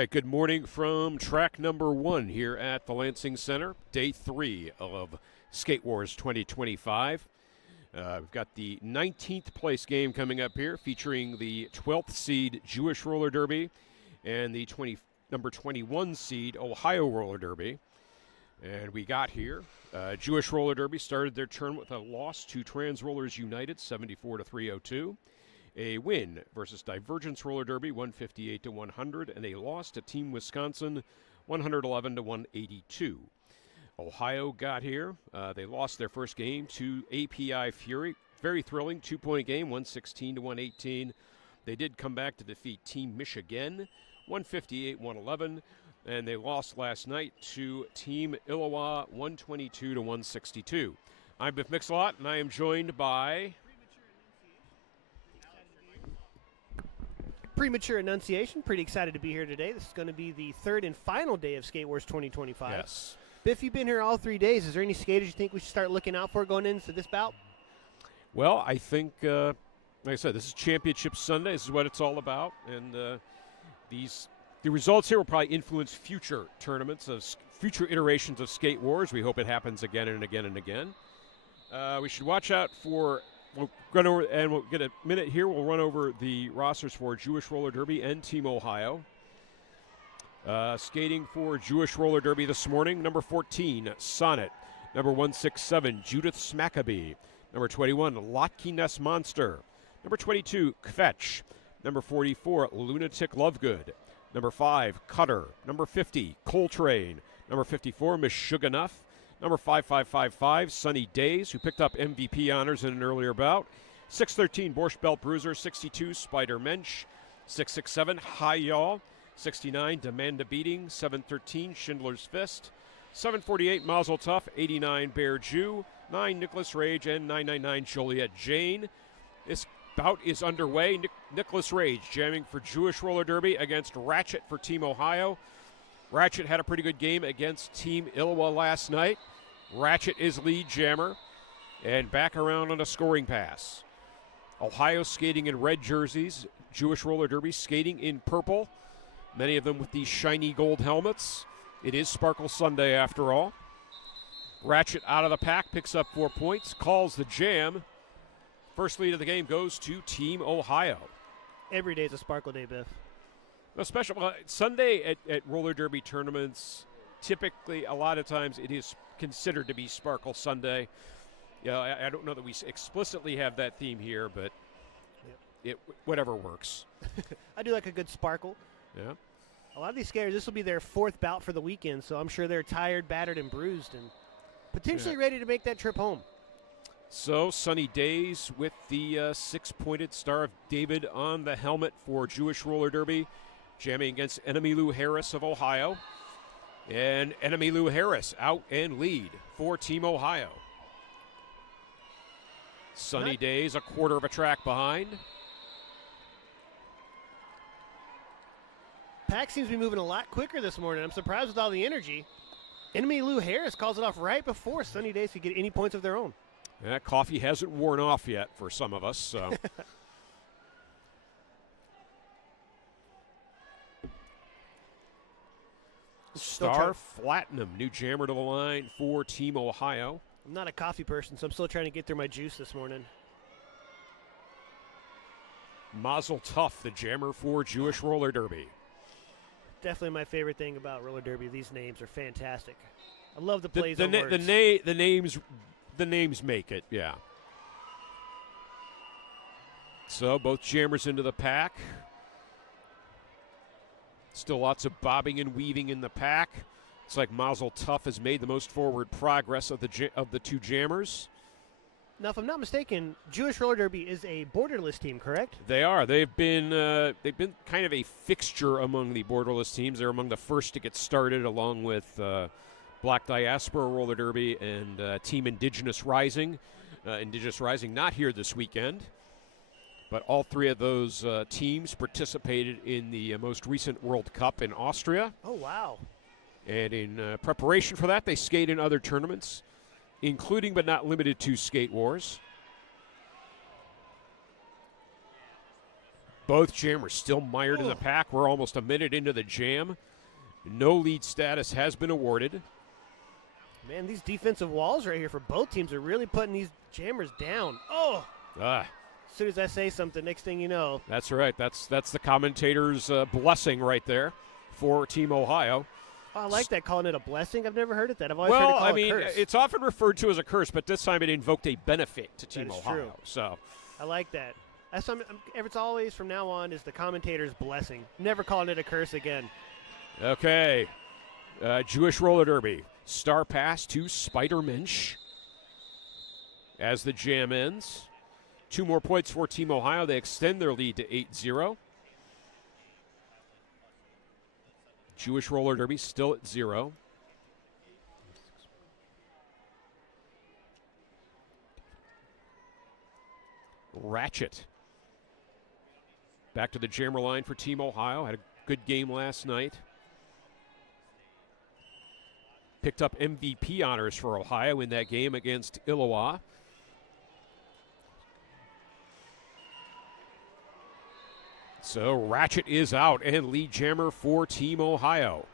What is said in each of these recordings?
right, good morning from track number 1 here at the Lansing Center, day 3 of Skate Wars 2025. We've got the 19th place game coming up here featuring the 12th seed Jewish Roller Derby and the number 21 seed Ohio Roller Derby. And we got here, Jewish Roller Derby started their tournament with a loss to Trans Rollers United, 74-302. A win versus Divergence Roller Derby, 158-100, and a loss to Team Wisconsin, 111-182. Ohio got here. They lost their first game to API Fury. Very thrilling, 2-point game, 116-118. They did come back to defeat Team Michigan, 158-111, and they lost last night to Team Illiwa, 122-162. I'm Biff Mixalot, and I am joined by... Premature enunciation. Pretty excited to be here today. This is going to be the third and final day of Skate Wars 2025. Yes. Biff, you've been here all 3 days. Is there any skaters you think we should start looking out for going into this bout? Well, I think, like I said, this is Championship Sunday. This is what it's all about. And the results here will probably influence future tournaments, future iterations of Skate Wars. We hope it happens again and again and again. We should watch out for... We'll run over, and we'll get a minute here. We'll run over the rosters for Jewish Roller Derby and Team Ohio. Skating for Jewish Roller Derby this morning, number 14, Sonnet. Number 167, Judith Smackaby. Number 21, Lotke Ness Monster. Number 22, Kvetch. Number 44, Lunatic Lovegood. Number 5, Cutter. Number 50, Coltrane. Number 54, Meshuggah. Number 5555, Sunny Days, who picked up MVP honors in an earlier bout. 613, Borscht Belt Bruiser. 62, Spider Mensch. 667, Hi Y'all. 69, Demanda Beating. 713, Schindler's Fist. 748, Mazel Tov. 89, Bear Jew. 9, Nicholas Rage. And 999, Joliet Jane. This bout is underway. Nicholas Rage jamming for Jewish Roller Derby against Ratchet for Team Ohio. Ratchet had a pretty good game against Team Illiwa last night. Ratchet is lead jammer and back around on a scoring pass. Ohio skating in red jerseys. Jewish Roller Derby skating in purple. Many of them with these shiny gold helmets. It is Sparkle Sunday after all. Ratchet out of the pack, picks up 4 points, calls the jam. First lead of the game goes to Team Ohio. Every day's a Sparkle Day, Biff. Especially Sunday at roller derby tournaments, typically a lot of times it is considered to be Sparkle Sunday. I don't know that we explicitly have that theme here, but it whatever works. I do like a good sparkle. Yeah. A lot of these skaters, this will be their fourth bout for the weekend, so I'm sure they're tired, battered, and bruised, and potentially ready to make that trip home. So, Sunny Days with the 6-pointed Star of David on the helmet for Jewish Roller Derby, jamming against Enemy Lou Harris of Ohio. And Enemy Lou Harris out and lead for Team Ohio. Sunny Days, a quarter of a track behind. Pack seems to be moving a lot quicker this morning. I'm surprised with all the energy. Enemy Lou Harris calls it off right before Sunny Days could get any points of their own. Yeah, coffee hasn't worn off yet for some of us, so... Star Platinum, new jammer to the line for Team Ohio. I'm not a coffee person, so I'm still trying to get through my juice this morning. Mazel Tov, the jammer for Jewish Roller Derby. Definitely my favorite thing about roller derby. These names are fantastic. I love the plays on words. The names make it, yeah. So both jammers into the pack. Still lots of bobbing and weaving in the pack. It's like Mazel Tov has made the most forward progress of the two jammers. Now, if I'm not mistaken, Jewish Roller Derby is a borderless team, correct? They are. They've been kind of a fixture among the borderless teams. They're among the first to get started, along with Black Diaspora Roller Derby and Team Indigenous Rising. Indigenous Rising not here this weekend. But all three of those teams participated in the most recent World Cup in Austria. Oh, wow. And in preparation for that, they skate in other tournaments, including but not limited to Skate Wars. Both jammers still mired in the pack. We're almost a minute into the jam. No lead status has been awarded. Man, these defensive walls right here for both teams are really putting these jammers down. As soon as I say something, next thing you know. That's right. That's the commentator's blessing right there for Team Ohio. Oh, I like that, calling it a blessing. I've never heard it that. I've always heard it called a curse. It's often referred to as a curse, but this time it invoked a benefit to Team Ohio. True. So I like that. It's always from now on is the commentator's blessing. Never calling it a curse again. Okay. Jewish roller derby. Star pass to Spider-Mensch as the jam ends. 2 more points for Team Ohio. They extend their lead to 8-0. Jewish roller derby still at 0. Ratchet back to the jammer line for Team Ohio. Had a good game last night. Picked up MVP honors for Ohio in that game against Illois. So Ratchet is out and lead jammer for Team Ohio.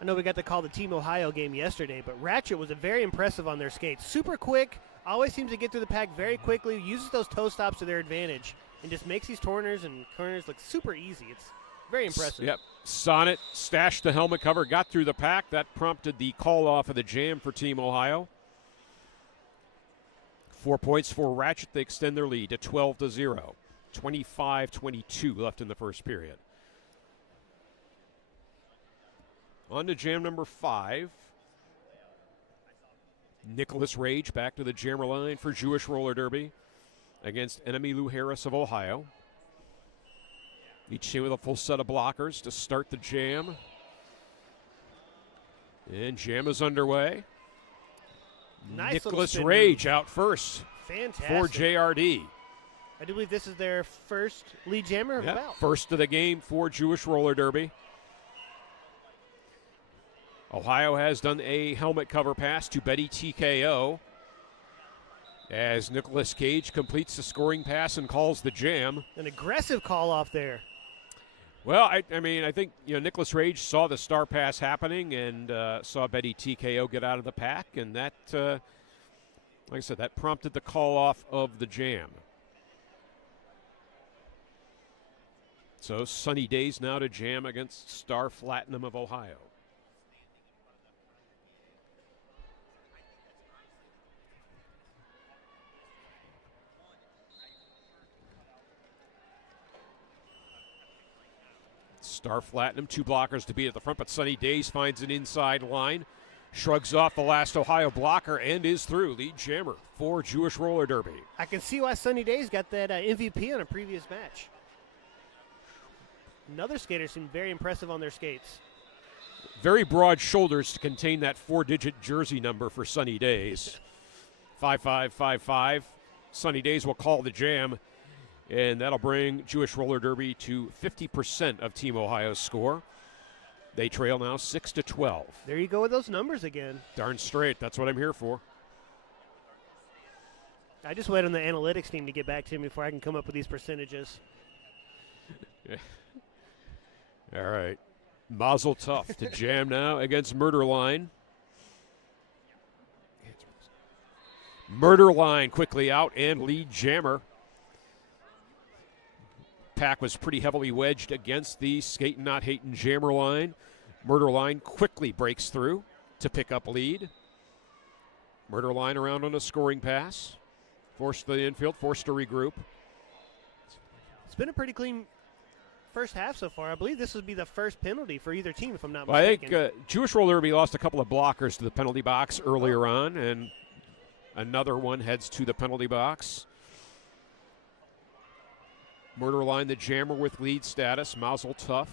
I know we got to call the Team Ohio game yesterday, but Ratchet was very impressive on their skates. Super quick, always seems to get through the pack very quickly, uses those toe stops to their advantage, and just makes these corners look super easy. It's very impressive. Yep. Sonnet stashed the helmet cover, got through the pack. That prompted the call off of the jam for Team Ohio. 4 points for Ratchet. They extend their lead to 12-0. 25-22 left in the first period. On to jam number 5. Nicholas Rage back to the jammer line for Jewish roller derby against enemy Lou Harris of Ohio. Each team with a full set of blockers to start the jam. And jam is underway. Nice Nicholas Rage out first. Fantastic. For JRD. I do believe this is their first lead jammer. Yep. Wow. First of the game for Jewish roller derby. Ohio has done a helmet cover pass to Betty TKO as Nicholas Cage completes the scoring pass and calls the jam. An aggressive call off there. Well, I think Nicholas Rage saw the star pass happening and saw Betty TKO get out of the pack, and that, like I said, that prompted the call off of the jam. So sunny days now to jam against Star Platinum of Ohio. Star Platinum, 2 blockers to beat at the front, but Sunny Days finds an inside line. Shrugs off the last Ohio blocker and is through. Lead jammer for Jewish roller derby. I can see why Sunny Days got that MVP on a previous match. Another skater seemed very impressive on their skates. Very broad shoulders to contain that 4-digit jersey number for Sunny Days. 5555. Sunny Days will call the jam, and that'll bring Jewish roller derby to 50% of Team Ohio's score. They trail now 6-12. There you go with those numbers again. Darn straight. That's what I'm here for. I just wait on the analytics team to get back to me before I can come up with these percentages. All right. Mazel tov to jam now against Murder Line. Murder Line quickly out and lead jammer. Pack was pretty heavily wedged against the skatin' not hatin' jammer line. Murder Line quickly breaks through to pick up lead. Murder Line around on a scoring pass. Forced to the infield, forced to regroup. It's been a pretty clean first half so far. I believe this would be the first penalty for either team, if I'm not mistaken. I think Jewish roller derby lost a couple of blockers to the penalty box earlier on, and another one heads to the penalty box. Murder Line, the jammer with lead status. Mazel tov.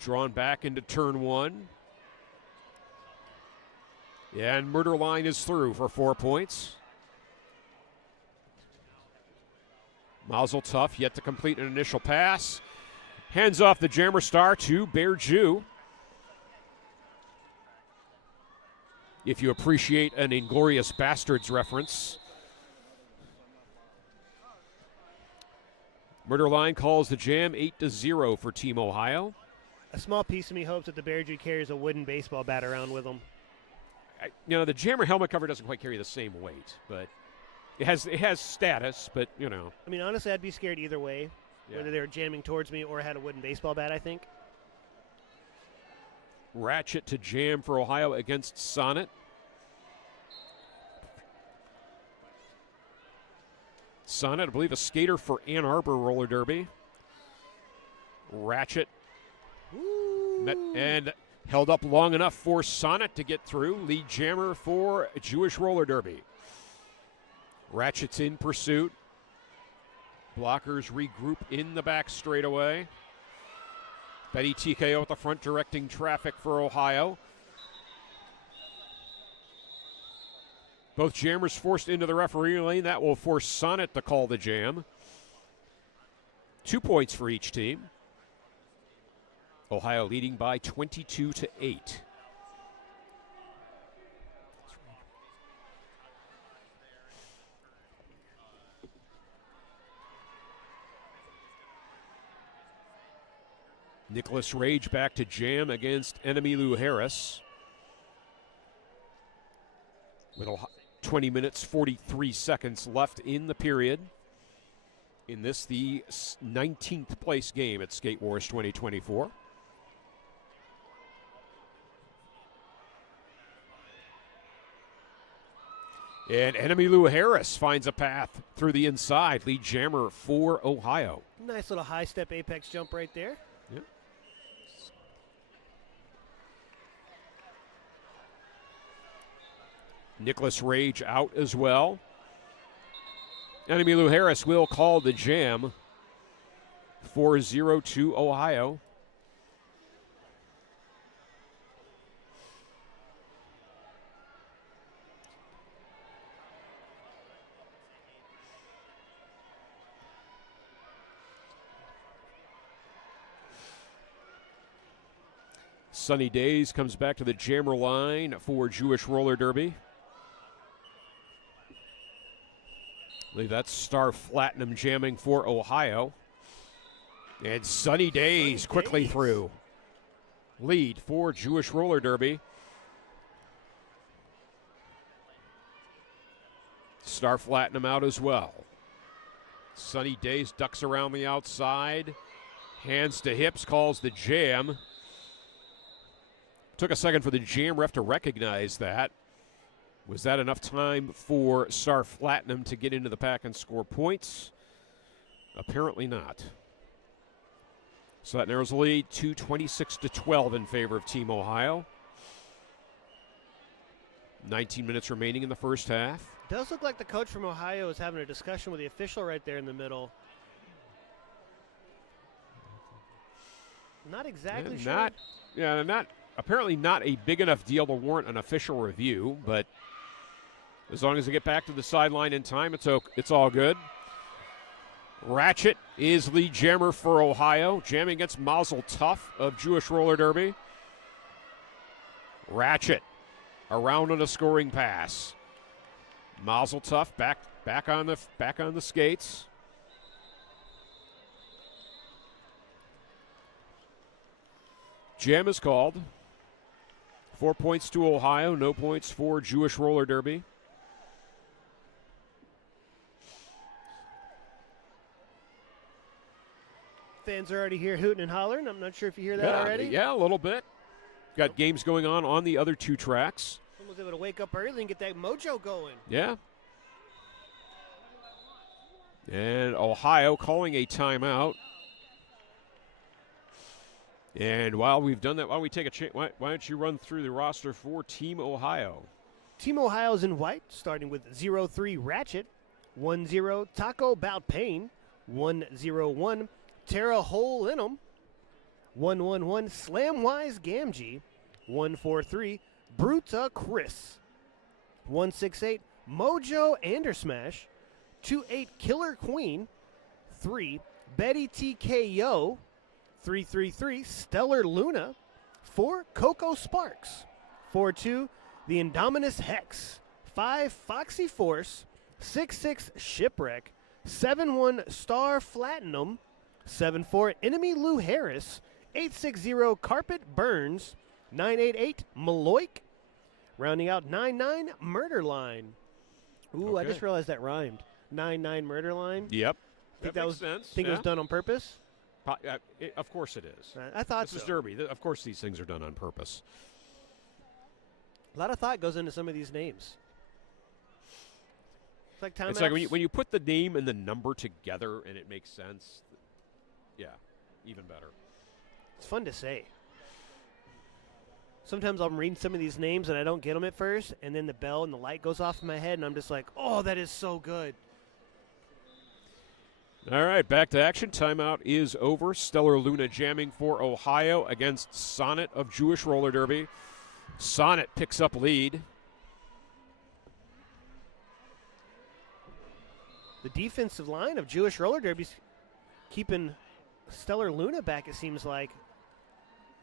Drawn back into turn 1. Yeah, and Murder Line is through for 4 points. Mazel tov yet to complete an initial pass. Hands off the jammer star to Bear Jew. If you appreciate an Inglourious Bastards reference. Murder Line calls the jam 8-0 for Team Ohio. A small piece of me hopes that the Bear Jew carries a wooden baseball bat around with him. The jammer helmet cover doesn't quite carry the same weight, but it has status, but, I mean, honestly, I'd be scared either way, whether they were jamming towards me or had a wooden baseball bat, I think. Ratchet to jam for Ohio against Sonnet. Sonnet, I believe, a skater for Ann Arbor roller derby. Ratchet met and held up long enough for Sonnet to get through. Lead jammer for Jewish roller derby. Ratchet's in pursuit. Blockers regroup in the back straightaway. Betty TKO at the front directing traffic for Ohio. Both jammers forced into the referee lane. That will force Sonnet to call the jam. 2 points for each team. Ohio leading by 22-8. Nicholas Rage back to jam against Enemy Lou Harris. With 20 minutes, 43 seconds left in the period. In this, the 19th place game at Skate Wars 2024. And Enemy Lou Harris finds a path through the inside. Lead jammer for Ohio. Nice little high step apex jump right there. Yep. Nicholas Rage out as well. Enemy Lou Harris will call the jam. 4-0 to Ohio. Sunny Days comes back to the jammer line for Jewish roller derby. I believe that's Star Platinum jamming for Ohio. And Sunny Days quickly through. Lead for Jewish roller derby. Star Platinum out as well. Sunny Days ducks around the outside. Hands to hips, calls the jam. Took a second for the jam ref to recognize that. Was that enough time for Star Platinum to get into the pack and score points? Apparently not. So that narrows the lead to 26-12 in favor of Team Ohio. 19 minutes remaining in the first half. Does look like the coach from Ohio is having a discussion with the official right there in the middle. Not exactly sure. Apparently not a big enough deal to warrant an official review, but as long as they get back to the sideline in time, it's all good. Ratchet is lead jammer for Ohio, jamming against Mazel Tough of Jewish roller derby. Ratchet around on a scoring pass. Mazel Tough back on the skates. Jam is called. 4 points to Ohio, no points for Jewish roller derby. Fans are already here hooting and hollering. I'm not sure if you hear that already. Yeah, a little bit. Got games going on the other two tracks. Someone's able to wake up early and get that mojo going. Yeah. And Ohio calling a timeout. And while we've done that, why don't we take a why don't you run through the roster for Team Ohio? Team Ohio is in white, starting with 0-3 Ratchet, 1-0 Taco Bout Pain, 1-0-1 Terra Hole in 'em, 1-1-1 Slamwise Gamgee, 1-4-3 Bruta Chris, 1-6-8 Mojo Andersmash, 2-8 Killer Queen, 3 Betty TKO, 3-3-3 Stellar Luna, 4 Coco Sparks, 4-2 The Indominus Hex, 5 Foxy Force, 6-6 Shipwreck, 7-1 Star Platinum, 7-4 Enemy Lou Harris, 860 Carpet Burns, 988 Maloik, rounding out 99 Murder Line. Ooh, I Okay. just realized that rhymed. 99 Murder Line. Yep. Think that that makes was sense. think it was done on purpose. Of course it is. I thought This so. is Derby. Of course these things are done on purpose. A lot of thought goes into some of these names. It's like Timeouts. It's like when you put the name and the number together and it makes sense. Yeah, even better. It's fun to say. Sometimes I'm reading some of these names and I don't get them at first, and then the bell and the light goes off in my head, and I'm just like, oh, that is so good. All right, back to action. Timeout is over. Stellar Luna jamming for Ohio against Sonnet of Jewish Roller Derby. Sonnet picks up lead. The defensive line of Jewish Roller Derby's keeping Stellar Luna back, it seems like.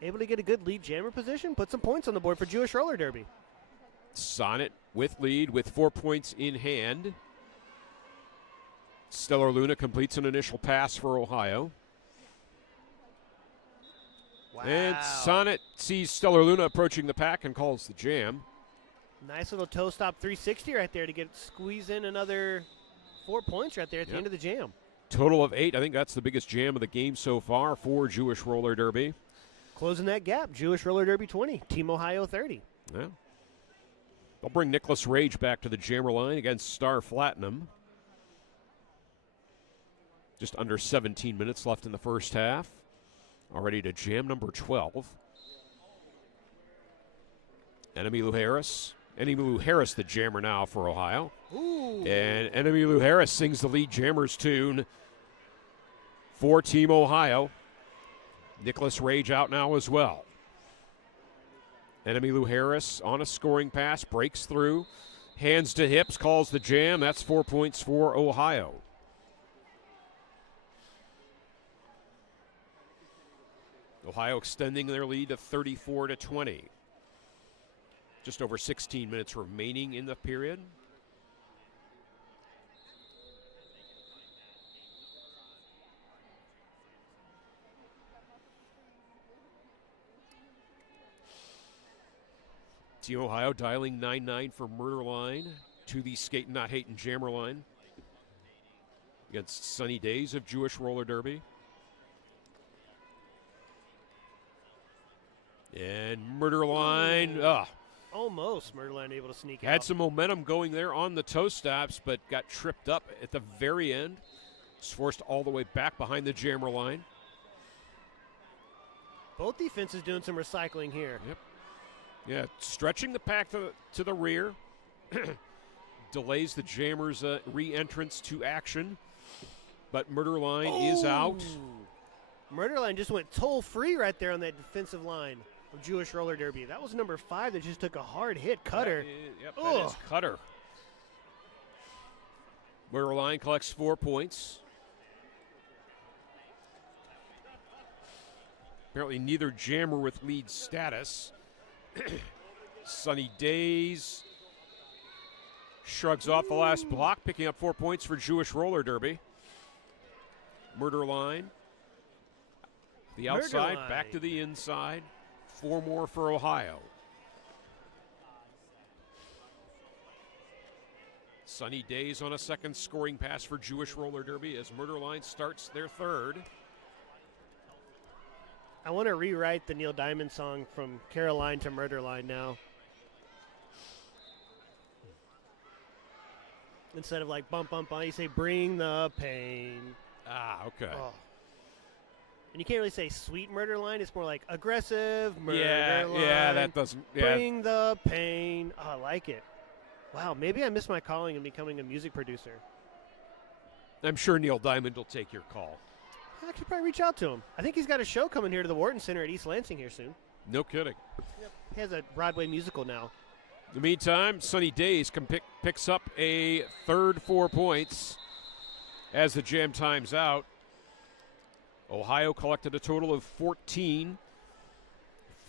Able to get a good lead jammer position, put some points on the board for Jewish Roller Derby. Sonnet with lead with 4 points in hand. Stellar Luna completes an initial pass for Ohio. Wow. And Sonnet sees Stellar Luna approaching the pack and calls the jam. Nice little toe stop 360 right there to squeeze in another 4 points right there at the end of the jam. Total of 8. I think that's the biggest jam of the game so far for Jewish Roller Derby. Closing that gap, Jewish Roller Derby 20, Team Ohio 30. Yeah. They'll bring Nicholas Rage back to the jammer line against Star Platinum. Just under 17 minutes left in the first half. Already to jam number 12. Enemy Lou Harris. Enemy Lou Harris, the jammer now for Ohio. Ooh. And Enemy Lou Harris sings the lead jammer's tune for Team Ohio. Nicholas Rage out now as well. Enemy Lou Harris on a scoring pass, breaks through, hands to hips, calls the jam. That's 4 points for Ohio. Ohio extending their lead to 34-20. Just over 16 minutes remaining in the period. Team Ohio dialing 99 for Murder Line to the Skatin' Not Hatin' Jammer line against Sunny Days of Jewish Roller Derby. And Murder Line, Almost Murderline able to sneak out. had some momentum going there on the toe stops, but got tripped up at the very end. Was forced all the way back behind the jammer line. Both defenses doing some recycling here. Yep. Yeah, stretching the pack to the rear. Delays the jammer's re-entrance to action. But Murder Line is out. Murderline just went toll-free right there on that defensive line of Jewish Roller Derby. That was number 5 that just took a hard hit. Cutter. That is Cutter. Murder Line collects 4 points. Apparently neither jammer with lead status. Sunny Days shrugs off the last block, picking up 4 points for Jewish Roller Derby. Murder Line. The outside, Line. back to the inside. 4 more for Ohio. Sunny Days on a second scoring pass for Jewish Roller Derby as Murder Line starts their third. I want to rewrite the Neil Diamond song from Caroline to Murderline now. Instead of like bump, bump, bump, you say bring the pain. Ah, okay. Oh. And you can't really say sweet Murderline. It's more like aggressive Murderline. Yeah, that doesn't. Yeah. Bring the pain. Oh, I like it. Wow, maybe I missed my calling and becoming a music producer. I'm sure Neil Diamond will take your call. I could probably reach out to him. I think he's got a show coming here to the Wharton Center at East Lansing here soon. No kidding. Yep. He has a Broadway musical now. In the meantime, Sunny Days picks up a third 4 points as the jam times out. Ohio collected a total of 14.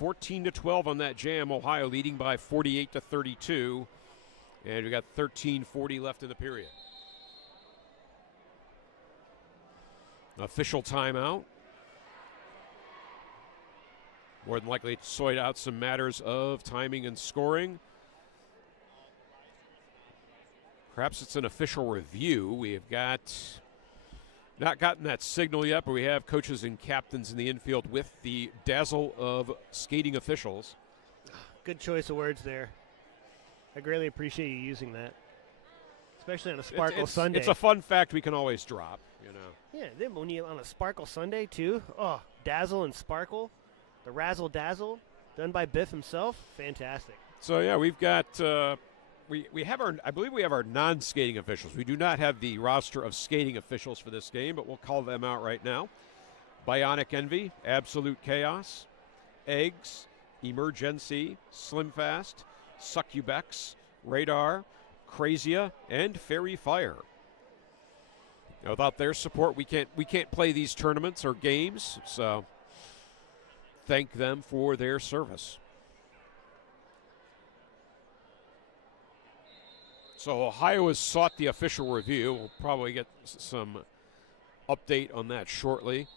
14-12 on that jam. Ohio leading by 48-32. And we got 13:40 left in the period. Official timeout. More than likely to sort out some matters of timing and scoring. Perhaps it's an official review. We have not gotten that signal yet, but we have coaches and captains in the infield with the dazzle of skating officials. Good choice of words there. I greatly appreciate you using that, especially on a Sparkle Sunday. It's a fun fact we can always drop, you know. Yeah, then when you on a Sparkle Sunday too. Oh, dazzle and sparkle, the razzle dazzle, done by Biff himself. Fantastic. So yeah, we've got we have I believe we have our non-skating officials. We do not have the roster of skating officials for this game, but we'll call them out right now. Bionic Envy, Absolute Chaos, Eggs, Emergency, Slim Fast, Succubex, Radar, Crazia, and Fairy Fire. Now, without their support, we can't play these tournaments or games, so thank them for their service. So Ohio has sought the official review. We'll probably get some update on that shortly.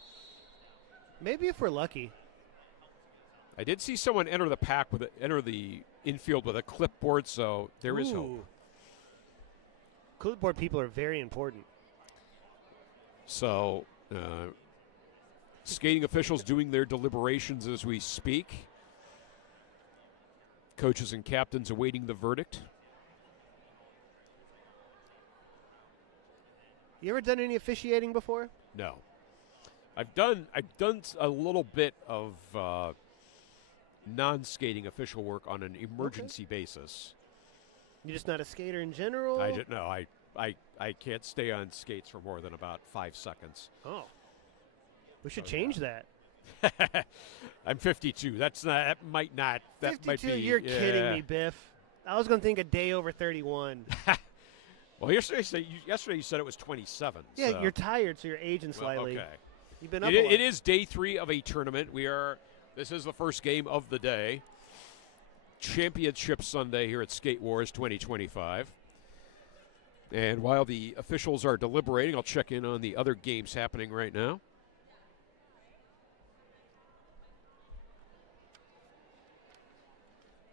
Maybe if we're lucky. I did see someone enter the infield with a clipboard, so there is hope. Clipboard people are very important. So, skating officials doing their deliberations as we speak. Coaches and captains awaiting the verdict. You ever done any officiating before? No. I've done a little bit of non-skating official work on an emergency basis. You're just not a skater in general? I can't stay on skates for more than about 5 seconds. Oh. We should change that. I'm 52. That might be. You're kidding me, Biff. I was going to think a day over 31. Well, yesterday you said it was 27. Yeah, so. you're tired, so you're aging slightly. Okay. You've been up It is day 3 of a tournament. This is the first game of the day. Championship Sunday here at Skate Wars 2025. And while the officials are deliberating, I'll check in on the other games happening right now.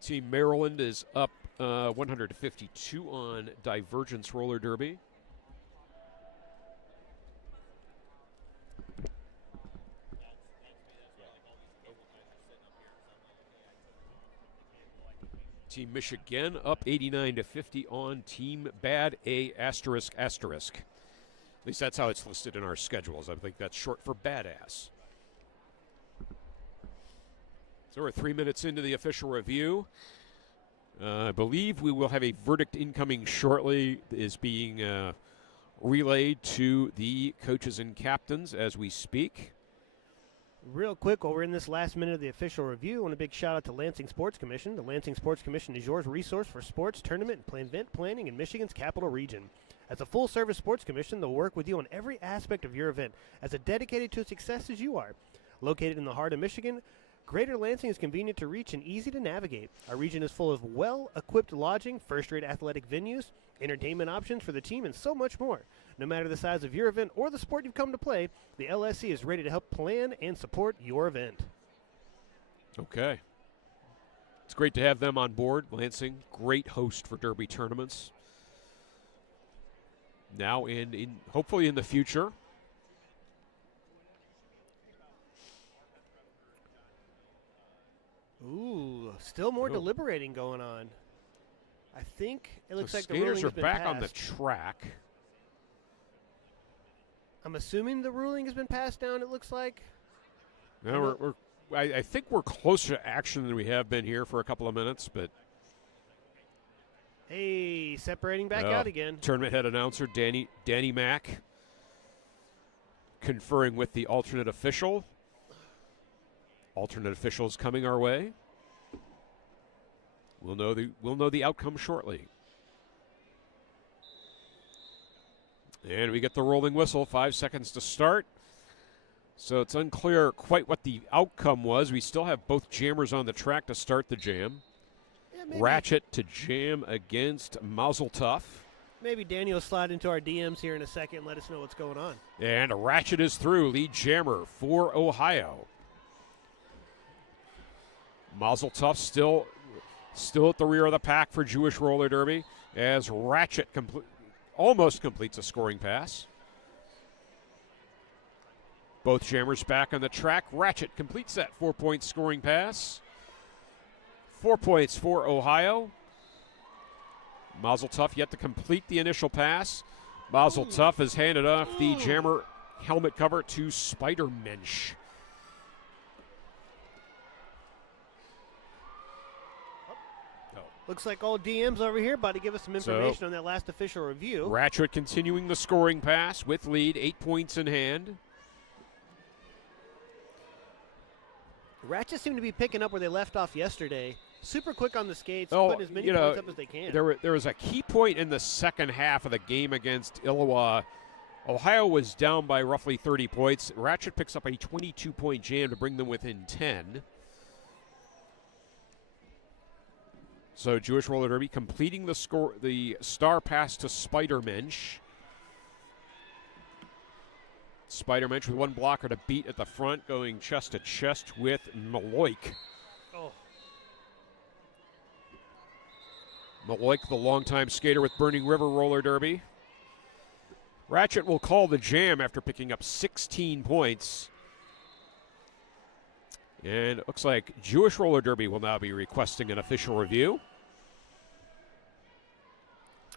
Team Maryland is up 152 on Divergence Roller Derby. Team Michigan up 89-50 on Team Bad A ****. At least that's how it's listed in our schedules. I think that's short for badass. So we're 3 minutes into the official review. I believe we will have a verdict incoming shortly. Is being relayed to the coaches and captains as we speak. Real quick, while we're in this last minute of the official review, I want a big shout out to Lansing Sports Commission. The Lansing Sports Commission is your resource for sports, tournament, and event planning in Michigan's capital region. As a full-service sports commission, they'll work with you on every aspect of your event, as dedicated to success as you are. Located in the heart of Michigan, Greater Lansing is convenient to reach and easy to navigate. Our region is full of well-equipped lodging, first-rate athletic venues, entertainment options for the team, and so much more. No matter the size of your event or the sport you've come to play, the LSC is ready to help plan and support your event. Okay. It's great to have them on board. Lansing, great host for Derby tournaments. Now in hopefully in the future. Ooh, still more deliberating going on. I think it looks like the skaters are been back passed. on the track. I'm assuming the ruling has been passed down, it looks like. No, I think we're closer to action than we have been here for a couple of minutes, but. Hey, separating back out again. Tournament head announcer Danny Mack conferring with the alternate official. Alternate officials coming our way. We'll know the outcome shortly. And we get the rolling whistle, 5 seconds to start. So it's unclear quite what the outcome was. We still have both jammers on the track to start the jam. Yeah, Ratchet to jam against Mazel Tov. Maybe Daniel will slide into our DMs here in a second and let us know what's going on. And a ratchet is through. Lead jammer for Ohio. Mazel Tov still at the rear of the pack for Jewish Roller Derby as Ratchet almost completes a scoring pass. Both jammers back on the track. Ratchet completes that 4-point scoring pass. 4 points for Ohio. Mazel Tov yet to complete the initial pass. Mazel Tov has handed off the jammer helmet cover to Spider-Mensch. Looks like old DM's over here about to give us some information on that last official review. Ratchet continuing the scoring pass with lead, 8 points in hand. Ratchet seem to be picking up where they left off yesterday. Super quick on the skates, putting as many points up as they can. There was a key point in the second half of the game against Iowa. Ohio was down by roughly 30 points. Ratchet picks up a 22-point jam to bring them within 10. So Jewish Roller Derby completing the star pass to Spider-Mensch. Spider-Mensch with one blocker to beat at the front, going chest to chest with Maloik. Oh. Maloik, the longtime skater with Burning River Roller Derby. Ratchet will call the jam after picking up 16 points. And it looks like Jewish Roller Derby will now be requesting an official review.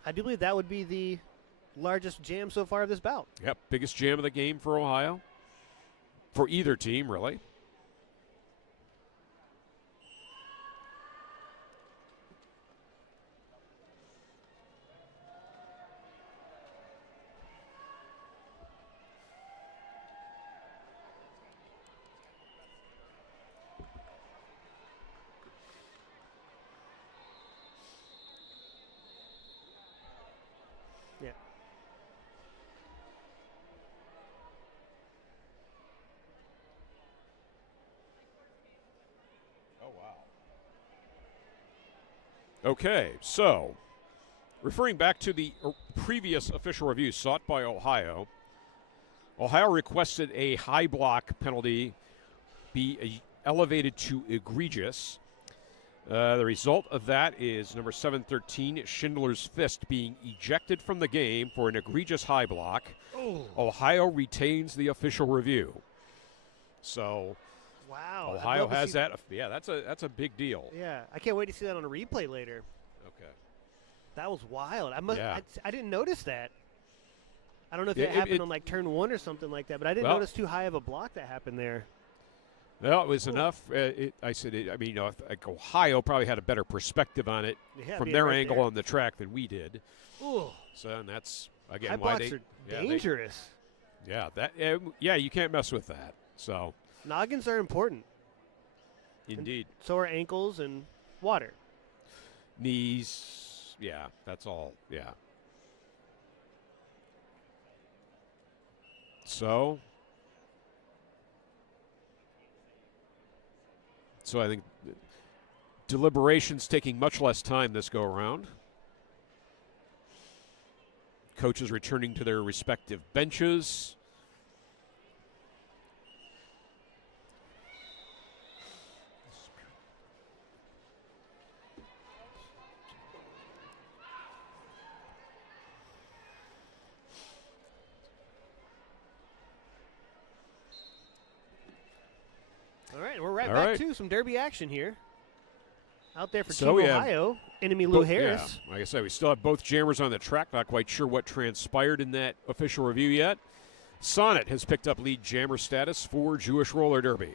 I do believe that would be the largest jam so far of this bout. Yep, biggest jam of the game for Ohio. For either team, really. Okay, so referring back to the previous official review sought by Ohio, Ohio requested a high block penalty be elevated to egregious. The result of that is number 713, Schindler's Fist, being ejected from the game for an egregious high block. Oh. Ohio retains the official review. So wow, Ohio has that. Yeah, that's a big deal. Yeah, I can't wait to see that on a replay later. Okay. That was wild. Yeah. I didn't notice that. I don't know if it happened on like turn one or something like that, but I didn't notice too high of a block that happened there. Well, it was enough. Like Ohio probably had a better perspective on it from their angle on the track than we did. Ooh. So and that's again high why blocks are dangerous. You can't mess with that. So noggins are important. Indeed. And so are ankles and water. Knees. Yeah, that's all. Yeah. So I think deliberations taking much less time this go around. Coaches returning to their respective benches. All right, we're back to some Derby action here. Out there for Team Ohio, enemy Lou Harris. Yeah, like I said, we still have both jammers on the track. Not quite sure what transpired in that official review yet. Sonnet has picked up lead jammer status for Jewish Roller Derby.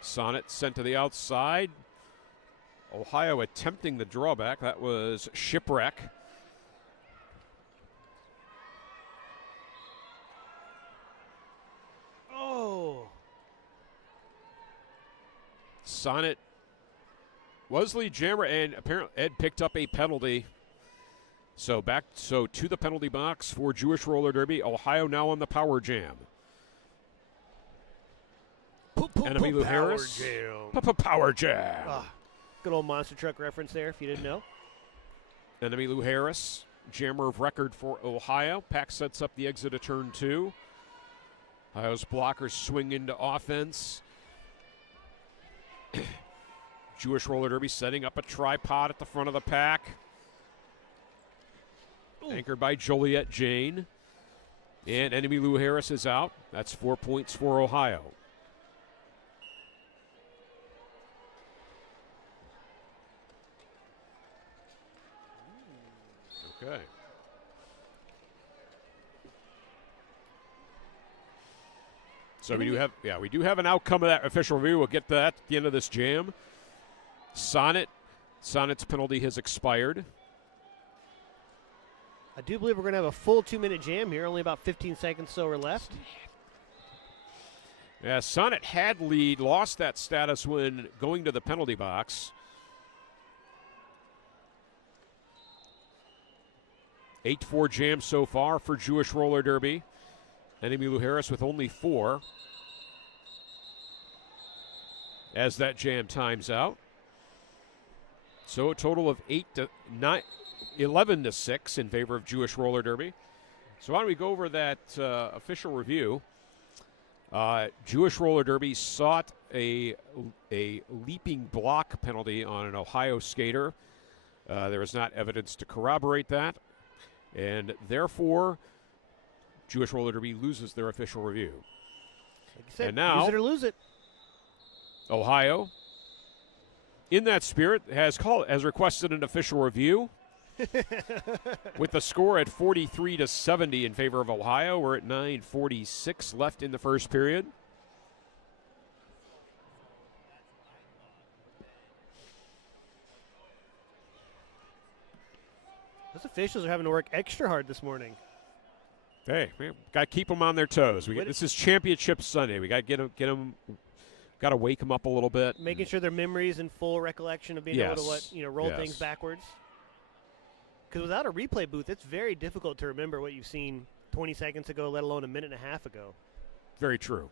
Sonnet sent to the outside. Ohio attempting the drawback. That was Shipwreck. Oh. Sonnet was lead jammer, and apparently Ed picked up a penalty. So to the penalty box for Jewish Roller Derby. Ohio now on the power jam. Enemy Lou Harris. Power jam. Good old monster truck reference there, if you didn't know. Enemy Lou Harris, jammer of record for Ohio. Pack sets up the exit of turn 2. Ohio's blockers swing into offense. Jewish roller derby setting up a tripod at the front of the pack. Ooh. Anchored by Joliet Jane. And enemy Lou Harris is out. That's 4 points for Ohio. Okay. So we do have an outcome of that official review. We'll get that at the end of this jam. Sonnet's penalty has expired. I do believe we're going to have a full 2-minute jam here. Only about 15 seconds so are left. Yeah, Sonnet had lead, lost that status when going to the penalty box. 8-4 jam so far for Jewish roller derby. Enemy Lou Harris with only 4. As that jam times out. So a total of 11-6 in favor of Jewish roller derby. So why don't we go over that official review? Jewish roller derby sought a leaping block penalty on an Ohio skater. There is not evidence to corroborate that, and therefore Jewish roller derby loses their official review. Like you said, and now, use it or lose it. Ohio, in that spirit, has requested an official review. With the score at 43-70 in favor of Ohio. We're at 9:46 left in the first period. Those officials are having to work extra hard this morning. Hey, we got to keep them on their toes. This is Championship Sunday. We got to get them. Got to wake them up a little bit. Making sure their memories in full recollection of being able to roll things backwards. Because without a replay booth, it's very difficult to remember what you've seen 20 seconds ago, let alone a minute and a half ago. Very true.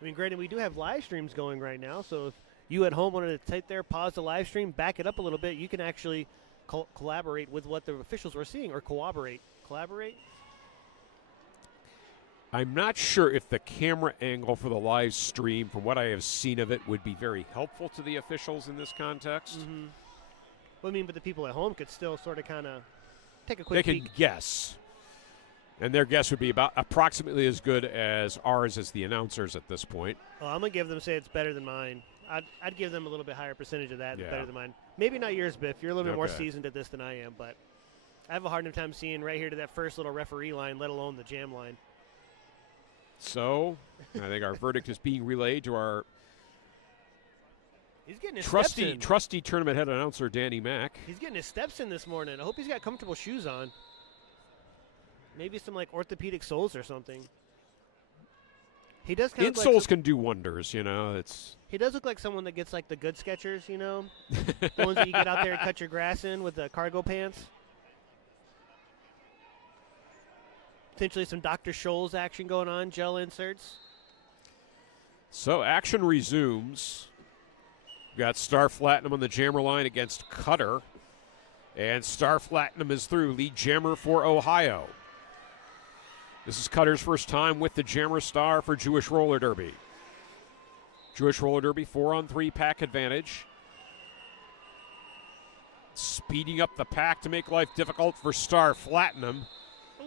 I mean, granted, we do have live streams going right now, so if you at home wanted to take there, pause the live stream, back it up a little bit, you can actually collaborate with what the officials were seeing, or collaborate. Collaborate? I'm not sure if the camera angle for the live stream, from what I have seen of it, would be very helpful to the officials in this context. Mm-hmm. Well, I mean, but the people at home could still sort of kind of take a quick peek. They could guess. And their guess would be about approximately as good as ours as the announcers at this point. Oh, I'm going to give them, say it's better than mine. I'd give them a little bit higher percentage of that. Better than mine. Maybe not yours, Biff. You're a little bit more seasoned at this than I am, but I have a hard enough time seeing right here to that first little referee line, let alone the jam line. So, I think our verdict is being relayed to our he's getting his trusty tournament head announcer, Danny Mack. He's getting his steps in this morning. I hope he's got comfortable shoes on. Maybe some like orthopedic soles or something. He does kind of insoles can do wonders, He does look like someone that gets like the good Skechers, the ones that you get out there and cut your grass in with the cargo pants. Potentially some Dr. Scholl's action going on, gel inserts. So action resumes. We've got Star Platinum on the jammer line against Cutter. And Star Platinum is through. Lead jammer for Ohio. This is Cutter's first time with the jammer star for Jewish roller derby. Jewish roller derby 4-on-3 pack advantage. Speeding up the pack to make life difficult for Star Platinum.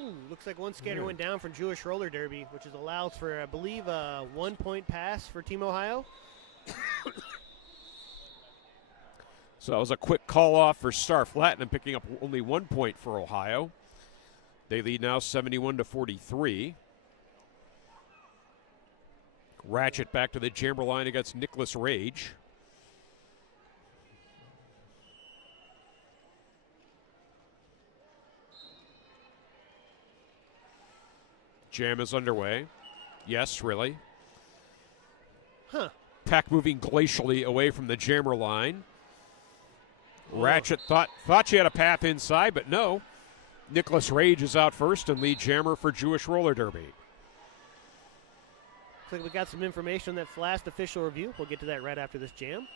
Ooh, looks like one skater went down from Jewish roller derby, which allows for, I believe, a 1-point pass for Team Ohio. So that was a quick call off for Star Platinum, picking up only 1 point for Ohio. They lead now 71-43. Ratchet back to the jammer line against Nicholas Rage. Jam is underway. Yes, really. Huh. Pack moving glacially away from the jammer line. Ratchet thought she had a path inside, but no. Nicholas Rage is out first and lead jammer for Jewish roller derby. Looks like we got some information on that last official review. We'll get to that right after this jam.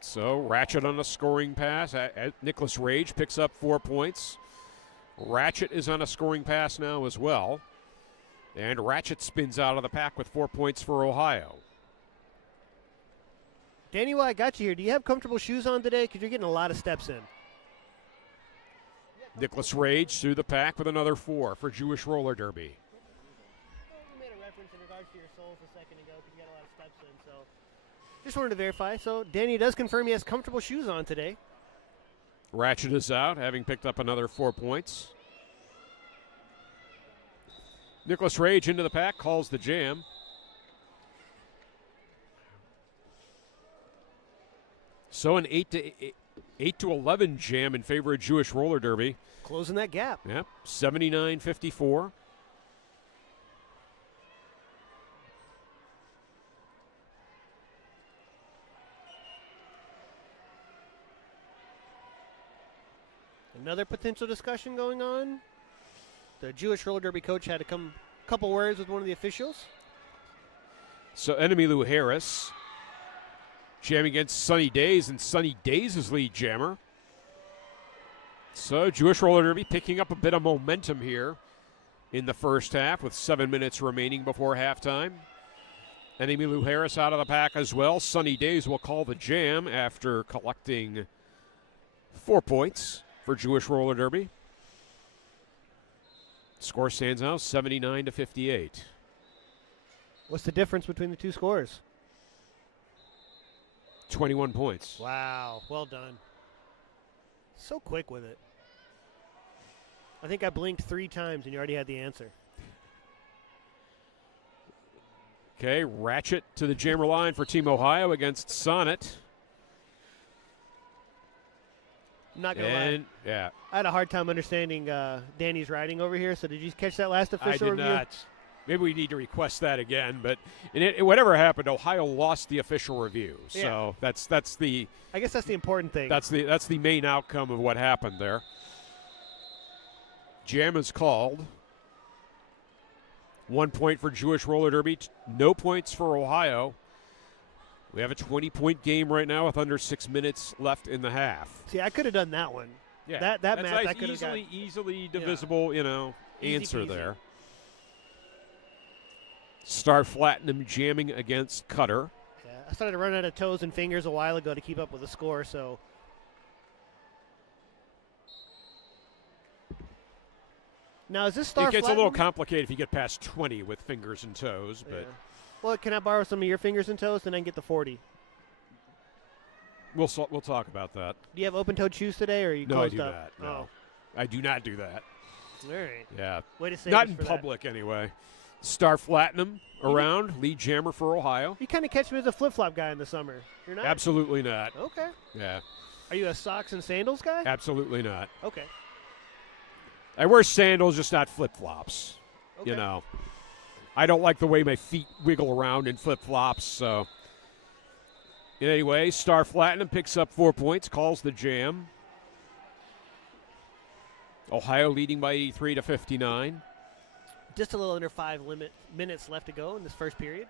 So Ratchet on a scoring pass. Nicholas Rage picks up 4 points. Ratchet is on a scoring pass now as well. And Ratchet spins out of the pack with 4 points for Ohio. Danny, while I got you here, do you have comfortable shoes on today? Because you're getting a lot of steps in. Nicholas Rage through the pack with another 4 for Jewish Roller Derby. You made a reference in regards to your soles a second ago because you got a lot of steps in. So just wanted to verify. So Danny does confirm he has comfortable shoes on today. Ratchet is out, having picked up another 4 points. Nicholas Rage into the pack, calls the jam. So an 8 to 11 jam in favor of Jewish Roller Derby. Closing that gap. Yep, 79-54. Another potential discussion going on. The Jewish Roller Derby coach had to couple words with one of the officials. So Enemy Lou Harris jamming against Sunny Days, and Sunny Days is lead jammer. So Jewish Roller Derby picking up a bit of momentum here in the first half with 7 minutes remaining before halftime. Enemy Lou Harris out of the pack as well. Sunny Days will call the jam after collecting 4 points for Jewish Roller Derby. Score stands now 79-58. What's the difference between the two scores? 21 points. Wow, well done. So quick with it. I think I blinked 3 times and you already had the answer. Okay, Ratchet to the jammer line for Team Ohio against Sonnet. I'm not going to lie. Yeah. I had a hard time understanding Danny's writing over here, so did you catch that last official review? I did not. Maybe we need to request that again, but whatever happened, Ohio lost the official review. So yeah. that's the. I guess that's the important thing. That's the main outcome of what happened there. Jam is called. 1 point for Jewish Roller Derby, no points for Ohio. We have a 20-point game right now with under 6 minutes left in the half. See, I could have done that one. Yeah, that that's math nice, I could have got. Easily divisible, Easy answer peasy. there. Star Platinum jamming against Cutter. Yeah, I started to run out of toes and fingers a while ago to keep up with the score, so. Now, is this Star It gets Platinum? a little complicated if you get past 20 with fingers and toes, but Yeah. Well, can I borrow some of your fingers and toes, and then get the 40? we'll talk about that. Do you have open-toed shoes today, or are you No, I closed do up? not. No, I do not do that. Oh, all right. Yeah, Way to say not in public anyway. Star Platinum around, lead jammer for Ohio. You kind of catch me as a flip-flop guy in the summer. You're not? Absolutely not. Okay. Yeah, Are you a socks and sandals guy? absolutely not. Okay. I wear sandals, just not flip-flops. Okay. You know, I don't like the way my feet wiggle around in flip-flops. So, anyway, Star Platinum picks up 4 points, calls the jam. Ohio leading by 83-59. Just a little under 5 minutes left to go in this first period.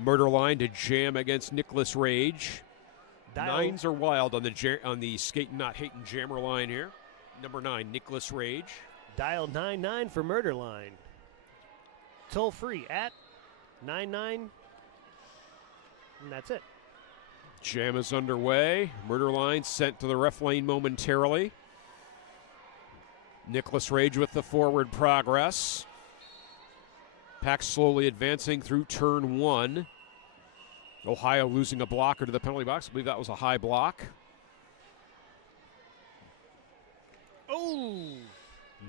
Murder line to jam against Nicholas Rage. Dial. Nines are wild on the skating not hating jammer line here. Number 9, Nicholas Rage. Dial 99 for Murder Line. Toll free at 99. And that's it. Jam is underway. Murder line sent to the ref lane momentarily. Nicholas Rage with the forward progress. Pack slowly advancing through turn 1. Ohio losing a blocker to the penalty box. I believe that was a high block. Oh!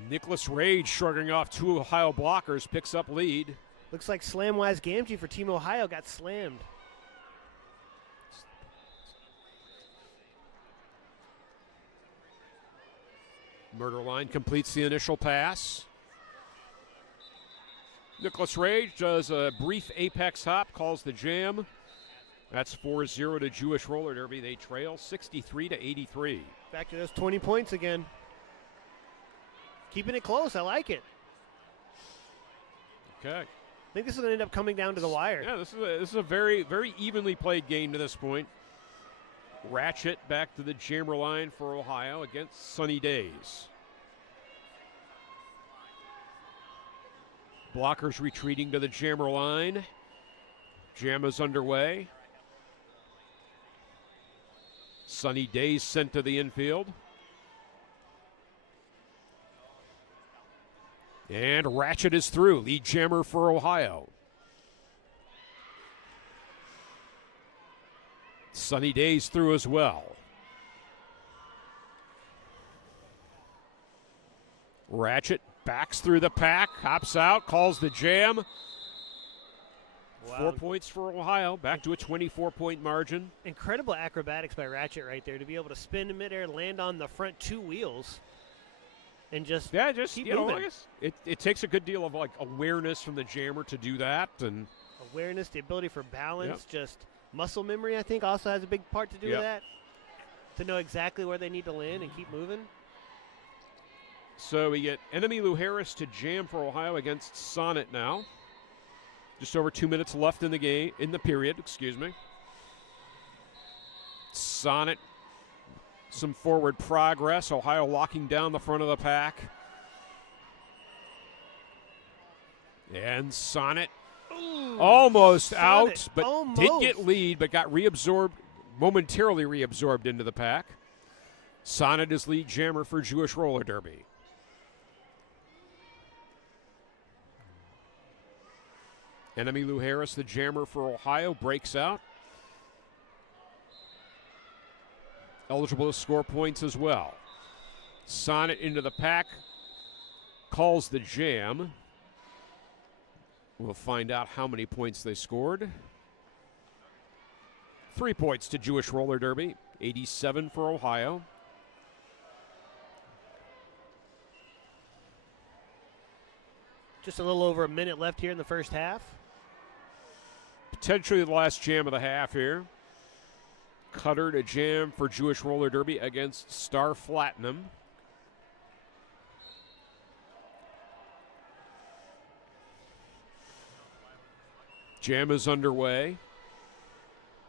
Nicholas Rage shrugging off 2 Ohio blockers, picks up lead. Looks like Slamwise Gamgee for Team Ohio got slammed. Murder line completes the initial pass. Nicholas Rage does a brief apex hop, calls the jam. That's 4-0 to Jewish Roller Derby. They trail 63-83. Back to those 20 points again. Keeping it close. I like it. Okay. I think this is going to end up coming down to the wire. Yeah, this is a very, very evenly played game to this point. Ratchet back to the jammer line for Ohio against Sunny Days. Blockers retreating to the jammer line. Jam is underway. Sunny Days sent to the infield. And Ratchet is through. Lead jammer for Ohio. Sunny Days through as well. Ratchet backs through the pack, hops out, calls the jam. Wow. 4 points for Ohio, back to a 24-point margin. Incredible acrobatics by Ratchet right there to be able to spin in midair, land on the front two wheels, and just keep moving. It takes a good deal of like awareness from the jammer to do that, and awareness, the ability for balance, just muscle memory. I think also has a big part to do with that. To know exactly where they need to land and keep moving. So we get Enemy Lou Harris to jam for Ohio against Sonnet now. Just over 2 minutes left in the game, in the period, excuse me. Sonnet, some forward progress. Ohio locking down the front of the pack. And Sonnet almost out, but did get lead, but got momentarily reabsorbed into the pack. Sonnet is lead jammer for Jewish Roller Derby. Enemy Lou Harris, the jammer for Ohio, breaks out. Eligible to score points as well. Sonnet into the pack, calls the jam. We'll find out how many points they scored. 3 points to Jewish Roller Derby, 87 for Ohio. Just a little over a minute left here in the first half. Potentially the last jam of the half here. Cutter to jam for Jewish Roller Derby against Star Platinum. Jam is underway.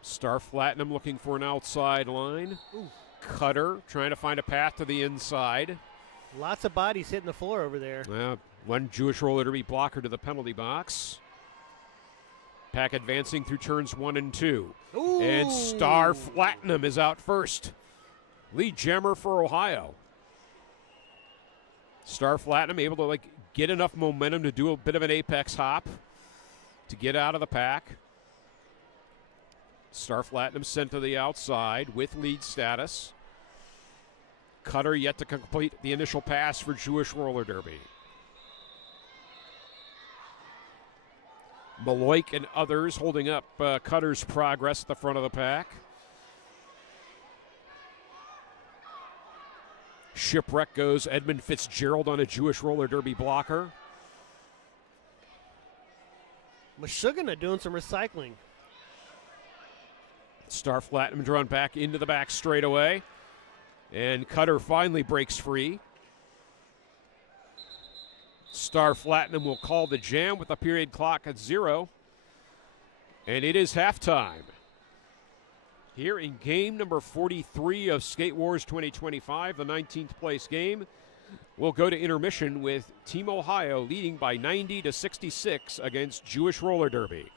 Star Platinum looking for an outside line. Ooh. Cutter trying to find a path to the inside. Lots of bodies hitting the floor over there. One Jewish Roller Derby blocker to the penalty box. Pack advancing through turns 1 and 2. Ooh. And Star Platinum is out first. Lead jammer for Ohio. Star Platinum able to get enough momentum to do a bit of an apex hop to get out of the pack. Star Platinum sent to the outside with lead status. Cutter yet to complete the initial pass for Jewish Roller Derby. Maloik and others holding up Cutter's progress at the front of the pack. Shipwreck goes Edmund Fitzgerald on a Jewish Roller Derby blocker. Meshuggah doing some recycling. Star Platinum drawn back into the back straightaway. And Cutter finally breaks free. Star Platinum will call the jam with the period clock at 0. And it is halftime. Here in game number 43 of Skate Wars 2025, the 19th place game. We'll go to intermission with Team Ohio leading by 90-66 against Jewish Roller Derby.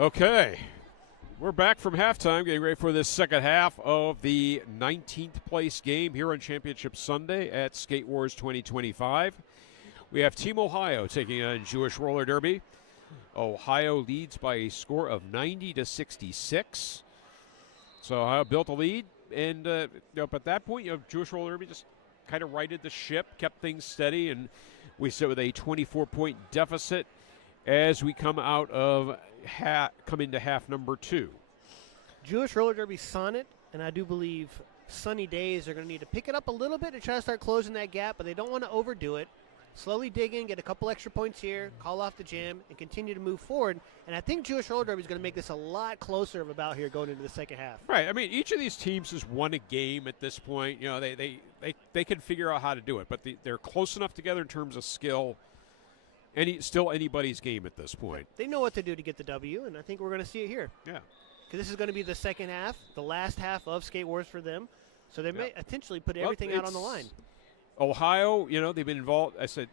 Okay. We're back from halftime, getting ready for this second half of the 19th place game here on Championship Sunday at Skate Wars 2025. We have Team Ohio taking on Jewish Roller Derby. Ohio leads by a score of 90-66. So Ohio built a lead, and at that point, Jewish Roller Derby just kind of righted the ship, kept things steady, and we sit with a 24-point deficit as we come into half number 2. Jewish Roller Derby Sonnet, and I do believe Sunny Days are going to need to pick it up a little bit to try to start closing that gap, but they don't want to overdo it. Slowly dig in, get a couple extra points here, call off the jam, and continue to move forward. And I think Jewish Roller Derby is going to make this a lot closer of a bout here going into the second half. Right. I mean, each of these teams has won a game at this point. They can figure out how to do it, but they're close enough together in terms of skill. Still anybody's game at this point. They know what to do to get the W, and I think we're going to see it here. Yeah. Because this is going to be the second half, the last half of Skate Wars for them. So they may potentially put everything out on the line. Ohio, they've been involved. I said,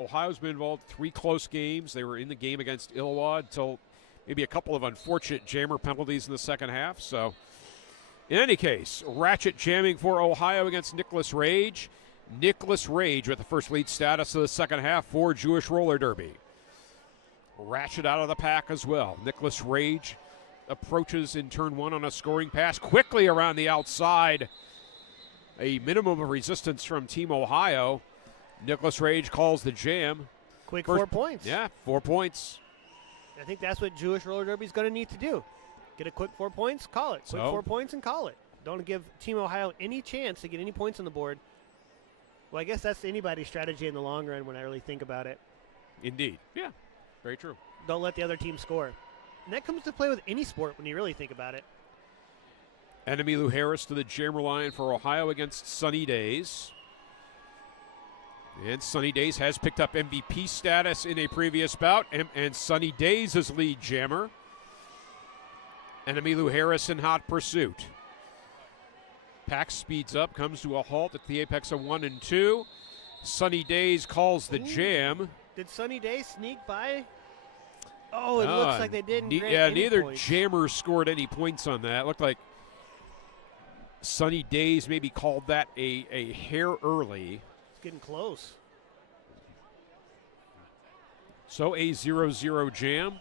Ohio's been involved 3 close games. They were in the game against Illawarra until maybe a couple of unfortunate jammer penalties in the second half. So, in any case, Ratchet jamming for Ohio against Nicholas Rage. Nicholas Rage with the first lead status of the second half for Jewish Roller Derby. Ratchet out of the pack as well. Nicholas Rage approaches in turn 1 on a scoring pass. Quickly around the outside. A minimum of resistance from Team Ohio. Nicholas Rage calls the jam. Quick 4 points. Yeah, 4 points. I think that's what Jewish Roller Derby is going to need to do. Get a quick 4 points, call it. Quick 4 points and call it. Don't give Team Ohio any chance to get any points on the board. Well, I guess that's anybody's strategy in the long run when I really think about it. Indeed. Yeah, very true. Don't let the other team score. And that comes to play with any sport when you really think about it. Enemy Lou Harris to the jammer line for Ohio against Sunny Days. And Sunny Days has picked up MVP status in a previous bout, and Sunny Days is lead jammer. Enemy Lou Harris in hot pursuit. Pack speeds up, comes to a halt at the apex of 1 and 2. Sunny Days calls the jam. Did Sunny Days sneak by? Oh, it looks like they didn't. Neither points. jammer scored any points on that. It looked like Sunny Days maybe called that a hair early. It's getting close. So a 0-0 jam.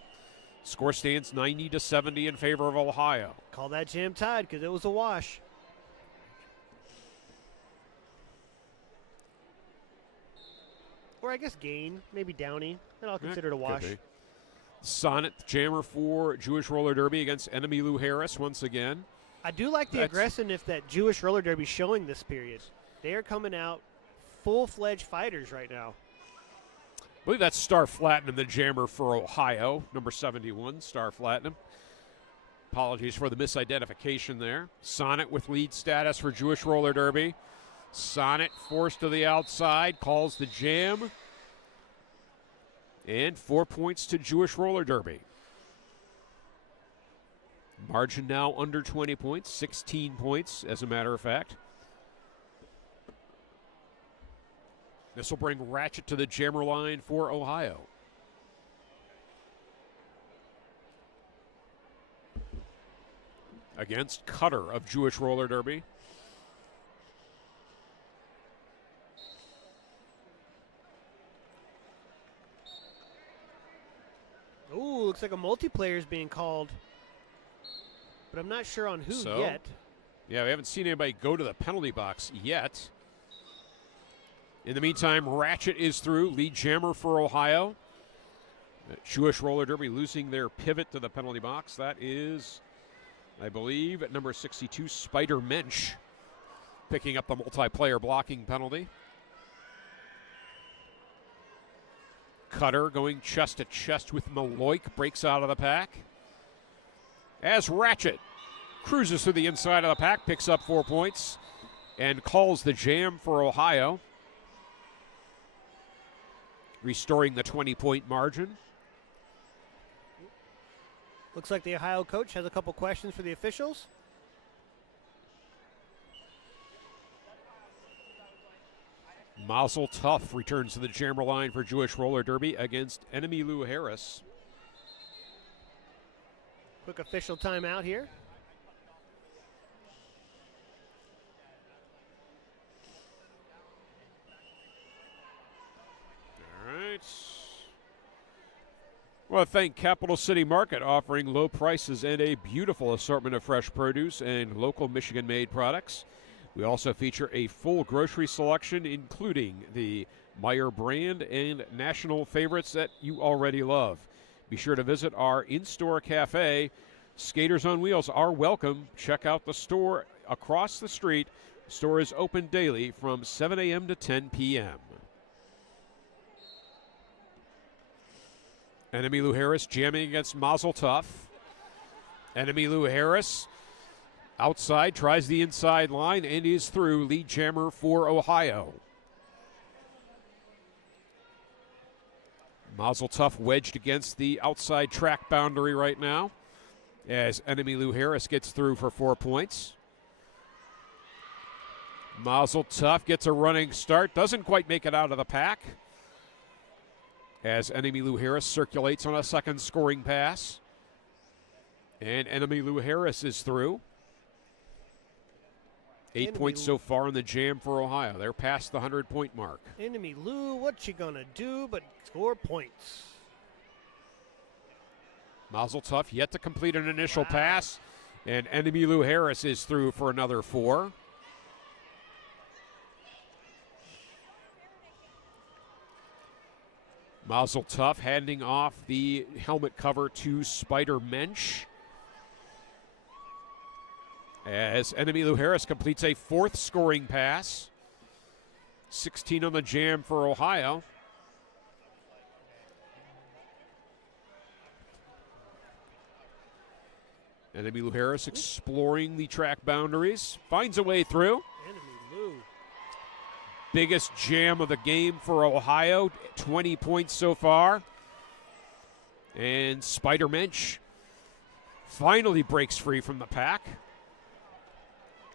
Score stands 90-70 in favor of Ohio. Call that jam tied because it was a wash. Or I guess gain, maybe Downey. And I'll consider it a wash. Sonnet jammer for Jewish Roller Derby against Enemy Lou Harris once again. I do like the aggressiveness that Jewish Roller Derby is showing this period. They are coming out full-fledged fighters right now. I believe that's Star Flatinum, the jammer for Ohio, number 71, Star Flatinum. Apologies for the misidentification there. Sonnet with lead status for Jewish Roller Derby. Sonnet forced to the outside, calls the jam. And 4 points to Jewish Roller Derby. Margin now under 20 points, 16 points as a matter of fact. This will bring Ratchet to the jammer line for Ohio. Against Cutter of Jewish Roller Derby. Ooh, looks like a multiplayer is being called. But I'm not sure on who yet. Yeah, we haven't seen anybody go to the penalty box yet. In the meantime, Ratchet is through, lead jammer for Ohio. Jewish Roller Derby losing their pivot to the penalty box. That is, I believe, at number 62, Spider Mensch, picking up the multiplayer blocking penalty. Cutter going chest to chest with Maloik, breaks out of the pack. As Ratchet cruises through the inside of the pack, picks up 4 points, and calls the jam for Ohio, restoring the 20-point margin. Looks like the Ohio coach has a couple questions for the officials. Mazel Tough returns to the jammer line for Jewish Roller Derby against Enemy Lou Harris. Quick official timeout here. All right. Well, thank Capital City Market, offering low prices and a beautiful assortment of fresh produce and local Michigan-made products. We also feature a full grocery selection, including the Meyer brand and national favorites that you already love. Be sure to visit our in-store cafe. Skaters on Wheels are welcome. Check out the store across the street. The store is open daily from 7 a.m. to 10 p.m. Enemy Lou Harris jamming against Mazel Tov. Enemy Lou Harris outside, tries the inside line, and is through. Lead jammer for Ohio. Mazel Tov wedged against the outside track boundary right now as Enemy Lou Harris gets through for 4 points. Mazel Tov gets a running start, doesn't quite make it out of the pack as Enemy Lou Harris circulates on a second scoring pass. And Enemy Lou Harris is through. 8 points so far in the jam for Ohio. They're past the 100-point mark. Enemy Lou, what you gonna do but score points? Mazel Tov yet to complete an initial pass, and Enemy Lou Harris is through for another 4. Mazel Tov handing off the helmet cover to Spider Mensch as Enemy Lou Harris completes a 4th scoring pass. 16 on the jam for Ohio. Enemy Lou Harris exploring the track boundaries, finds a way through. Enemy Lou. Biggest jam of the game for Ohio, 20 points so far. And Spider Mensch finally breaks free from the pack.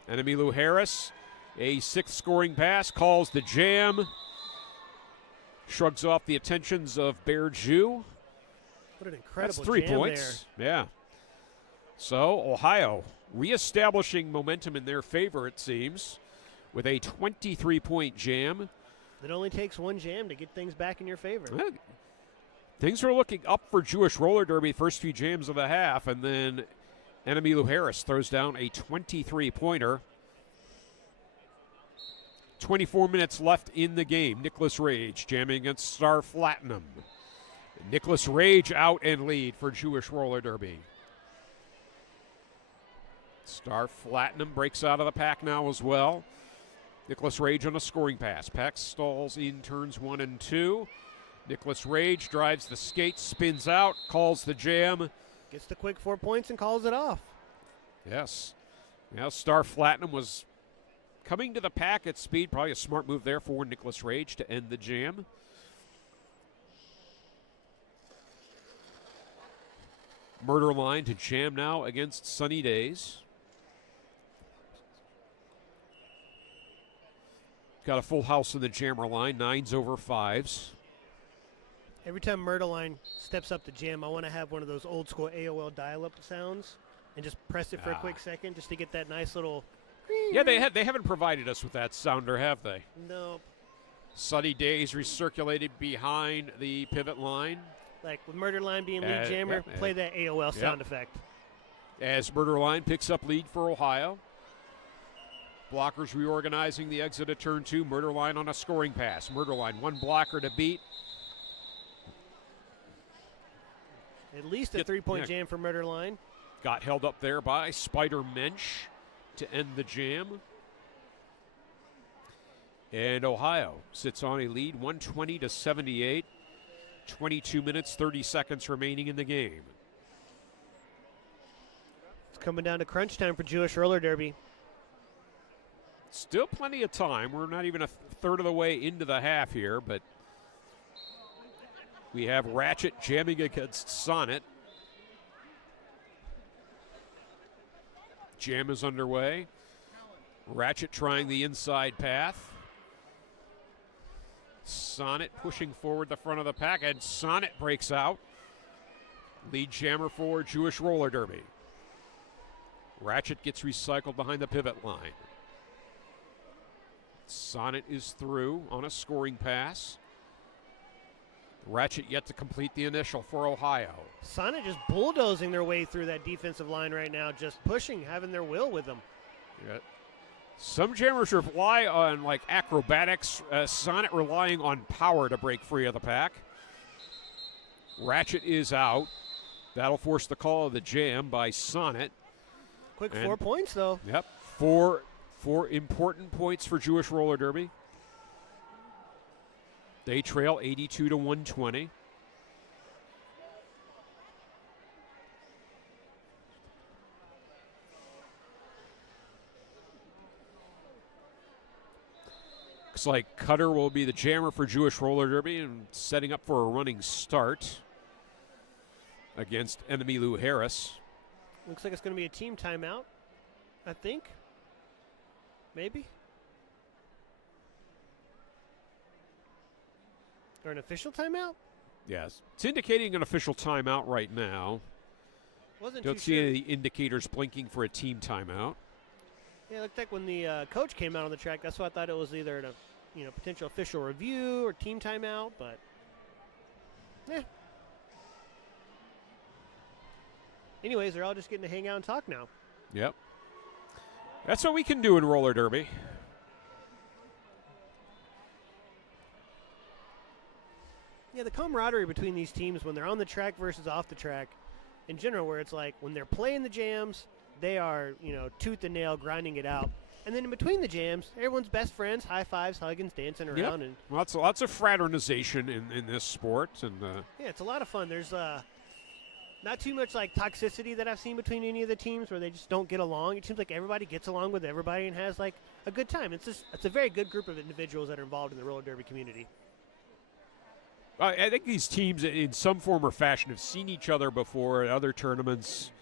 Enemy Lou Harris, a 6th scoring pass, calls the jam. Shrugs off the attentions of Bear Jew. What an incredible That's 3 jam points. Yeah. So Ohio reestablishing momentum in their favor, it seems, with a 23-point jam. It only takes one jam to get things back in your favor. Well, things are looking up for Jewish Roller Derby first few jams of the half, and then Enemy Lou Harris throws down a 23-pointer. 24 minutes left in the game. Nicholas Rage jamming against Star Platinum. Nicholas Rage out and lead for Jewish Roller Derby. Star Platinum breaks out of the pack now as well. Nicholas Rage on a scoring pass. Pack stalls in turns 1 and 2. Nicholas Rage drives the skate, spins out, calls the jam. Gets the quick 4 points and calls it off. Yes. Now Star Platinum was coming to the pack at speed. Probably a smart move there for Nicholas Rage to end the jam. Murder Line to jam now against Sunny Days. Got a full house in the jammer line, 9s over 5s. Every time Myrtleline steps up the jam, I want to have one of those old school AOL dial-up sounds and just press it for a quick second just to get that nice little. Yeah, they haven't provided us with that sounder, have they? Nope. Sunny Days recirculated behind the pivot line. Like with Murder Line being lead jammer, play that AOL sound effect. As Murder Line picks up lead for Ohio. Blockers reorganizing the exit of turn 2. Murder Line on a scoring pass. Murder Line, one blocker to beat. At least a 3-point jam for Murder Line. Got held up there by Spider Mensch to end the jam. And Ohio sits on a lead, 120-78. 22 minutes, 30 seconds remaining in the game. It's coming down to crunch time for Jewish Roller Derby. Still plenty of time. We're not even a third of the way into the half here, but we have Ratchet jamming against Sonnet. Jam is underway. Ratchet trying the inside path. Sonnet pushing forward the front of the pack, and Sonnet breaks out. Lead jammer for Jewish Roller Derby. Ratchet gets recycled behind the pivot line. Sonnet is through on a scoring pass. Ratchet yet to complete the initial for Ohio. Sonnet just bulldozing their way through that defensive line right now, just pushing, having their will with them. Yeah. Some jammers rely on like acrobatics. Sonnet relying on power to break free of the pack. Ratchet is out. That'll force the call of the jam by Sonnet. Quick 4 points, though. Yep, four important points for Jewish Roller Derby. They trail 82 to 120. Looks like Cutter will be the jammer for Jewish Roller Derby and setting up for a running start against enemy Lou Harris. Looks like it's going to be a team timeout, I think. Maybe. Or an official timeout? Yes. It's indicating an official timeout right now. Don't see any indicators blinking for a team timeout. Yeah, it looked like when the coach came out on the track, that's why I thought it was either a potential official review or team timeout, but yeah. Anyways, they're all just getting to hang out and talk now. Yep. That's what we can do in roller derby. Yeah, the camaraderie between these teams when they're on the track versus off the track, in general, where it's like when they're playing the jams, they are, tooth and nail grinding it out. And then in between the jams, everyone's best friends, high fives, hugging, dancing around. Yep. And Lots of fraternization in this sport. And yeah, it's a lot of fun. There's not too much like toxicity that I've seen between any of the teams where they just don't get along. It seems like everybody gets along with everybody and has like a good time. It's a very good group of individuals that are involved in the roller derby community. I think these teams, in some form or fashion, have seen each other before at other tournaments.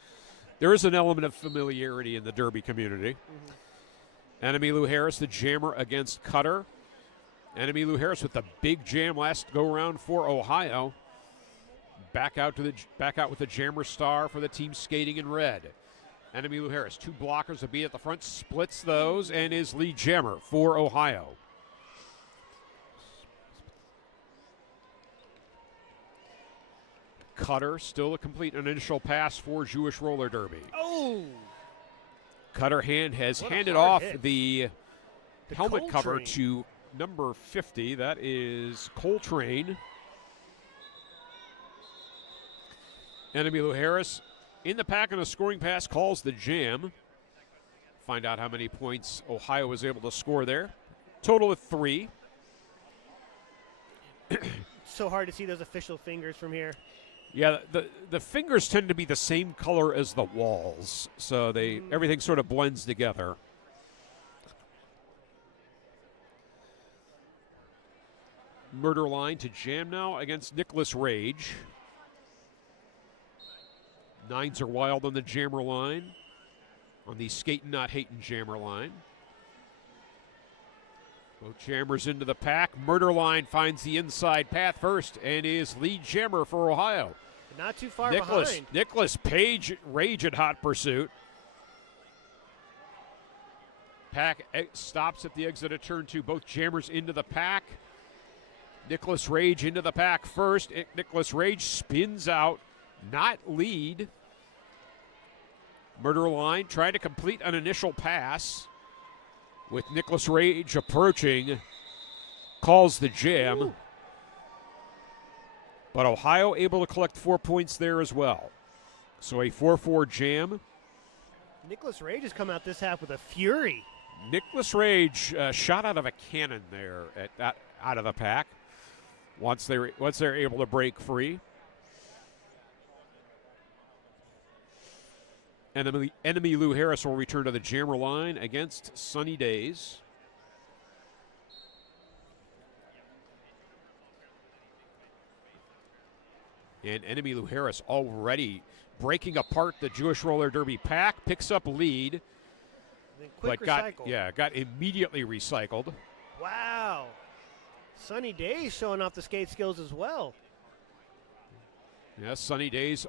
There is an element of familiarity in the derby community. Mm-hmm. Enemy Lou Harris, the jammer against Cutter. Enemy Lou Harris with the big jam last go-around for Ohio. Back out with the jammer star for the team skating in red. Enemy Lou Harris, two blockers to be at the front, splits those, and is lead jammer for Ohio. Cutter still to complete an initial pass for Jewish Roller Derby. Oh! Cutter has handed off the helmet Coltrane cover to number 50. That is Coltrane. Enemy Lou Harris in the pack on a scoring pass, calls the jam. Find out how many points Ohio was able to score there. Total of 3. So hard to see those official fingers from here. Yeah, the fingers tend to be the same color as the walls, so everything sort of blends together. Murder line to jam now against Nicholas Rage. 9s are wild on the jammer line, on the skatin' not hatin' jammer line. Both jammers into the pack. Murder line finds the inside path first and is lead jammer for Ohio. Not too far behind. Nicholas Page, Rage at hot pursuit. Pack stops at the exit of turn 2. Both jammers into the pack. Nicholas Rage into the pack first. Nicholas Rage spins out, not lead. Murder line trying to complete an initial pass. With Nicholas Rage approaching, calls the jam. Ooh. But Ohio able to collect 4 points there as well. So a 4-4 jam. Nicholas Rage has come out this half with a fury. Nicholas Rage shot out of a cannon there out of the pack. Once they're able to break free. Enemy Lou Harris will return to the jammer line against Sunny Days. And Enemy Lou Harris already breaking apart the Jewish Roller Derby pack, picks up lead. Quick recycle. Got immediately recycled. Wow. Sunny Days showing off the skate skills as well. Yeah, Sunny Days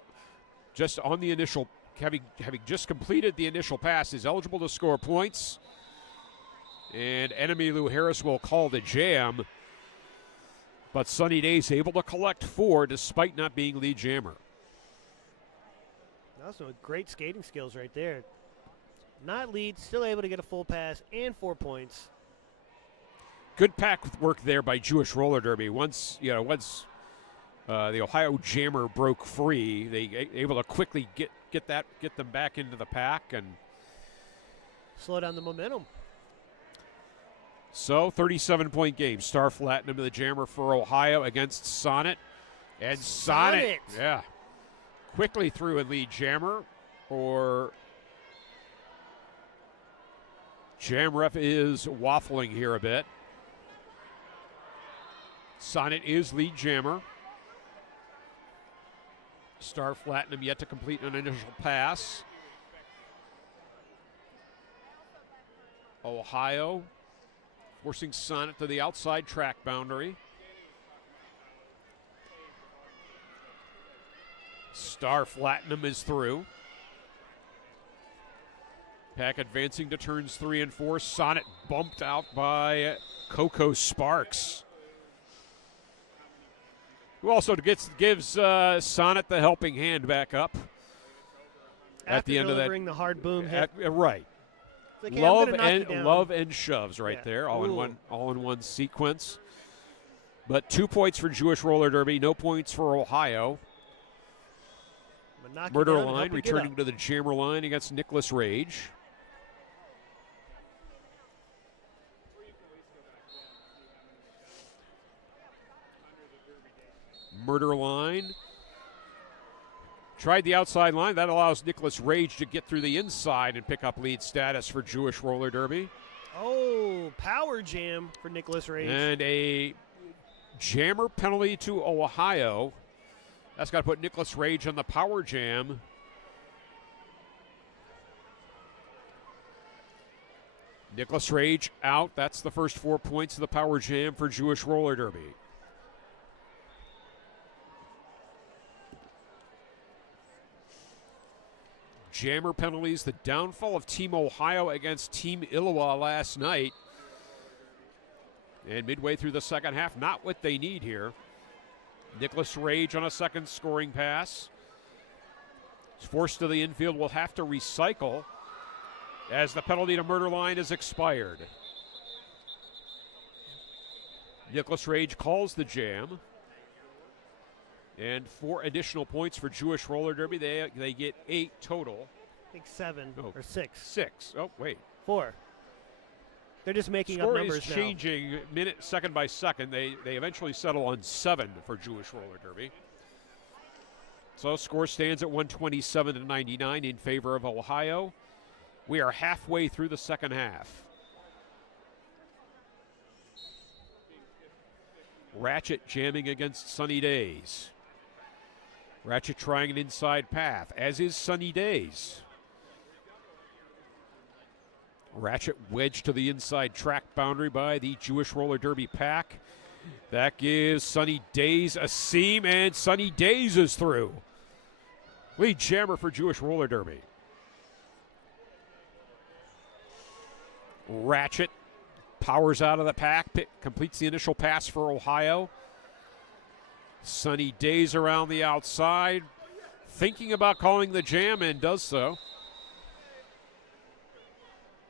just on the initial, having just completed the initial pass, is eligible to score points. And enemy Lou Harris will call the jam. But Sunny Days able to collect 4 despite not being lead jammer. That's some great skating skills right there. Not lead, still able to get a full pass and 4 points. Good pack work there by Jewish Roller Derby. Once the Ohio jammer broke free, they able to quickly get them back into the pack and slow down the momentum. So 37-point game. Star Platinum to the jammer for Ohio against Sonnet. And Sonnet, yeah, quickly through in lead jammer. Or jam ref is waffling here a bit. Sonnet is lead jammer. Star Platinum yet to complete an initial pass. Ohio forcing Sonnet to the outside track boundary. Star Platinum is through. Pack advancing to turns 3 and 4. Sonnet bumped out by Coco Sparks, who also gives Sonnet the helping hand back up at the end of that. Delivering the hard boom hit. Right. Like, hey, love and shoves right there, all in one sequence. But 2 points for Jewish Roller Derby, no points for Ohio. Murder Line returning to the jammer line against Nicholas Rage. Murder Line tried the outside line. That allows Nicholas Rage to get through the inside and pick up lead status for Jewish Roller Derby. Oh, power jam for Nicholas Rage. And a jammer penalty to Ohio. That's got to put Nicholas Rage on the power jam. Nicholas Rage out. That's the first 4 points of the power jam for Jewish Roller Derby. Jammer penalties, the downfall of Team Ohio against Team Iliwa last night. And midway through the second half, not what they need here. Nicholas Rage on a second scoring pass. He's forced to the infield, will have to recycle as the penalty to Murder Line is expired. Nicholas Rage calls the jam. And 4 additional points for Jewish Roller Derby. They get 8 total. I think 7 or 6. 6. Oh, wait. 4. They're just making Score up numbers is changing second by second. They eventually settle on 7 for Jewish Roller Derby. So score stands at 127-99 in favor of Ohio. We are halfway through the second half. Ratchet jamming against Sunny Days. Ratchet trying an inside path, as is Sunny Days. Ratchet wedged to the inside track boundary by the Jewish Roller Derby pack. That gives Sunny Days a seam, and Sunny Days is through. Lead jammer for Jewish Roller Derby. Ratchet powers out of the pack, completes the initial pass for Ohio. Sunny Days around the outside, thinking about calling the jam, and does so.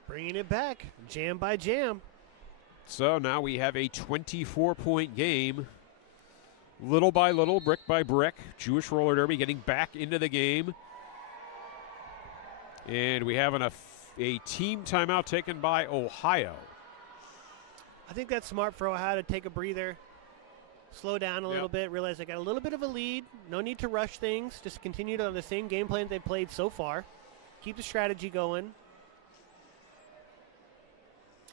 Bringing it back, jam by jam. So now we have a 24-point game. Little by little, brick by brick, Jewish Roller Derby getting back into the game. And we have a team timeout taken by Ohio. I think that's smart for Ohio to take a breather, slow down a little bit, realize they got a little bit of a lead. No need to rush things. Just continue on the same game plan they've played so far. Keep the strategy going.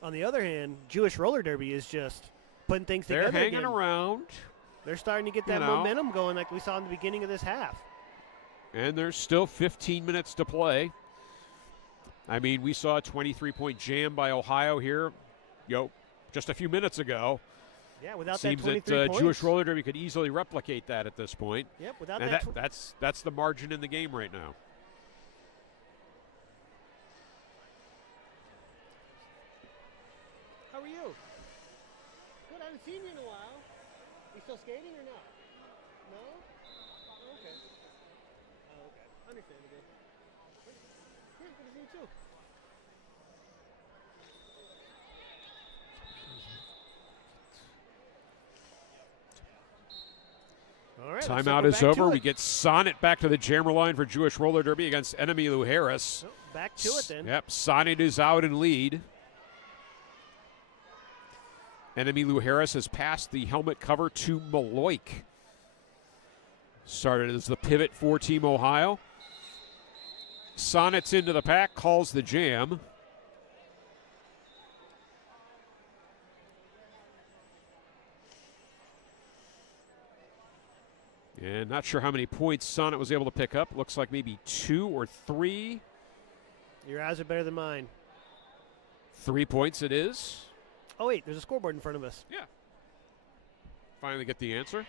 On the other hand, Jewish Roller Derby is just putting things together. They're hanging around. They're starting to get that momentum going like we saw in the beginning of this half. And there's still 15 minutes to play. I mean, we saw a 23-point jam by Ohio here, just a few minutes ago. Yeah, without Seems that 23 that points. Jewish Roller Derby could easily replicate that at this point. Yep, without And that. that's the margin in the game right now. How are you? Good. I haven't seen you in a while. You still skating or not? No? Oh, okay. Oh, okay. Understandable. Yeah, good to see you too. All right. Timeout is over. We get Sonnet back to the jammer line for Jewish Roller Derby against Enemy Harris. Oh, back to it then. Yep, Sonnet is out in lead. Enemy Harris has passed the helmet cover to Maloik. Started as the pivot for Team Ohio. Sonnet's into the pack, calls the jam. And not sure how many points Sonnet was able to pick up. Looks like maybe 2 or 3. Your eyes are better than mine. 3 points it is. Oh, wait, there's a scoreboard in front of us. Yeah. Finally get the answer.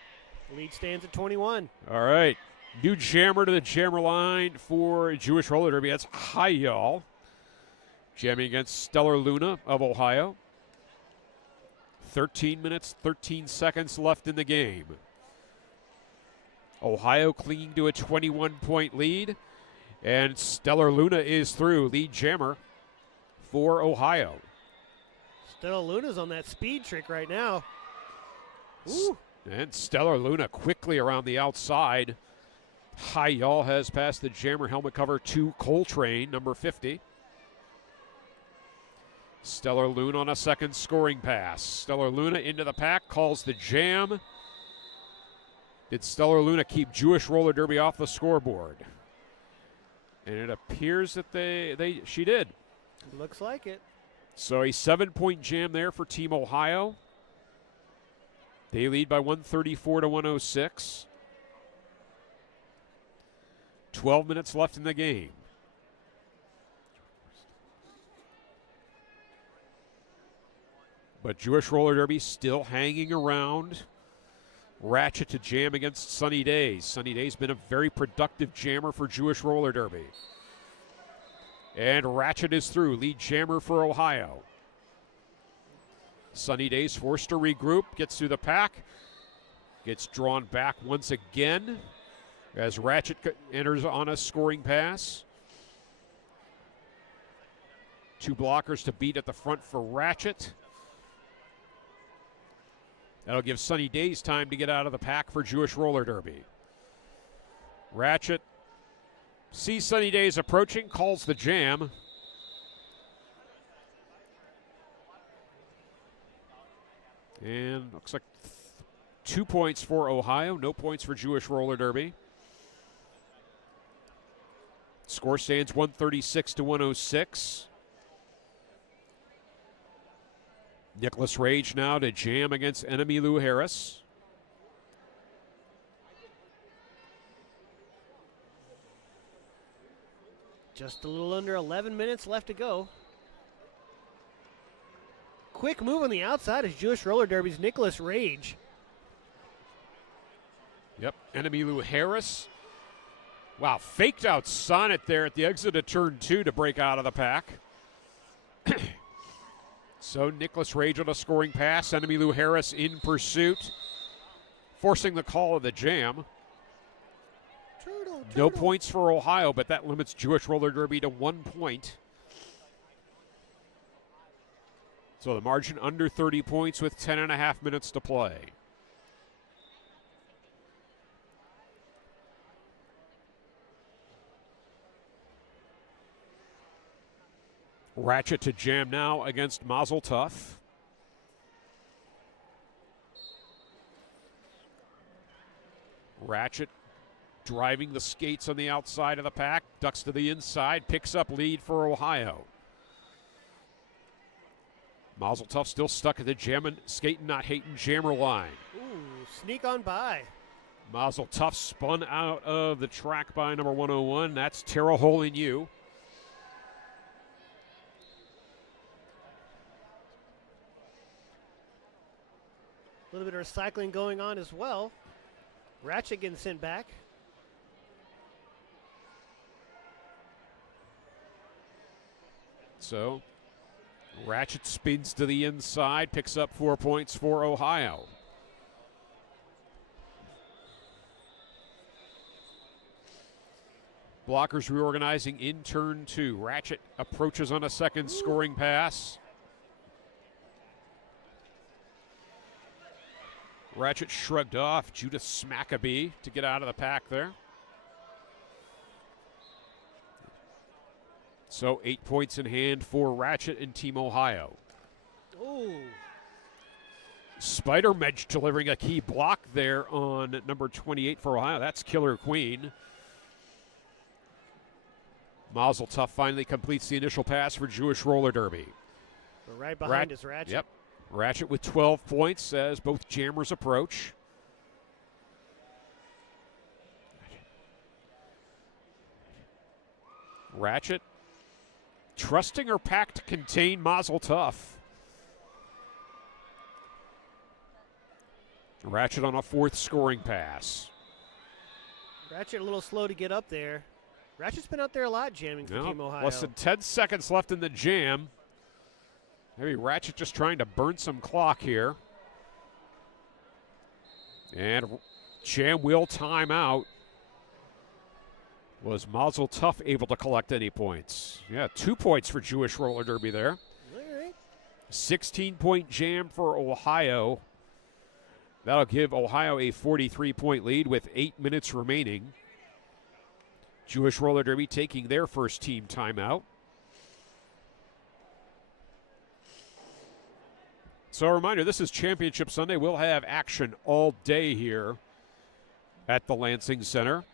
Lead stands at 21. All right. New jammer to the jammer line for Jewish Roller Derby. That's Hayal. Jamming against Stellar Luna of Ohio. 13 minutes, 13 seconds left in the game. Ohio clinging to a 21-point lead. And Stellar Luna is through, lead jammer for Ohio. Stellar Luna's on that speed trick right now. Ooh. And Stellar Luna quickly around the outside. Hayal has passed the jammer helmet cover to Coltrane, number 50. Stellar Luna on a second scoring pass. Stellar Luna into the pack, calls the jam. Did Stellar Luna keep Jewish Roller Derby off the scoreboard? And it appears that she did. Looks like it. So a 7-point jam there for Team Ohio. They lead by 134 to 106. 12 minutes left in the game. But Jewish Roller Derby still hanging around. Ratchet to jam against Sunny Days. Sunny Days been a very productive jammer for Jewish Roller Derby. And Ratchet is through, lead jammer for Ohio. Sunny Days forced to regroup, gets through the pack, gets drawn back once again as Ratchet enters on a scoring pass. 2 blockers to beat at the front for Ratchet. That'll give Sunny Days time to get out of the pack for Jewish Roller Derby. Ratchet sees Sunny Days approaching, calls the jam. And looks like 2 points for Ohio, no points for Jewish Roller Derby. Score stands 136 to 106. Nicholas Rage now to jam against Enemy Lou Harris. Just a little under 11 minutes left to go. Quick move on the outside is Jewish Roller Derby's Nicholas Rage. Yep, Enemy Lou Harris. Wow, faked out Sonnet there at the exit of turn 2 to break out of the pack. So Nicholas Rage on a scoring pass. Enemy Lou Harris in pursuit, forcing the call of the jam. No points for Ohio, but that limits Jewish Roller Derby to 1 point. So the margin under 30 points with 10.5 minutes to play. Ratchet to jam now against Mazel Tov. Ratchet driving the skates on the outside of the pack, ducks to the inside, picks up lead for Ohio. Mazel Tov still stuck at the jammin', skating, not hating jammer line. Ooh, sneak on by. Mazel Tov spun out of the track by number 101. That's Terrell Hole in you. A little bit of recycling going on as well. Ratchet getting sent back. So Ratchet spins to the inside, picks up 4 points for Ohio. Blockers reorganizing in turn 2. Ratchet approaches on a second scoring pass. Ratchet shrugged off Judith Smackabee to get out of the pack there. So 8 points in hand for Ratchet and Team Ohio. Ooh. Spider Medj delivering a key block there on number 28 for Ohio. That's Killer Queen. Mazel Tov finally completes the initial pass for Jewish Roller Derby. But right behind is Ratchet. Yep. Ratchet with 12 points as both jammers approach. Ratchet trusting her pack to contain Mazel Tov. Ratchet on a 4th scoring pass. Ratchet a little slow to get up there. Ratchet's been out there a lot jamming for Team Ohio. Less than 10 seconds left in the jam. Maybe Ratchet just trying to burn some clock here. And jam will timeout. Was Mazel Tov able to collect any points? Yeah, 2 points for Jewish Roller Derby there. All right. 16-point jam for Ohio. That'll give Ohio a 43-point lead with 8 minutes remaining. Jewish Roller Derby taking their first team timeout. So a reminder, this is Championship Sunday. We'll have action all day here at the Lansing Center.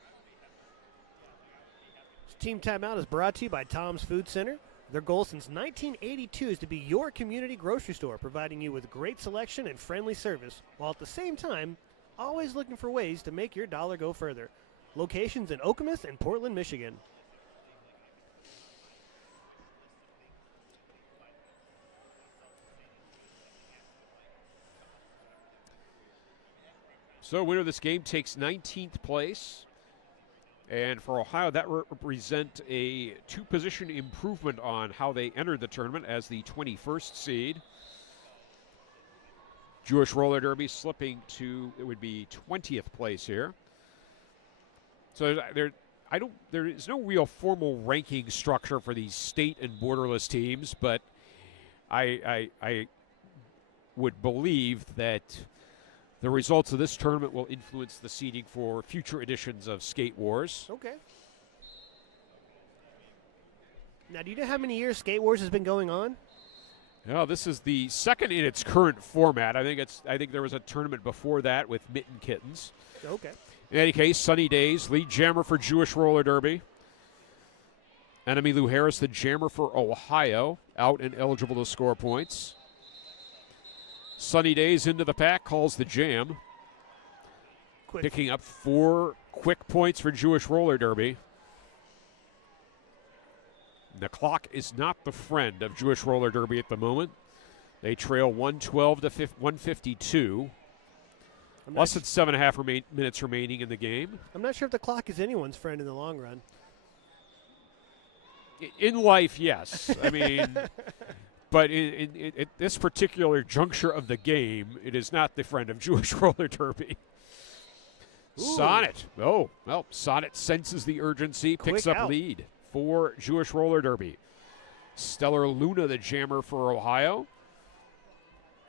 This team timeout is brought to you by Tom's Food Center. Their goal since 1982 is to be your community grocery store, providing you with great selection and friendly service, while at the same time, always looking for ways to make your dollar go further. Locations in Okemos and Portland, Michigan. So winner of this game takes 19th place. And for Ohio, that represent a 2-position improvement on how they entered the tournament as the 21st seed. Jewish Roller Derby slipping to, it would be 20th place here. So there is no real formal ranking structure for these state and borderless teams, but I would believe that the results of this tournament will influence the seeding for future editions of Skate Wars. Okay. Now, do you know how many years Skate Wars has been going on? No, this is the second in its current format. I think there was a tournament before that with Mitten Kittens. Okay. In any case, Sunny Days, lead jammer for Jewish Roller Derby. Enemy Lou Harris, the jammer for Ohio, out and eligible to score points. Sunny Days into the pack, calls the jam. Quick. Picking up 4 quick points for Jewish Roller Derby. The clock is not the friend of Jewish Roller Derby at the moment. They trail 112 to 152. Less than 7.5 minutes remaining in the game. I'm not sure if the clock is anyone's friend in the long run. In life, yes. I mean, but in this particular juncture of the game, it is not the friend of Jewish Roller Derby. Ooh. Sonnet. Oh, well, Sonnet senses the urgency, picks Quick up out. lead for Jewish Roller Derby. Stellar Luna, the jammer for Ohio,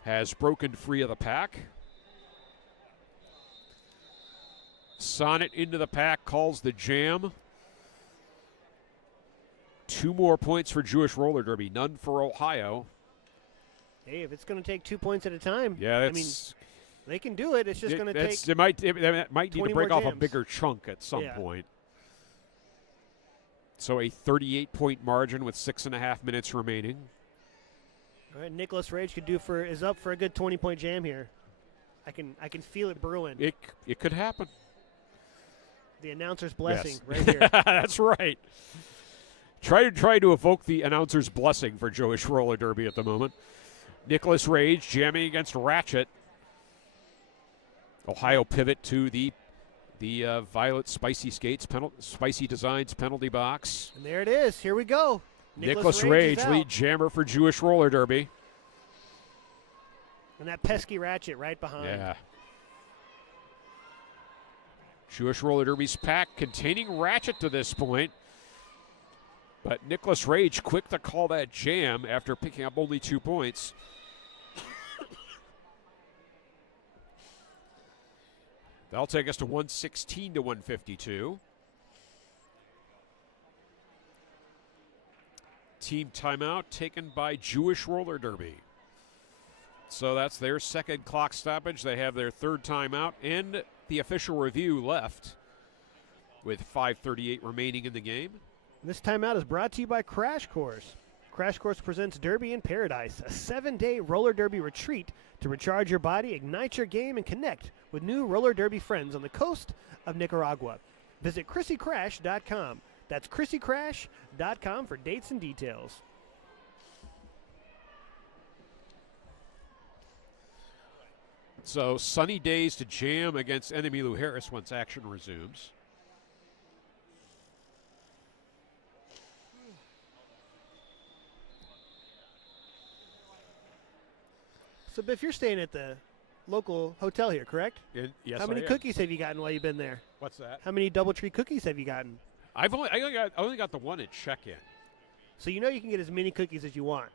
has broken free of the pack. Sonnet into the pack, calls the jam. 2 more points for Jewish Roller Derby, none for Ohio. Hey, if it's going to take 2 points at a time, Yeah, I mean, they can do it. It's just going to take. It might need 20 to break more off a jams. bigger chunk at some Yeah. point. So a 38-point margin with 6.5 minutes remaining. All right, Nicholas Rage is up for a good 20-point jam here. I can feel it brewing. It could happen. The announcer's blessing Yes. right here. That's right. Try to evoke the announcer's blessing for Jewish Roller Derby at the moment. Nicholas Rage jamming against Ratchet. Ohio pivot to the violet spicy skates, spicy designs penalty box. And there it is. Here we go. Nicholas Rage, lead jammer for Jewish roller derby. And that pesky Ratchet right behind. Yeah. Jewish roller derby's pack containing Ratchet to this point. But Nicholas Rage quick to call that jam after picking up only 2 points. That'll take us to 116 to 152. Team timeout taken by Jewish roller derby. So that's their second clock stoppage. They have their third timeout and the official review left with 5:38 remaining in the game. This timeout is brought to you by Crash Course. Crash Course presents Derby in Paradise, a 7-day roller derby retreat to recharge your body, ignite your game, and connect with new roller derby friends on the coast of Nicaragua. Visit ChrissyCrash.com. That's ChrissyCrash.com for dates and details. So sunny days to jam against Emmylou Harris once action resumes. So, Biff, you're staying at the local hotel here, correct? Yes, How many I am. cookies have you gotten while you've been there? What's that? How many DoubleTree cookies have you gotten? I only got the one at check-in. So you know you can get as many cookies as you want.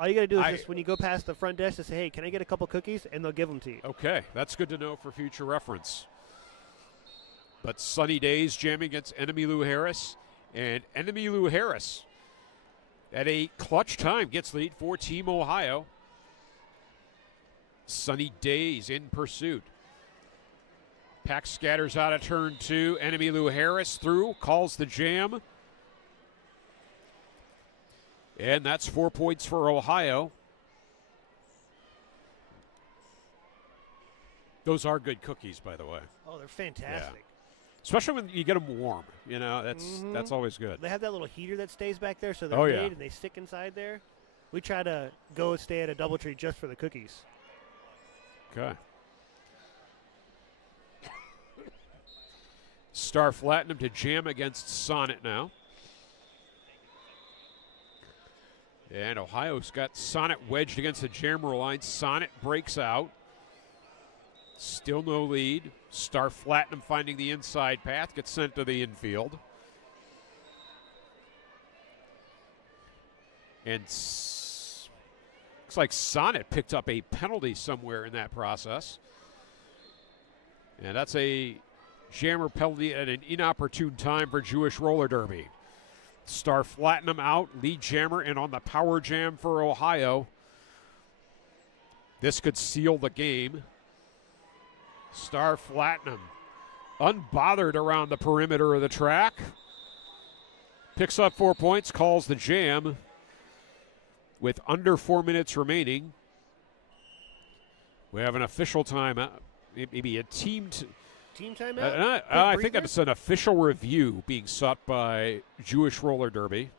All you got to do is just when you go past the front desk, just say, hey, can I get a couple cookies? And they'll give them to you. Okay, that's good to know for future reference. But sunny days jamming against Emmylou Harris. And Emmylou Harris at a clutch time gets lead for Team Ohio. Sunny days in pursuit. Pack scatters out of turn 2. Emmylou Harris through, calls the jam. And that's 4 points for Ohio. Those are good cookies, by the way. Oh, they're fantastic. Yeah. Especially when you get them warm. You know, that's always good. They have that little heater that stays back there, so they're made and they stick inside there. We try to go stay at a DoubleTree just for the cookies. Okay. Star Platinum to jam against Sonnet now. And Ohio's got Sonnet wedged against the jammer line. Sonnet breaks out. Still no lead. Star Platinum finding the inside path. Gets sent to the infield. And looks like Sonnet picked up a penalty somewhere in that process. And that's a jammer penalty at an inopportune time for Jewish roller derby. Star Platinum out, lead jammer, and on the power jam for Ohio. This could seal the game. Star Platinum unbothered around the perimeter of the track. Picks up 4 points, calls the jam with under 4 minutes remaining. We have an official timeout, maybe a team timeout? I think it's an official review being sought by Jewish roller derby.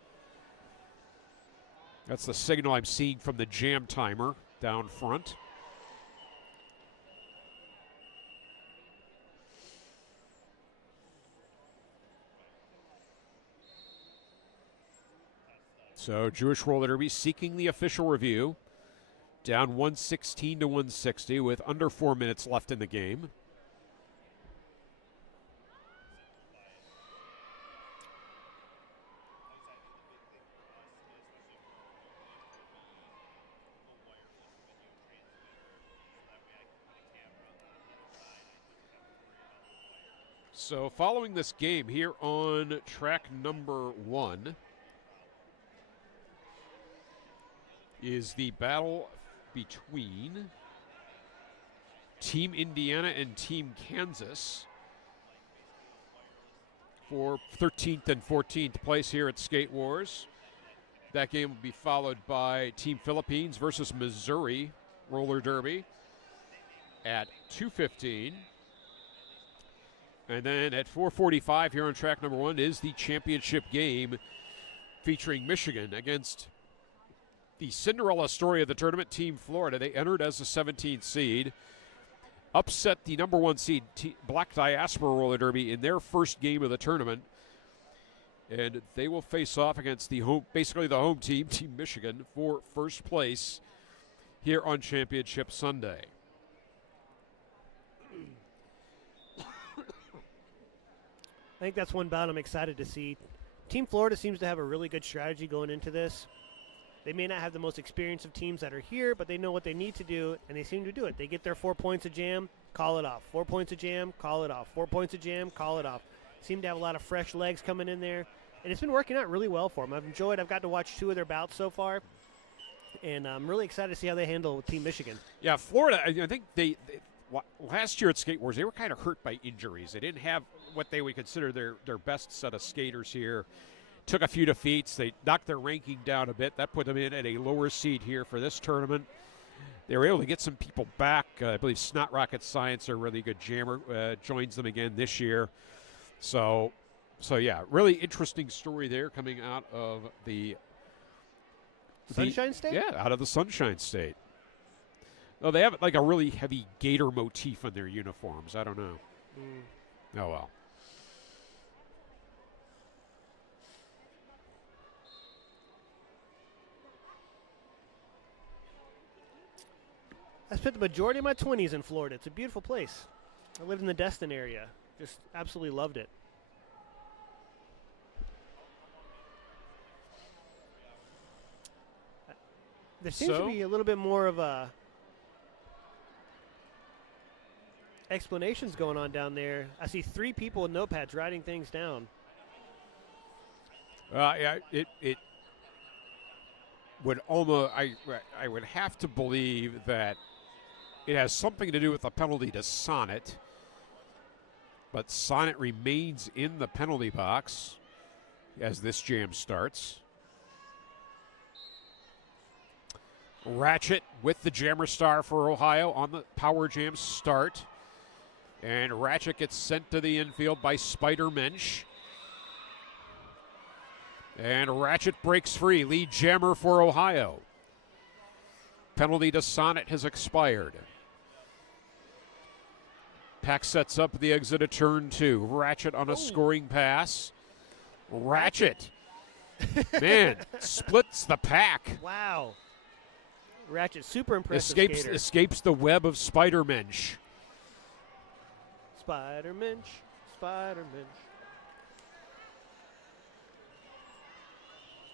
That's the signal I'm seeing from the jam timer down front. So Jewish roller derby seeking the official review. Down 116 to 160 with under 4 minutes left in the game. So following this game here on track number 1 is the battle between Team Indiana and Team Kansas for 13th and 14th place here at Skate Wars. That game will be followed by Team Philippines versus Missouri roller derby at 2:15. And then at 4:45 here on track number 1 is the championship game featuring Michigan against the Cinderella story of the tournament, Team Florida. They entered as the 17th seed. upset the number 1 seed Black Diaspora Roller Derby in their first game of the tournament. And they will face off against the home team, Team Michigan, for first place here on Championship Sunday. I think that's one bout I'm excited to see. Team Florida seems to have a really good strategy going into this. They may not have the most experience of teams that are here, but they know what they need to do, and they seem to do it. They get their 4 points of jam, call it off. 4 points of jam, call it off. 4 points of jam, call it off. Seem to have a lot of fresh legs coming in there, and it's been working out really well for them. I've got to watch 2 of their bouts so far, and I'm really excited to see how they handle Team Michigan. Yeah, Florida, I think they last year at Skate Wars, they were kind of hurt by injuries. They didn't have what they would consider their best set of skaters here. Took a few defeats. They knocked their ranking down a bit. That put them in at a lower seed here for this tournament. They were able to get some people back. I believe Snot Rocket Science, a really good jammer, joins them again this year. So yeah, really interesting story there coming out of the Sunshine State? Yeah, out of the Sunshine State. Oh, they have like a really heavy gator motif on their uniforms. I don't know. Oh, well. I spent the majority of my 20s in Florida. It's a beautiful place. I lived in the Destin area. Just absolutely loved it. There seems to be a little bit more of a explanations going on down there. I see 3 people with notepads writing things down. Yeah, it would almost I would have to believe that it has something to do with the penalty to Sonnet, but Sonnet remains in the penalty box as this jam starts. Ratchet with the Jammer Star for Ohio on the Power Jam start. And Ratchet gets sent to the infield by Spider Mensch. And Ratchet breaks free. Lead jammer for Ohio. Penalty to Sonnet has expired. Pack sets up the exit of turn 2. Ratchet on a scoring pass. Ratchet. Man, splits the pack. Wow. Ratchet, super impressive Escapes the web of Spider Mensch. Spider Mensch.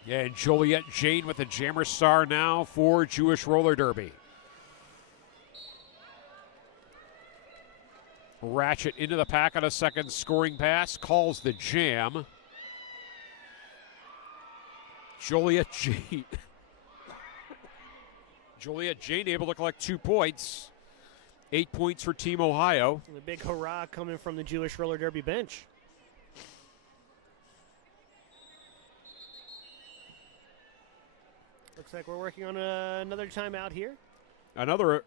Yeah, and Joliet Jane with a Jammer Star now for Jewish Roller Derby. Ratchet into the pack on a second scoring pass, calls the jam. Joliet Jane. Joliet Jane able to collect 2 points. 8 points for Team Ohio. And a big hurrah coming from the Jewish Roller Derby bench. Looks like we're working on another timeout here. Another.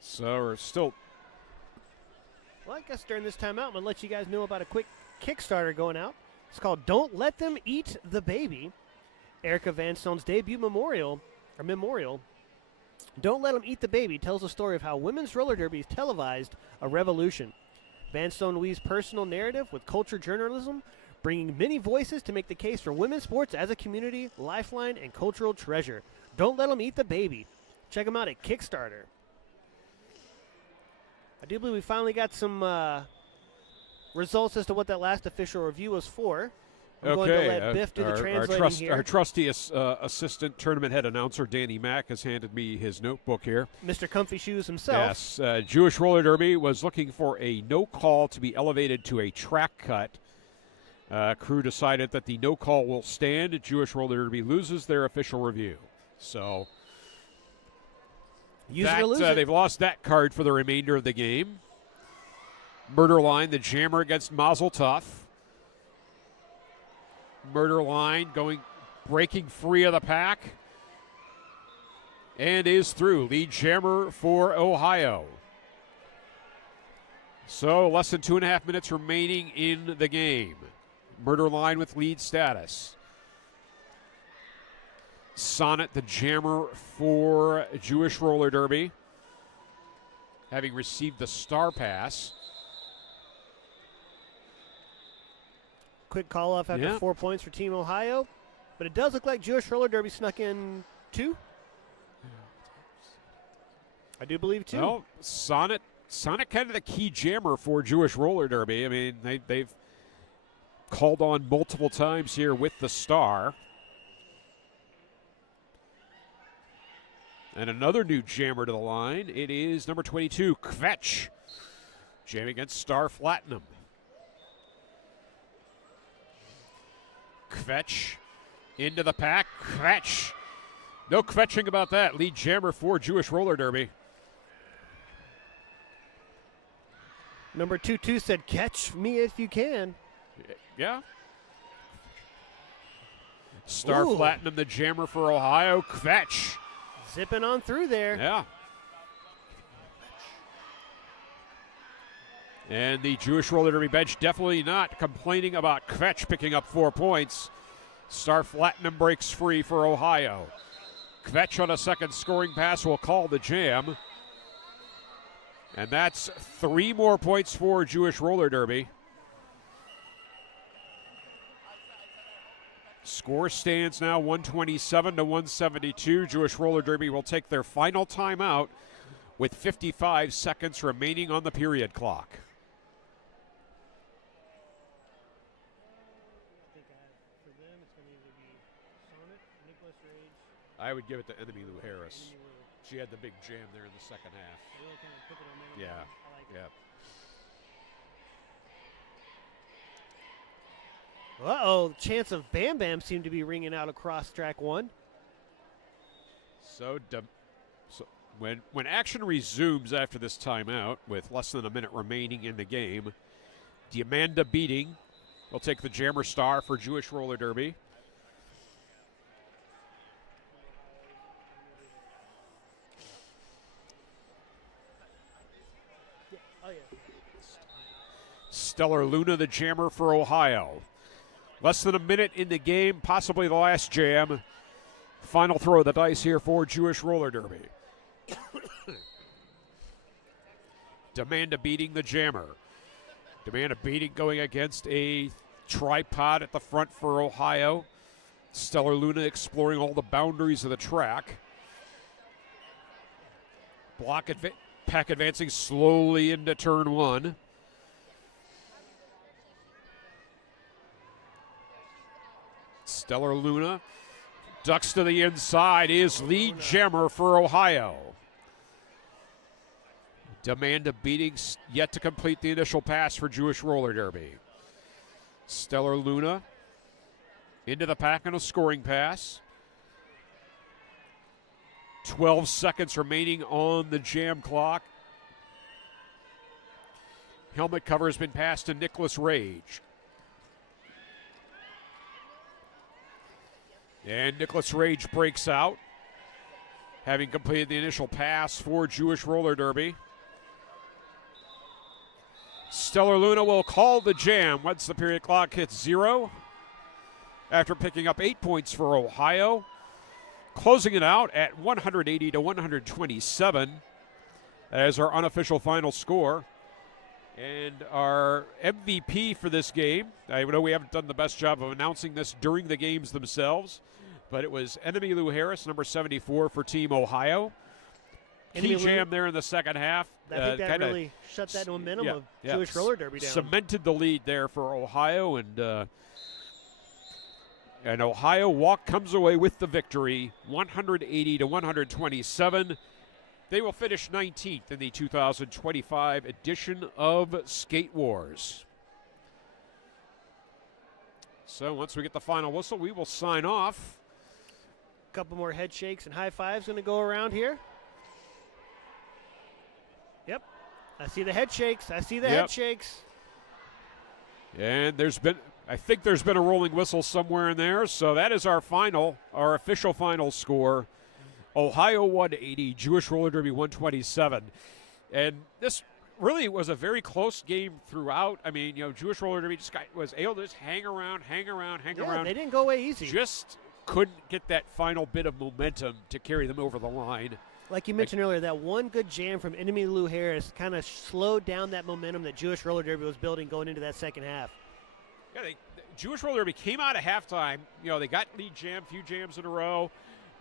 So we're still. Well, I guess during this timeout, I'm going to let you guys know about a quick Kickstarter going out. It's called Don't Let Them Eat the Baby. Erica Vanstone's debut memorial. Don't Let Them Eat the Baby tells the story of how women's roller derby televised a revolution. Vanstone weaves personal narrative with culture journalism, bringing many voices to make the case for women's sports as a community, lifeline, and cultural treasure. Don't Let Them Eat the Baby. Check them out at Kickstarter. I do believe we finally got some results as to what that last official review was for. I'm going to let Biff do the translating here. Our trusty assistant tournament head announcer, Danny Mack, has handed me his notebook here. Mr. Comfy Shoes himself. Yes, Jewish Roller Derby was looking for a no call to be elevated to a track cut. Crew decided that the no call will stand. Jewish Roller Derby loses their official review. So they've lost that card for the remainder of the game. Murder Line, the jammer against Mazel Tov. Murder Line breaking free of the pack and is through. Lead jammer for Ohio. So less than 2.5 minutes remaining in the game. Murder Line with lead status. Sonnet, the jammer for Jewish Roller Derby. having received the star pass. Quick call off after 4 points for Team Ohio. But it does look like Jewish Roller Derby snuck in 2. I do believe 2. Well, Sonnet kind of the key jammer for Jewish Roller Derby. I mean, they've called on multiple times here with the star. And another new jammer to the line. It is number 22, Kvetch, jamming against Star Platinum. Kvetch into the pack. Kvetch. No kvetching about that. Lead jammer for Jewish Roller Derby. Number 22 said, "Catch me if you can." Yeah. Star Platinum, the jammer for Ohio. Kvetch. Zipping on through there. Yeah. And the Jewish Roller Derby bench definitely not complaining about Kvetch picking up 4 points. Star Platinum breaks free for Ohio. Kvetch on a second scoring pass will call the jam. And that's 3 more points for Jewish Roller Derby. Score stands now 127 to 172. Jewish Roller Derby will take their final timeout with 55 seconds remaining on the period clock. I would give it to Enemy Lou Harris. She had the big jam there in the second half. Yeah, yeah. Uh-oh, chants of Bam Bam seem to be ringing out across track 1. So when action resumes after this timeout with less than a minute remaining in the game, Diamanda Beating will take the jammer star for Jewish Roller Derby. Stellar Luna, the jammer for Ohio. Less than a minute in the game, possibly the last jam. Final throw of the dice here for Jewish Roller Derby. Diamanda Beating, the jammer. Diamanda Beating going against a tripod at the front for Ohio. Stellar Luna exploring all the boundaries of the track. Pack advancing slowly into turn 1. Stellar Luna ducks to the inside, is lead jammer for Ohio. Diamanda Beating yet to complete the initial pass for Jewish Roller Derby. Stellar Luna into the pack on a scoring pass. 12 seconds remaining on the jam clock. Helmet cover has been passed to Nicholas Rage. And Nicholas Rage breaks out, having completed the initial pass for Jewish Roller Derby. Stellar Luna will call the jam once the period clock hits 0 after picking up 8 points for Ohio. Closing it out at 180 to 127 as our unofficial final score. And our MVP for this game, I know we haven't done the best job of announcing this during the games themselves, but it was Enemy Lou Harris, number 74 for Team Ohio. Key jam there in the second half. I think that really shut that momentum of Jewish Roller Derby down. Cemented the lead there for Ohio, and Ohio comes away with the victory, 180 to 127. They will finish 19th in the 2025 edition of Skate Wars. So once we get the final whistle, we will sign off. A couple more head shakes and high fives going to go around here. Yep. I see the head shakes. Head shakes. And I think there's been a rolling whistle somewhere in there. So that is our official final score. Ohio 180, Jewish Roller Derby 127. And this really was a very close game throughout. I mean, Jewish Roller Derby was able to just hang around. They didn't go away easy. Just couldn't get that final bit of momentum to carry them over the line. Like you mentioned earlier, that one good jam from Enemy Lou Harris kind of slowed down that momentum that Jewish Roller Derby was building going into that second half. Yeah, Jewish Roller Derby came out at halftime. They got lead jam, few jams in a row,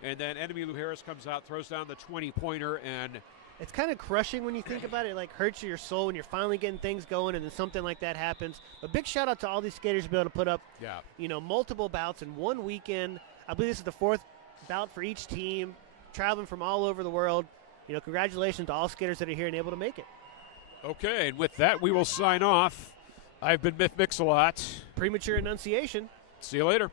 and then Enemy Lou Harris comes out, throws down the 20-pointer, and it's kind of crushing when you think about it. It like hurts your soul when you're finally getting things going, and then something like that happens. But big shout out to all these skaters to be able to put up, multiple bouts in one weekend. I believe this is the 4th bout for each team, traveling from all over the world. Congratulations to all skaters that are here and able to make it. Okay, and with that, we will sign off. I've been Myth Mix-a-Lot. Premature enunciation. See you later.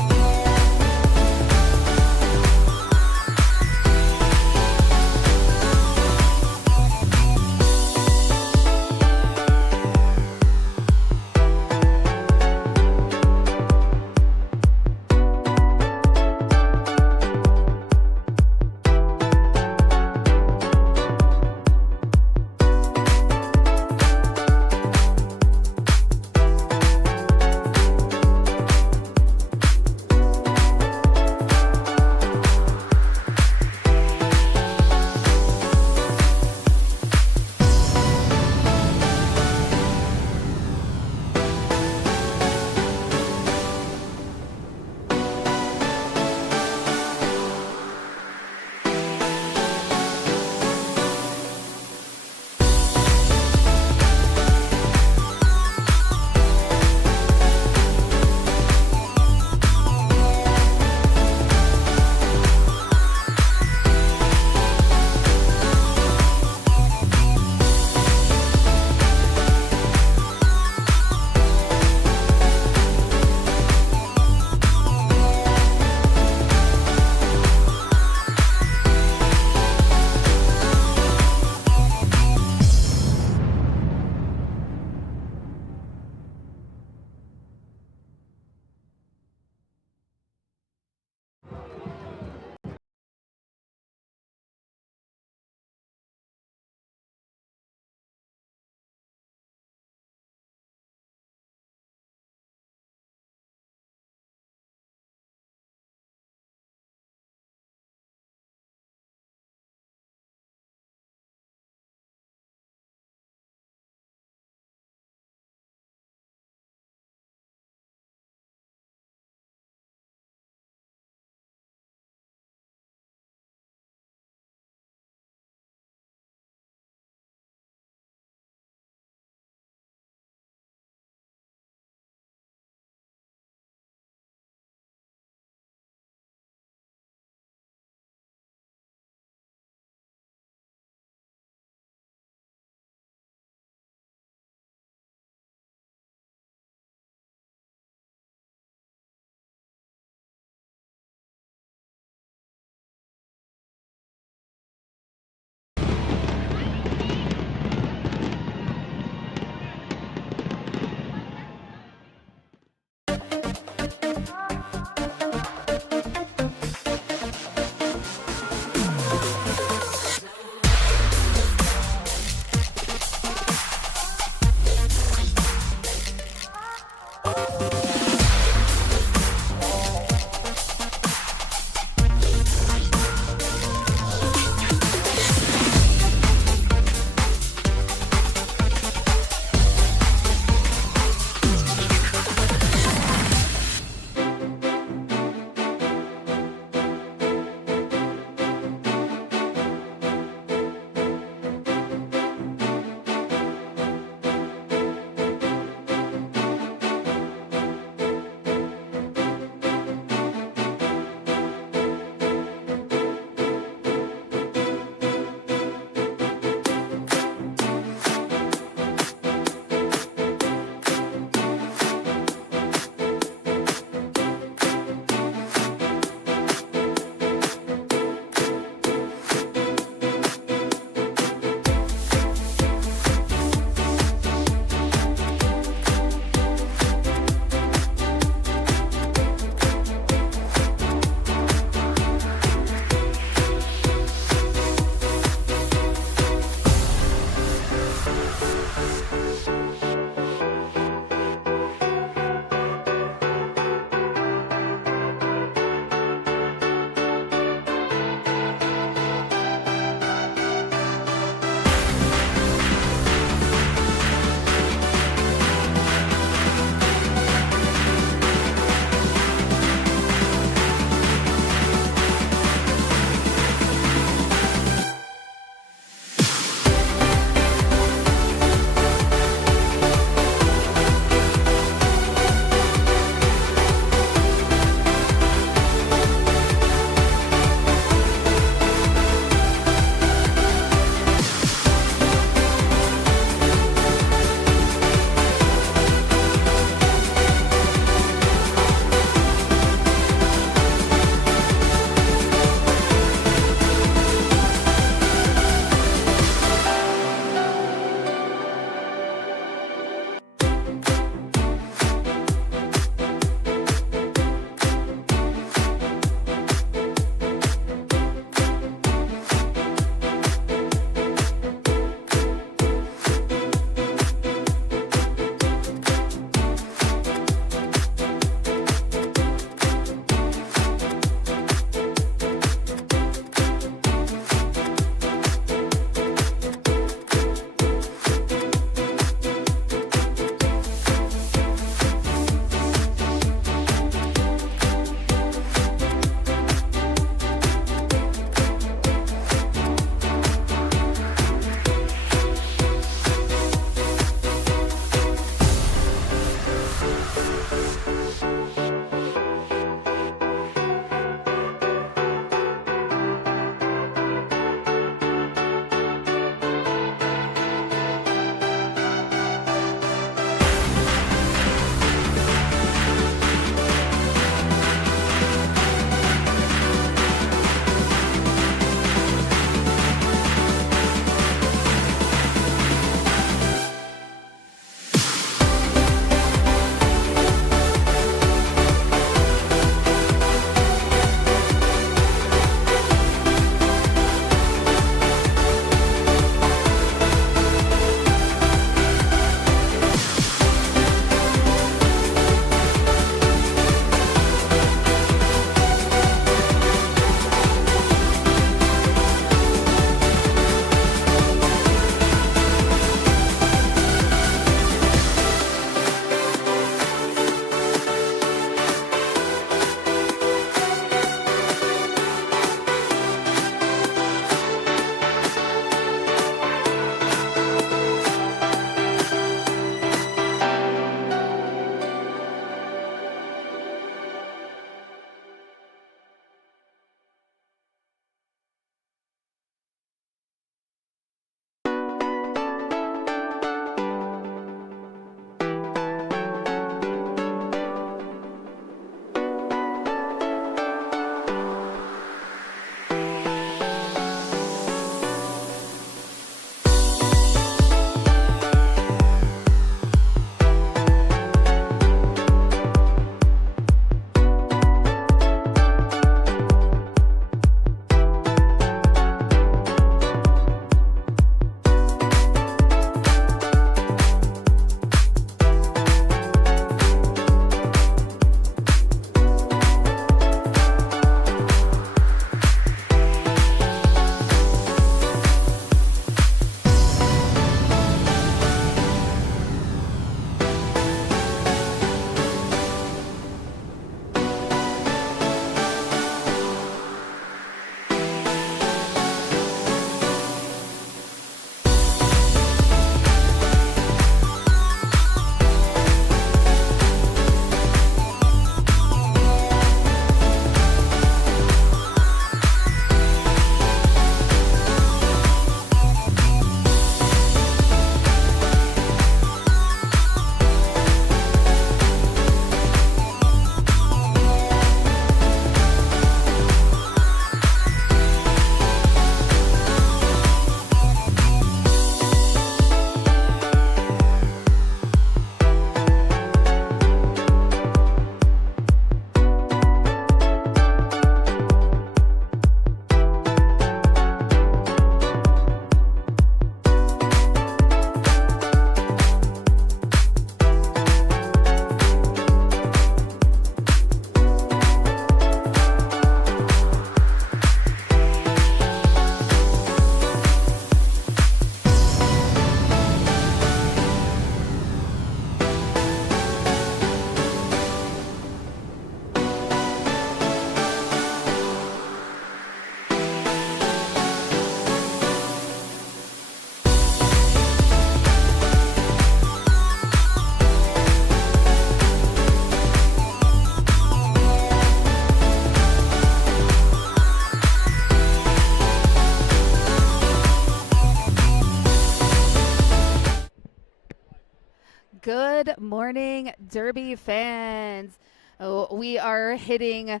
morning, Derby fans. Oh, we are hitting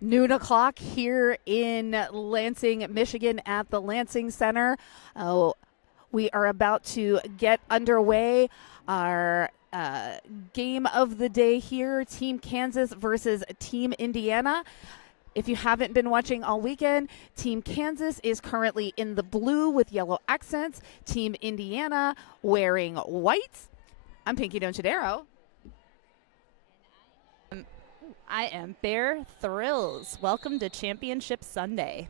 noon o'clock here in Lansing, Michigan at the Lansing Center. Oh, we are about to get underway. Our game of the day here, Team Kansas versus Team Indiana. If you haven't been watching all weekend, Team Kansas is currently in the blue with yellow accents. Team Indiana wearing white. I'm Pinky Donchadero. I am Bear Thrills. Welcome to Championship Sunday.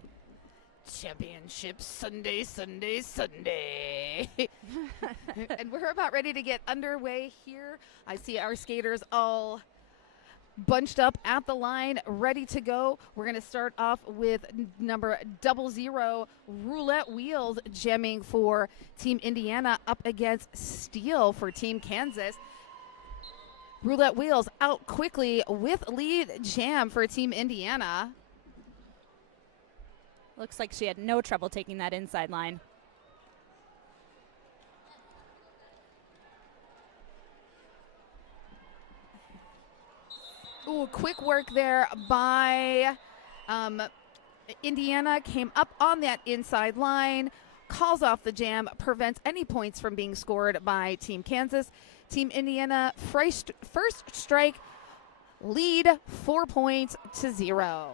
Championship Sunday, Sunday, Sunday. And we're about ready to get underway here. I see our skaters all bunched up at the line, ready to go. We're going to start off with number 00, Roulette Wheels, jamming for Team Indiana up against Steel for Team Kansas. Roulette Wheels out quickly with lead jam for Team Indiana. Looks like she had no trouble taking that inside line. Ooh, quick work there by Indiana. Came up on that inside line, calls off the jam, prevents any points from being scored by Team Kansas. Team Indiana, first strike, lead 4 points to 0.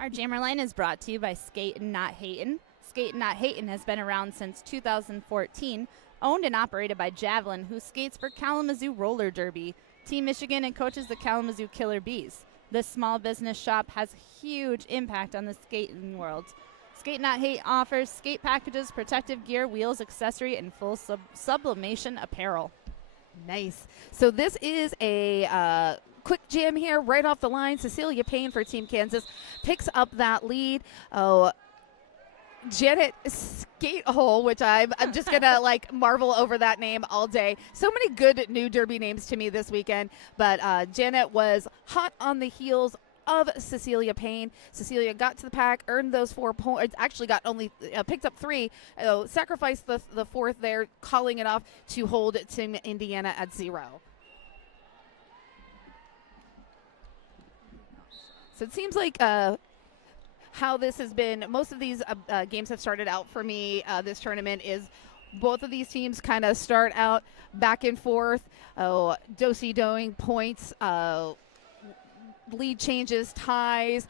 Our jammer line is brought to you by Skate and Not Hatin'. Skate and Not Hatin' has been around since 2014, owned and operated by Javelin, who skates for Kalamazoo Roller Derby, Team Michigan, and coaches the Kalamazoo Killer Bees. This small business shop has huge impact on the skating world. Skate Not Hate offers skate packages, protective gear, wheels, accessory, and full sublimation apparel. Nice. So this is a quick jam here right off the line. Cecilia Payne for Team Kansas picks up that lead. Oh, Janet Skatehole, which I'm just going to marvel over that name all day. So many good new Derby names to me this weekend. But Janet was hot on the heels of Cecilia Payne. Cecilia got to the pack, earned those 4 points, actually got only picked up 3, sacrificed the fourth there, calling it off to hold Team Indiana at 0. So it seems like how this has been, most of these games have started out for me this tournament is both of these teams kind of start out back and forth, do-si-doing points, lead changes, ties.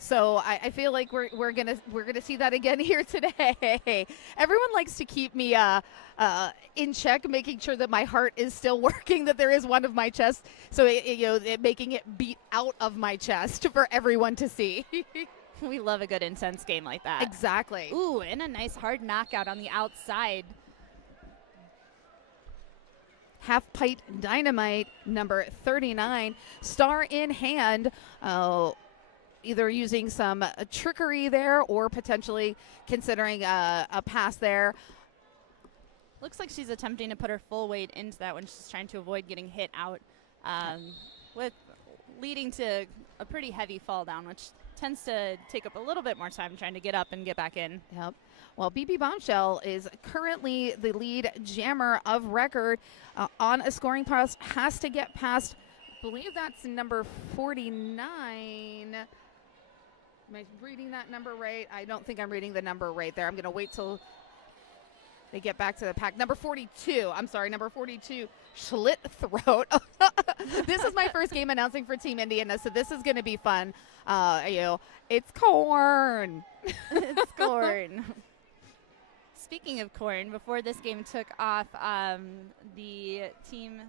So I feel like we're gonna see that again here today. Everyone likes to keep me in check, making sure that my heart is still working, that there is one of my chest, so making it beat out of my chest for everyone to see. We love a good intense game like that. Exactly. Ooh, and a nice hard knockout on the outside. Half Pint Dynamite, number 39, star in hand. Either using some trickery there or potentially considering a pass there. Looks like she's attempting to put her full weight into that when she's trying to avoid getting hit out, with leading to a pretty heavy fall down, which tends to take up a little bit more time trying to get up and get back in. Yep. Well, BB Bombshell is currently the lead jammer of record on a scoring pass. Has to get past, I believe that's number 49. Am I reading that number right? I don't think I'm reading the number right there. I'm going to wait till they get back to the pack. Number 42. I'm sorry, number 42, Schlitt Throat. This is my first game announcing for Team Indiana, so this is going to be fun. It's corn. It's corn. Speaking of corn, before this game took off, the team,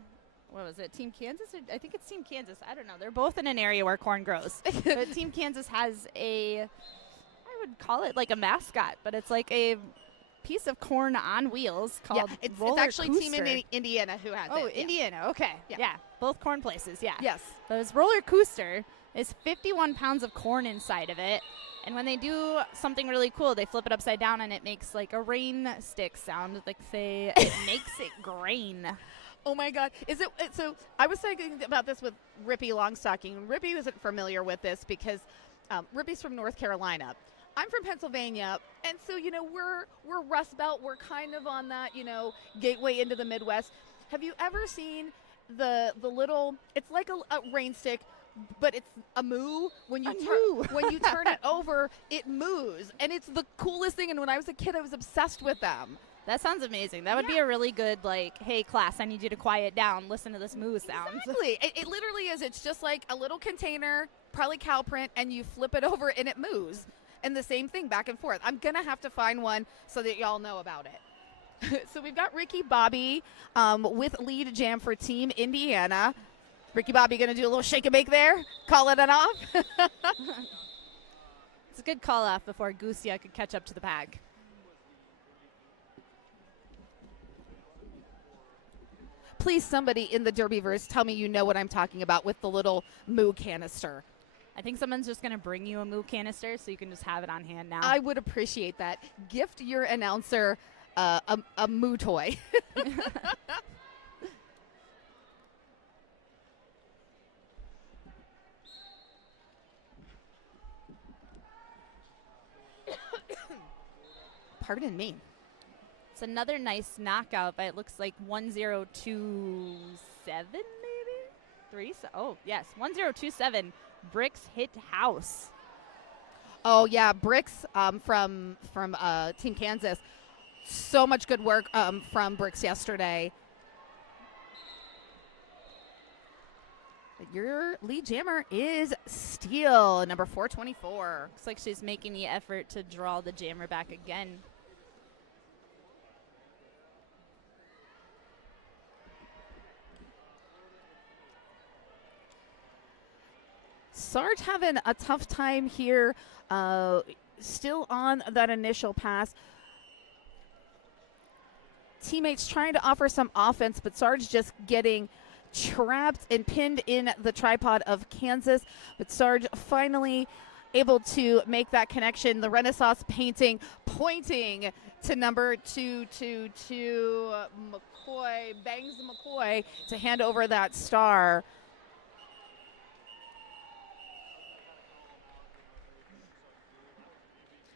what was it, Team Kansas? I think it's Team Kansas. I don't know. They're both in an area where corn grows. But Team Kansas has I would call it like a mascot, but it's like a piece of corn on wheels called it's Roller actually Coaster. Team Indiana who has it. Oh, Indiana. Okay. Yeah. Both corn places. Yeah. Yes. This roller coaster is 51 pounds of corn inside of it. And when they do something really cool, they flip it upside down and it makes like a rain stick sound. Like say it makes it grain. Oh my God. Is it so I was thinking about this with Rippy Longstocking. Rippy isn't familiar with this because Rippy's from North Carolina. I'm from Pennsylvania, and so we're Rust Belt. We're kind of on that gateway into the Midwest. Have you ever seen the little? It's like a rain stick, but it's a moo. When you turn it over, it moos, and it's the coolest thing. And when I was a kid, I was obsessed with them. That sounds amazing. That would be a really good, hey, class, I need you to quiet down. Listen to this moo sound. Exactly. It literally is. It's just like a little container, probably cow print, and you flip it over, and it moves. And the same thing back and forth. I'm going to have to find one so that y'all know about it. So we've got Ricky Bobby with lead jam for Team Indiana. Ricky Bobby going to do a little shake and bake there, call it an off. It's a good call off before Gusia could catch up to the pack. Please, somebody in the Derbyverse, tell me you know what I'm talking about with the little moo canister. I think someone's just going to bring you a moo canister so you can just have it on hand now. I would appreciate that. Gift your announcer a moo toy. Pardon me. It's another nice knockout, but it looks like 1027 maybe? Yes, 1027. Bricks hit house. Oh, yeah, Bricks from Team Kansas. So much good work from Bricks yesterday. Your lead jammer is Steele, number 424. Looks like she's making the effort to draw the jammer back again. Sarge having a tough time here, still on that initial pass. Teammates trying to offer some offense, but Sarge just getting trapped and pinned in the tripod of Kansas. But Sarge finally able to make that connection. The Renaissance painting pointing to number 222, McCoy, bangs McCoy to hand over that star.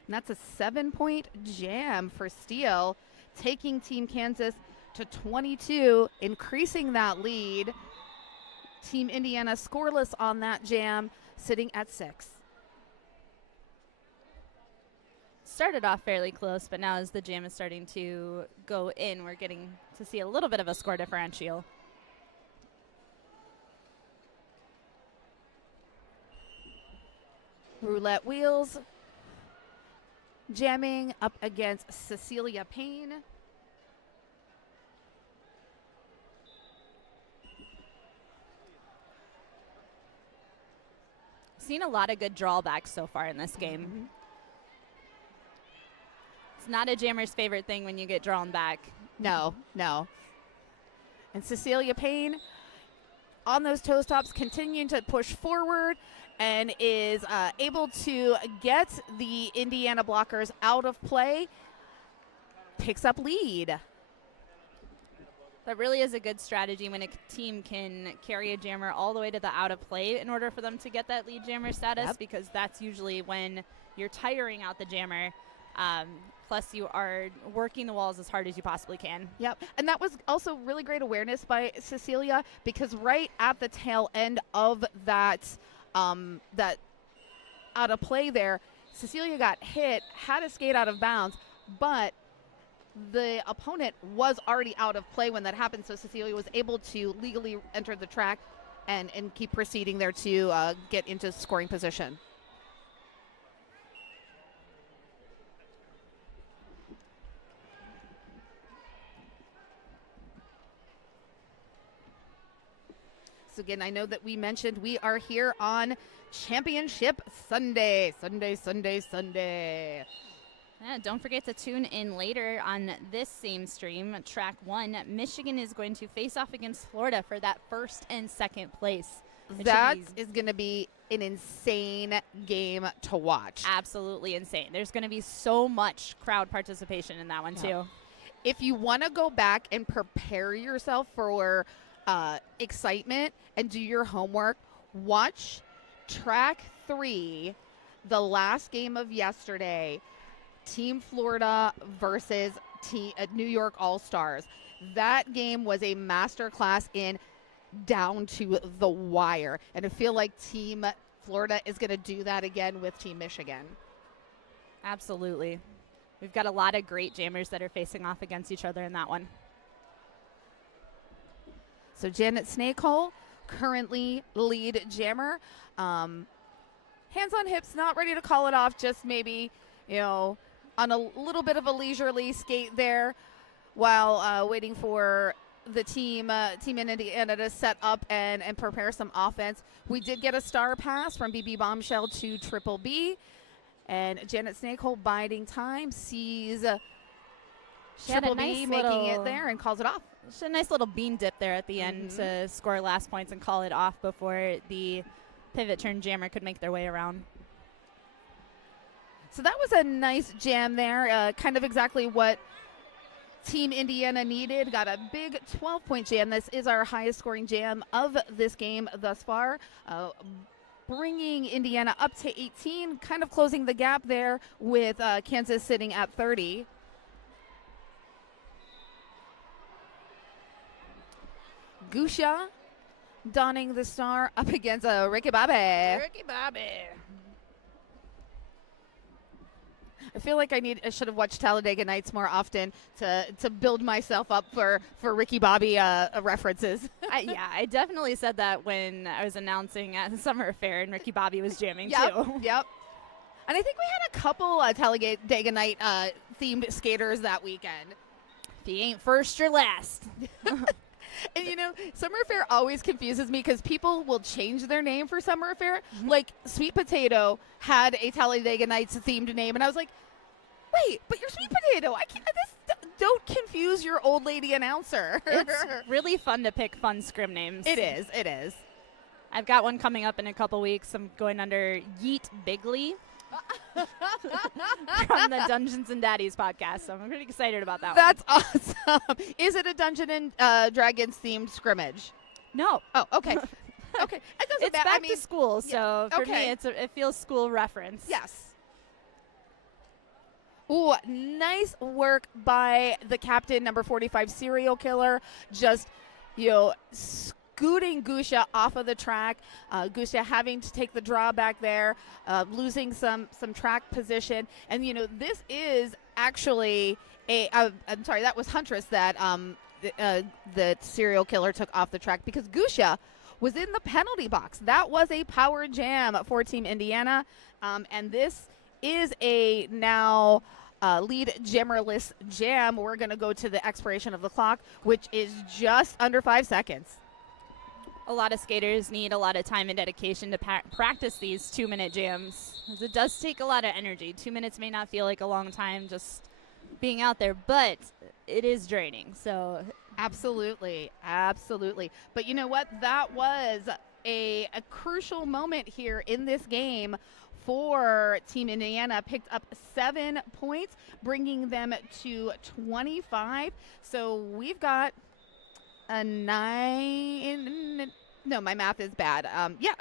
And that's a 7-point jam for Steele, taking Team Kansas to 22, increasing that lead. Team Indiana scoreless on that jam, sitting at 6. Started off fairly close, but now as the jam is starting to go in, we're getting to see a little bit of a score differential. Roulette wheels jamming up against Cecilia Payne. Seen a lot of good drawbacks so far in this game. Mm-hmm. It's not a jammer's favorite thing when you get drawn back. No. And Cecilia Payne on those toe stops, continuing to push forward, and is able to get the Indiana blockers out of play, picks up lead. That really is a good strategy when a team can carry a jammer all the way to the out of play in order for them to get that lead jammer status, because that's usually when you're tiring out the jammer. Plus, you are working the walls as hard as you possibly can. Yep, and that was also really great awareness by Cecilia, because right at the tail end of that that out of play there, Cecilia got hit, had to skate out of bounds, but the opponent was already out of play when that happened, so Cecilia was able to legally enter the track and keep proceeding there to get into scoring position. So again, I know that we mentioned we are here on Championship Sunday. Yeah, don't forget to tune in later on this same stream, track 1. Michigan is going to face off against Florida for that first and second place. That is going to be an insane game to watch. Absolutely insane. There's going to be so much crowd participation in that one, too. If you want to go back and prepare yourself for excitement and do your homework, watch track 3 the last game of yesterday, Team Florida versus New York All-Stars. That game was a masterclass in down to the wire. And I feel like Team Florida is going to do that again with Team Michigan. Absolutely. We've got a lot of great jammers that are facing off against each other in that one. So Janet Snakehole, currently lead jammer. Hands on hips, not ready to call it off, just maybe, on a little bit of a leisurely skate there while waiting for the team in Indiana to set up and prepare some offense. We did get a star pass from BB Bombshell to Triple B. And Janet Snakehole biding time, sees Triple B making it there and calls it off. A nice little bean dip there at the end to score last points and call it off before the pivot turn jammer could make their way around. So that was a nice jam there, kind of exactly what Team Indiana needed. Got a big 12-point jam. This is our highest scoring jam of this game thus far, bringing Indiana up to 18, kind of closing the gap there with Kansas sitting at 30. Gusha donning the star up against Ricky Bobby. Ricky Bobby. I feel like I should have watched Talladega Nights more often to build myself up for Ricky Bobby references. I definitely said that when I was announcing at the Summer Fair and Ricky Bobby was jamming too. Yep. And I think we had a couple Talladega Night themed skaters that weekend. If you ain't first, you're last. And Summer Fair always confuses me because people will change their name for Summer Fair. Like Sweet Potato had a Talladega Nights themed name, and I was like, wait, but you're Sweet Potato. I can't. Don't confuse your old lady announcer. It's really fun to pick fun scrim names. It is. It is. I've got one coming up in a couple weeks. I'm going under Yeet Bigley from the Dungeons and Daddies podcast. So I'm pretty excited about that. That's awesome. Is it a Dungeons and Dragons themed scrimmage? No. Oh, okay. Okay. It doesn't It's matter. back to school, so for okay. me, it feels school reference. Yes. Ooh, nice work by the captain, number 45, Serial Killer. Just, scooting Gusha off of the track. Gusha having to take the draw back there, losing some track position. And, this is actually I'm sorry, that was Huntress that the Serial Killer took off the track because Gusha was in the penalty box. That was a power jam for Team Indiana. And this is a now lead jammerless jam. We're going to go to the expiration of the clock, which is just under 5 seconds. A lot of skaters need a lot of time and dedication to practice these 2-minute jams. As it does take a lot of energy. 2 minutes may not feel like a long time just being out there, but it is draining. So Absolutely. But you know what? That was a crucial moment here in this game for Team Indiana. Picked up 7 points, bringing them to 25. So we've got a 9. No, my math is bad.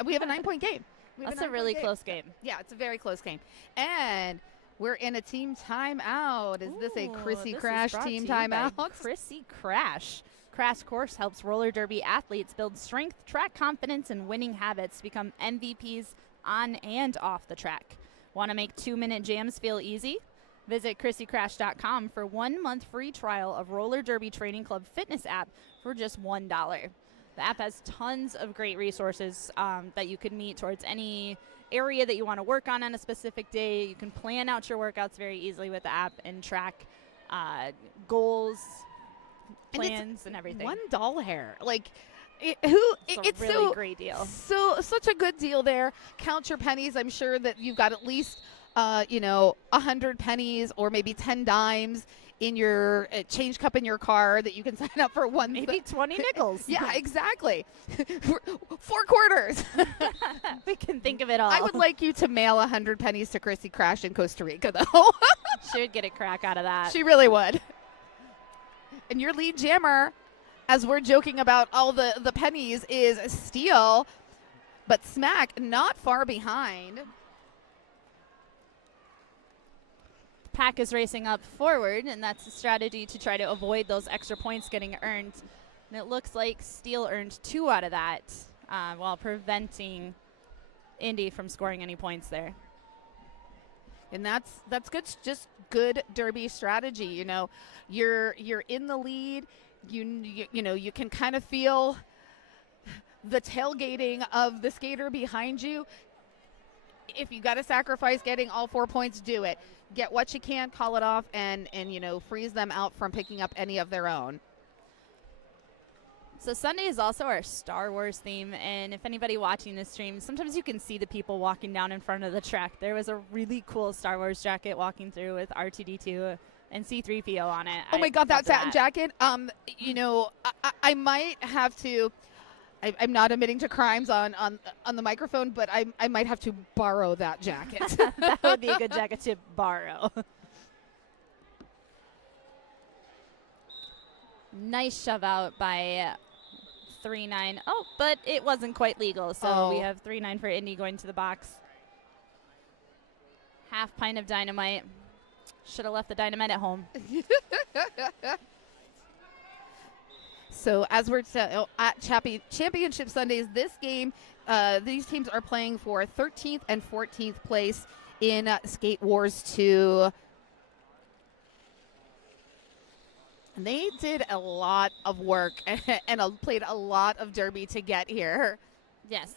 We have a 9-point game. That's a really close game. Yeah, it's a very close game. And we're in a team timeout. Is this a Chrissy Crash team timeout? Chrissy Crash. Crash Course helps roller derby athletes build strength, track confidence, and winning habits to become MVPs on and off the track. Want to make 2-minute jams feel easy? Visit ChrissyCrash.com for 1 month free trial of Roller Derby Training Club fitness app for just $1. The app has tons of great resources that you could meet towards any area that you want to work on a specific day. You can plan out your workouts very easily with the app and track goals, plans, and everything. $1 hair. It's a really great deal. So such a good deal there. Count your pennies. I'm sure that you've got at least 100 pennies or maybe 10 dimes in your change cup in your car that you can sign up for one. Maybe 20 nickels. Yeah, exactly. 4 quarters. We can think of it all. I would like you to mail 100 pennies to Chrissy Crash in Costa Rica, though. She would get a crack out of that. She really would. And your lead jammer, as we're joking about all the pennies, is Steel, but Smack not far behind. pack is racing up forward, and that's a strategy to try to avoid those extra points getting earned. And it looks like Steele earned 2 out of that while preventing Indy from scoring any points there. And that's good, just good Derby strategy. You know, you're in the lead. You know, you can kind of feel the tailgating of the skater behind you. If you got to sacrifice getting all 4 points, do it. Get what you can, call it off, and you know, freeze them out from picking up any of their own. So Sunday is also our Star Wars theme, and if anybody watching this stream, sometimes you can see the people walking down in front of the track. There was a really cool Star Wars jacket walking through with R2-D2 and C-3PO on it. Oh my God, that satin jacket. You know, I might have to. I'm not admitting to crimes on the microphone, but I might have to borrow that jacket. That would be a good jacket to borrow. Nice shove out by 3-9. Oh, but it wasn't quite legal, so we have 3-9 for Indy going to the box. Half pint of dynamite. Should have left the dynamite at home. So as we're at Championship Sundays, this game, these teams are playing for 13th and 14th place in Skate Wars 2. And they did a lot of work and played a lot of Derby to get here. Yes,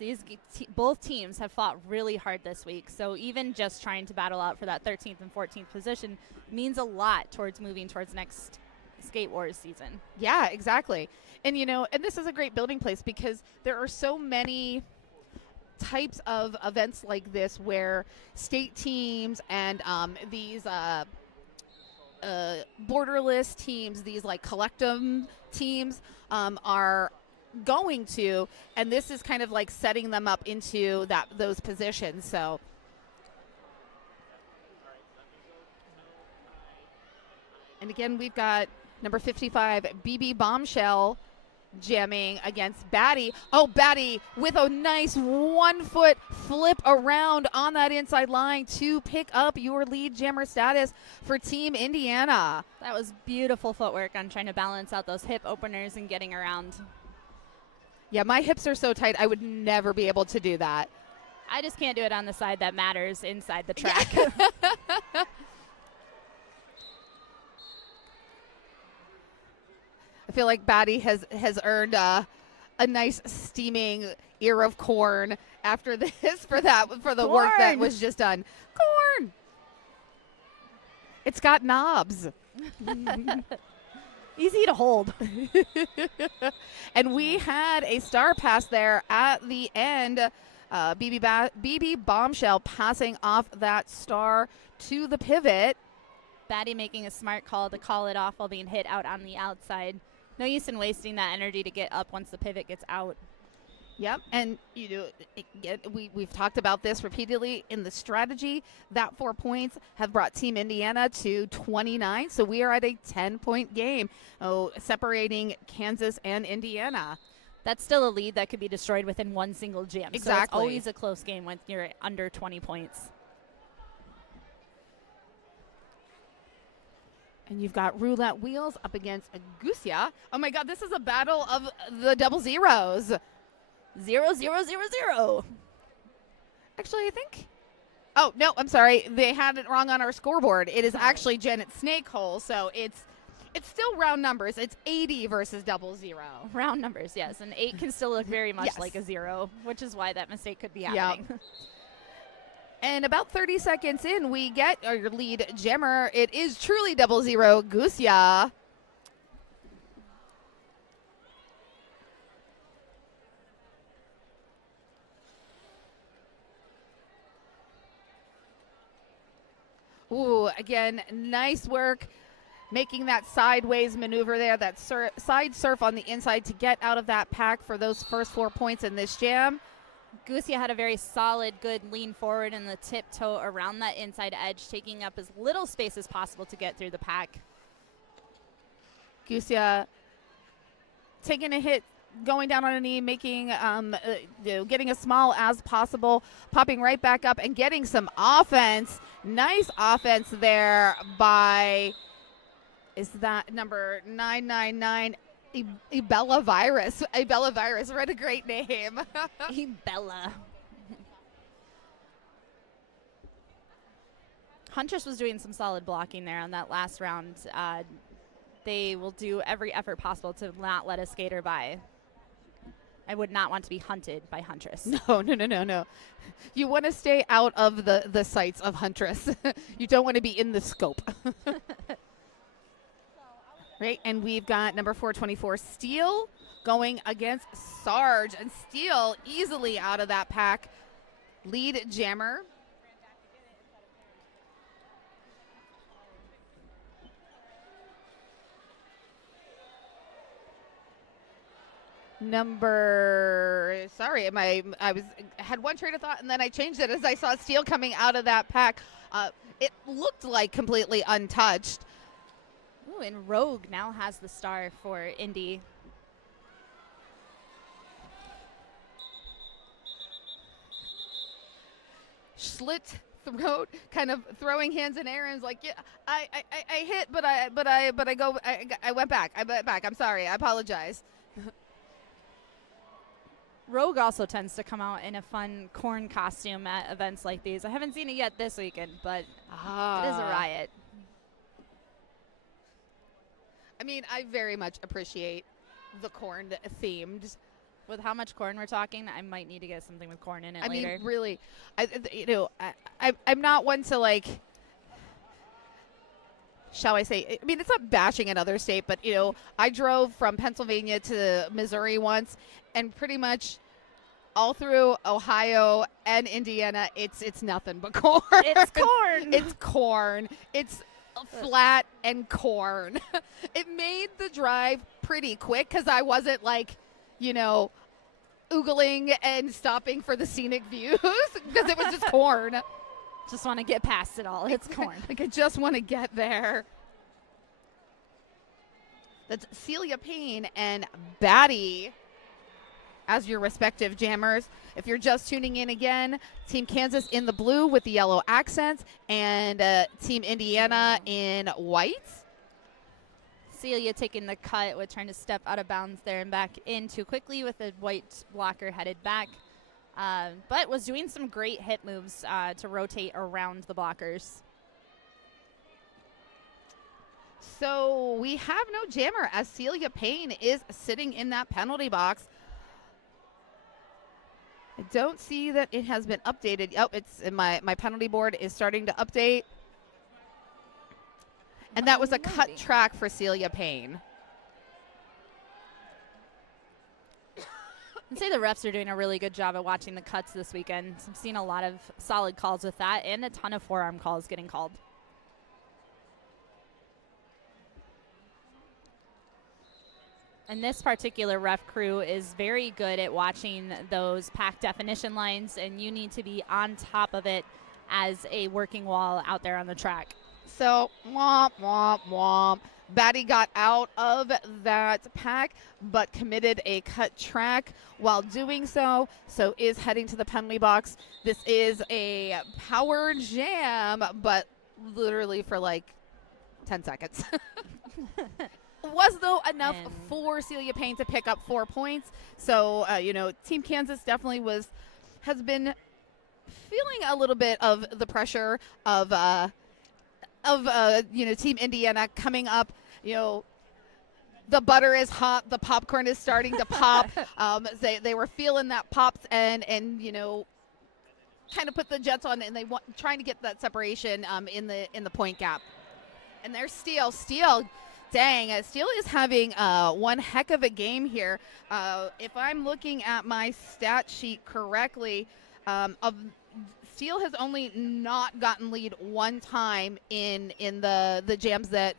both teams have fought really hard this week. So even just trying to battle out for that 13th and 14th position means a lot towards moving towards next Skate Wars season. Yeah, exactly. And, you know, and this is a great building place because there are so many types of events like this where state teams and these borderless teams, these like collective teams are going to, and this is kind of like setting them up into those positions. So and again, we've got number 55 BB Bombshell jamming against Batty. Oh, Batty with a nice 1-foot flip around on that inside line to pick up your lead jammer status for Team Indiana. That was beautiful footwork on trying to balance out those hip openers and getting around. Yeah, my hips are so tight, I would never be able to do that. I just can't do it on the side that matters inside the track. I feel like Batty has earned a nice steaming ear of corn after this for the work that was just done. Corn. It's got knobs. Easy to hold. And we had a star pass there at the end. BB Bombshell passing off that star to the pivot. Batty making a smart call to call it off while being hit out on the outside. No use in wasting that energy to get up once the pivot gets out. Yep, and you know, we've talked about this repeatedly in the strategy. That 4 points have brought Team Indiana to 29, so we are at a 10-point game, separating Kansas and Indiana. That's still a lead that could be destroyed within one single jam. Exactly. So it's always a close game when you're under 20 points. And you've got Roulette Wheels up against Agusia. Oh my God, this is a battle of the double zeros. 0, 0, 0, 0. Actually, I think. Oh, no, I'm sorry. They had it wrong on our scoreboard. It is actually Janet Snakehole, so it's still round numbers. It's 80 versus double zero. Round numbers, yes. And 8 can still look very much like a 0, which is why that mistake could be happening. Yep. And about 30 seconds in, we get our lead jammer. It is truly double zero, Gusia. Ooh, again, nice work making that sideways maneuver there, that side surf on the inside to get out of that pack for those first 4 points in this jam. Gusia had a very solid, good lean forward and the tiptoe around that inside edge, taking up as little space as possible to get through the pack. Gusia taking a hit going down on a knee, making, getting as small as possible, popping right back up and getting some offense. Nice offense there by, is that number 999? Ebella Virus. Ebella Virus. What a great name. Bella. Huntress was doing some solid blocking there on that last round. They will do every effort possible to not let a skater by. I would not want to be hunted by Huntress. No. You want to stay out of the sights of Huntress. You don't want to be in the scope. Right, and we've got number 424, Steele, going against Sarge. And Steele easily out of that pack. Lead jammer. Had one train of thought and then I changed it as I saw Steele coming out of that pack. It looked like completely untouched. Ooh, and Rogue now has the star for Indy. Slit throat, kind of throwing hands in air, and like, yeah, I hit, but I went back. I went back. I'm sorry. I apologize. Rogue also tends to come out in a fun corn costume at events like these. I haven't seen it yet this weekend, but it is a riot. I mean, I very much appreciate the corn themed. With how much corn we're talking, I might need to get something with corn in it I later. mean, really, I'm not one to like, shall I say, I mean, it's not bashing another state, but, I drove from Pennsylvania to Missouri once, and pretty much all through Ohio and Indiana, it's nothing but corn. It's corn. It's corn. It's flat and corn. It made the drive pretty quick because I wasn't like, oogling and stopping for the scenic views because it was just corn. Just want to get past it all. It's corn. Like, I just want to get there. That's Celia Payne and Batty as your respective jammers. If you're just tuning in again, Team Kansas in the blue with the yellow accents and Team Indiana in white. Celia taking the cut with trying to step out of bounds there and back in too quickly with a white blocker headed back. But was doing some great hit moves to rotate around the blockers. So we have no jammer as Celia Payne is sitting in that penalty box. I don't see that it has been updated. Oh, it's my penalty board is starting to update. And that was a cut track for Celia Payne. I'd say the refs are doing a really good job at watching the cuts this weekend. I'm seeing a lot of solid calls with that and a ton of forearm calls getting called. And this particular ref crew is very good at watching those pack definition lines, and you need to be on top of it as a working wall out there on the track. So, womp, womp, womp. Batty got out of that pack, but committed a cut track while doing so is heading to the penalty box. This is a power jam, but literally for like 10 seconds. Was, though, enough for Celia Payne to pick up 4 points. So, Team Kansas definitely has been feeling a little bit of the pressure of Team Indiana coming up. The butter is hot, the popcorn is starting to pop. They were feeling that pops and kind of put the Jets on, and they trying to get that separation in the point gap. And there's Steele. Dang, Steele is having one heck of a game here. If I'm looking at my stat sheet correctly, Steele has only not gotten lead one time in the jams that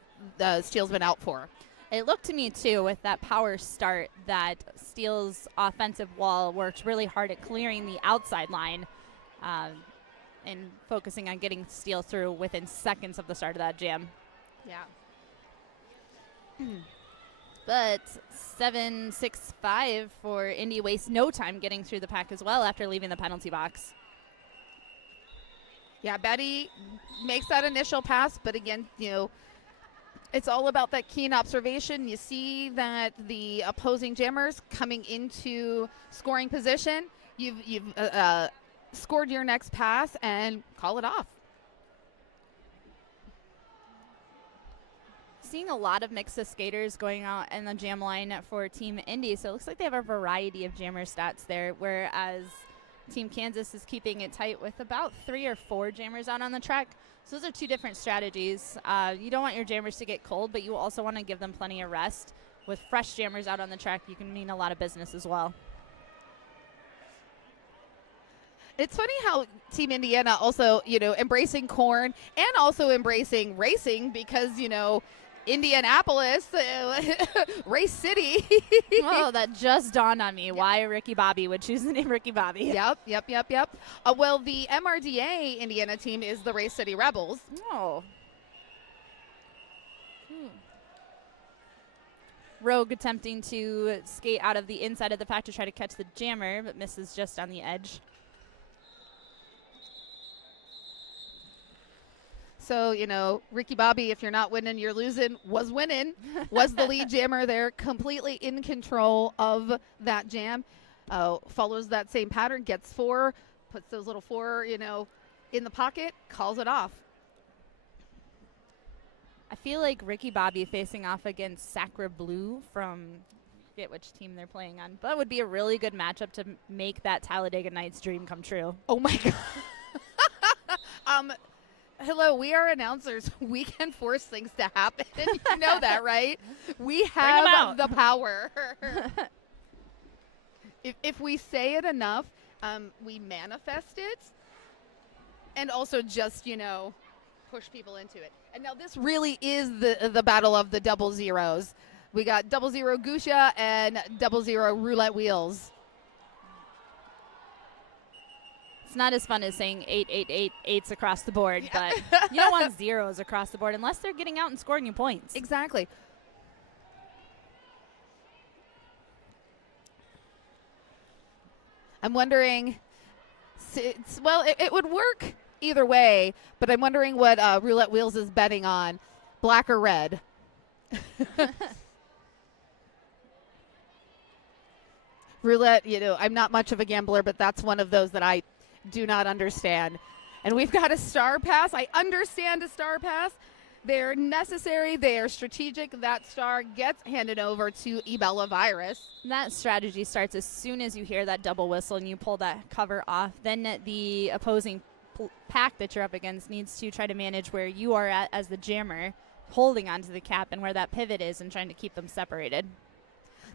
Steele's been out for. It looked to me, too, with that power start, that Steele's offensive wall worked really hard at clearing the outside line and focusing on getting Steele through within seconds of the start of that jam. Yeah. But 7-6-5 for Indy wastes no time getting through the pack as well after leaving the penalty box. Yeah, Betty makes that initial pass, but again, it's all about that keen observation. You see that the opposing jammers coming into scoring position. You've scored your next pass and call it off. Seeing a lot of mix of skaters going out in the jam line for Team Indy, so it looks like they have a variety of jammer stats there, whereas Team Kansas is keeping it tight with about 3 or 4 jammers out on the track. So those are 2 different strategies. You don't want your jammers to get cold, but you also want to give them plenty of rest. With fresh jammers out on the track, you can mean a lot of business as well. It's funny how Team Indiana also, embracing corn and also embracing racing because, Indianapolis, Race City. Oh, that just dawned on me why Ricky Bobby would choose the name Ricky Bobby. Yep. Well, the MRDA Indiana team is the Race City Rebels. Oh. Rogue attempting to skate out of the inside of the pack to try to catch the jammer, but misses just on the edge. So, Ricky Bobby, if you're not winning, you're losing, was winning, was the lead jammer there, completely in control of that jam. Follows that same pattern, gets 4, puts those little 4, in the pocket, calls it off. I feel like Ricky Bobby facing off against Sacra Blue from, I forget which team they're playing on, but it would be a really good matchup to make that Talladega Nights dream come true. Oh, my God. Hello, we are announcers. We can force things to happen. You know that, right? We have the power. if we say it enough, we manifest it and also just, push people into it. And now this really is the battle of the double zeros. We got 00 Gusha and 00 roulette wheels. Not as fun as saying 8 across the board, but you don't want zeros across the board unless they're getting out and scoring you points. Exactly. I'm wondering, it would work either way, but I'm wondering what Roulette Wheels is betting on, black or red. Roulette, I'm not much of a gambler, but that's one of those that I do not understand. And we've got a star pass. I understand a star pass. They're necessary. They are strategic. That star gets handed over to Ebola Virus. That strategy starts as soon as you hear that double whistle and you pull that cover off. Then the opposing pack that you're up against needs to try to manage where you are at as the jammer, holding onto the cap and where that pivot is and trying to keep them separated.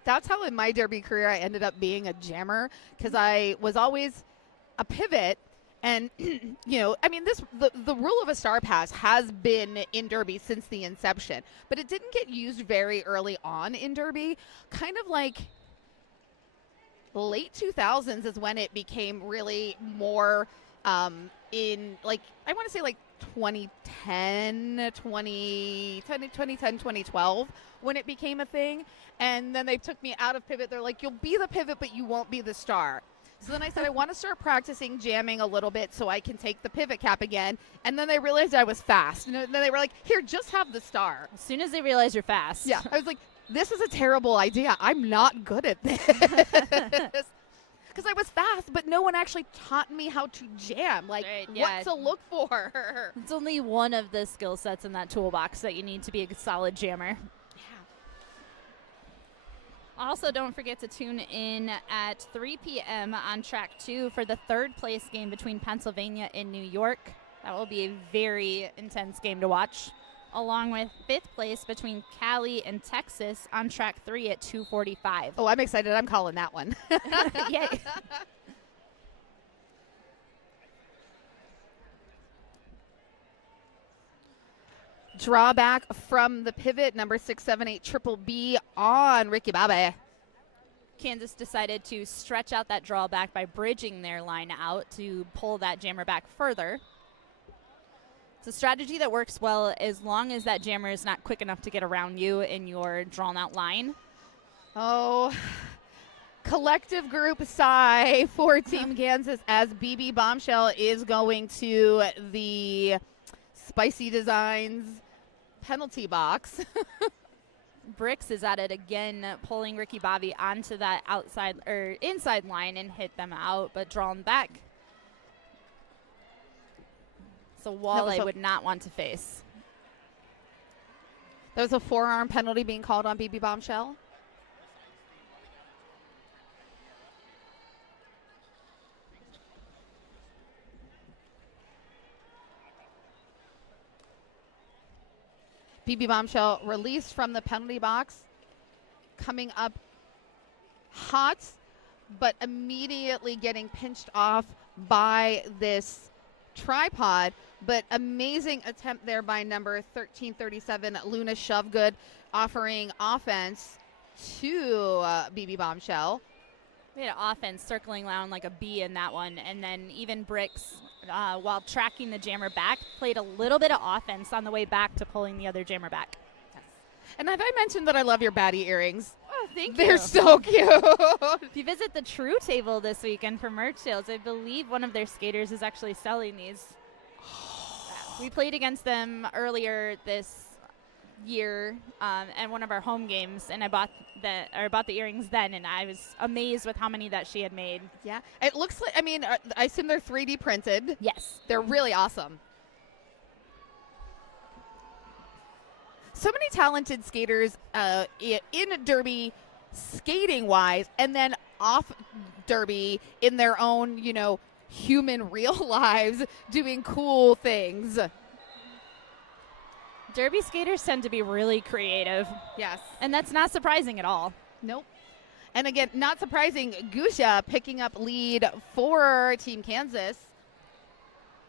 That's how in my derby career I ended up being a jammer because I was always a pivot. And, the rule of a star pass has been in Derby since the inception, but it didn't get used very early on in Derby. Kind of like late 2000s is when it became really more in, like, I want to say like 2010, 2012 when it became a thing. And then they took me out of pivot. They're like, you'll be the pivot, but you won't be the star. So then I said, I want to start practicing jamming a little bit so I can take the pivot cap again. And then they realized I was fast. And then they were like, here, just have the star. As soon as they realize you're fast. Yeah. I was like, this is a terrible idea. I'm not good at this. Because I was fast, but no one actually taught me how to jam. Like, what to look for. It's only one of the skill sets in that toolbox that you need to be a solid jammer. Also, don't forget to tune in at 3 p.m. on track 2 for the third place game between Pennsylvania and New York. That will be a very intense game to watch, along with 5th place between Cali and Texas on track 3 at 2:45. Oh, I'm excited. I'm calling that one. Yay. Drawback from the pivot, number 678 Triple B on Ricky Bobby. Kansas decided to stretch out that drawback by bridging their line out to pull that jammer back further. It's a strategy that works well as long as that jammer is not quick enough to get around you in your drawn-out line. Oh, collective group sigh for Team Kansas as BB Bombshell is going to the Spicy Designs penalty box. Bricks is at it again, pulling Ricky Bobby onto that outside or inside line and hit them out, but drawn back. It's a wall I would not want to face. There was a forearm penalty being called on BB Bombshell. BB Bombshell released from the penalty box, coming up hot, but immediately getting pinched off by this tripod. But amazing attempt there by number 1337, Luna Shovegood, offering offense to BB Bombshell. We had an offense circling around like a bee in that one, and then even Bricks, while tracking the jammer back, played a little bit of offense on the way back to pulling the other jammer back. Yes. And have I mentioned that I love your baddie earrings? Oh, thank you. They're so cute. If you visit the True table this weekend for merch sales, I believe one of their skaters is actually selling these. We played against them earlier this year and one of our home games, and I bought the earrings then, and I was amazed with how many that she had made. Yeah, it looks like, I mean, I assume they're 3D printed. Yes. They're really awesome. So many talented skaters in Derby skating wise, and then off Derby in their own, human real lives doing cool things. Derby skaters tend to be really creative. Yes. And that's not surprising at all. Nope. And again, not surprising, Gusha picking up lead for Team Kansas.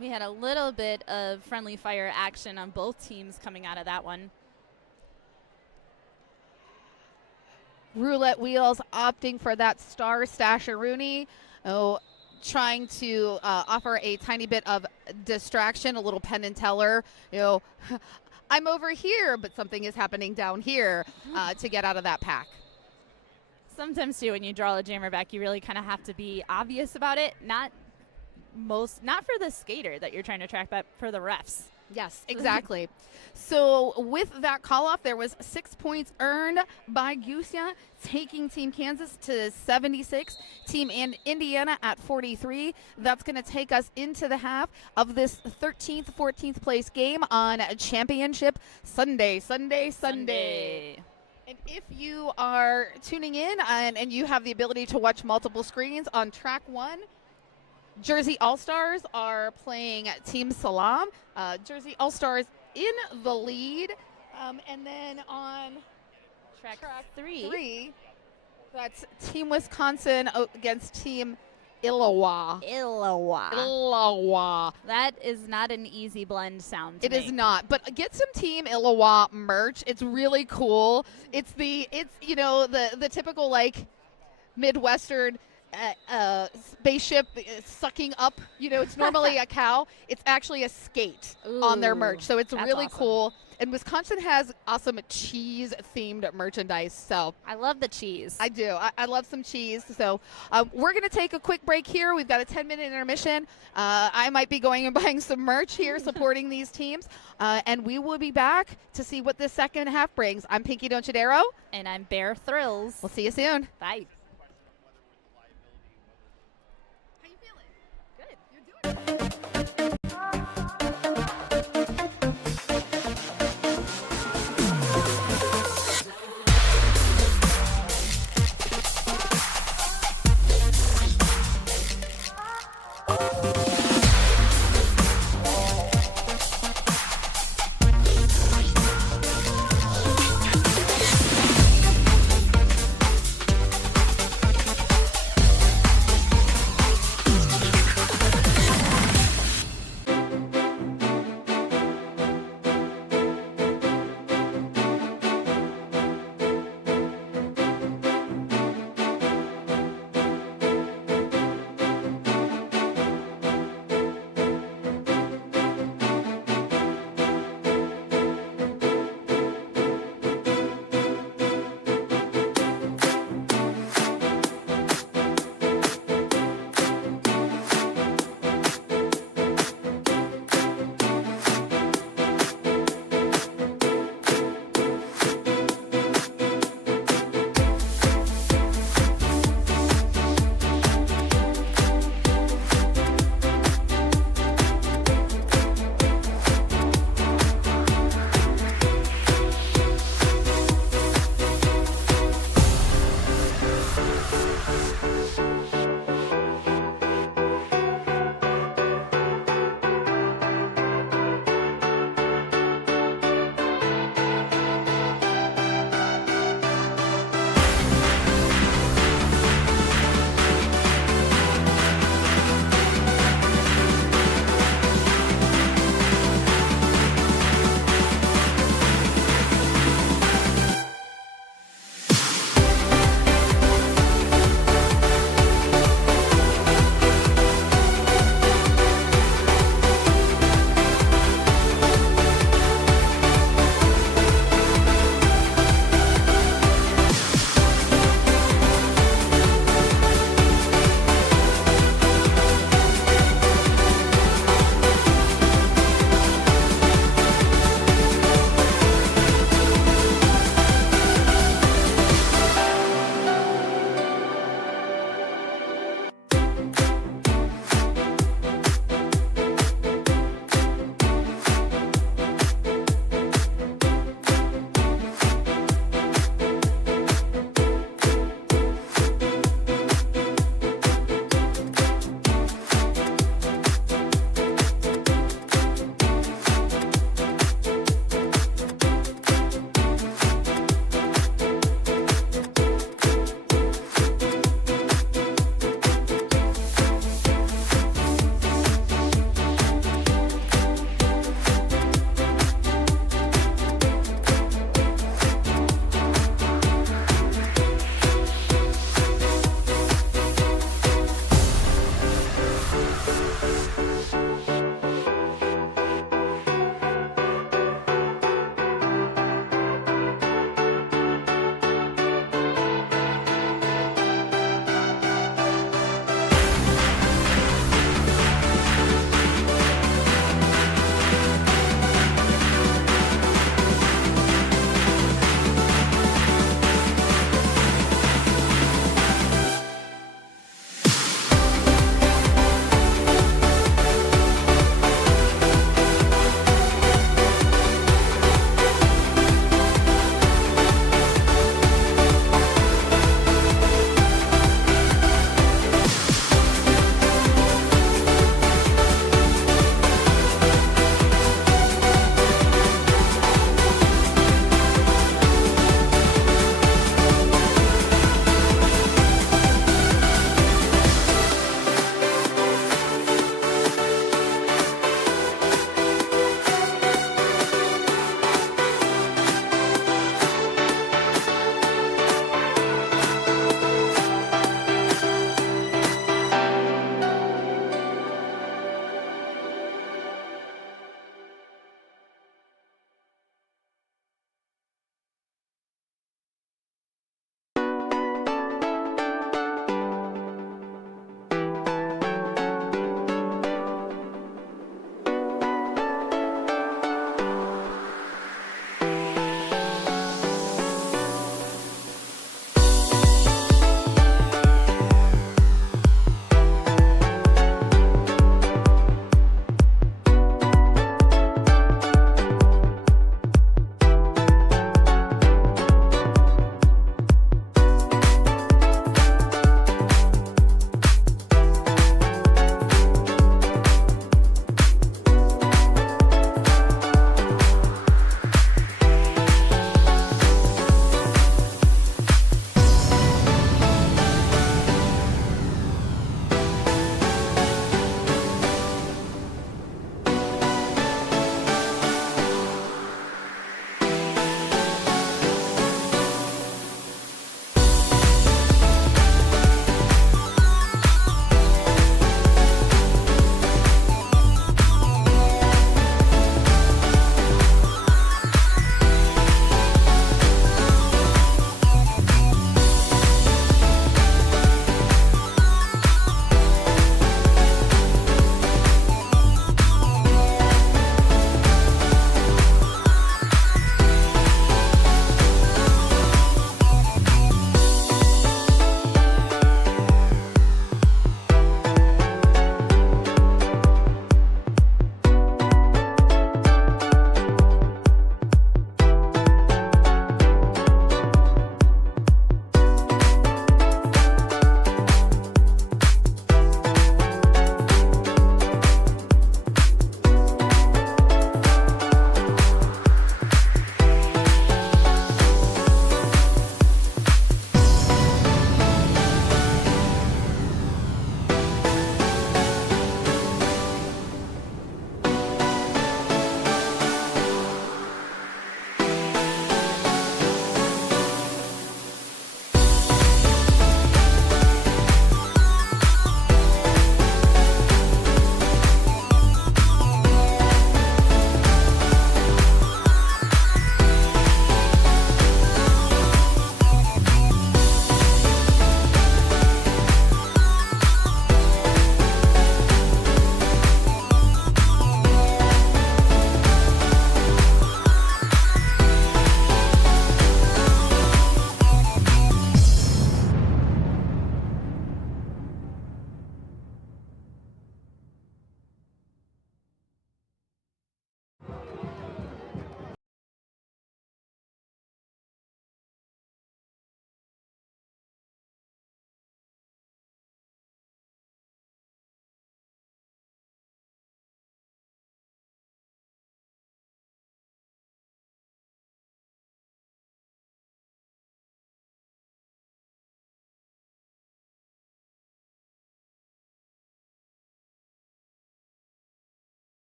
We had a little bit of friendly fire action on both teams coming out of that one. Roulette Wheels opting for that star Stasharoonie. Oh, trying to offer a tiny bit of distraction, a little Penn and Teller. I'm over here, but something is happening down here to get out of that pack. Sometimes too, when you draw a jammer back, you really kind of have to be obvious about it. Not for the skater that you're trying to track, but for the refs. Yes, exactly. So with that call off, there was 6 points earned by Gusha, taking Team Kansas to 76, Team Indiana at 43. That's going to take us into the half of this 13th, 14th place game on Championship Sunday. And if you are tuning in and you have the ability to watch multiple screens on track 1, Jersey All-Stars are playing Team Salam. Jersey All-Stars in the lead. And then on track 3, that's Team Wisconsin against Team Illawa. That is not an easy blend sound to It make. is not, but get some Team Illawa merch. It's really cool. It's the typical like Midwestern spaceship sucking up. It's normally a cow. It's actually a skate on their merch, so it's really awesome. cool. And Wisconsin has awesome cheese-themed merchandise, so I love the cheese. I do. I love some cheese. So we're going to take a quick break here. We've got a 10-minute intermission. I might be going and buying some merch here supporting these teams. And we will be back to see what this second half brings. I'm Pinky Donchadero. And I'm Bear Thrills. We'll see you soon. Bye. How you feeling? Good. You're doing it.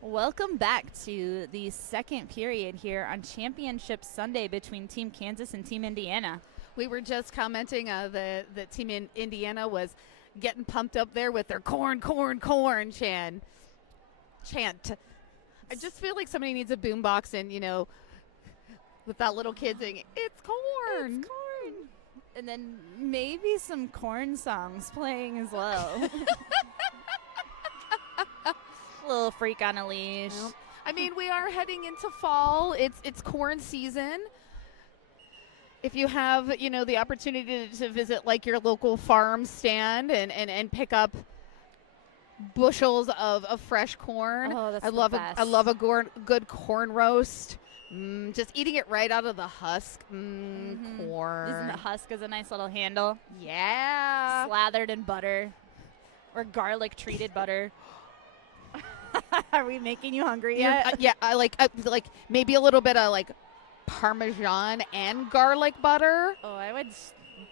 Welcome back to the second period here on Championship Sunday between Team Kansas and Team Indiana. We were just commenting the team in Indiana was getting pumped up there with their corn chant. I just feel like somebody needs a boombox and, with that little kid saying, "It's corn." It's corn. And then maybe some corn songs playing as well. Little freak on a leash. Well, I mean, we are heading into fall. It's corn season. If you have, the opportunity to visit like your local farm stand and pick up bushels of fresh corn. Oh, that's I the love best. I love a good corn roast. Just eating it right out of the husk. Corn. Isn't the husk is a nice little handle? Yeah. Slathered in butter or garlic treated butter. Are we making you hungry yet? Yeah, I like maybe a little bit of like Parmesan and garlic butter. Oh, I would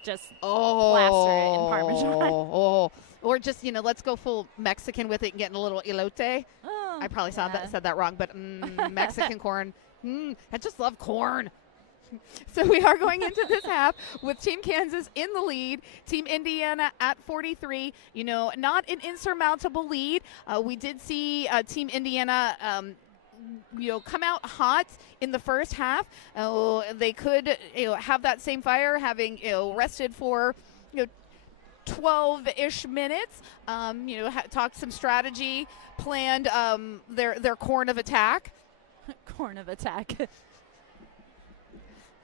just Oh, plaster it in Parmesan. Oh, or just let's go full Mexican with it and getting a little elote. Oh, I probably yeah. said that wrong, but Mexican corn. I just love corn. So we are going into this half with Team Kansas in the lead, Team Indiana at 43. Not an insurmountable lead. We did see Team Indiana, come out hot in the first half. They could, have that same fire, having rested for 12-ish minutes. Talked some strategy, planned their corn of attack. Corn of attack.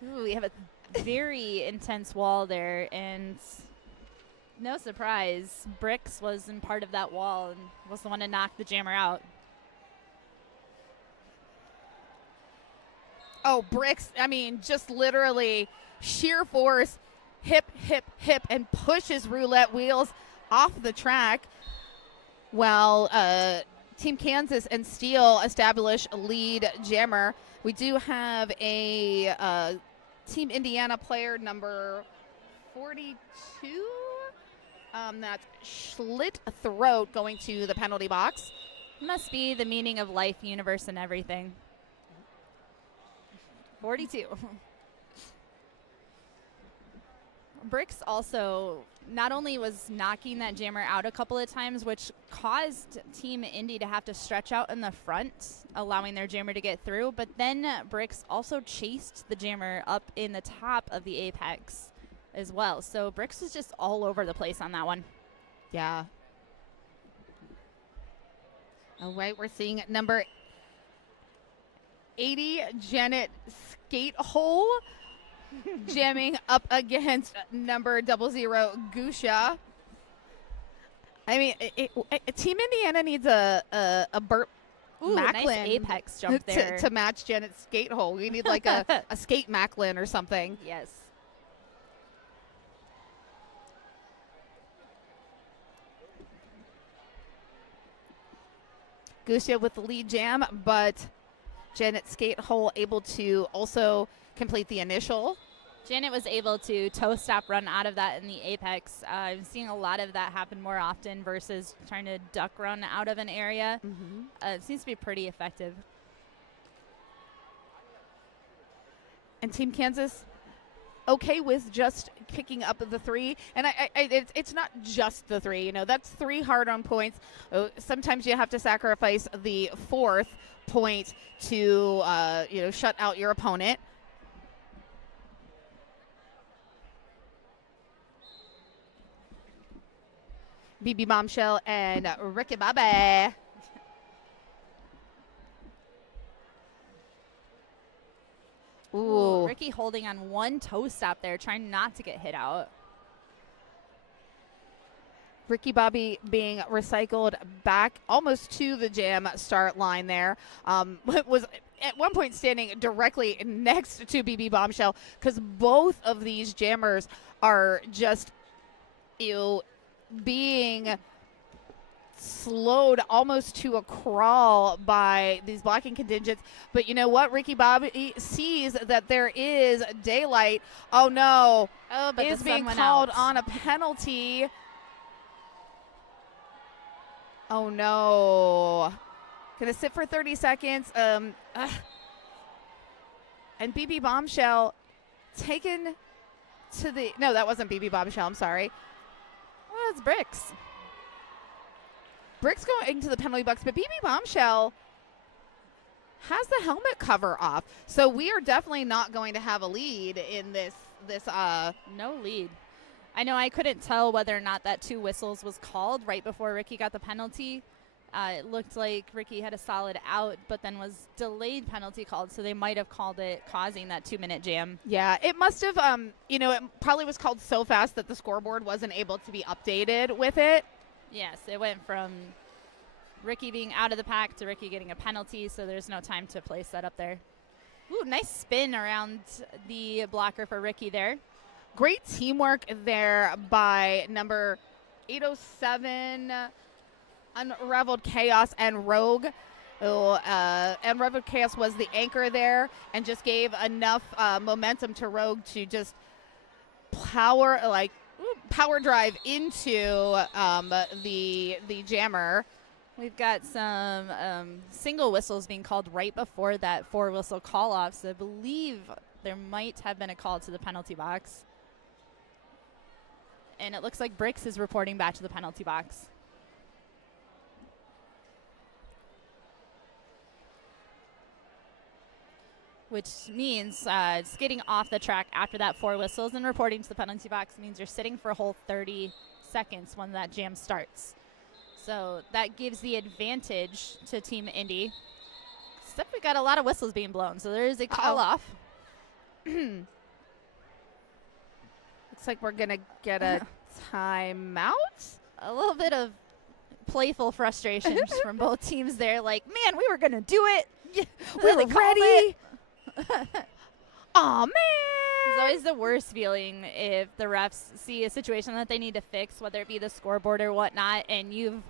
Ooh, we have a very intense wall there, and no surprise, Bricks was in part of that wall and was the one to knock the jammer out. Oh, Bricks, just literally sheer force, hip, and pushes roulette wheels off the track while Team Kansas and Steele establish a lead jammer. We do have a Team Indiana player number 42. That's Schlitt Throat going to the penalty box. Must be the meaning of life, universe, and everything. 42. Bricks also not only was knocking that jammer out a couple of times, which caused Team Indy to have to stretch out in the front, allowing their jammer to get through, but then Bricks also chased the jammer up in the top of the apex as well. So Bricks was just all over the place on that one. Yeah. All right, we're seeing number 80, Janet Skatehole, jamming up against number 00, Gusha. Team Indiana needs a Burt Ooh, Macklin nice apex jump there. to match Janet's skate hole. We need like a skate Macklin or something. Yes. Gusha with the lead jam, but Janet skate hole able to also complete the initial. Janet was able to toe stop run out of that in the apex. I'm seeing a lot of that happen more often versus trying to duck run out of an area. It seems to be pretty effective. And Team Kansas okay with just picking up the three. And it's not just the three. That's 3 hard-on points. Sometimes you have to sacrifice the 4th point to, shut out your opponent. BB Bombshell and Ricky Bobby. Ooh. Ricky holding on one toe stop there, trying not to get hit out. Ricky Bobby being recycled back almost to the jam start line there. Was at one point standing directly next to BB Bombshell because both of these jammers are just being slowed almost to a crawl by these blocking contingents. But you know what? Ricky Bobby sees that there is daylight. Oh, no. Oh, but is the sun being went called out. on a penalty. Oh, no. Gonna sit for 30 seconds. And BB Bombshell taken to the, no, that wasn't BB Bombshell, I'm sorry. Well, it's Bricks. Bricks going to the penalty box, but BB Bombshell has the helmet cover off. So we are definitely not going to have a lead in this No lead. I know I couldn't tell whether or not that 2 whistles was called right before Ricky got the penalty. It looked like Ricky had a solid out, but then was delayed penalty called, so they might have called it, causing that 2-minute jam. Yeah, it must have, it probably was called so fast that the scoreboard wasn't able to be updated with it. Yes, it went from Ricky being out of the pack to Ricky getting a penalty, so there's no time to place that up there. Ooh, nice spin around the blocker for Ricky there. Great teamwork there by number 807, Unraveled Chaos and Rogue. Unraveled Chaos was the anchor there and just gave enough momentum to Rogue to just power drive into the jammer. We've got some single whistles being called right before that 4-whistle call-off, so I believe there might have been a call to the penalty box. And it looks like Bricks is reporting back to the penalty box. Which means skating off the track after that 4 whistles and reporting to the penalty box means you're sitting for a whole 30 seconds when that jam starts. So that gives the advantage to Team Indy. Except we got a lot of whistles being blown, so there is a call off. Looks like we're going to get a timeout. A little bit of playful frustration from both teams there. Like, man, we were going to do it. We were ready. Aw, man. It's always the worst feeling if the refs see a situation that they need to fix, whether it be the scoreboard or whatnot, and you've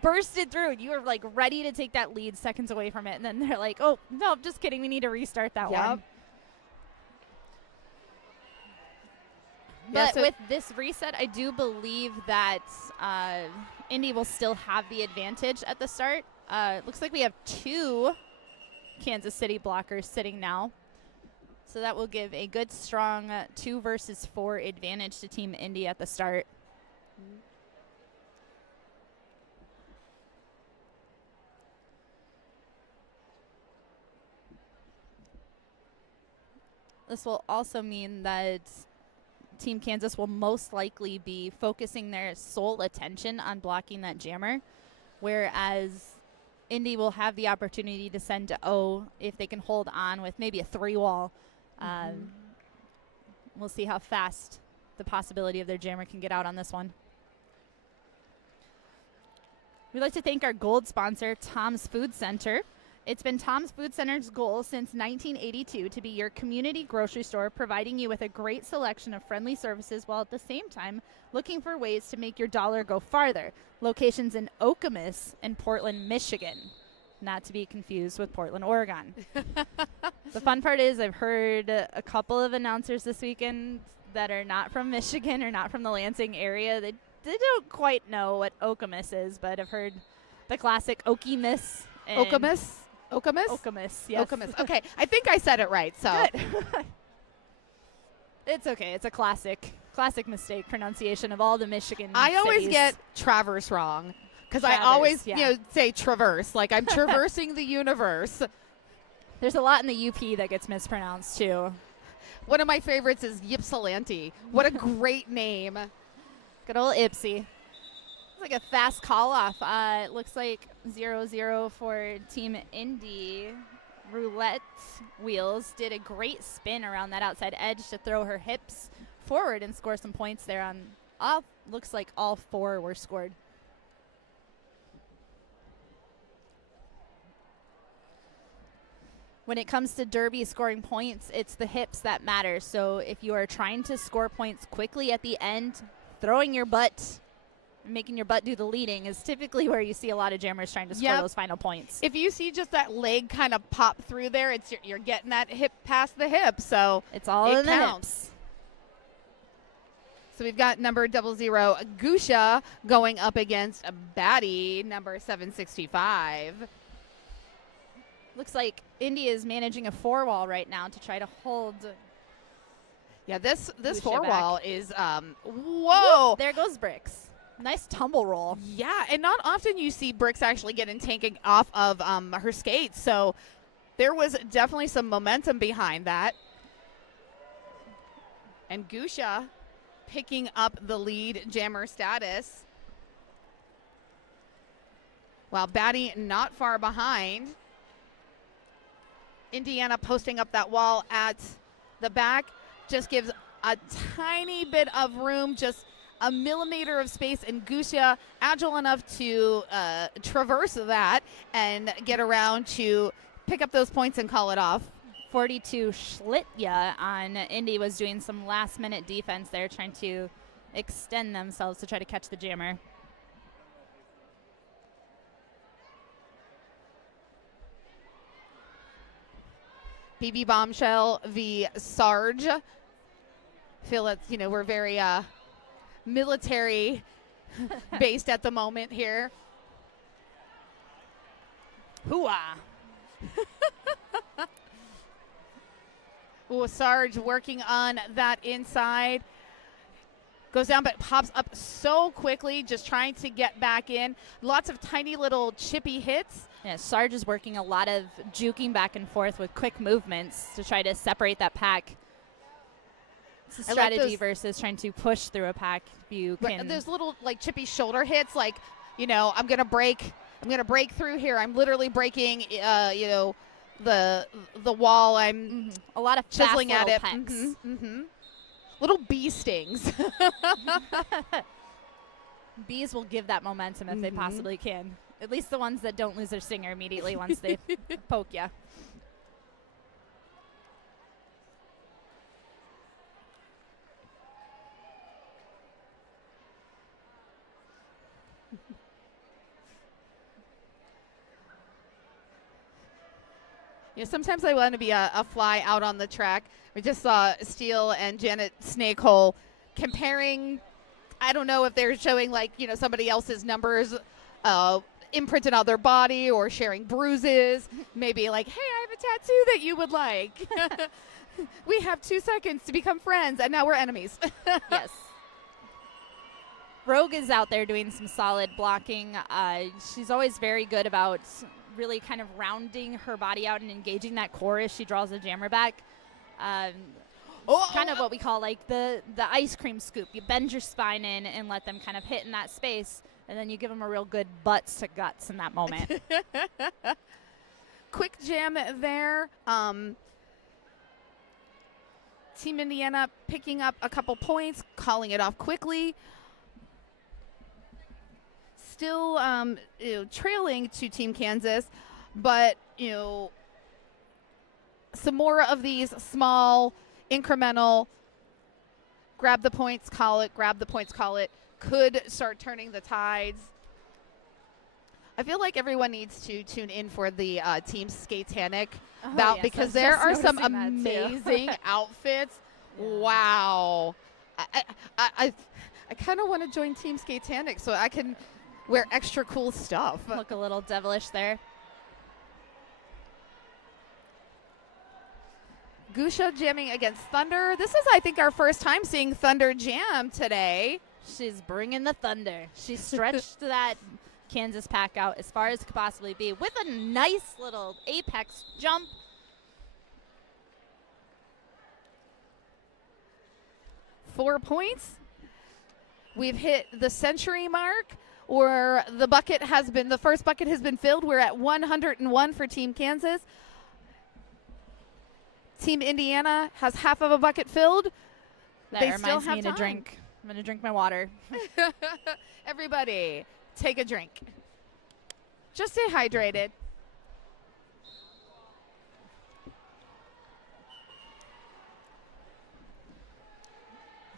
bursted through. You were like ready to take that lead seconds away from it, and then they're like, oh, no, just kidding. We need to restart that one. But with this reset, I do believe that Indy will still have the advantage at the start. It looks like we have 2 Kansas City blockers sitting now. So that will give a good, strong 2 versus 4 advantage to Team Indy at the start. This will also mean that Team Kansas will most likely be focusing their sole attention on blocking that jammer, whereas Indy will have the opportunity to send to O if they can hold on with maybe a 3-wall. We'll see how fast the possibility of their jammer can get out on this one. We'd like to thank our gold sponsor, Tom's Food Center. It's been Tom's Food Center's goal since 1982 to be your community grocery store, providing you with a great selection of friendly services while at the same time looking for ways to make your dollar go farther. Locations in Okemos and Portland, Michigan. Not to be confused with Portland, Oregon. The fun part is I've heard a couple of announcers this weekend that are not from Michigan or not from the Lansing area. They don't quite know what Okemos is, but I've heard the classic Okemos. Okemos? Okemos? Okemos, yes. Okemos. Okay, I think I said it right. So good. It's okay. It's a classic mistake pronunciation of all the Michigan I always cities. get Traverse wrong because I always say traverse, like I'm traversing the universe. There's a lot in the UP that gets mispronounced too. One of my favorites is Ypsilanti. What a great name. Good old Ipsy. It's like a fast call off. It looks like 0-0 for Team Indy. Roulette Wheels did a great spin around that outside edge to throw her hips forward and score some points there on looks like all 4 were scored. When it comes to Derby scoring points, it's the hips that matter. So if you are trying to score points quickly at the end, throwing your butt, making your butt do the leading is typically where you see a lot of jammers trying to score those final points. If you see just that leg kind of pop through there, you're getting that hip past the hip. So it's all in the hips. So we've got number 00 Gusha going up against a baddie number 765. Looks like India is managing a 4-wall right now to try to hold. Yeah, this Lucia 4-wall back. is whoa. Whoop, there goes Bricks. Nice tumble roll. Yeah, and not often you see Bricks actually getting taken off of her skates, so there was definitely some momentum behind that. And Gusha picking up the lead jammer status, while Batty not far behind. Indiana posting up that wall at the back just gives a tiny bit of room, just a millimeter of space, and Gusha agile enough to traverse that and get around to pick up those points and call it off. 42 Schlitya on Indy was doing some last-minute defense there, trying to extend themselves to try to catch the jammer. BB Bombshell v. Sarge. Feel that, we're very military based at the moment here. Hooah! Ooh, Sarge working on that inside. Goes down but pops up so quickly, just trying to get back in. Lots of tiny little chippy hits. Yeah, Sarge is working a lot of juking back and forth with quick movements to try to separate that pack. It's a strategy versus trying to push through a pack. If you can. Those little chippy shoulder hits, I'm gonna break through here. I'm literally breaking the wall. I'm a lot of chiseling fast at it. pecks. Little bee stings. Bees will give that momentum if they possibly can. At least the ones that don't lose their stinger immediately once they poke you. Sometimes I want to be a fly out on the track. We just saw Steele and Janet Snakehole comparing. I don't know if they're showing somebody else's numbers imprinted on their body or sharing bruises. Maybe hey, I have a tattoo that you would like. We have 2 seconds to become friends, and now we're enemies. Yes. Rogue is out there doing some solid blocking. She's always very good about really kind of rounding her body out and engaging that core as she draws the jammer back. Kind of what we call the ice cream scoop. You bend your spine in and let them kind of hit in that space, and then you give them a real good butts to guts in that moment. Quick jam there. Team Indiana picking up a couple points, calling it off quickly. Still trailing to Team Kansas, but some more of these small incremental grab the points, call it, grab the points, call it, could start turning the tides. I feel like everyone needs to tune in for the Team Skatanic bout, yes, because there are some noticing that, too. amazing outfits. Wow. I kind of want to join Team Skatanic so I can wear extra cool stuff. Look a little devilish there. Gusha jamming against Thunder. This is, I think, our first time seeing Thunder jam today. She's bringing the thunder. She stretched that Kansas pack out as far as it could possibly be with a nice little apex jump. Four points. We've hit the century mark, or the first bucket has been filled. We're at 101 for Team Kansas. Team Indiana has half of a bucket filled. That they reminds still have me time. to drink. I'm going to drink my water. Everybody, take a drink. Just stay hydrated.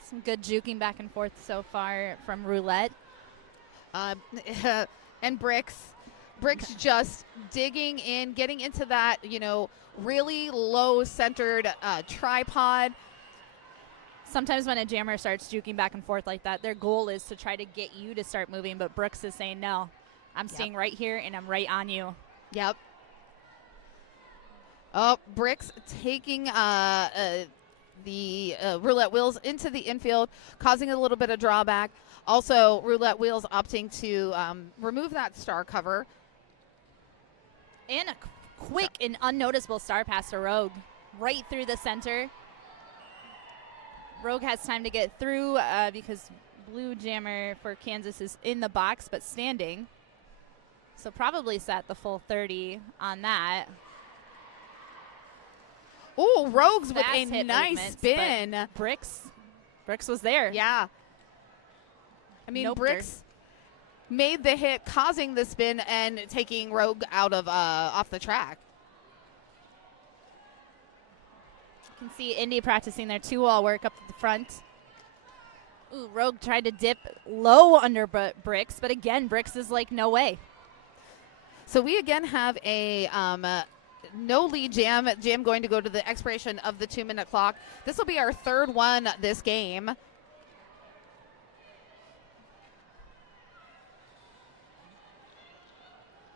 Some good juking back and forth so far from Roulette. And Bricks just digging in, getting into that, really low-centered tripod. Sometimes when a jammer starts juking back and forth like that, their goal is to try to get you to start moving, but Brooks is saying, no, I'm staying right here and I'm right on you. Yep. Oh, Bricks taking the roulette wheels into the infield, causing a little bit of drawback. Also, roulette wheels opting to remove that star cover. And a quick and unnoticeable star pass to Rogue, right through the center. Rogue has time to get through because Blue Jammer for Kansas is in the box but standing. So probably set the full 30 on that. Oh, Rogues with Fast a hit nice movements, spin. but Bricks was there. Yeah. I mean, Noped her. Bricks made the hit, causing the spin and taking Rogue out of off the track. You can see Indy practicing their 2-wall work up at the front. Ooh, Rogue tried to dip low under Bricks, but again, Bricks is like, no way. So we again have a no lead jam. Jam going to go to the expiration of the 2-minute clock. This will be our third one this game.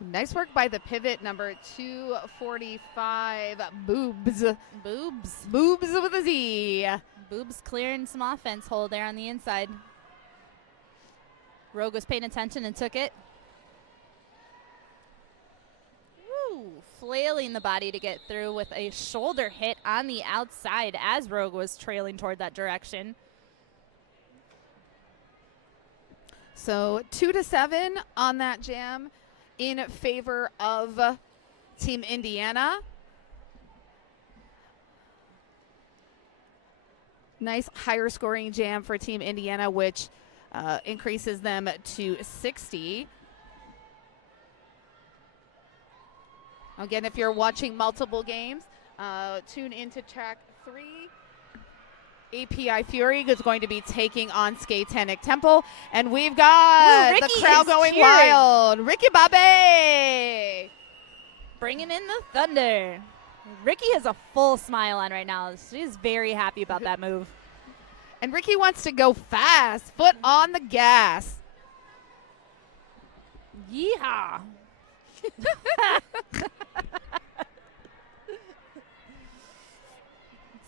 Nice work by the pivot, number 245, Boobs. Boobs. Boobs with a Z. Boobs clearing some offense hole there on the inside. Rogue was paying attention and took it. Woo! Flailing the body to get through with a shoulder hit on the outside as Rogue was trailing toward that direction. So 2-7 on that jam in favor of Team Indiana. Nice higher scoring jam for Team Indiana, which increases them to 60. Again, if you're watching multiple games, tune into track 3. API Fury is going to be taking on Skatanic Temple. And we've got Ooh, the Ricky crowd is going cheering. wild. Ricky Bobby! Bringing in the thunder. Ricky has a full smile on right now. She's very happy about that move. And Ricky wants to go fast. Foot on the gas. Yeehaw.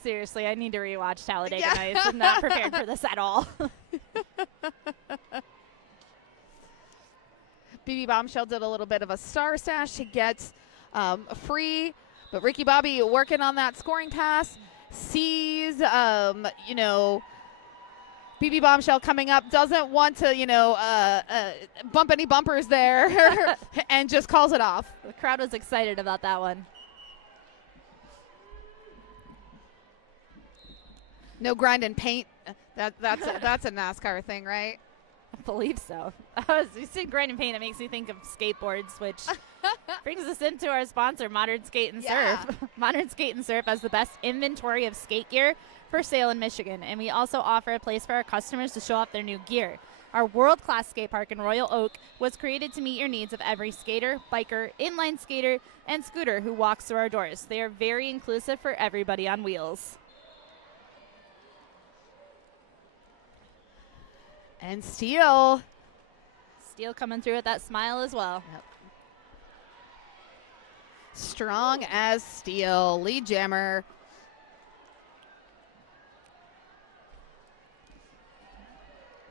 Seriously, I need to rewatch Talladega Yeah. Nights. I'm not prepared for this at all. BB Bombshell did a little bit of a star stash to get free. But Ricky Bobby working on that scoring pass. Sees, BB Bombshell coming up. Doesn't want to, bump any bumpers there. And just calls it off. The crowd was excited about that one. No grind and paint. That's a NASCAR thing, right? I believe so. You said grind and paint. It makes me think of skateboards, which brings us into our sponsor, Modern Skate and Yeah. Surf. Modern Skate and Surf has the best inventory of skate gear for sale in Michigan, and we also offer a place for our customers to show off their new gear. Our world-class skate park in Royal Oak was created to meet your needs of every skater, biker, inline skater, and scooter who walks through our doors. They are very inclusive for everybody on wheels. And Steele. Steele coming through with that smile as well. Strong as steel. Lead jammer.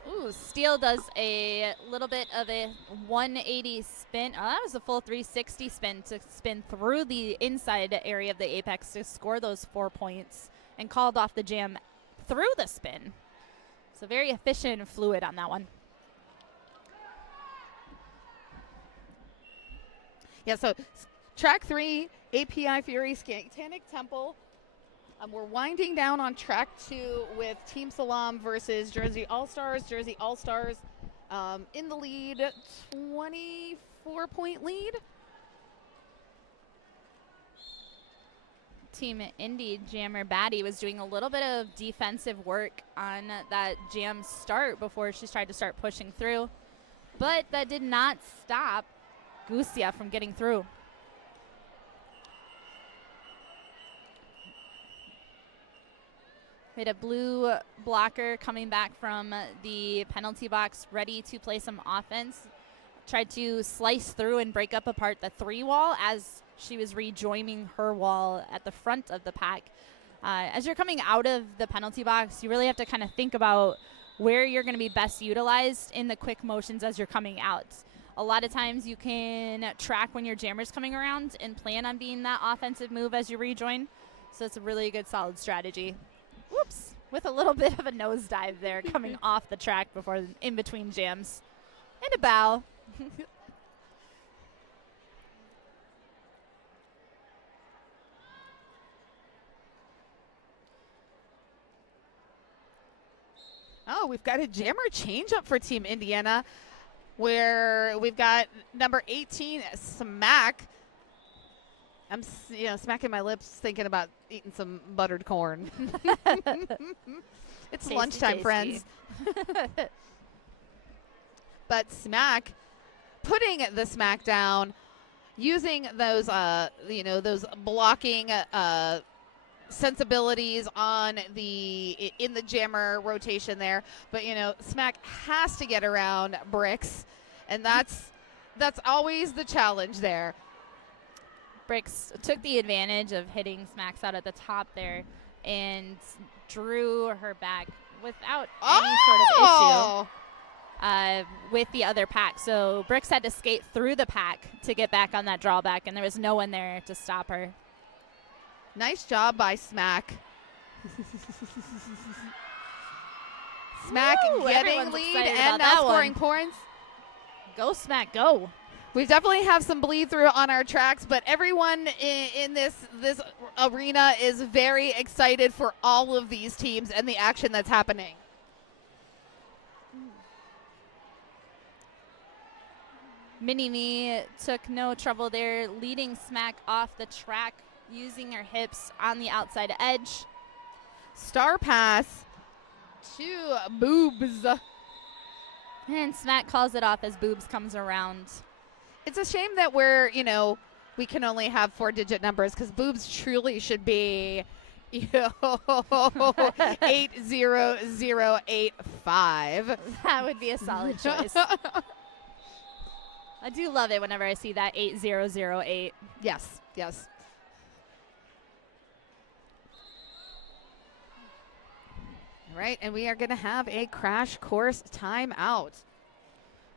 Ooh, Steele does a little bit of a 180 spin. Oh, that was a full 360 spin to spin through the inside area of the apex to score those 4 points and called off the jam through the spin. So very efficient and fluid on that one. Yeah, so track 3, API Fury, Skatanic Temple. We're winding down on track 2 with Team Salam versus Jersey All-Stars. Jersey All-Stars in the lead, 24-point lead. Team Indy jammer Batty was doing a little bit of defensive work on that jam start before she tried to start pushing through. But that did not stop Gusia from getting through. We had a blue blocker coming back from the penalty box, ready to play some offense. Tried to slice through and break up apart the 3 wall as she was rejoining her wall at the front of the pack. As you're coming out of the penalty box, you really have to kind of think about where you're going to be best utilized in the quick motions as you're coming out. A lot of times you can track when your jammer's coming around and plan on being that offensive move as you rejoin. So it's a really good, solid strategy. Whoops, with a little bit of a nosedive there coming off the track before in between jams. And a bow. Oh, we've got a jammer change-up for Team Indiana, where we've got number 18, Smack. I'm smacking my lips thinking about eating some buttered corn. It's Tasty, lunchtime, tasty. friends. But Smack putting the smack down, using those those blocking sensibilities in the jammer rotation there. But Smack has to get around Bricks, and that's always the challenge there. Bricks took the advantage of hitting Smacks out at the top there and drew her back without any sort of issue with the other pack. So Bricks had to skate through the pack to get back on that drawback, and there was no one there to stop her. Nice job by Smack. Smack Woo, getting everyone's lead excited and about now that scoring one. points. Go, Smack, go. We definitely have some bleed through on our tracks, but everyone in this arena is very excited for all of these teams and the action that's happening. Mini-Me took no trouble there, leading Smack off the track, using her hips on the outside edge. Star pass to Boobs. And Smack calls it off as Boobs comes around. It's a shame that we can only have 4-digit numbers, because Boobs truly should be 80085. That would be a solid choice. I do love it whenever I see that 8008. Yes. All right, and we are going to have a crash course timeout.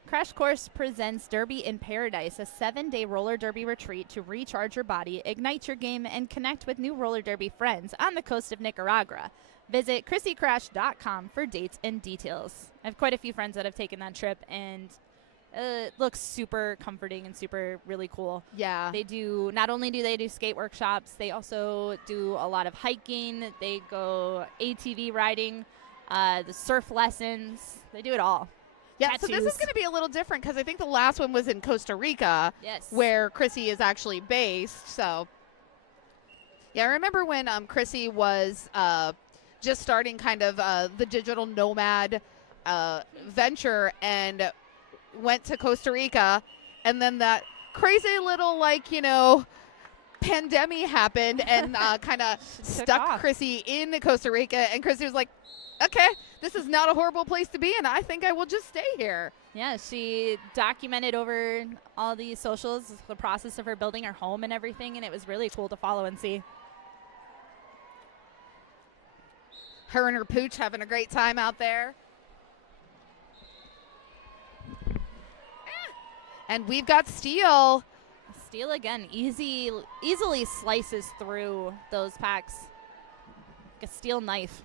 Crash Course presents Derby in Paradise, a 7-day roller derby retreat to recharge your body, ignite your game, and connect with new roller derby friends on the coast of Nicaragua. Visit ChrissyCrash.com for dates and details. I have quite a few friends that have taken that trip, and it looks super comforting and super really cool. Yeah. Not only do they do skate workshops, they also do a lot of hiking. They go ATV riding, the surf lessons. They do it all. Yeah, so this is going to be a little different, because I think the last one was in Costa Rica, Yes. where Chrissy is actually based. So, yeah, I remember when Chrissy was just starting kind of the digital nomad venture, and went to Costa Rica, and then that crazy little pandemic happened and kind of stuck off. Chrissy in Costa Rica, and Chrissy was like, okay, this is not a horrible place to be, and I think I will just stay here. Yeah, she documented over all the socials the process of her building her home and everything, and it was really cool to follow and see. Her and her pooch having a great time out there. And we've got Steele. Steele again, easily slices through those packs. Like a steel knife.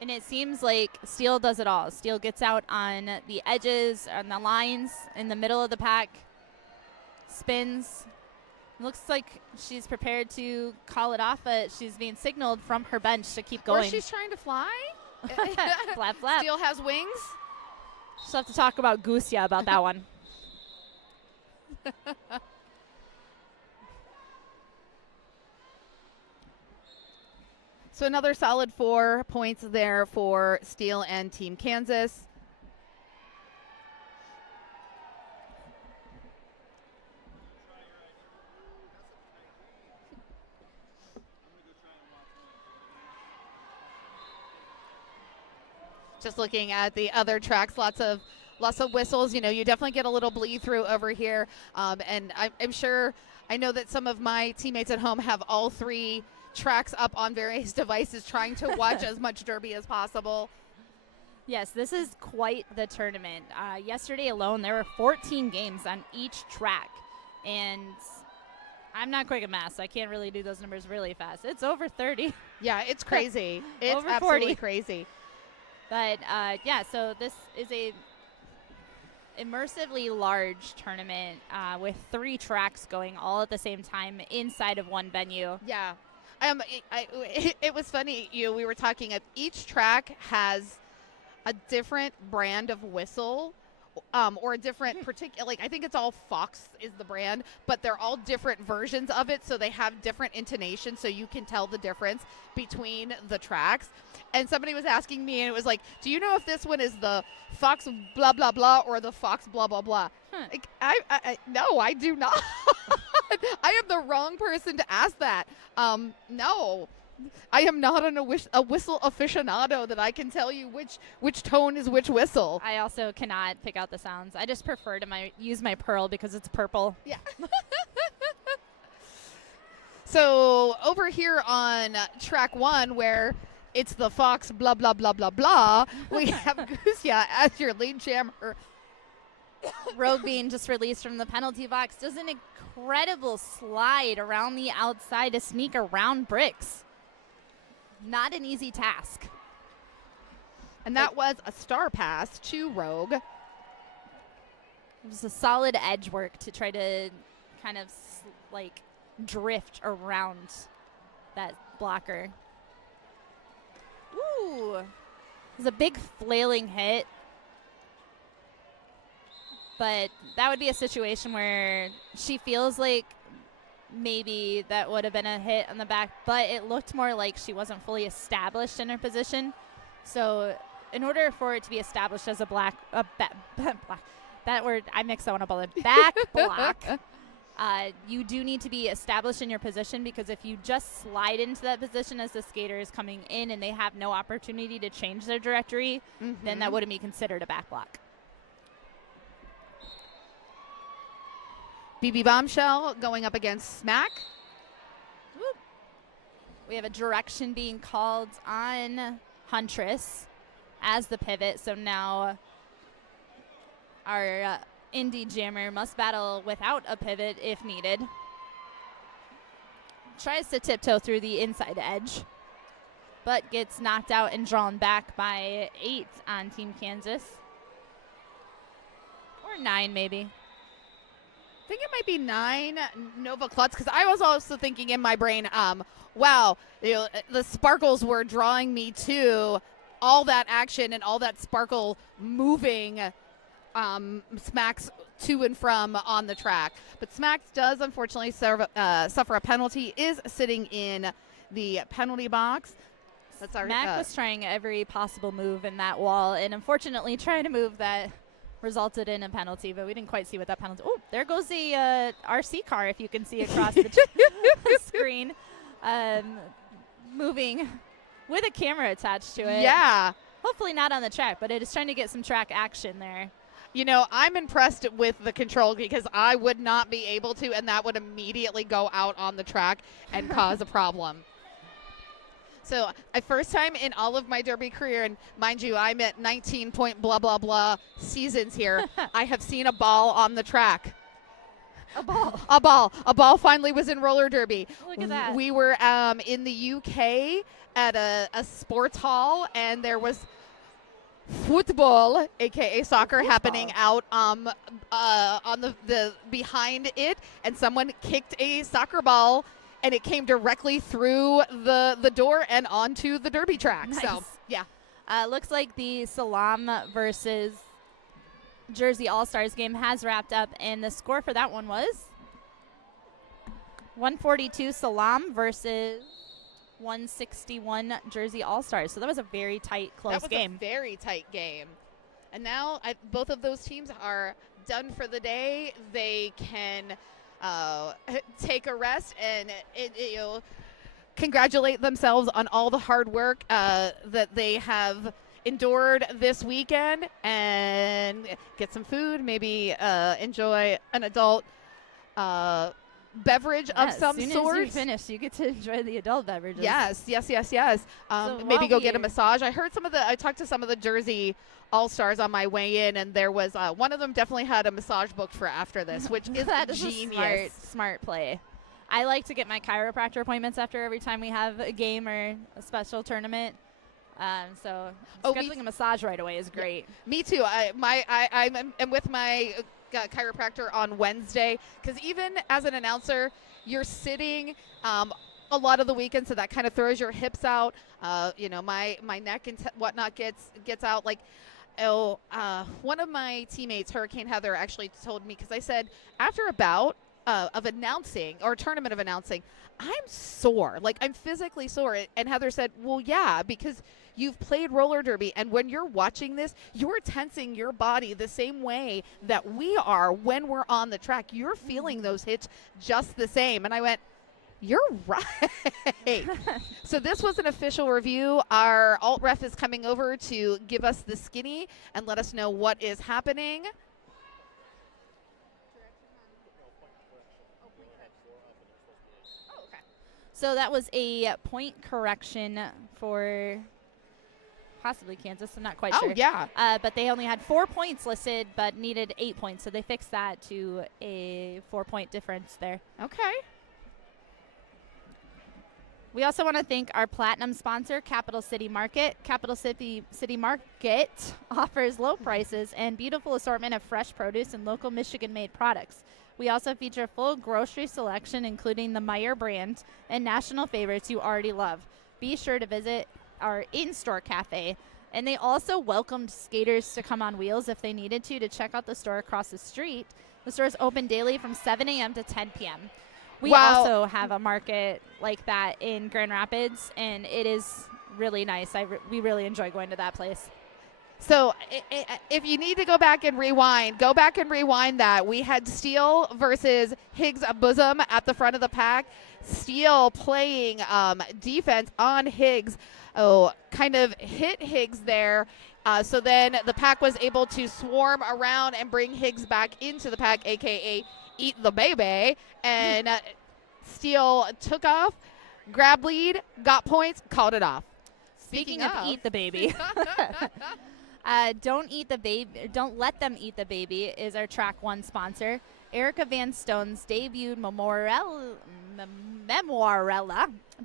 And it seems like Steele does it all. Steele gets out on the edges, on the lines, in the middle of the pack, spins. Looks like she's prepared to call it off, but she's being signaled from her bench to keep going. Or she's trying to fly. Flap, flap. Steele has wings. She'll have to talk about Gusia about that one. So another solid 4 points there for Steele and Team Kansas. Just looking at the other tracks, lots of lots of whistles. You definitely get a little bleed through over here. And I'm sure, I know that some of my teammates at home have all 3 tracks up on various devices trying to watch as much Derby as possible. Yes, this is quite the tournament. Yesterday alone, there were 14 games on each track. And I'm not quick at math, so I can't really do those numbers really fast. It's over 30. Yeah, it's crazy. It's Over absolutely 40. crazy. But, so this is a immersively large tournament with 3 tracks going all at the same time inside of one venue. Yeah. It was funny. We were talking. Each track has a different brand of whistle, or a different particular. Like I think it's all Fox is the brand, but they're all different versions of it, so they have different intonations, so you can tell the difference between the tracks. And somebody was asking me, and it was like, "Do you know if this one is the Fox blah blah blah or the Fox blah blah blah?" Like, no, I do not. I am the wrong person to ask that. No, I am not a whistle aficionado that I can tell you which tone is which whistle. I also cannot pick out the sounds. I just prefer to use my pearl because it's purple. Yeah. So over here on track 1, where it's the Fox blah blah blah blah blah, we have Guzia as your lead jammer. Rogue Bean just released from the penalty box. Does an incredible slide around the outside to sneak around bricks. Not an easy task. And that was a star pass to Rogue. It was a solid edge work to try to kind of drift around that blocker. Ooh. It was a big flailing hit. But that would be a situation where she feels like maybe that would have been a hit on the back, but it looked more like she wasn't fully established in her position. So in order for it to be established as a back block, you do need to be established in your position, because if you just slide into that position as the skater is coming in and they have no opportunity to change their trajectory, then that wouldn't be considered a back block. BB Bombshell going up against Smack. Whoop. We have a direction being called on Huntress as the pivot. So now our indie jammer must battle without a pivot if needed. Tries to tiptoe through the inside edge, but gets knocked out and drawn back by 8 on Team Kansas. Or 9 maybe. I think it might be 9 Nova Klutz, because I was also thinking in my brain, wow, the sparkles were drawing me to all that action and all that sparkle moving Smacks to and from on the track. But Smacks does unfortunately suffer a penalty, is sitting in the penalty box. That's our Mac was trying every possible move in that wall, and unfortunately trying to move that resulted in a penalty, but we didn't quite see what that penalty. Oh, there goes the RC car, if you can see across the screen, moving with a camera attached to it. Yeah. Hopefully not on the track, but it is trying to get some track action there. I'm impressed with the control, because I would not be able to, and that would immediately go out on the track and cause a problem. So, first time in all of my Derby career, and mind you, I'm at 19 point blah, blah, blah seasons here, I have seen a ball on the track. A ball. A ball finally was in roller derby. Look at that. We were in the UK at a sports hall, and there was football, aka soccer, happening out on the behind it, and someone kicked a soccer ball, and it came directly through the door and onto the derby track. Nice. So yeah, looks like the Salam versus Jersey All-Stars game has wrapped up, and the score for that one was 142 Salam versus 161 Jersey All-Stars. So that was a very tight, close game. A very tight game. And now both of those teams are done for the day. They can take a rest and congratulate themselves on all the hard work that they have endured this weekend and get some food, maybe enjoy an adult beverage of some as soon sort. as you finish, you get to enjoy the adult beverages. Yes. So Maybe while go get a we- massage. I talked to some of the Jersey All-Stars on my way in, and there was one of them definitely had a massage booked for after this, which is That is genius. a smart play. I like to get my chiropractor appointments after every time we have a game or a special tournament. So scheduling a massage right away is great. Me too. I'm with my chiropractor on Wednesday, because even as an announcer, you're sitting a lot of the weekend, so that kind of throws your hips out. My neck and whatnot gets out. Like, one of my teammates, Hurricane Heather, actually told me, because I said after a bout of announcing or a tournament of announcing, I'm sore. Like, I'm physically sore. And Heather said, well, yeah, because you've played roller derby, and when you're watching this, you're tensing your body the same way that we are when we're on the track. You're feeling those hits just the same. And I went, you're right. So this was an official review. Our alt ref is coming over to give us the skinny and let us know what is happening. So that was a point correction for possibly Kansas. I'm not quite sure. Oh, yeah. But they only had 4 points listed, but needed 8 points. So they fixed that to a 4-point difference there. Okay. We also want to thank our platinum sponsor, Capital City Market. Capital City Market offers low prices and beautiful assortment of fresh produce and local Michigan-made products. We also feature full grocery selection, including the Meyer brand and national favorites you already love. Be sure to visit our in-store cafe. And they also welcomed skaters to come on wheels if they needed to check out the store across the street. The store is open daily from 7 a.m. to 10 p.m. We also have a market like that in Grand Rapids, and it is really nice. We really enjoy going to that place. So if you need to go back and rewind that. We had Steele versus Higgs Bosom at the front of the pack. Steele playing defense on Higgs. Kind of hit Higgs there. So then the pack was able to swarm around and bring Higgs back into the pack, a.k.a. eat the baby. And Steele took off, grabbed lead, got points, called it off. Speaking of eat the baby. Don't let them eat the baby is our track one sponsor. Erica Van Stone's debuted Memoirella,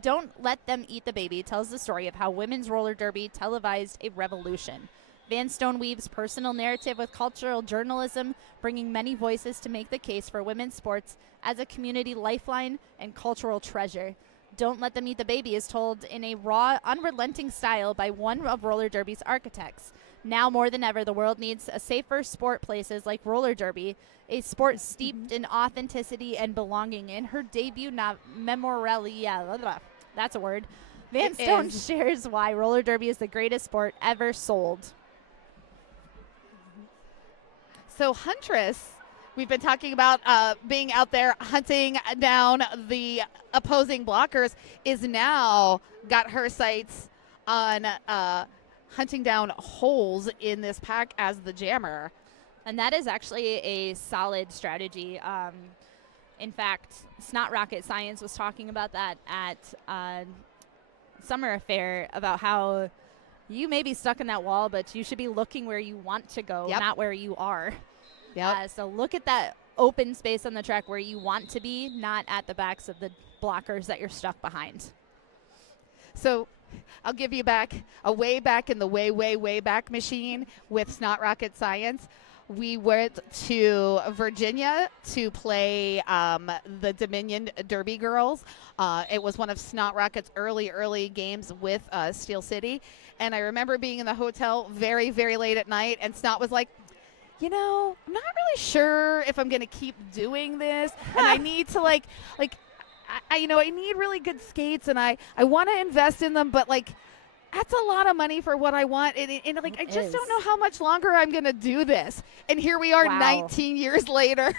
Don't Let Them Eat the Baby, tells the story of how women's roller derby televised a revolution. Van Stone weaves personal narrative with cultural journalism, bringing many voices to make the case for women's sports as a community lifeline and cultural treasure. Don't Let Them Eat the Baby is told in a raw, unrelenting style by one of roller derby's architects. Now more than ever, the world needs a safer sport places like roller derby, a sport steeped in authenticity and belonging. In her debut Memoralia, that's a word, Van Stone shares why roller derby is the greatest sport ever sold. So Huntress, we've been talking about being out there hunting down the opposing blockers, is now got her sights on hunting down holes in this pack as the jammer. And that is actually a solid strategy. In fact, Snot Rocket Science was talking about that at Summer Affair, about how you may be stuck in that wall, but you should be looking where you want to go, not where you are. Yep. So look at that open space on the track where you want to be, not at the backs of the blockers that you're stuck behind. So I'll give you back a way back in the way back machine with Snot Rocket Science. We went to Virginia to play the Dominion Derby Girls. It was one of Snot Rocket's early games with Steel City. And I remember being in the hotel very, very late at night, and Snot was like, I'm not really sure if I'm going to keep doing this. And I need to I need really good skates, and I want to invest in them, but That's a lot of money for what I want. And like, I just don't know how much longer I'm going to do this. And here we are Wow. 19 years later.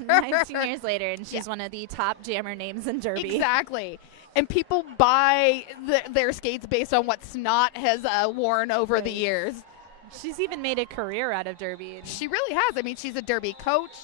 19 years later, and she's one of the top jammer names in Derby. Exactly. And people buy their skates based on what Snot has worn over the years. She's even made a career out of Derby. She really has. I mean, she's a Derby coach.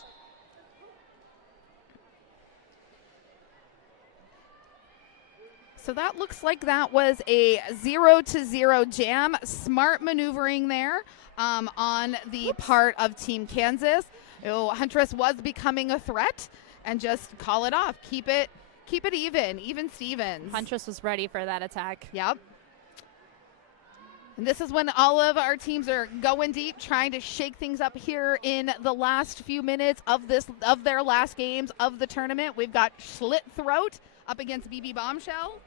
So that looks like that was a 0-0 jam. Smart maneuvering there on the part of Team Kansas. Huntress was becoming a threat, and just call it off. Keep it even Stevens. Huntress was ready for that attack. Yep. And this is when all of our teams are going deep, trying to shake things up here in the last few minutes of their last games of the tournament. We've got Schlitt Throat up against BB Bombshell.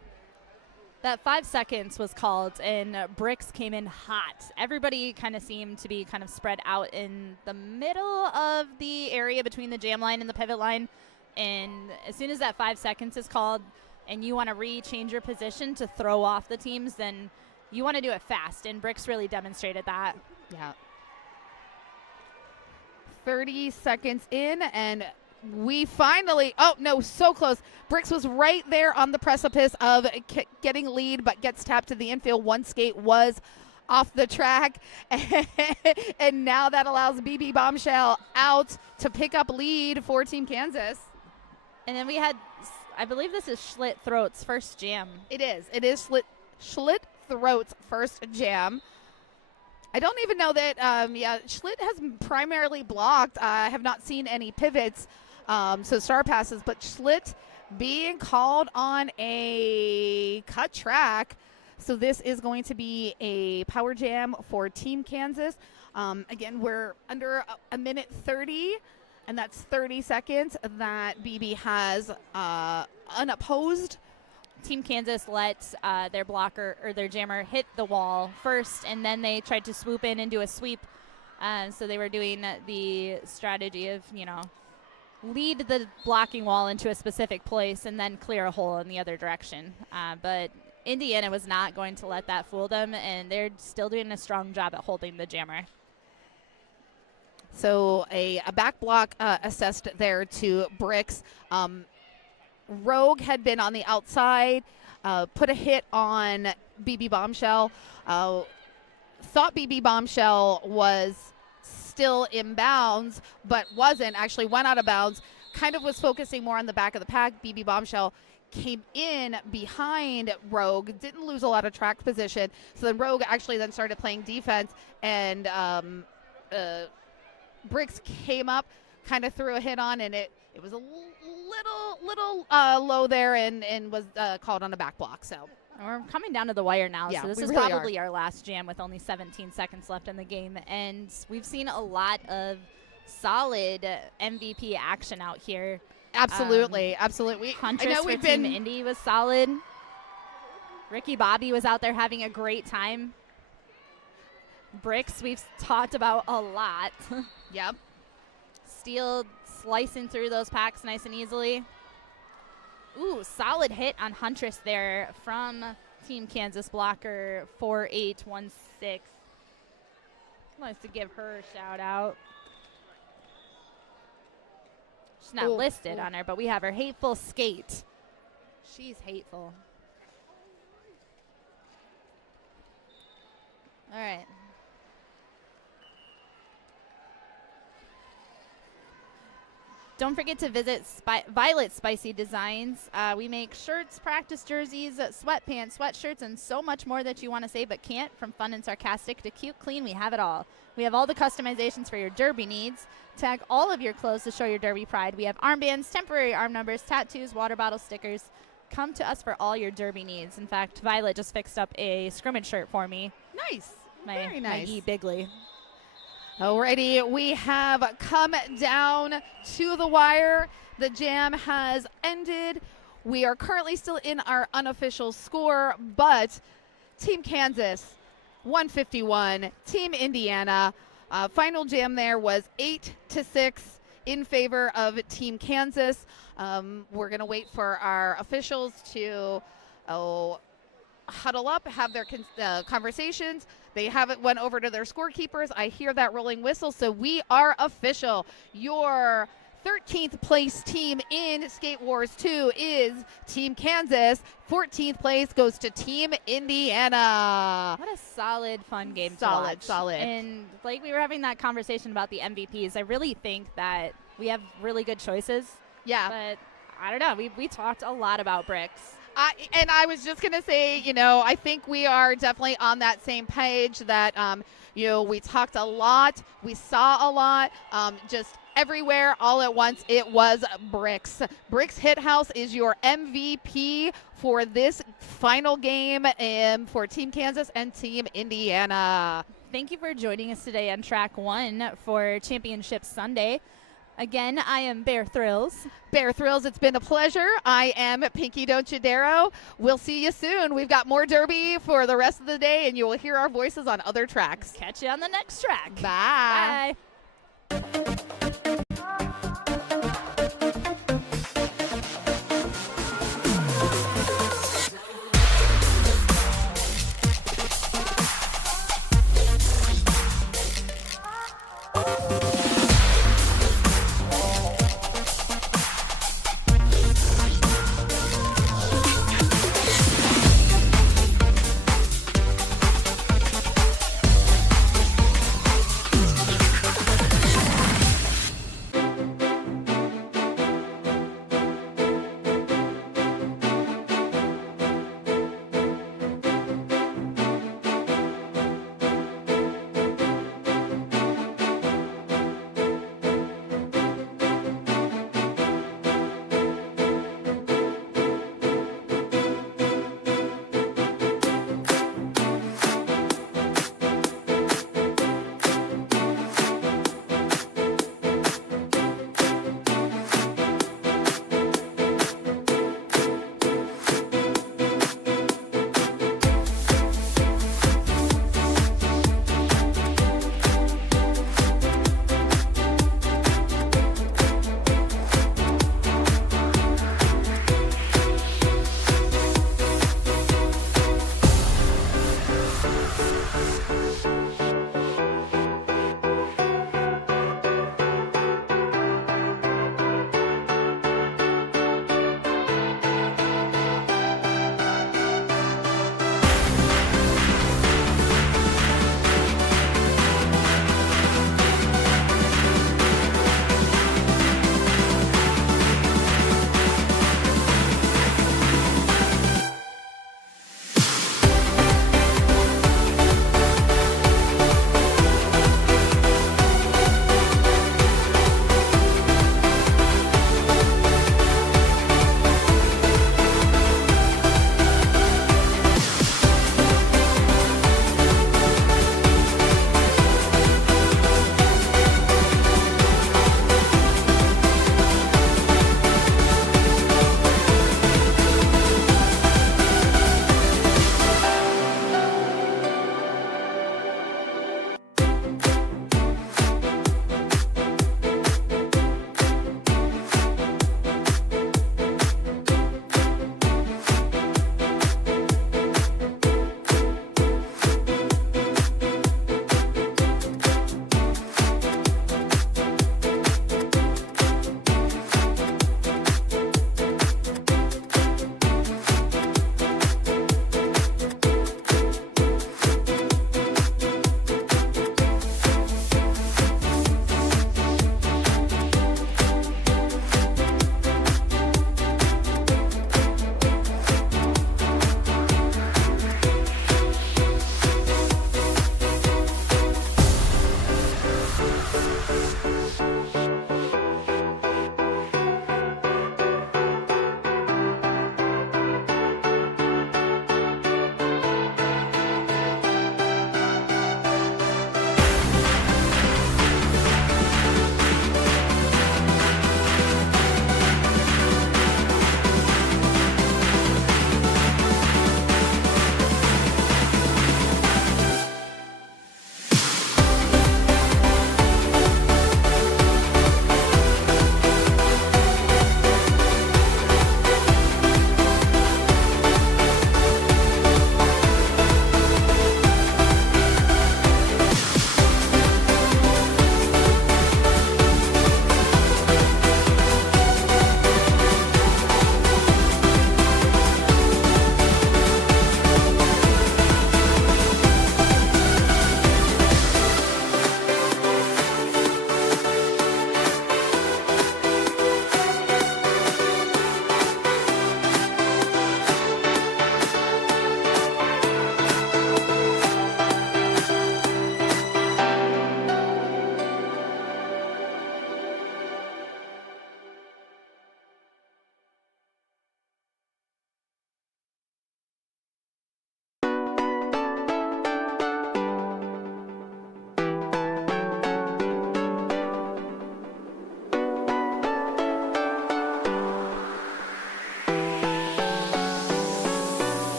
That 5 seconds was called, and Bricks came in hot. Everybody kind of seemed to be kind of spread out in the middle of the area between the jam line and the pivot line. And as soon as that 5 seconds is called and you want to change your position to throw off the teams, then you want to do it fast. And Bricks really demonstrated that. Yeah. 30 seconds in, and we finally, so close. Bricks was right there on the precipice of getting lead, but gets tapped to the infield. One skate was off the track, and now that allows BB Bombshell out to pick up lead for Team Kansas. And then we had, I believe this is Schlitt Throat's first jam. It is Schlitt Throat's first jam. I don't even know that, Schlitt has primarily blocked. I have not seen any pivots, so star passes, but Schlitt being called on a cut track. So this is going to be a power jam for Team Kansas. Again, we're under a minute 30, and that's 30 seconds that BB has unopposed. Team Kansas let their blocker or their jammer hit the wall first, and then they tried to swoop in and do a sweep. So they were doing the strategy of, lead the blocking wall into a specific place and then clear a hole in the other direction. But Indiana was not going to let that fool them, and they're still doing a strong job at holding the jammer. So a back block assessed there to Bricks. Rogue had been on the outside, put a hit on BB Bombshell. Thought BB Bombshell was still in bounds, but wasn't. Actually went out of bounds. Kind of was focusing more on the back of the pack. BB Bombshell came in behind Rogue, didn't lose a lot of track position. So then Rogue actually then started playing defense, and Bricks came up, kind of threw a hit on, and it was a little low there, and was called on a back block. So we're coming down to the wire now. Yeah, so this we is really probably our last jam with only 17 seconds left in the game, and we've seen a lot of solid MVP action out here. Absolutely. Huntress for Team Indy was solid. Ricky Bobby was out there having a great time. Bricks we've talked about a lot. Yep. Steele slicing through those packs nice and easily. Ooh, solid hit on Huntress there from Team Kansas blocker 4816. Nice to give her a shout out. She's not listed on her, but we have her hateful skate. She's hateful. All right. Don't forget to visit Violet Spicy Designs. We make shirts, practice jerseys, sweatpants, sweatshirts, and so much more that you want to say but can't. From fun and sarcastic to cute, clean, we have it all. We have all the customizations for your derby needs. Tag all of your clothes to show your derby pride. We have armbands, temporary arm numbers, tattoos, water bottle stickers. Come to us for all your derby needs. In fact, Violet just fixed up a scrimmage shirt for me. Nice. Very nice. My E Bigley. Alrighty, we have come down to the wire. The jam has ended. We are currently still in our unofficial score, but Team Kansas 151, Team Indiana. Final jam there was 8-6 in favor of Team Kansas. We're going to wait for our officials to huddle up, have their conversations. They haven't went over to their scorekeepers. I hear that rolling whistle, so we are official. Your 13th place team in Skate Wars 2 is Team Kansas. 14th place goes to Team Indiana. What a solid, fun game to Solid, watch. solid. And like we were having that conversation about the MVPs, I really think that we have really good choices. Yeah. But I don't know. We talked a lot about bricks. I was just going to say, I think we are definitely on that same page that, we talked a lot. We saw a lot. Just everywhere all at once. It was Bricks. Bricks Hit House is your MVP for this final game for Team Kansas and Team Indiana. Thank you for joining us today on Track 1 for Championship Sunday. Again, I am Bear Thrills. Bear Thrills, it's been a pleasure. I am Pinky Donchadero. We'll see you soon. We've got more Derby for the rest of the day, and you will hear our voices on other tracks. Catch you on the next track. Bye. Bye.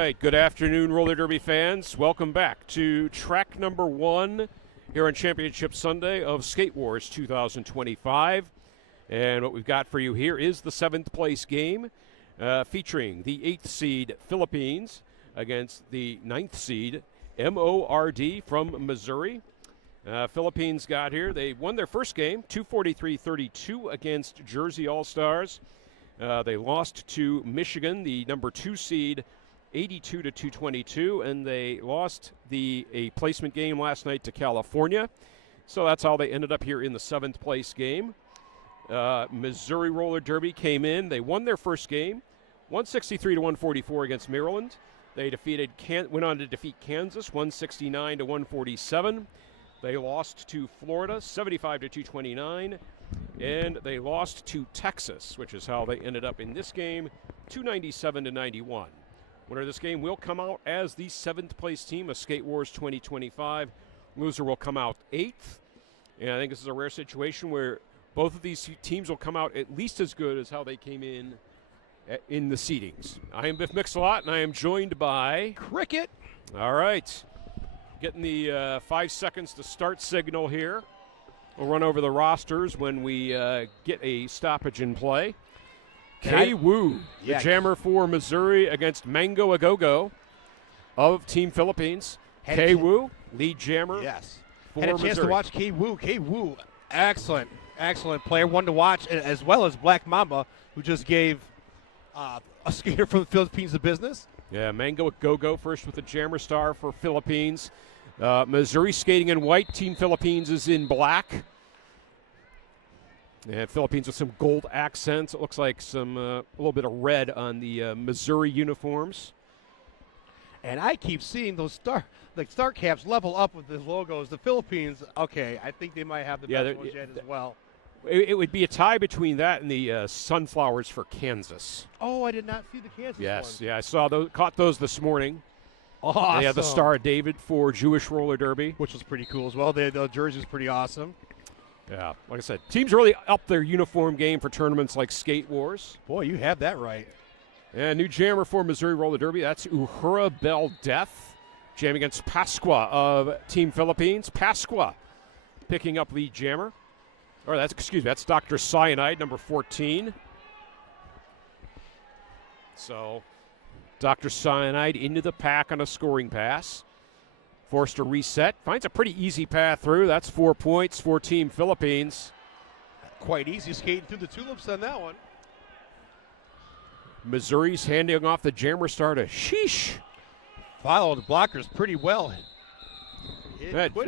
right, good afternoon, roller derby fans. Welcome back to track number 1 here on Championship Sunday of Skate Wars 2025. And what we've got for you here is the 7th place game featuring the 8th seed Philippines against the 9th seed MORD from Missouri. Philippines got here. They won their first game, 243-32 against Jersey All-Stars. They lost to Michigan, the number 2 seed, 82-222, and they lost a placement game last night to California. So that's how they ended up here in the 7th place game. Missouri Roller Derby came in. They won their first game, 163-144 against Maryland. They went on to defeat Kansas, 169-147. They lost to Florida, 75-229. And they lost to Texas, which is how they ended up in this game, 297-91. Winner of this game will come out as the 7th place team of Skate Wars 2025. Loser will come out 8th. And I think this is a rare situation where both of these teams will come out at least as good as how they came in the seedings. I am Biff Mix-a-Lot, and I am joined by Cricket. All right. Getting the 5 seconds to start signal here. We'll run over the rosters when we get a stoppage in play. Kay Wu, the jammer for Missouri against Mango Agogo of Team Philippines. Kay Wu, lead jammer. Yes. For Had a chance Missouri. to watch Kay Wu. Kay Wu, excellent player. One to watch, as well as Black Mamba, who just gave a skater from the Philippines the business. Yeah, Mango Agogo first with the jammer star for Philippines. Missouri skating in white. Team Philippines is in black. And Philippines with some gold accents. It looks like a little bit of red on the Missouri uniforms. And I keep seeing those star caps level up with the logos. The Philippines, okay, I think they might have the best ones yet as well. It would be a tie between that and the sunflowers for Kansas. Oh, I did not see the Kansas Yes, one. yeah, I saw those. Caught those this morning. Awesome. They had the Star of David for Jewish roller derby, which was pretty cool as well. The jersey was pretty awesome. Yeah, like I said, teams really up their uniform game for tournaments like Skate Wars. Boy, you have that right. And new jammer for Missouri Roller Derby, that's Uhura Bell Death, jamming against Pasqua of Team Philippines. Pasqua picking up lead jammer. Or that's Dr. Cyanide, number 14. So Dr. Cyanide into the pack on a scoring pass. Forced to reset. Finds a pretty easy path through. That's 4 points for Team Philippines. Quite easy skating through the tulips on that one. Missouri's handing off the jammer star to Sheesh. Followed the blockers pretty well.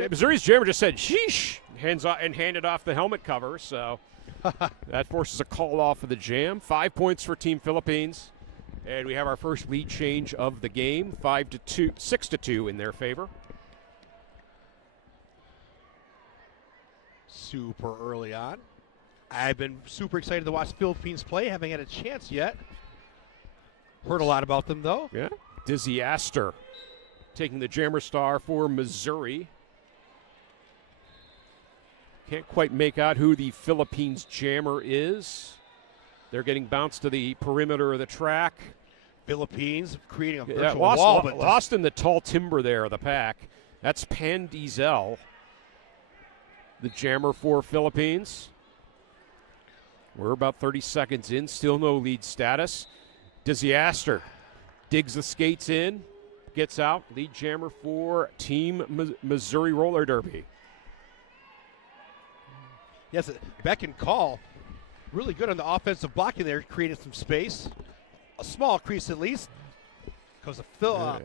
Missouri's jammer just said sheesh, handed off the helmet cover. So that forces a call off of the jam. 5 points for Team Philippines. And we have our first lead change of the game, 6-2 in their favor. Super early on. I've been super excited to watch the Philippines play. Haven't had a chance yet. Heard a lot about them, though. Yeah. Dizzy Astor taking the jammer star for Missouri. Can't quite make out who the Philippines jammer is. They're getting bounced to the perimeter of the track. Philippines creating a virtual wall. But lost in the tall timber there of the pack. That's Pan Diesel, the jammer for Philippines. We're about 30 seconds in, still no lead status. Dizzy Astor digs the skates in, gets out, lead jammer for Team Missouri Roller Derby. Yes, Beck and Call, really good on the offensive blocking there, created some space. A small crease at least, because the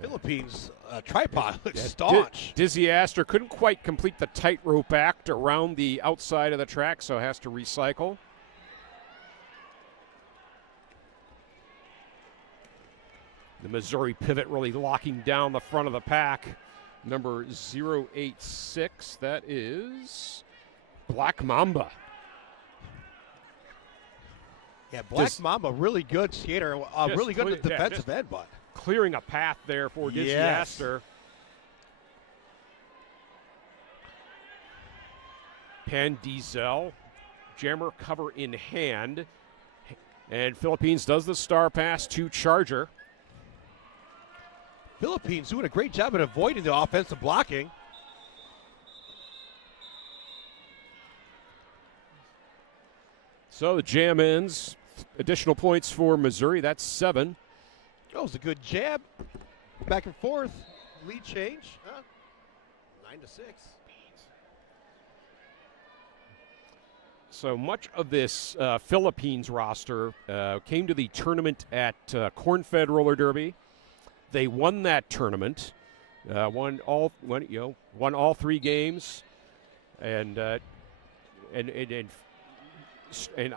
Philippines tripod looks staunch. Dizzy Astor couldn't quite complete the tightrope act around the outside of the track, so has to recycle. The Missouri pivot really locking down the front of the pack. Number 086, that is Black Mamba. Yeah, Black Mamba, really good skater, really good at the defensive end, but clearing a path there for Dizzy Astor. Pan Diesel, jammer cover in hand, and Philippines does the star pass to Charger. Philippines doing a great job at avoiding the offensive blocking. So the jam ends. Additional points for Missouri. That's 7. That was a good jab. Back and forth. Lead change. 9-6. So much of this Philippines roster came to the tournament at Corn-Fed Roller Derby. They won that tournament, won all 3 games, and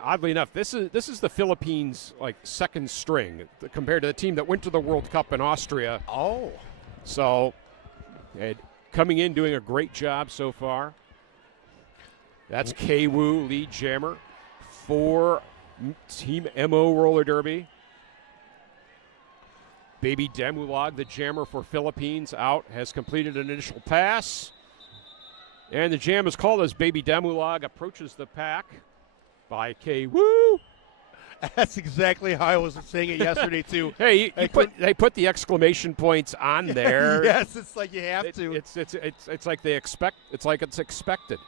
oddly enough, this is the Philippines like second string compared to the team that went to the World Cup in Austria. Oh, so coming in doing a great job so far. That's K-Woo, lead jammer for Team MO Roller Derby. Baby Demulag, the jammer for Philippines, out, has completed an initial pass. And the jam is called as Baby Demulag approaches the pack by K-Woo. that's exactly how I was saying it yesterday, too. Hey, they put the exclamation points on there. Yes, it's like you have to. It's like they expect. It's like it's expected.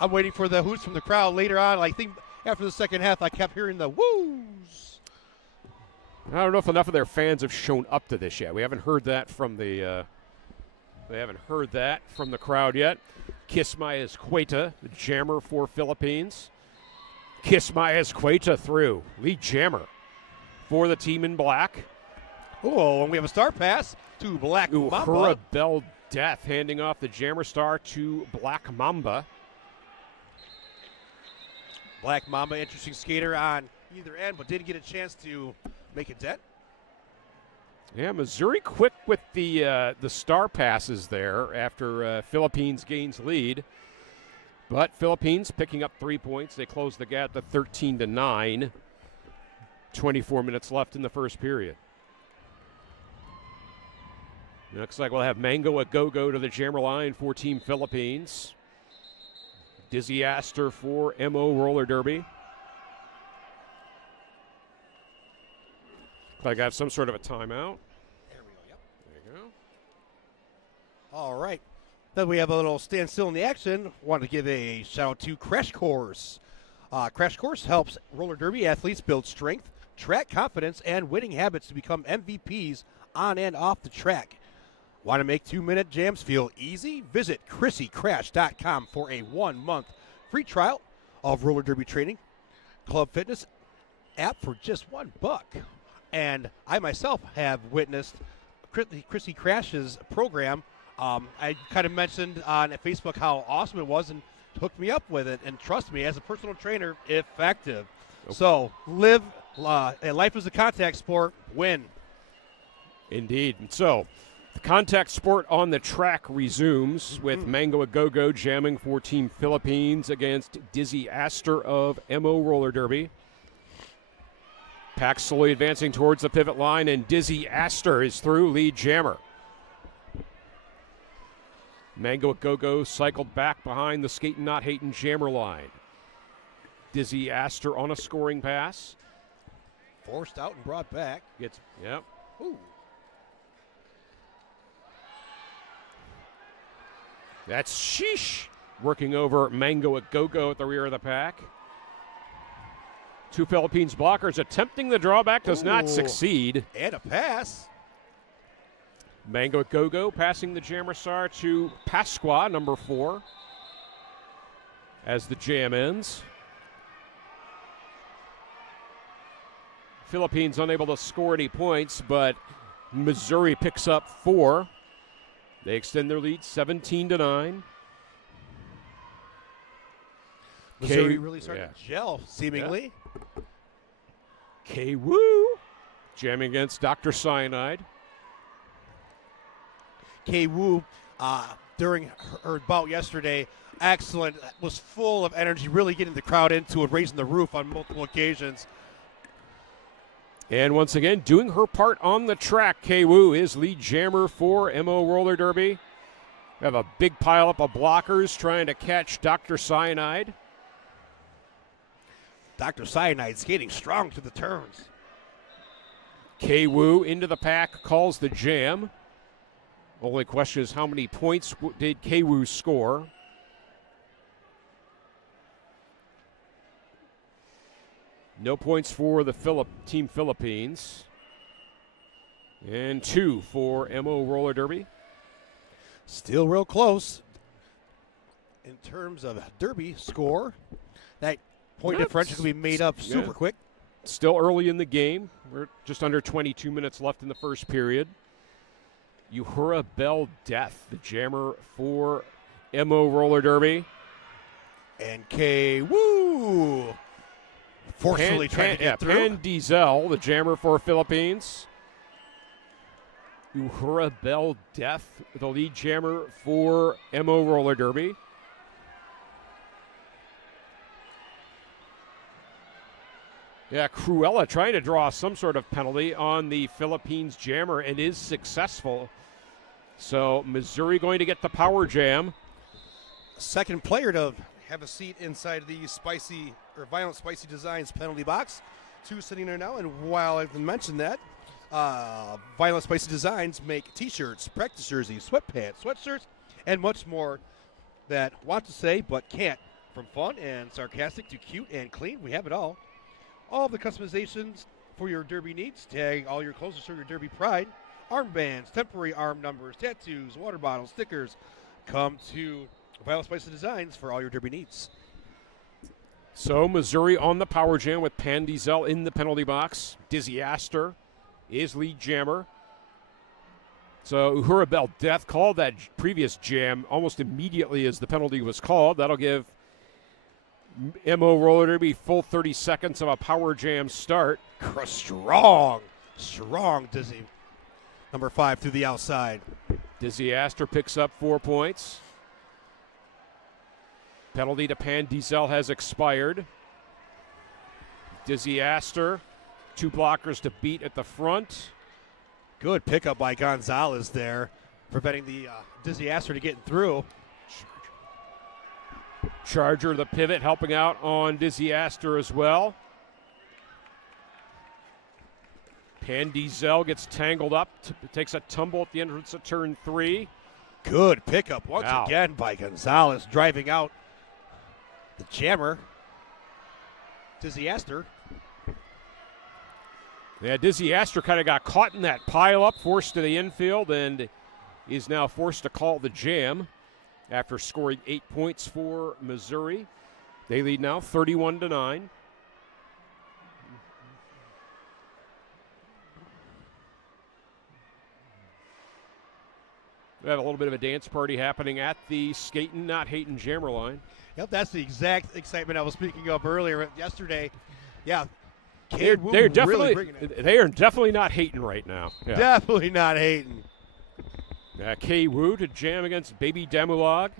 I'm waiting for the hoots from the crowd later on. I think after the second half, I kept hearing the woos. I don't know if enough of their fans have shown up to this yet. We haven't heard that from the. Crowd yet. Kisma Escueta, the jammer for Philippines. Kisma Escueta through, lead jammer for the team in black. Oh, and we have a star pass to Black Mamba. Hurabel Death handing off the jammer star to Black Mamba. Black Mamba, interesting skater on either end, but did get a chance to make a dent. Yeah, Missouri quick with the star passes there after Philippines gains lead. But Philippines picking up 3 points. They close the gap to 13-9. 24 minutes left in the first period. Looks like we'll have Mango a go-go to the jammer line for Team Philippines. Dizzy Astor for MO Roller Derby. Like I have some sort of a timeout. There we go, yep. There you go. All right. Then we have a little standstill in the action. Want to give a shout out to Crash Course. Crash Course helps roller derby athletes build strength, track confidence, and winning habits to become MVPs on and off the track. Want to make 2-minute jams feel easy? Visit ChrissyCrash.com for a 1-month free trial of roller derby training, club fitness app for just $1. And I myself have witnessed Chrissy Crash's program. I kind of mentioned on Facebook how awesome it was and hooked me up with it. And trust me, as a personal trainer, effective. Okay. So live, life is a contact sport, win. Indeed. And so the contact sport on the track resumes with Mango a Go-Go jamming for Team Philippines against Dizzy Astor of MO Roller Derby. Pack slowly advancing towards the pivot line, and Dizzy Astor is through, lead jammer. Mango a Go-Go cycled back behind the Skatin' Not Hatin' jammer line. Dizzy Astor on a scoring pass. Forced out and brought back. Yep. Ooh. That's Sheesh working over Mango a Go-Go at the rear of the pack. Two Philippines blockers attempting the drawback, does not succeed. And a pass. Mango a Go-Go passing the jammer star to Pasqua, number 4, as the jam ends. Philippines unable to score any points, but Missouri picks up 4. They extend their lead 17-9. Missouri really starting to gel, seemingly. Yeah. K-Woo jamming against Dr. Cyanide. K-Woo, during her bout yesterday, excellent, was full of energy, really getting the crowd into it, raising the roof on multiple occasions. And once again, doing her part on the track, K-Woo is lead jammer for MO Roller Derby. We have a big pileup of blockers trying to catch Dr. Cyanide. Dr. Cyanide skating strong to the turns. K-Woo into the pack, calls the jam. Only question is how many points did Kwu score? No points for the Team Philippines. And 2 for MO Roller Derby. Still real close in terms of Derby score. That point differential can be made up super quick. Still early in the game. We're just under 22 minutes left in the first period. Uhura Bell Death, the jammer for MO Roller Derby. And Kwu forcefully trying to get through. Pan Diesel, the jammer for Philippines. Uhura Bell Death, the lead jammer for MO Roller Derby. Yeah, Cruella trying to draw some sort of penalty on the Philippines jammer and is successful. So Missouri going to get the power jam. Second player to have a seat inside the Violent Spicy Designs penalty box. 2 sitting there now, and while I didn't mention that, Violent Spicy Designs make T-shirts, practice jerseys, sweatpants, sweatshirts, and much more that want to say but can't. From fun and sarcastic to cute and clean, we have it all. All the customizations for your derby needs. Tag all your clothes to show your derby pride. Armbands, temporary arm numbers, tattoos, water bottles, stickers. Come to Violent Spicy Designs for all your derby needs. So Missouri on the power jam with Pan Diesel in the penalty box. Dizzy Astor is lead jammer. So Uhura Bell Death called that previous jam almost immediately as the penalty was called. That'll give MO Roller Derby full 30 seconds of a power jam start. Strong Dizzy. Number 5 through the outside. Dizzy Astor picks up 4 points. Penalty to Pan Diesel has expired. Dizzy Astor, 2 blockers to beat at the front. Good pickup by Gonzalez there, preventing the Dizzy Astor to getting through. Charger, the pivot, helping out on Dizzy Astor as well. Pan Diesel gets tangled up, takes a tumble at the entrance of turn 3. Good pickup once again by Gonzalez, driving out the jammer, Dizzy Astor. Yeah, Dizzy Astor kind of got caught in that pile-up, forced to the infield, and is now forced to call the jam after scoring 8 points for Missouri. They lead now 31-9. We have a little bit of a dance party happening at the Skatin' Not Hatin' jammer line. Yep, that's the exact excitement I was speaking of earlier yesterday. Yeah, they're definitely really they are definitely not hating right now. Yeah. Definitely not hating. Kwu to jam against Baby Damulog.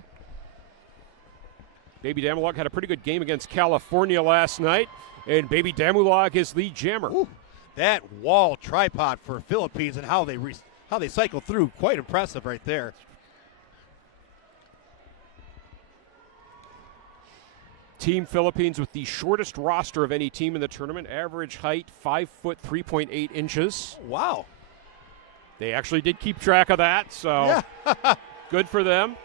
Baby Damulog had a pretty good game against California last night, and Baby Damulog is lead jammer. Ooh, that wall tripod for Philippines and how they cycle through, quite impressive right there. Team Philippines with the shortest roster of any team in the tournament. Average height 5 foot 3.8 inches. Wow. They actually did keep track of that, so good for them.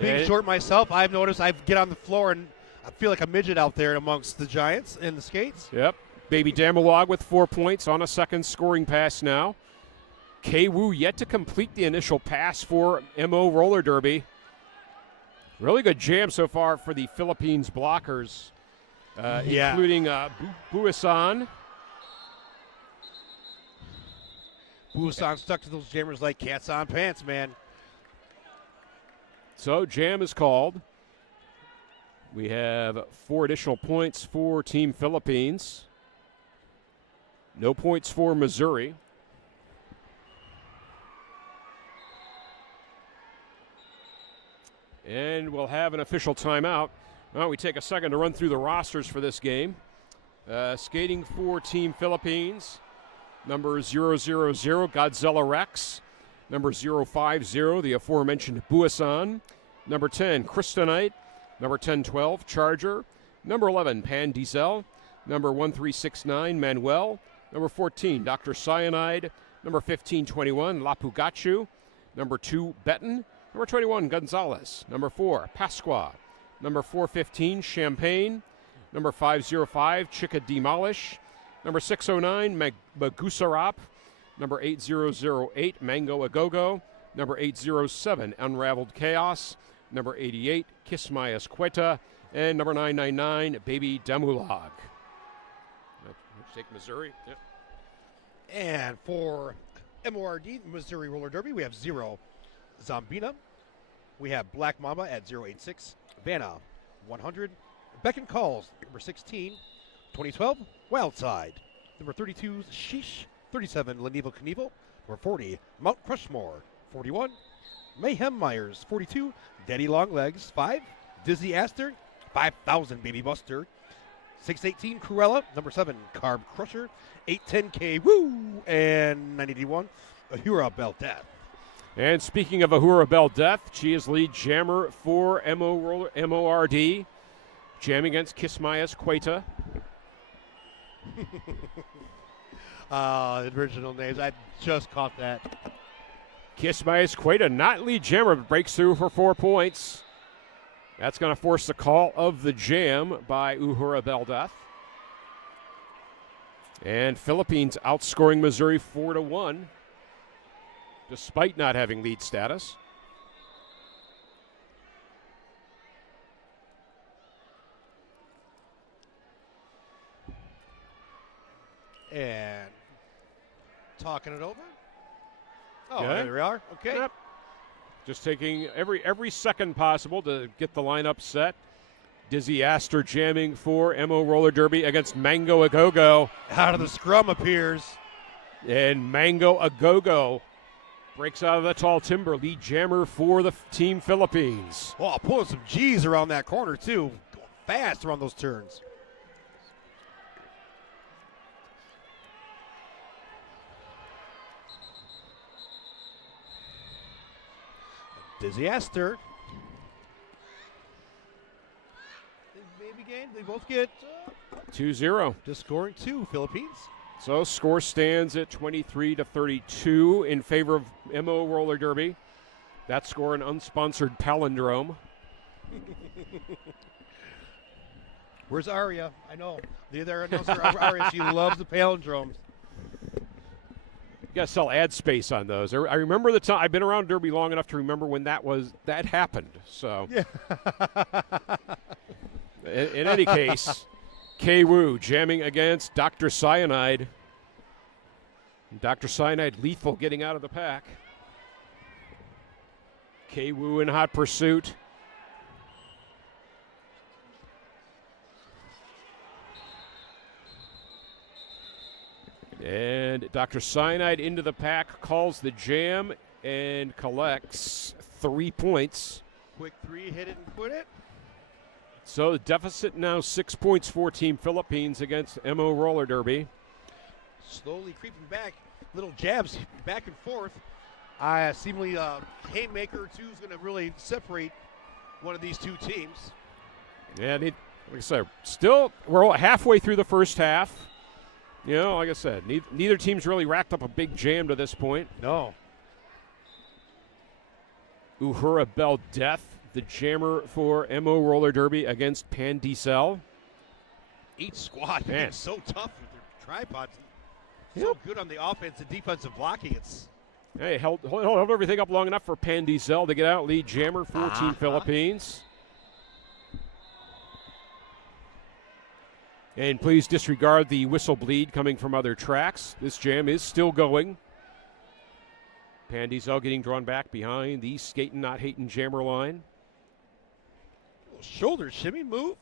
Being short myself, I've noticed I get on the floor and I feel like a midget out there amongst the Giants in the skates. Yep. Baby Damulog with 4 points on a second scoring pass now. Kwu yet to complete the initial pass for MO Roller Derby. Really good jam so far for the Philippines blockers, including Buisan. Buisan stuck to those jammers like cats on pants, man. So jam is called. We have 4 additional points for Team Philippines. No points for Missouri. And we'll have an official timeout. Well, we take a second to run through the rosters for this game. Skating for Team Philippines, number 000, Godzilla Rex. Number 050, the aforementioned Buisan. Number 10, Kryptonite. Number 1012, Charger. Number 11, Pan Diesel. Number 1369, Manuel. Number 14, Dr. Cyanide. Number 1521, Lapugachu. Number 2, Benton. Number 21, Gonzalez. Number 4, Pasqua. Number 415, Champagne. Number 505, Chicka Demolish. Number 609, Magusarap. Number 8008, Mango Agogo. Number 807, Unraveled Chaos. Number 88, Kismayas Queta. And number 999, Baby Damulag. Take Missouri. Yep. And for MORD, Missouri Roller Derby, we have 0, Zombina. We have Black Mamba at 086, Vanna 100, Beckon Calls, number 16, 2012, Wildside. Number 32, Sheesh, 37, Lenevo Knievel. Number 40, Mount Crushmore, 41, Mayhem Myers, 42, Daddy Longlegs, 5, Dizzy Aster, 5,000 Baby Buster, 618 Cruella, number 7 Carb Crusher, 810K Woo, and 981 Ahura Bell Death. And speaking of Ahura Bell Death, she is lead jammer for MORD, jamming against Kismayas Queta. Original names, I just caught that. Kismayas Queta, not lead jammer, but breaks through for 4 points. That's going to force the call of the jam by Uhura Beldeath. And Philippines outscoring Missouri 4-1, despite not having lead status. And talking it over. Oh, Okay. there we are. Okay. Yep. Just taking every second possible to get the lineup set. Dizzy Aster jamming for MO Roller Derby against Mango Agogo. Out of the scrum appears. And Mango Agogo breaks out of the tall timber, lead jammer for the Team Philippines. Oh, pulling some G's around that corner, too. Going fast around those turns. Dizzy Aster. They maybe gain. They both get 2-0. just scoring 2, Philippines. So score stands at 23-32 in favor of MO Roller Derby. That score an unsponsored palindrome. Where's Aria? I know. The other announcer, Aria, she loves the palindromes. You got to sell ad space on those. I remember the time. I've been around Derby long enough to remember when that happened. So, yeah. in any case, K-Woo jamming against Dr. Cyanide. Dr. Cyanide lethal getting out of the pack. K-Woo in hot pursuit. And Dr. Cyanide into the pack, calls the jam, and collects 3 points. Quick 3, hit it and quit it. So the deficit now 6 points for Team Philippines against MO Roller Derby. Slowly creeping back, little jabs back and forth. Seemingly haymaker or two is going to really separate one of these two teams. Yeah, like I said, still we're halfway through the first half. You know, like I said, neither team's really racked up a big jam to this point. No. Uhura Bell Death, the jammer for MO Roller Derby against Pan Diesel. Each squad Man. being so tough with their tripods. So good on the offense and defensive blocking. It's Hey, held everything up long enough for Pan Diesel to get out lead jammer for Team Philippines. And please disregard the whistle bleed coming from other tracks. This jam is still going. Pan Diesel getting drawn back behind the skating not hating jammer line. little shoulder shimmy move.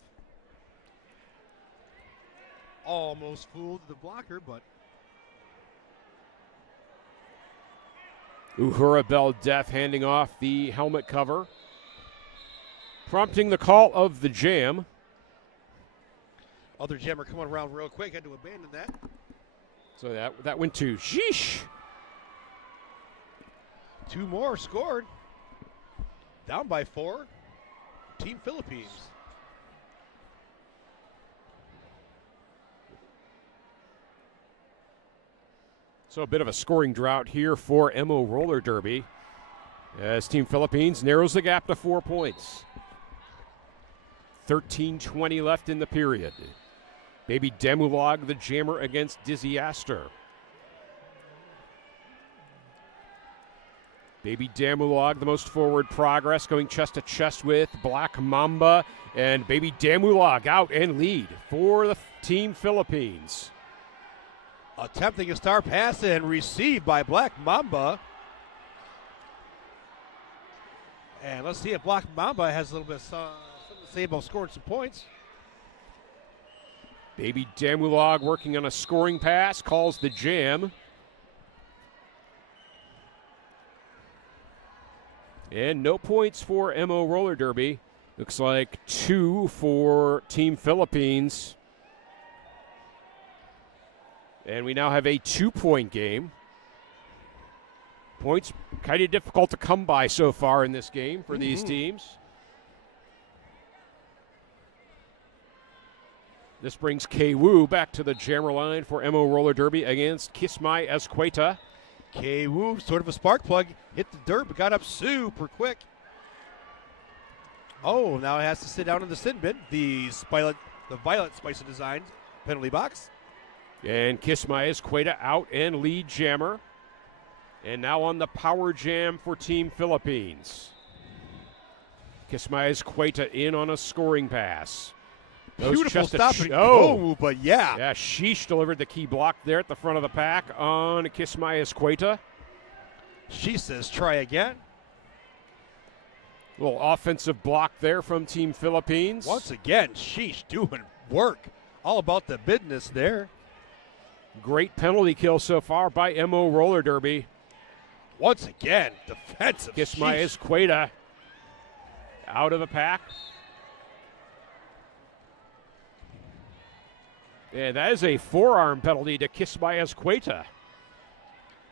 Almost fooled the blocker, but Uhura Bell Death handing off the helmet cover, prompting the call of the jam. other jammer coming around real quick. Had to abandon that. So that went to sheesh. 2 more scored. Down by 4. Team Philippines. So a bit of a scoring drought here for MO Roller Derby. as Team Philippines narrows the gap to 4 points. 13:20 left in the period. Baby Demulog, the jammer against Dizzy Aster. Baby Damulog, the most forward progress, going chest to chest with Black Mamba. And Baby Damulog out and lead for the Team Philippines. Attempting a star pass and received by Black Mamba. And let's see if Black Mamba has a little bit of something to say about scoring some points. Baby Damulog working on a scoring pass, calls the jam. And no points for MO Roller Derby. Looks like 2 for Team Philippines. And we now have a 2-point game. Points kind of difficult to come by so far in this game for these teams. This brings K-Woo back to the jammer line for MO Roller Derby against Kismay Escueta. K-Woo, sort of a spark plug, hit the dirt but got up super quick. Oh, now it has to sit down in the sin bin, the Violet Spice of Designs penalty box. And Kismay Escueta out and lead jammer. And now on the power jam for Team Philippines. Kismay Escueta in on a scoring pass. Beautiful stop and go move, but yeah. Yeah, Sheesh delivered the key block there at the front of the pack on Kismay Escueta. She says try again. Little offensive block there from Team Philippines. Once again, Sheesh doing work. All about the business there. Great penalty kill so far by MO Roller Derby. Once again, defensive. Kismay Escueta out of the pack. And that is a forearm penalty to Kismay Escueta.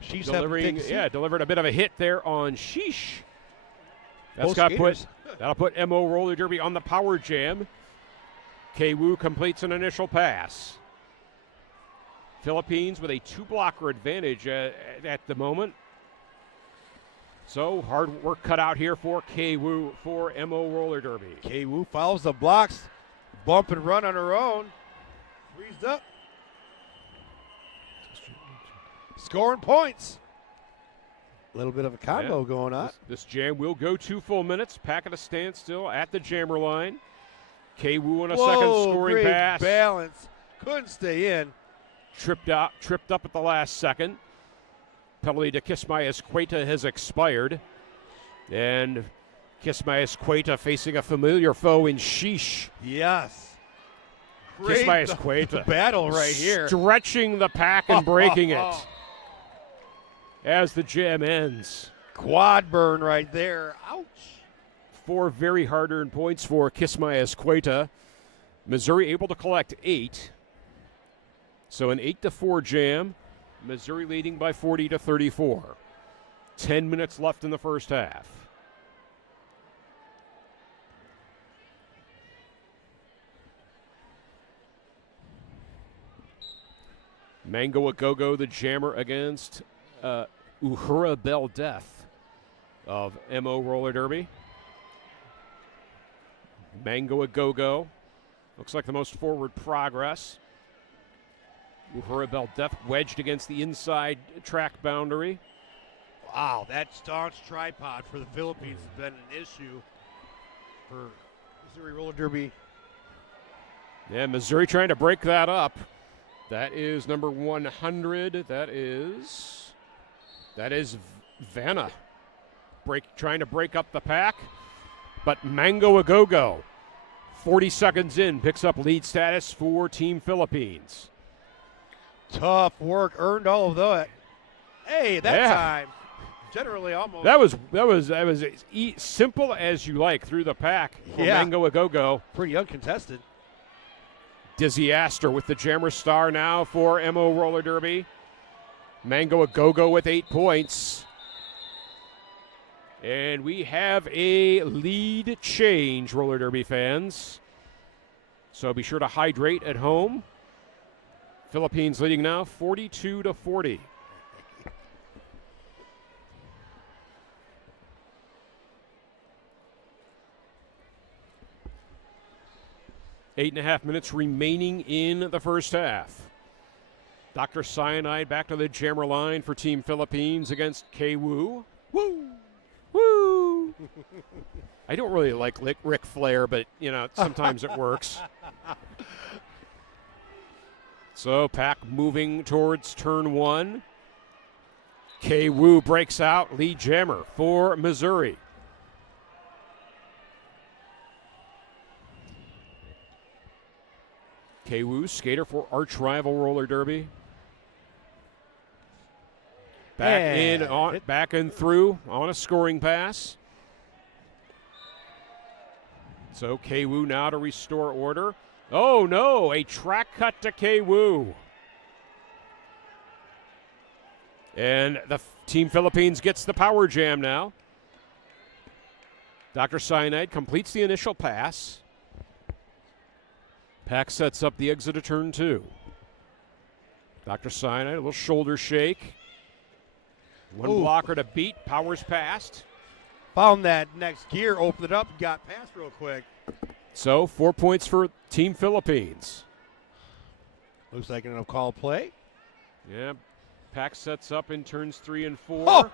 Sheesh delivered a bit of a hit there on Sheesh. That'll put MO Roller Derby on the power jam. K-Woo completes an initial pass. Philippines with a 2-blocker advantage at the moment. So hard work cut out here for K-Woo for MO Roller Derby. K-Woo follows the blocks, bump and run on her own. Freezed up. Scoring points. A little bit of a combo going on. This jam will go 2 full minutes. Pack at a standstill at the jammer line. K-Woo on a second scoring great pass. Balance. Couldn't stay in. Tripped up at the last second. Penalty to Kismay Escueta has expired. And Kismay Escueta facing a familiar foe in Sheesh. Yes. Kismay Escueta. Battle right here. Stretching the pack and breaking it. As the jam ends. Quad burn right there. Ouch. 4 very hard-earned points for Kismay Escueta. Missouri able to collect 8. So an 8-4 jam. Missouri leading by 40-34. 10 minutes left in the first half. Mango a Go-Go, the jammer against Uhura Bell Death of MO Roller Derby. Mango a Go-Go. Looks like the most forward progress. Uhura Bell Death wedged against the inside track boundary. Wow, that staunch tripod for the Philippines has been an issue for Missouri Roller Derby. Yeah, Missouri trying to break that up. That is number 100. That is Vanna. Trying to break up the pack. But Mango a Go-Go, 40 seconds in, picks up lead status for Team Philippines. Tough work, earned all of that. Hey, that time. Generally almost. That was as simple as you like through the pack for Mango a Go-Go. Pretty uncontested. Dizzy Aster with the jammer star now for MO Roller Derby. Mango a Go-Go with 8 points. And we have a lead change, Roller Derby fans. So be sure to hydrate at home. Philippines leading now 42-40. 8.5 minutes remaining in the first half. Dr. Cyanide back to the jammer line for Team Philippines against K-Woo. Woo! Woo! I don't really like Ric Flair, but, sometimes it works. So Pack moving towards turn one. K-Woo breaks out, lead jammer for Missouri. K-Woo, skater for arch rival roller derby. Back and through on a scoring pass. So K-Woo now to restore order. Oh no, a track cut to K-Woo. And the Team Philippines gets the power jam now. Dr. Cyanide completes the initial pass. Pack sets up the exit of turn two. Dr. Cyanide, a little shoulder shake. One blocker to beat, powers past. Found that next gear, opened it up, got past real quick. So 4 points for Team Philippines. Looks like an call play. Yeah, Pack sets up in turns 3 and 4. Oh!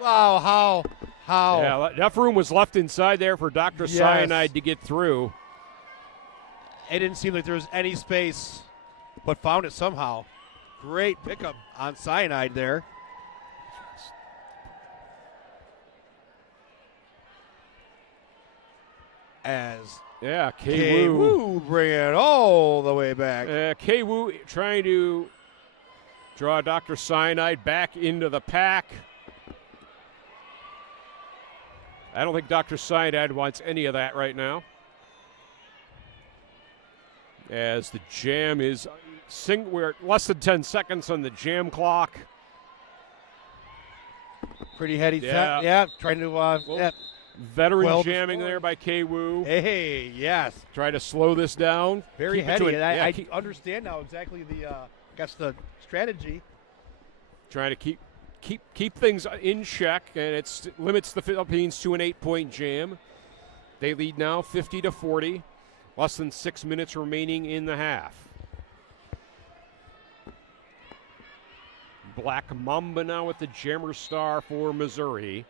Wow, how? Yeah, enough room was left inside there for Dr. Cyanide to get through. It didn't seem like there was any space, but found it somehow. Great pickup on Cyanide there. K-Woo bring it all the way back. K-Woo trying to draw Dr. Cyanide back into the pack. I don't think Dr. Cyanide wants any of that right now. As the jam is we're at less than 10 seconds on the jam clock. Pretty heady. Yeah. Trying to Veteran jamming there by K-Woo. Hey, yes. Try to slow this down. Very heady. I understand now exactly the strategy. Trying to keep things in check, and it limits the Philippines to an 8-point jam. They lead now 50-40. Less than 6 minutes remaining in the half. Black Mamba now with the jammer star for Missouri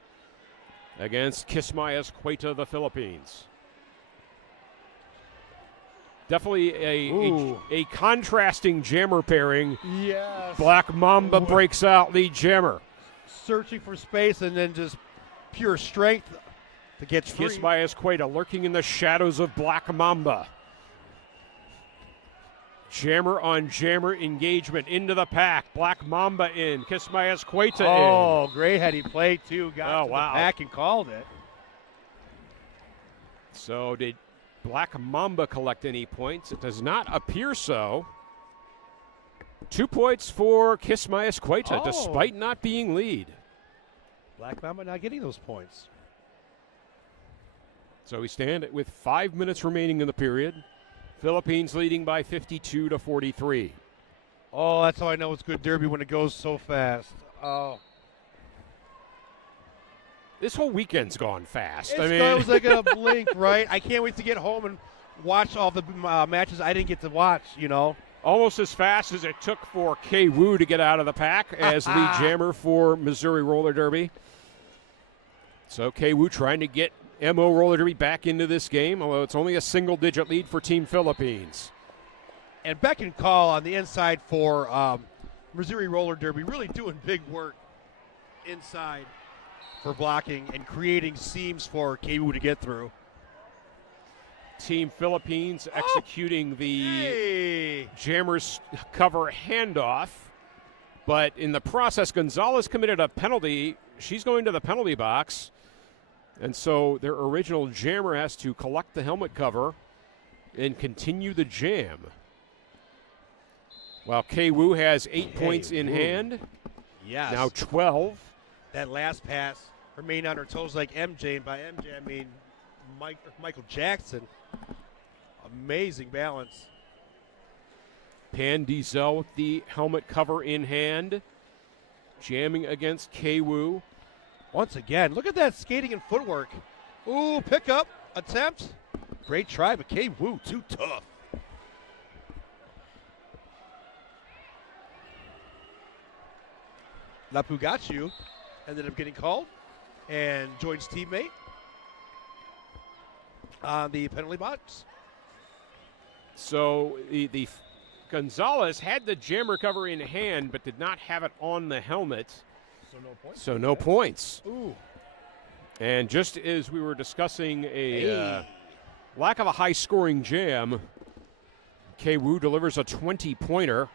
against Kismayas Cueta, the Philippines. Definitely a contrasting jammer pairing. Yes. Black Mamba breaks out, lead jammer. Searching for space and then just pure strength to get free. Kismayas Cueta lurking in the shadows of Black Mamba. Jammer on jammer engagement into the pack. Black Mamba in. Kismayas Cueta in. Oh, great heady play, too. Got to the pack and called it. So did Black Mamba collect any points? It does not appear so. 2 points for Kismayas Cueta, despite not being lead. Black Mamba not getting those points. So we stand with 5 minutes remaining in the period. Philippines leading by 52-43. Oh, that's how I know it's good derby when it goes so fast. Oh. This whole weekend's gone fast. It was like a blink, right? I can't wait to get home and watch all the matches I didn't get to watch, Almost as fast as it took for K-Woo to get out of the pack as lead jammer for Missouri Roller Derby. So K-Woo trying to get MO Roller Derby back into this game, although it's only a single-digit lead for Team Philippines. And Beck and Call on the inside for Missouri Roller Derby, really doing big work inside for blocking and creating seams for K-Woo to get through. Team Philippines executing the Jammers cover handoff, but in the process, Gonzalez committed a penalty. She's going to the penalty box. And so their original jammer has to collect the helmet cover and continue the jam. While K-Woo has 8 points in hand. Yes. Now 12. That last pass remained on her toes like MJ. And by MJ, I mean Michael Jackson. Amazing balance. Pan Diesel with the helmet cover in hand. Jamming against K-Woo. Once again, look at that skating and footwork. Ooh, pickup, attempt. Great try, but K-Woo, too tough. Lapugachu ended up getting called and joins teammate on the penalty box. So the Gonzalez had the jam recovery in hand, but did not have it on the helmet. So no points. So no points. Ooh. And just as we were discussing a lack of a high-scoring jam, K. Wu delivers a 20-pointer.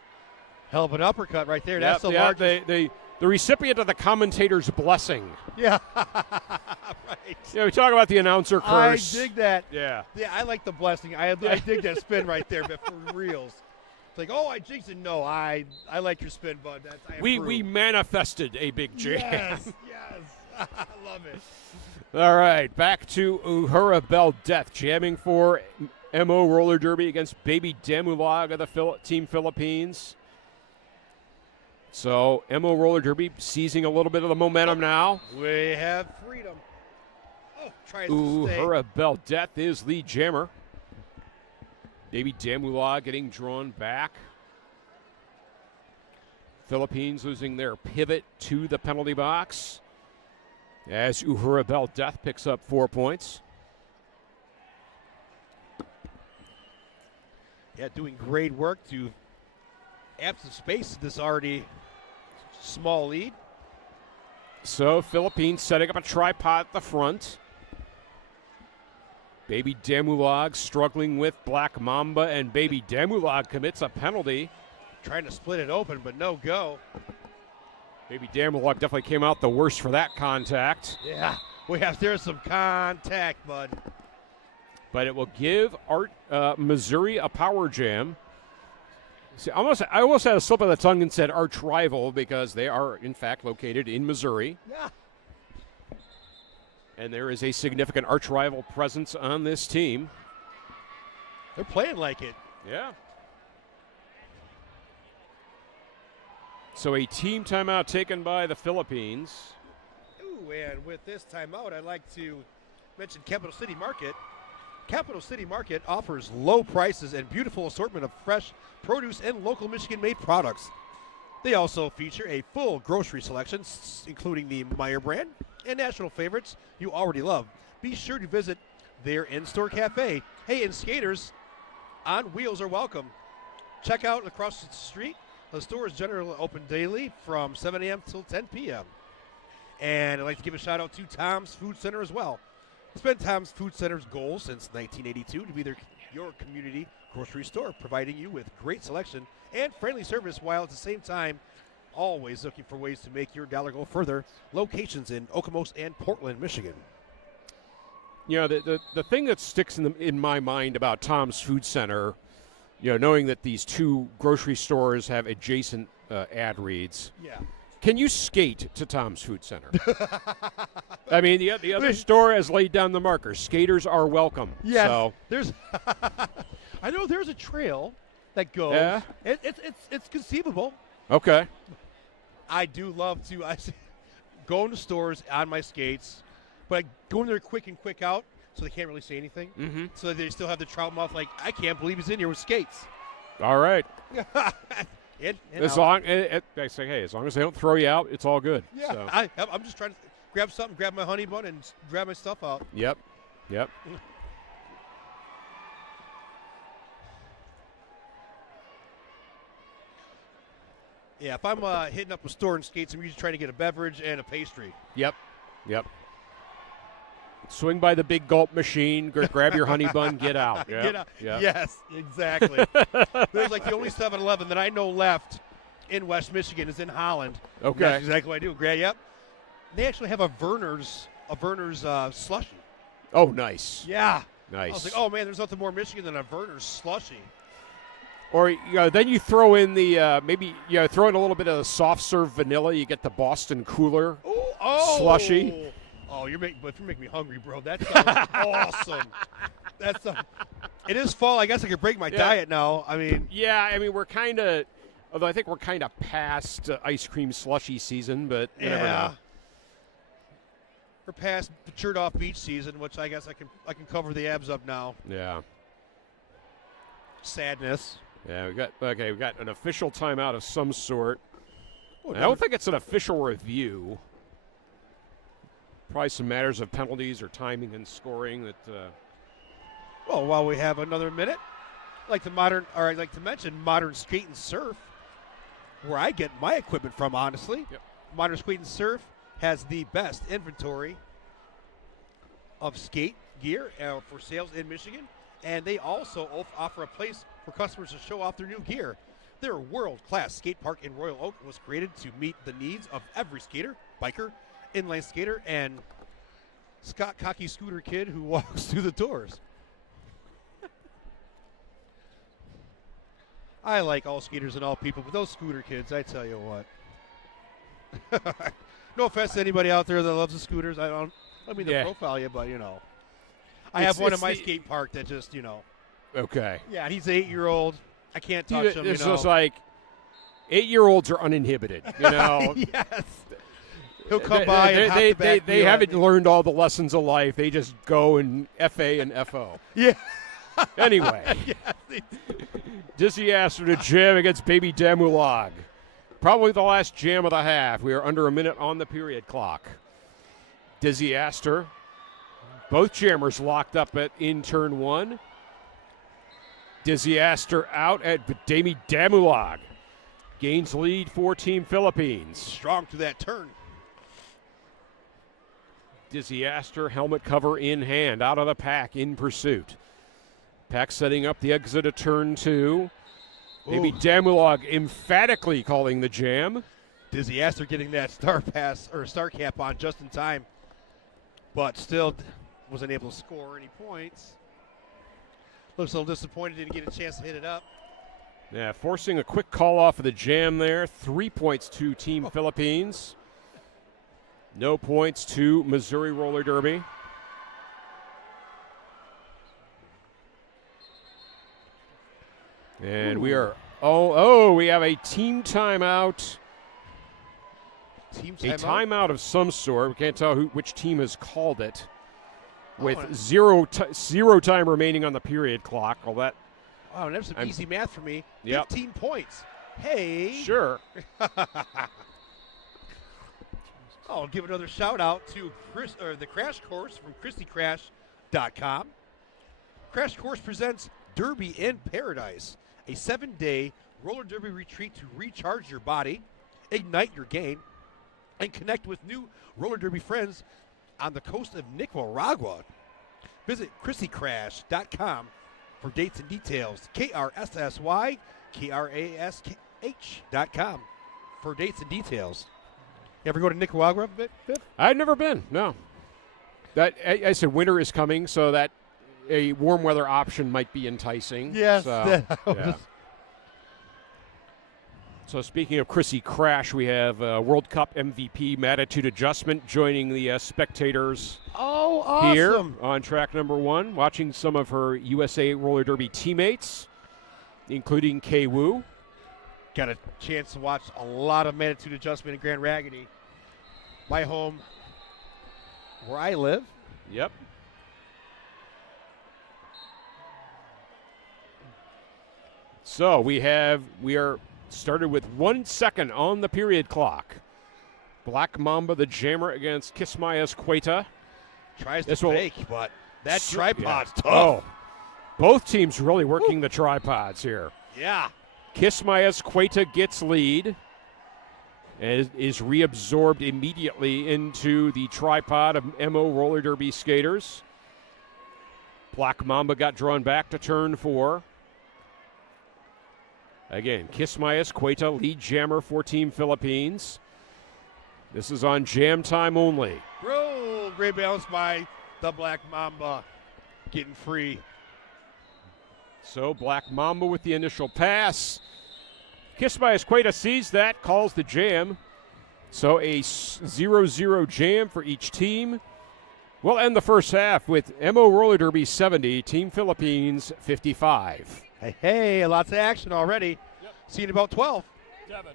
Hell of an uppercut right there. Yep, That's the largest. The recipient of the commentator's blessing. Yeah. Right. Yeah, we talk about the announcer curse. I dig that. Yeah. Yeah, I like the blessing. I dig that spin right there, but for reals. It's like, oh, I jinxed it. No, I like your spin, bud. We manifested a big jam. Yes, yes. I love it. All right, back to Uhura Bell Death, jamming for MO Roller Derby against Baby Damulag of the Team Philippines. So MO Roller Derby seizing a little bit of the momentum now. We have freedom. Oh, tries to stay. Uhura Bell Death is lead jammer. Baby Damulag getting drawn back. Philippines losing their pivot to the penalty box as Uhura Bell Death picks up 4 points. Yeah, doing great work to add some space to this already small lead. So Philippines setting up a tripod at the front. Baby Damulag struggling with Black Mamba, and Baby Damulag commits a penalty. Trying to split it open, but no go. Baby Damulag definitely came out the worst for that contact. Yeah, there's some contact, bud. But it will give Missouri a power jam. See, I almost had a slip of the tongue and said arch rival because they are, in fact, located in Missouri. Yeah. And there is a significant arch rival presence on this team. They're playing like it. Yeah. So a team timeout taken by the Philippines. Ooh, and with this timeout, I'd like to mention Capital City Market. Capital City Market offers low prices and beautiful assortment of fresh produce and local Michigan-made products. They also feature a full grocery selection, including the Meyer brand and national favorites you already love. Be sure to visit their in-store cafe. Hey, and skaters on wheels are welcome. Check out across the street. The store is generally open daily from 7 a.m. till 10 p.m. And I'd like to give a shout out to Tom's Food Center as well. It's been Tom's Food Center's goal since 1982 to be your community grocery store, providing you with great selection and friendly service while at the same time always looking for ways to make your dollar go further. Locations in Okemos and Portland, Michigan. You know, the thing that sticks in my mind about Tom's Food Center, you know, knowing that these two grocery stores have adjacent ad reads. Yeah. Can you skate to Tom's Food Center? I mean, the other store has laid down the marker. Skaters are welcome. Yes. So. There's I know there's a trail that goes. Yeah. It's conceivable. Okay. I do love to go into stores on my skates, but I go in there quick and quick out, so they can't really say anything. Mm-hmm. So they still have the trout mouth like, I can't believe he's in here with skates. All right. As long I say, hey, as long as they don't throw you out, it's all good. Yeah, So. I'm just trying to grab something, grab my honey bun, and grab my stuff out. Yep. Yeah, if I'm hitting up a store in skates, I'm usually trying to get a beverage and a pastry. Yep. Swing by the big gulp machine, grab your honey bun, get out. Yep. Get out. Yep. Yes, exactly. There's like the only 7-Eleven that I know left in West Michigan is in Holland. Okay. That's exactly what I do. Yep. They actually have a Verner's slushie. Oh, nice. Yeah. Nice. I was like, oh man, there's nothing more Michigan than a Verner's slushie. Or then you throw in the throw in a little bit of the soft serve vanilla. You get the Boston Cooler slushie. Oh, you're making me hungry, bro. That sounds awesome. It is fall. I guess I could break my diet now. I mean, we're kind of, although I think we're kind of past ice cream slushy season, but you never know. We're past the shirt off beach season, which I guess I can cover the abs up now. Yeah. Sadness. Yeah, we got an official timeout of some sort. I don't think it's an official review. Probably some matters of penalties or timing and scoring that. Well, while we have another minute, I'd like to mention Modern Skate and Surf, where I get my equipment from, honestly. Yep. Modern Skate and Surf has the best inventory of skate gear for sales in Michigan, and they also offer a place for customers to show off their new gear. Their world-class skate park in Royal Oak was created to meet the needs of every skater, biker, inline skater, and Scott Cocky scooter kid who walks through the doors. I like all skaters and all people, but those scooter kids, I tell you what. No offense to anybody out there that loves the scooters. I mean to profile you, but I have one in my skate park that just, Okay. Yeah, he's an 8-year-old. I can't touch him. It's just like 8-year-olds are uninhibited. Yes. He'll come by and hop the back they wheel haven't at me. learned all the lessons of life. They just go and FA and FO. Yeah. Anyway, Yeah. Dizzy Astor to jam against Baby Damulag. Probably the last jam of the half. We are under a minute on the period clock. Dizzy Astor, both jammers locked up in turn one. Dizzy Astor out at Baby Damulag. Gains lead for Team Philippines. Strong to that turn. Dizzy Astor, helmet cover in hand, out of the pack in pursuit. Pack setting up the exit of turn two. Baby Damulag emphatically calling the jam. Dizzy Astor getting that star pass or star cap on just in time, but still wasn't able to score any points. Looks a little disappointed, didn't get a chance to hit it up. Yeah, forcing a quick call off of the jam there. 3 points to Team Philippines. No points to Missouri Roller Derby. And we are, we have a team timeout. Team A timeout? timeout of some sort. We can't tell which team has called it. With and- zero time remaining on the period clock. Well, that, Oh, and that's some easy math for me. Yep. 15 points. Hey. sure. I'll give another shout out to the Crash Course from ChristyCrash.com. Crash Course presents Derby in Paradise, a 7-day roller derby retreat to recharge your body, ignite your game, and connect with new roller derby friends on the coast of Nicaragua. Visit ChristyCrash.com for dates and details. KRSSYKRASH.com for dates and details. You ever go to Nicaragua, Biff? I've never been, no. I said winter is coming, so that a warm weather option might be enticing. Yes. So, yeah. So speaking of Chrissy Crash, we have World Cup MVP Mattitude Adjustment joining the spectators Oh, awesome. here on track number one, watching some of her USA Roller Derby teammates, including Kay Wu. Got a chance to watch a lot of Magnitude Adjustment in Grand Raggedy, my home, where I live. Yep. So we are started with 1 second on the period clock. Black Mamba, the jammer, against Kismayas Cueta. Tries to This will- fake, but that tripod's tough. Oh, both teams really working the tripods here. Yeah. Kismayas Cueta gets lead and is reabsorbed immediately into the tripod of MO Roller Derby skaters. Black Mamba got drawn back to turn 4. Again, Kismayas Cueta, lead jammer for Team Philippines. This is on jam time only. Roll. Great balance by the Black Mamba. Getting free. So Black Mamba with the initial pass. Kismayas Cueta sees that, calls the jam. So a 0-0 jam for each team. We'll end the first half with MO Roller Derby 70, Team Philippines 55. Hey, lots of action already. Yep. See you in about 12. Devin.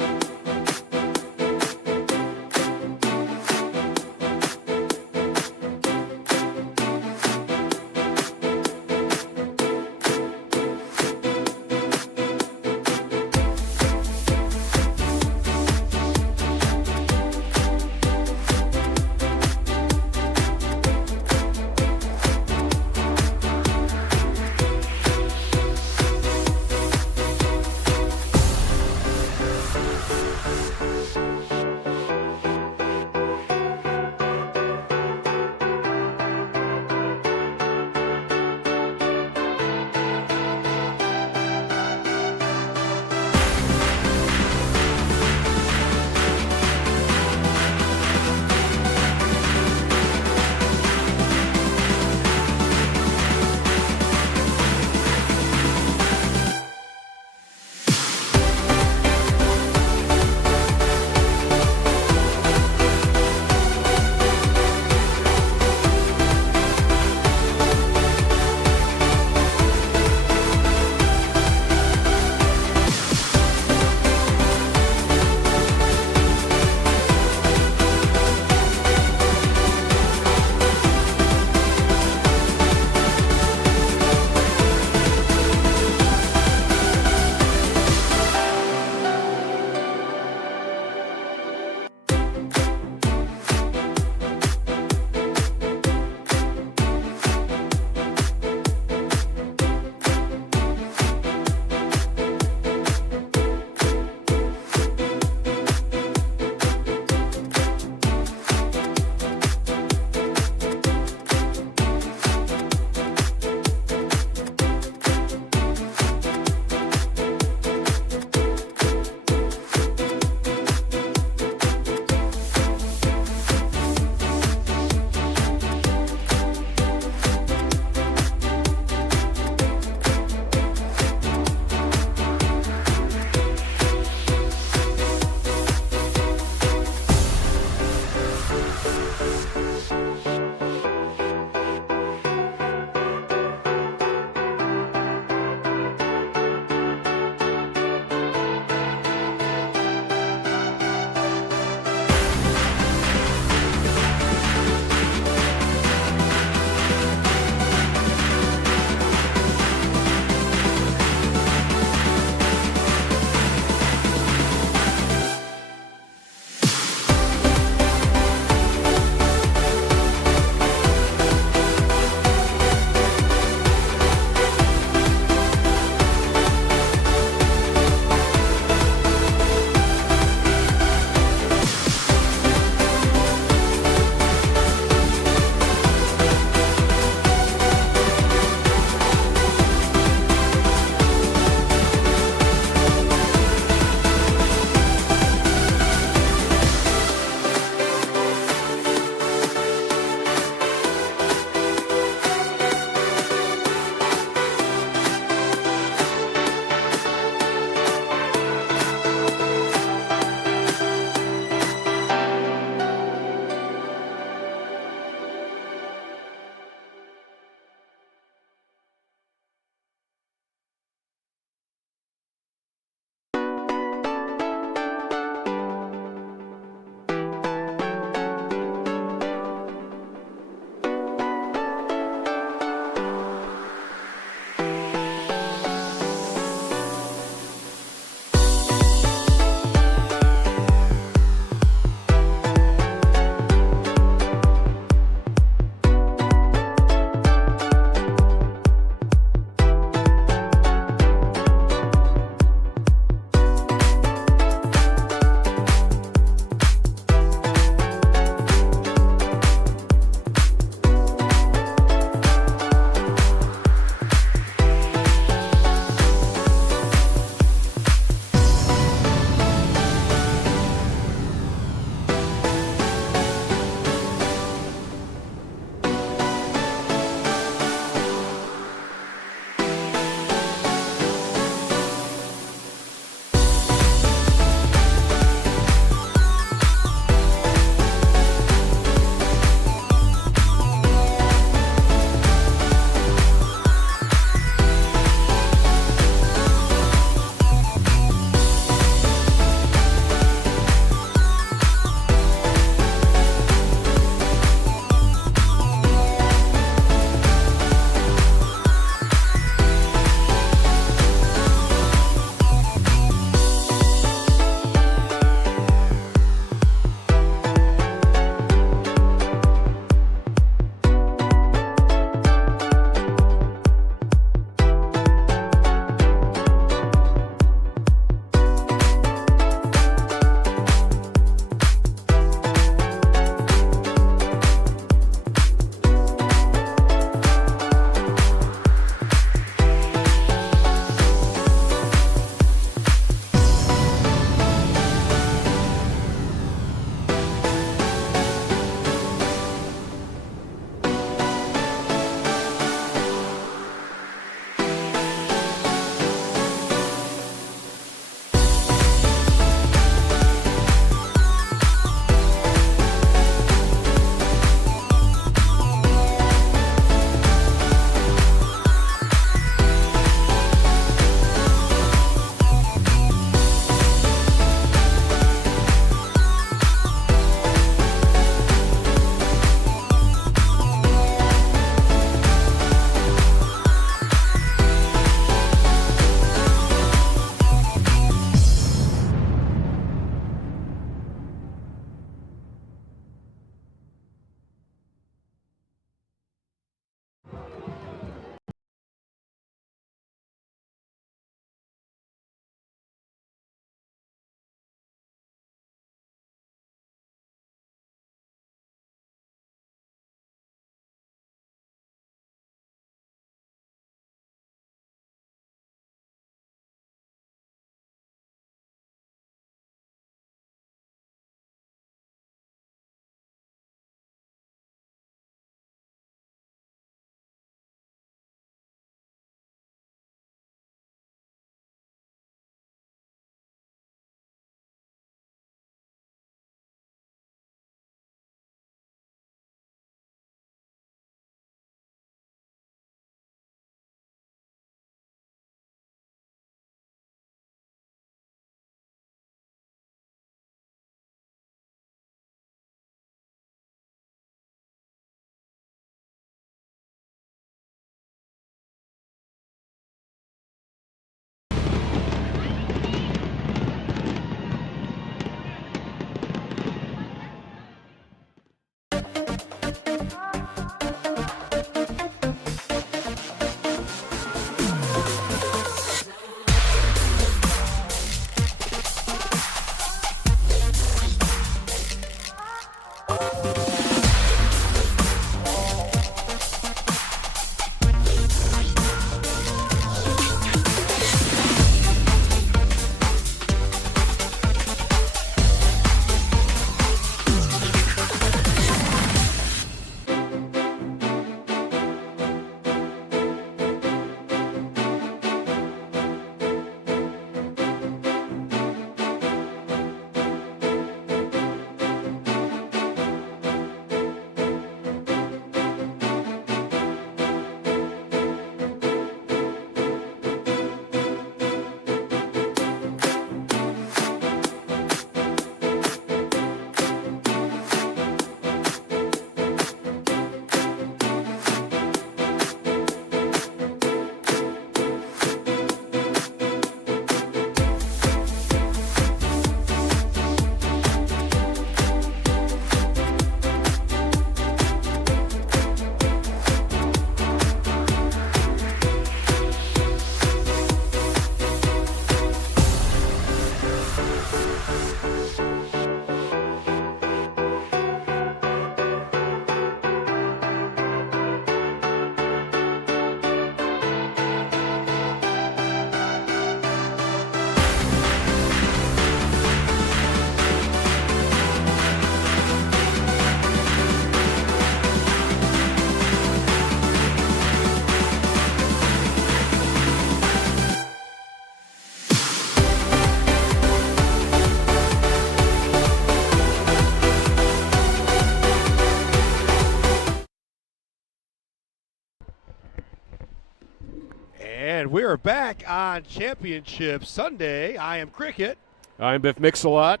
we're back on Championship Sunday. I am Cricket. I'm Biff Mix-a-Lot.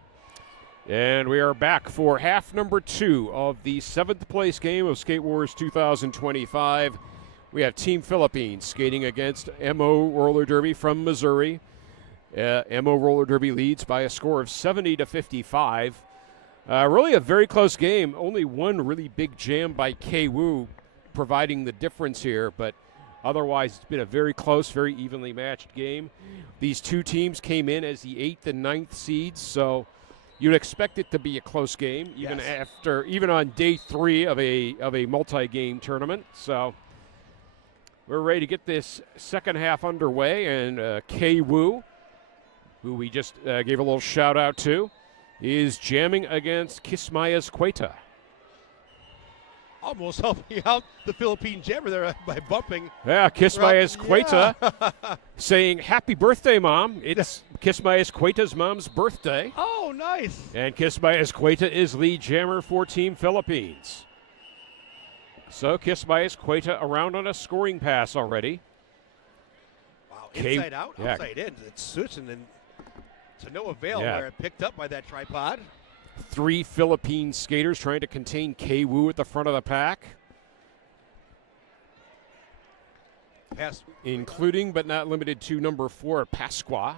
And we are back for half number 2 of the 7th place game of Skate Wars 2025. We have Team Philippines skating against MO Roller Derby from Missouri. MO Roller Derby leads by a score of 70-55. Really a very close game. Only one really big jam by K-Woo providing the difference here, but otherwise it's been a very close, very evenly matched game. These two teams came in as the 8th and 9th seeds, so you'd expect it to be a close game, even on day 3 of a multi-game tournament. So we're ready to get this second half underway, and K-Woo, who we just gave a little shout out to, is jamming against Kismayas Queta. Almost helping out the Philippine jammer there by bumping. Yeah, Kismayas Queta saying happy birthday, Mom. It's Kismayas Queta's mom's birthday. Oh, nice. And Kismayas Queta is lead jammer for Team Philippines. So Kismayas Queta around on a scoring pass already. Wow, inside out, yeah. outside in. It's switching and to no avail Yeah. where it picked up by that tripod. 3 Philippine skaters trying to contain K-Woo at the front of the pack, Pass. including but not limited to number 4, Pasqua,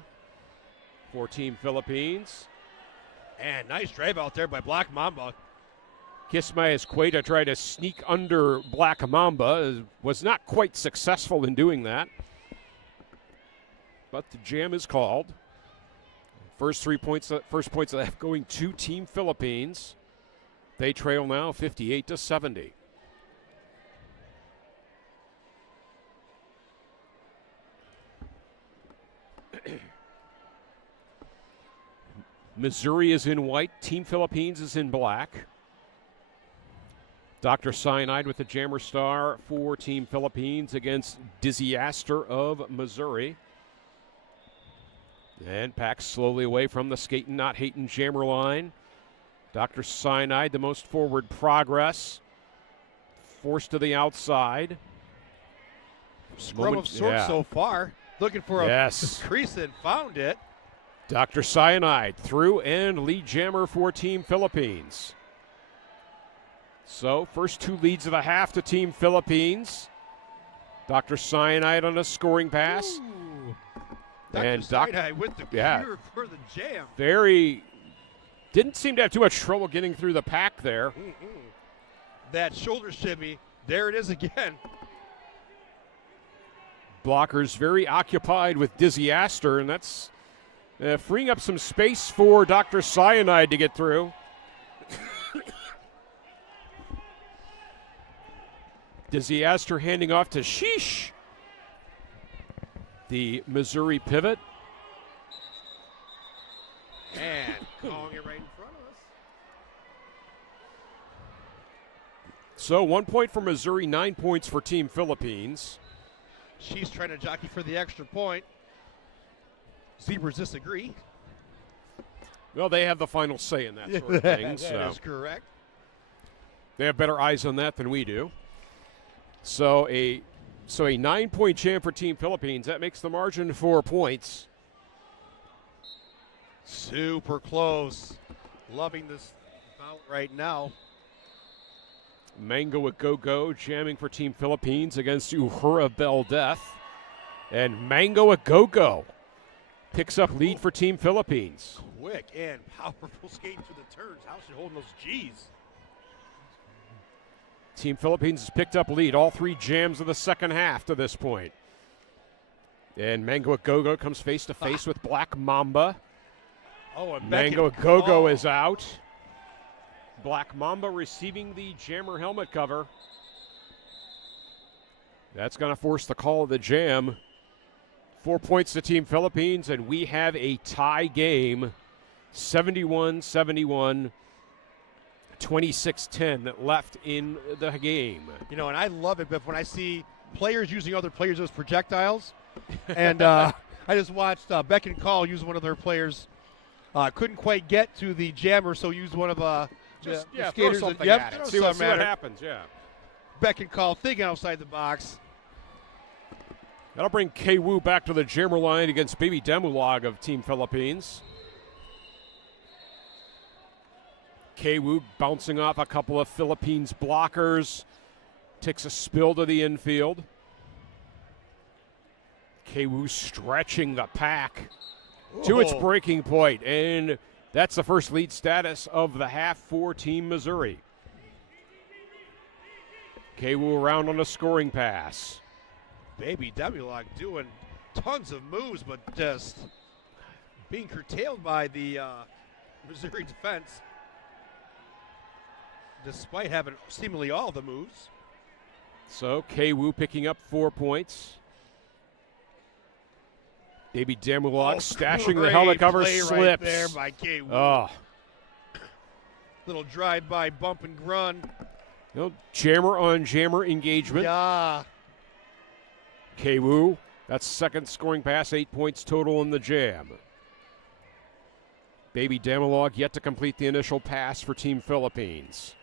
for Team Philippines. And nice drive out there by Black Mamba. Kismayas Queta tried to sneak under Black Mamba, was not quite successful in doing that. But the jam is called. First points of that going to Team Philippines. They trail now 58-70. Missouri is in white. Team Philippines is in black. Dr. Cyanide with the jammer star for Team Philippines against Dizzy Astor of Missouri. And packs slowly away from the Skatin' Not Hatin' jammer line. Dr. Cyanide, the most forward progress. Forced to the outside. Scrum of sorts so far. Looking for a crease and found it. Dr. Cyanide through and lead jammer for Team Philippines. So first 2 leads of the half to Team Philippines. Dr. Cyanide on a scoring pass. Ooh. And Cyanide with the cure for the jam. Didn't seem to have too much trouble getting through the pack there. That shoulder shimmy, there it is again. Blockers very occupied with Dizzy Astor, and that's freeing up some space for Dr. Cyanide to get through. Dizzy Astor handing off to Sheesh, the Missouri pivot. And calling it right in front of us. So 1 point for Missouri, 9 points for Team Philippines. She's trying to jockey for the extra point. Zebras disagree. Well, they have the final say in that sort of thing. That is correct. They have better eyes on that than we do. So a 9-point jam for Team Philippines. That makes the margin 4 points. Super close. Loving this bout right now. Mango a Go-Go jamming for Team Philippines against Uhura Bell Death. And Mango a Go-Go picks up lead for Team Philippines. Quick and powerful skating through the turns. How's she holding those G's? Team Philippines has picked up lead all 3 jams of the second half to this point. And Mango a Go-Go comes face to face with Black Mamba. Oh, and Mango a Go-Go is out. Black Mamba receiving the jammer helmet cover. That's going to force the call of the jam. 4 points to Team Philippines, and we have a tie game. 71-71, 26-10 left in the game. You know, and I love it, Biff, when I see players using other players as projectiles. And I just watched Beck and Call use one of their players. Couldn't quite get to the jammer, so used one of the skaters. Throw something at it. See what matter. happens, yeah. Beck and Call thinking outside the box. That'll bring K-Wu back to the jammer line against Baby Demulag of Team Philippines. K-Wu bouncing off a couple of Philippines blockers. Takes a spill to the infield. K-Wu stretching the pack to its breaking point, and that's the first lead status of the half for Team Missouri. K-Wu around on a scoring pass. Baby Demulog doing tons of moves, but just being curtailed by the Missouri defense, despite having seemingly all the moves. So K-Wu picking up 4 points. Baby Demulog stashing the helmet cover, play slips. right there by K-Wu. Oh, Little drive-by bump and run. jammer on jammer engagement. Yeah. K-Wu, that's second scoring pass, 8 points total in the jam. Baby Demulog yet to complete the initial pass for Team Philippines.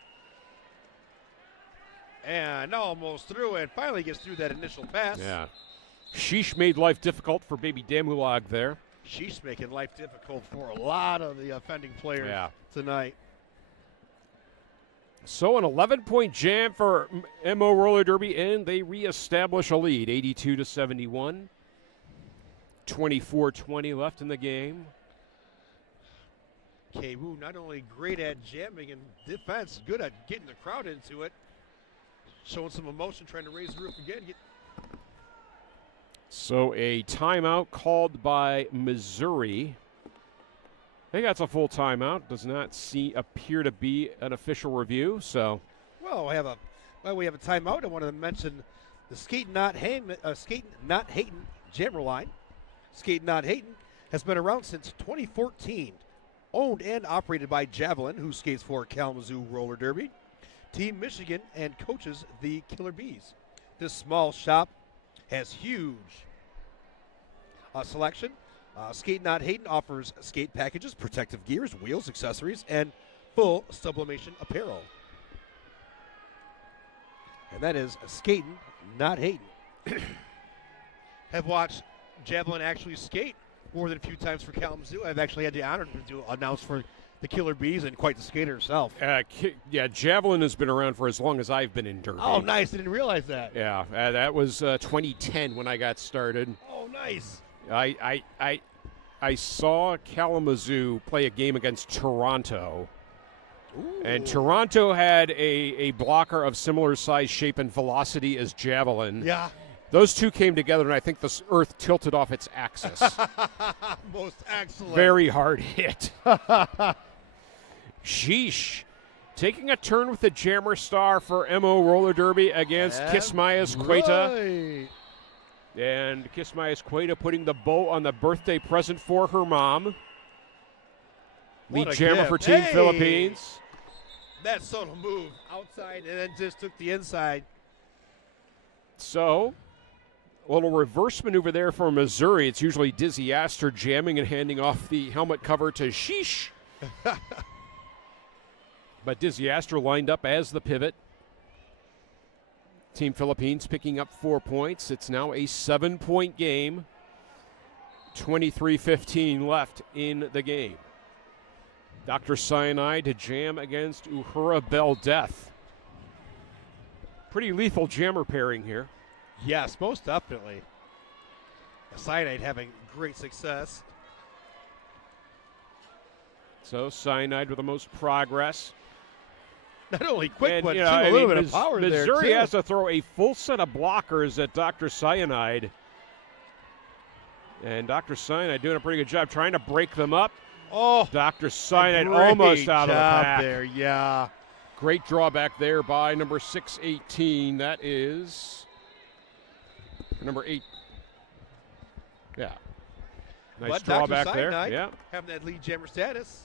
And almost through it. Finally gets through that initial pass. Yeah. Sheesh made life difficult for Baby Demulag there. She's making life difficult for a lot of the offending players tonight. So an 11-point jam for MO Roller Derby, and they reestablish a lead, 82-71. 24-20 left in the game. K-Wu not only great at jamming and defense, good at getting the crowd into it. Showing some emotion, trying to raise the roof again. So a timeout called by Missouri. I think that's a full timeout. Does not appear to be an official review. So, well, we have a timeout. I wanted to mention the Skate Not Hating jammer line. Skate Not Hating has been around since 2014, owned and operated by Javelin, who skates for Kalamazoo Roller Derby, Team Michigan, and coaches the Killer Bees. This small shop has huge selection. Skate Not Hating offers skate packages, protective gears, wheels, accessories, and full sublimation apparel. And that is Skating Not Hating. Have watched Javelin actually skate more than a few times for Kalamazoo. I've actually had the honor to announce for the Killer Bees, and quite the skater herself. Javelin has been around for as long as I've been in Derby. Oh, nice. I didn't realize that. Yeah, that was 2010 when I got started. Oh, nice. I saw Kalamazoo play a game against Toronto. Ooh. And Toronto had a blocker of similar size, shape, and velocity as Javelin. Yeah. Those two came together, and I think the earth tilted off its axis. Most excellent. Very hard hit. Sheesh. Taking a turn with the jammer star for MO Roller Derby against Kismayas Cueta. Right. And Kismayas Cueta putting the bow on the birthday present for her mom. What Lead a jammer gift. for Team Hey! Philippines. That subtle move outside and then just took the inside. So, a little reverse maneuver there for Missouri. It's usually Dizzy Astor jamming and handing off the helmet cover to Sheesh. But Dizzy Astor lined up as the pivot. Team Philippines picking up 4 points. It's now a 7-point game. 23-15 left in the game. Dr. Cyanide to jam against Uhura Bell Death. Pretty lethal jammer pairing here. Yes, most definitely. Cyanide having great success. So Cyanide with the most progress. Not only quick, And, but you too, know, a little bit of power there, Missouri too. has to throw a full set of blockers at Dr. Cyanide. And Dr. Cyanide doing a pretty good job trying to break them up. Oh, Dr. Cyanide great almost out of the job pack. there, yeah. Great drawback there by number 618. That is number 8. Yeah. Nice But drawback Dr. there. Cyanide Yeah. having that lead jammer status.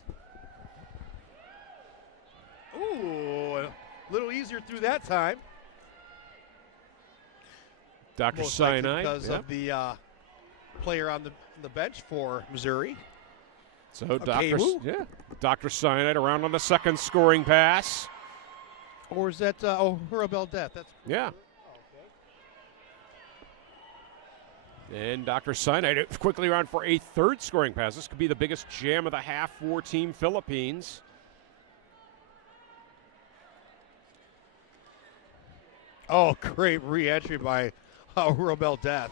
Ooh, a little easier through that time. Dr. Most likely Cyanide. because yeah. of the player on the bench for Missouri. So K-Wu? Dr. Cyanide around on the second scoring pass. Or is that Uhura Bell Death? That's Yeah. And Dr. Sinai quickly around for a third scoring pass. This could be the biggest jam of the half for Team Philippines. Oh, great re-entry by Uhura Death.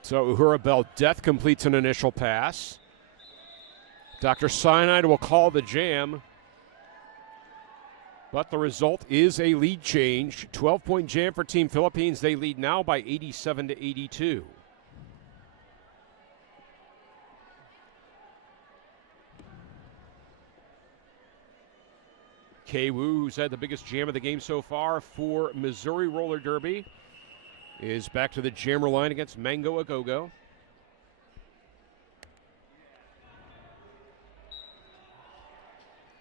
So Uhura Death completes an initial pass. Dr. Cyanide will call the jam. But the result is a lead change. 12-point jam for Team Philippines. They lead now by 87 to 82. Kei Wu, who's had the biggest jam of the game so far for Missouri Roller Derby, is back to the jammer line against Mango Agogo.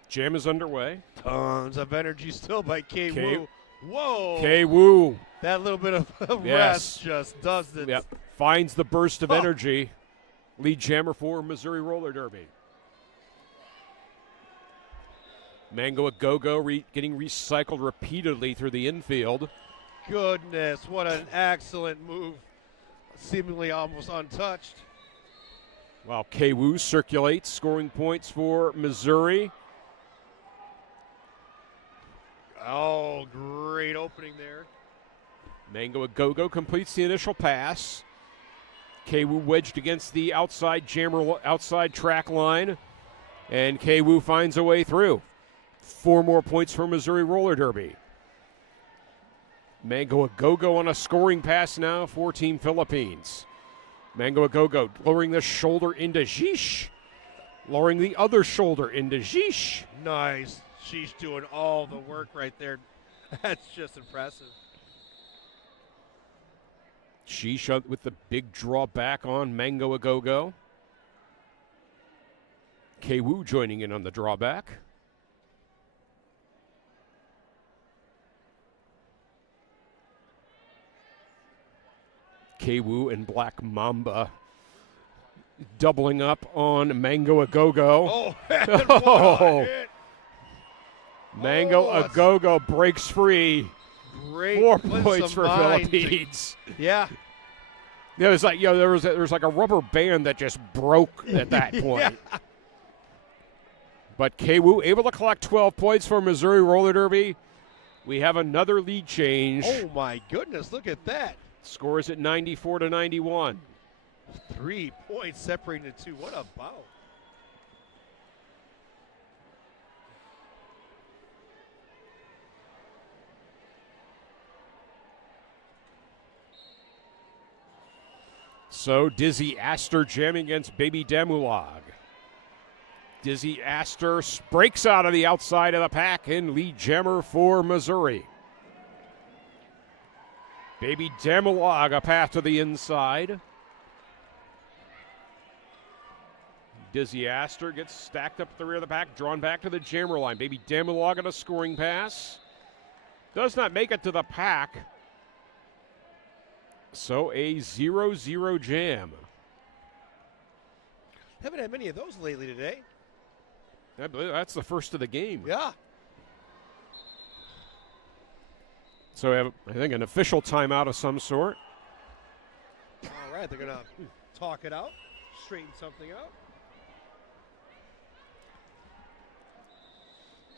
Jam is underway. Tons of energy still by Kei Wu. Whoa! Kei Wu. That little bit of Yes. rest just does it. Yep. Finds the burst of energy. Lead jammer for Missouri Roller Derby. Mango Agogo getting recycled repeatedly through the infield. Goodness, what an excellent move. Seemingly almost untouched. While Kei Wu circulates, scoring points for Missouri. Oh, great opening there. Mango Agogo completes the initial pass. Kei Wu wedged against the outside track line, and Kei Wu finds a way through. 4 more points for Missouri Roller Derby. Mango Agogo on a scoring pass now for Team Philippines. Mango Agogo lowering the shoulder into Jish. Lowering the other shoulder into Jish. Nice. She's doing all the work right there. That's just impressive. Jish with the big draw back on Mango Agogo. Kei Wu joining in on the drawback. Kei Wu and Black Mamba doubling up on Mango Agogo. Oh, and what a hit. Mango Agogo breaks free. Great. 4 presence points of for mind. Philippines. Yeah. There was like there was like a rubber band that just broke at that point. Yeah. But Kei Wu able to collect 12 points for Missouri Roller Derby. We have another lead change. Oh my goodness, look at that. Score is at 94 to 91. 3 points separating the two. What a bout. So Dizzy Astor jamming against Baby Demulag. Dizzy Astor breaks out of the outside of the pack and lead jammer for Missouri. Baby Demulag a path to the inside. Dizzy Astor gets stacked up at the rear of the pack, drawn back to the jammer line. Baby Demulag on a scoring pass. Does not make it to the pack. So a 0-0 jam. Haven't had many of those lately today. I believe that's the first of the game. Yeah. So we have, I think, an official timeout of some sort. All right, they're going to talk it out, straighten something out.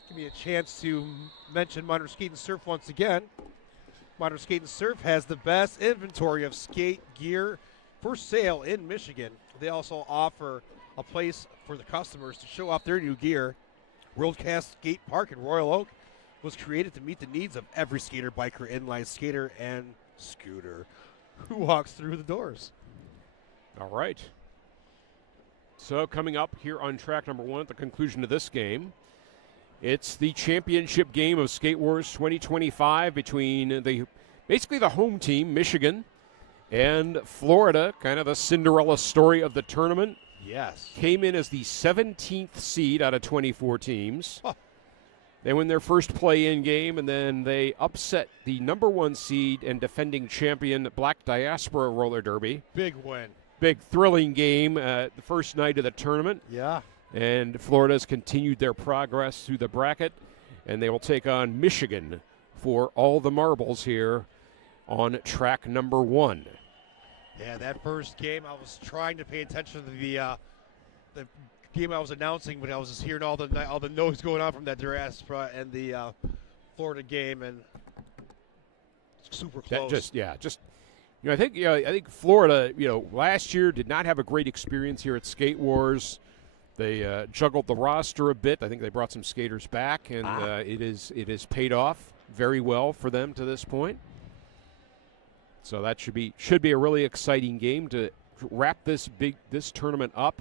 Give me a chance to mention Modern Skate and Surf once again. Modern Skate and Surf has the best inventory of skate gear for sale in Michigan. They also offer a place for the customers to show off their new gear. Worldcast Skate Park in Royal Oak was created to meet the needs of every skater, biker, inline skater, and scooter who walks through the doors. All right. So coming up here on track number 1 at the conclusion of this game, it's the championship game of Skate Wars 2025 between basically the home team, Michigan, and Florida, kind of the Cinderella story of the tournament. Yes. Came in as the 17th seed out of 24 teams. Huh. They win their first play-in game, and then they upset the number 1 seed and defending champion Black Diaspora Roller Derby. Big win. Big thrilling game the first night of the tournament. Yeah. And Florida's continued their progress through the bracket, and they will take on Michigan for all the marbles here on track number 1. Yeah, that first game, I was trying to pay attention to the game I was announcing, but I was just hearing all the noise going on from that Duraspra and the Florida game, and super close. I think Florida, last year did not have a great experience here at Skate Wars. They juggled the roster a bit. I think they brought some skaters back, and it is paid off very well for them to this point. So that should be a really exciting game to wrap this tournament up.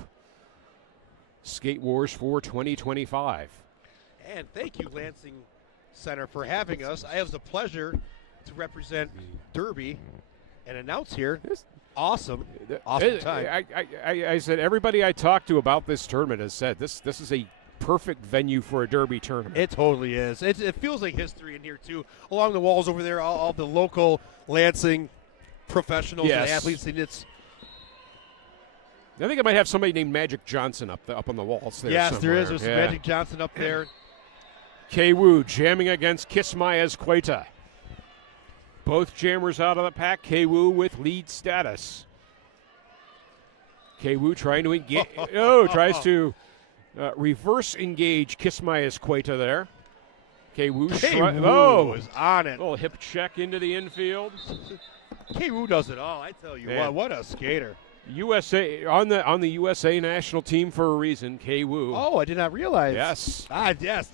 Skate Wars for 2025. And thank you, Lansing Center, for having us. I have the pleasure to represent Derby and announce here. Awesome time. I said everybody I talked to about this tournament has said this is a perfect venue for a Derby tournament. It totally is. It feels like history in here, too. Along the walls over there, all the local Lansing professionals and athletes. And I think I might have somebody named Magic Johnson up on the walls there. Yes, somewhere. there is. There's some Magic Johnson up there. K-Woo jamming against Kismaya's Queta. Both jammers out of the pack. K-Woo with lead status. K-Woo trying to engage. Tries to reverse engage Kismaya's Queta there. K-Woo is on it. Little hip check into the infield. K-Woo does it all. I tell you what a skater. USA on the USA national team for a reason. K-Woo. Oh, I did not realize. Yes. Yes.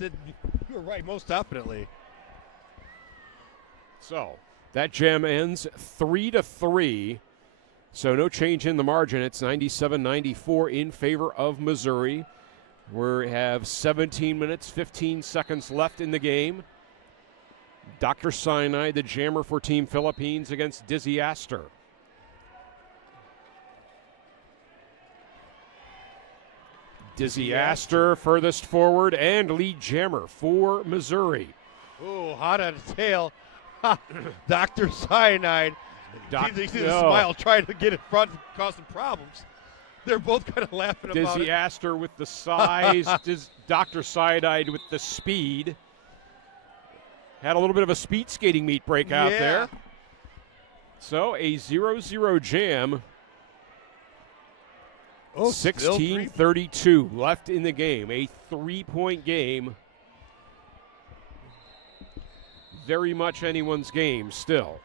You're right. Most definitely. So that jam ends 3-3. So no change in the margin. It's 97-94 in favor of Missouri. We have 17 minutes, 15 seconds left in the game. Dr. Sinai, the jammer for Team Philippines, against Dizzy Astor. Dizzy Astor furthest forward and lead jammer for Missouri. Oh, hot on the tail. Dr. Cyanide. He's smile trying to get in front and cause some problems. They're both kind of laughing about it. Dizzy Astor with the size, Dr. Cyanide with the speed. Had a little bit of a speed skating meet break out there. So a 0-0 jam. 16:32 left in the game. A 3-point game. Very much anyone's game still.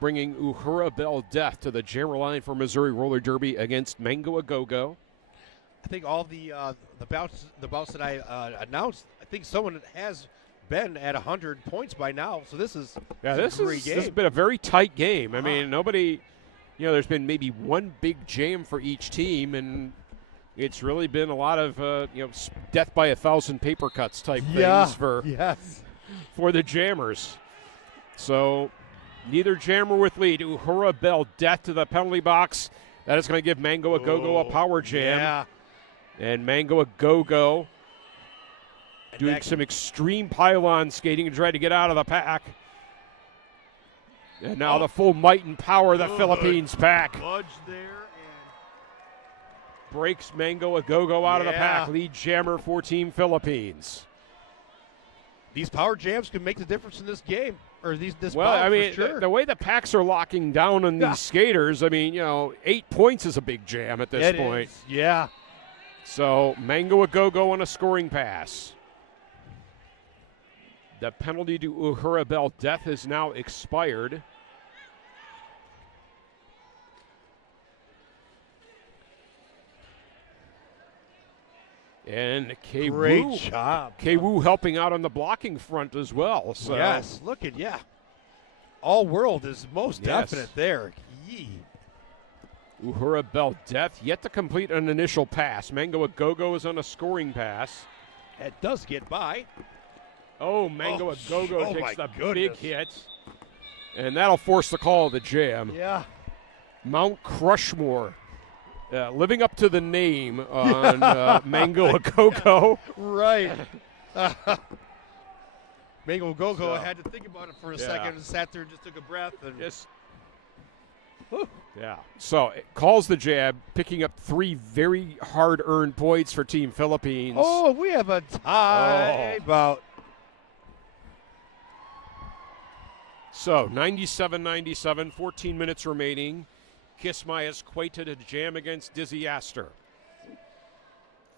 Bringing Uhura Bell Death to the jammer line for Missouri Roller Derby against Mango A Go-Go. I think all the bouts that I announced, I think someone has been at 100 points by now. So this is this a great game. This has been a very tight game. I mean, nobody, there's been maybe one big jam for each team, and it's really been a lot of death by 1,000 paper cuts type things for the jammers. So neither jammer with lead. Uhura Bell Death to the penalty box. That is going to give Mango A Go-Go a power jam. Yeah. And Mango A Go-Go doing some extreme pylon skating to try to get out of the pack. And now the full might and power of the Philippines pack. Budge there and breaks Mango A Go-Go out of the pack. Lead jammer for Team Philippines. These power jams can make the difference in this game. Or this well, bout, I mean, for sure. the way the packs are locking down on these skaters, I mean, 8 points is a big jam at this point. Yeah. So Mango A Go-Go on a scoring pass. The penalty to Uhura Bell Death has now expired. And Great job. K-Woo helping out on the blocking front as well. So. Yes, look at, all world is most definite there. Yee. Uhura Bell Death yet to complete an initial pass. Mango A Go-Go is on a scoring pass. It does get by. Oh, Mango A Go-Go takes the big hit. And that'll force the call of the jam. Yeah. Mount Crushmore. Living up to the name on Mango A Go-Go. Right. Mango A Go-Go, I had to think about it for a second and sat there and just took a breath. And So it calls the jab, picking up 3 very hard-earned points for Team Philippines. Oh, we have a tie about. So 97-97, 14 minutes remaining. Kismaya's Cueta to jam against Dizzy Astor.